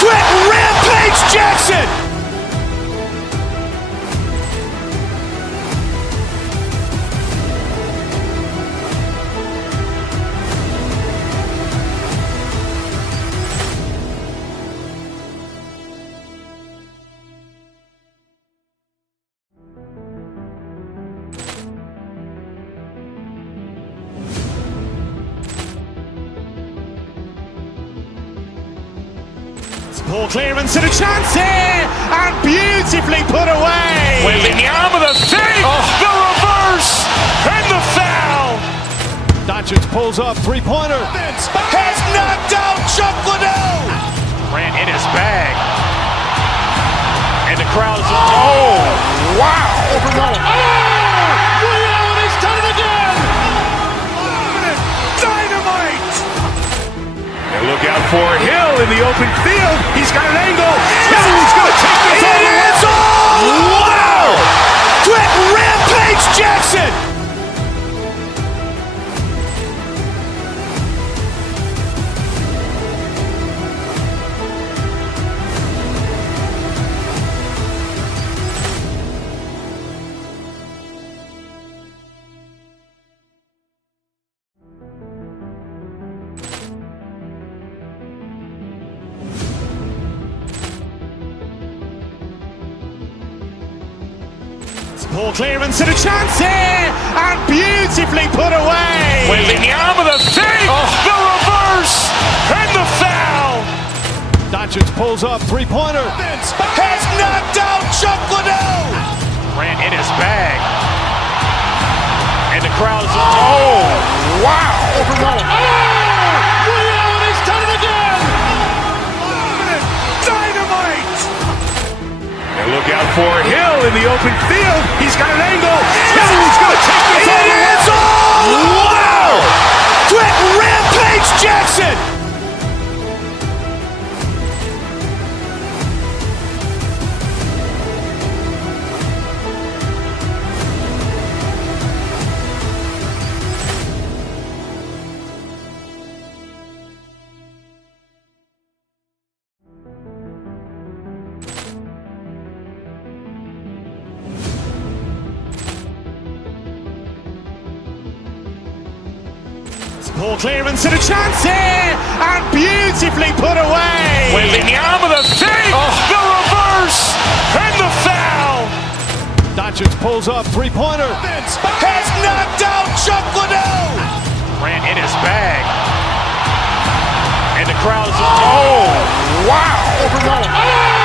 Brett Rampage Jackson. Poor clearance and a chance here, and beautifully put away. Wembanyama the fake, the reverse, and the foul. Doncic pulls up, three-pointer. Has knocked out Chuck Liddell. Grant in his bag. And the crowd is, oh, wow. He's done it again. Dynamite. And look out for Hill in the open field. He's got an angle. Hill's going to take this all the way. Wow! Brett Rampage Jackson. Poor clearance and a chance here, and beautifully put away. Wembanyama the fake, the reverse, and the foul. Doncic pulls up, three-pointer. Has knocked out Chuck Liddell. Grant in his bag. And the crowd is, oh, wow. He's done it again. Dynamite. And look out for Hill in the open field. He's got an angle. Hill's going to take this all the way. Wow! Brett Rampage Jackson. Ball clearance and a chance here, and beautifully put away. Wembanyama the fake, the reverse, and the foul. Doncic pulls up, three-pointer. Has knocked out Chuck Liddell. Grant in his bag. And the crowd is, oh, wow.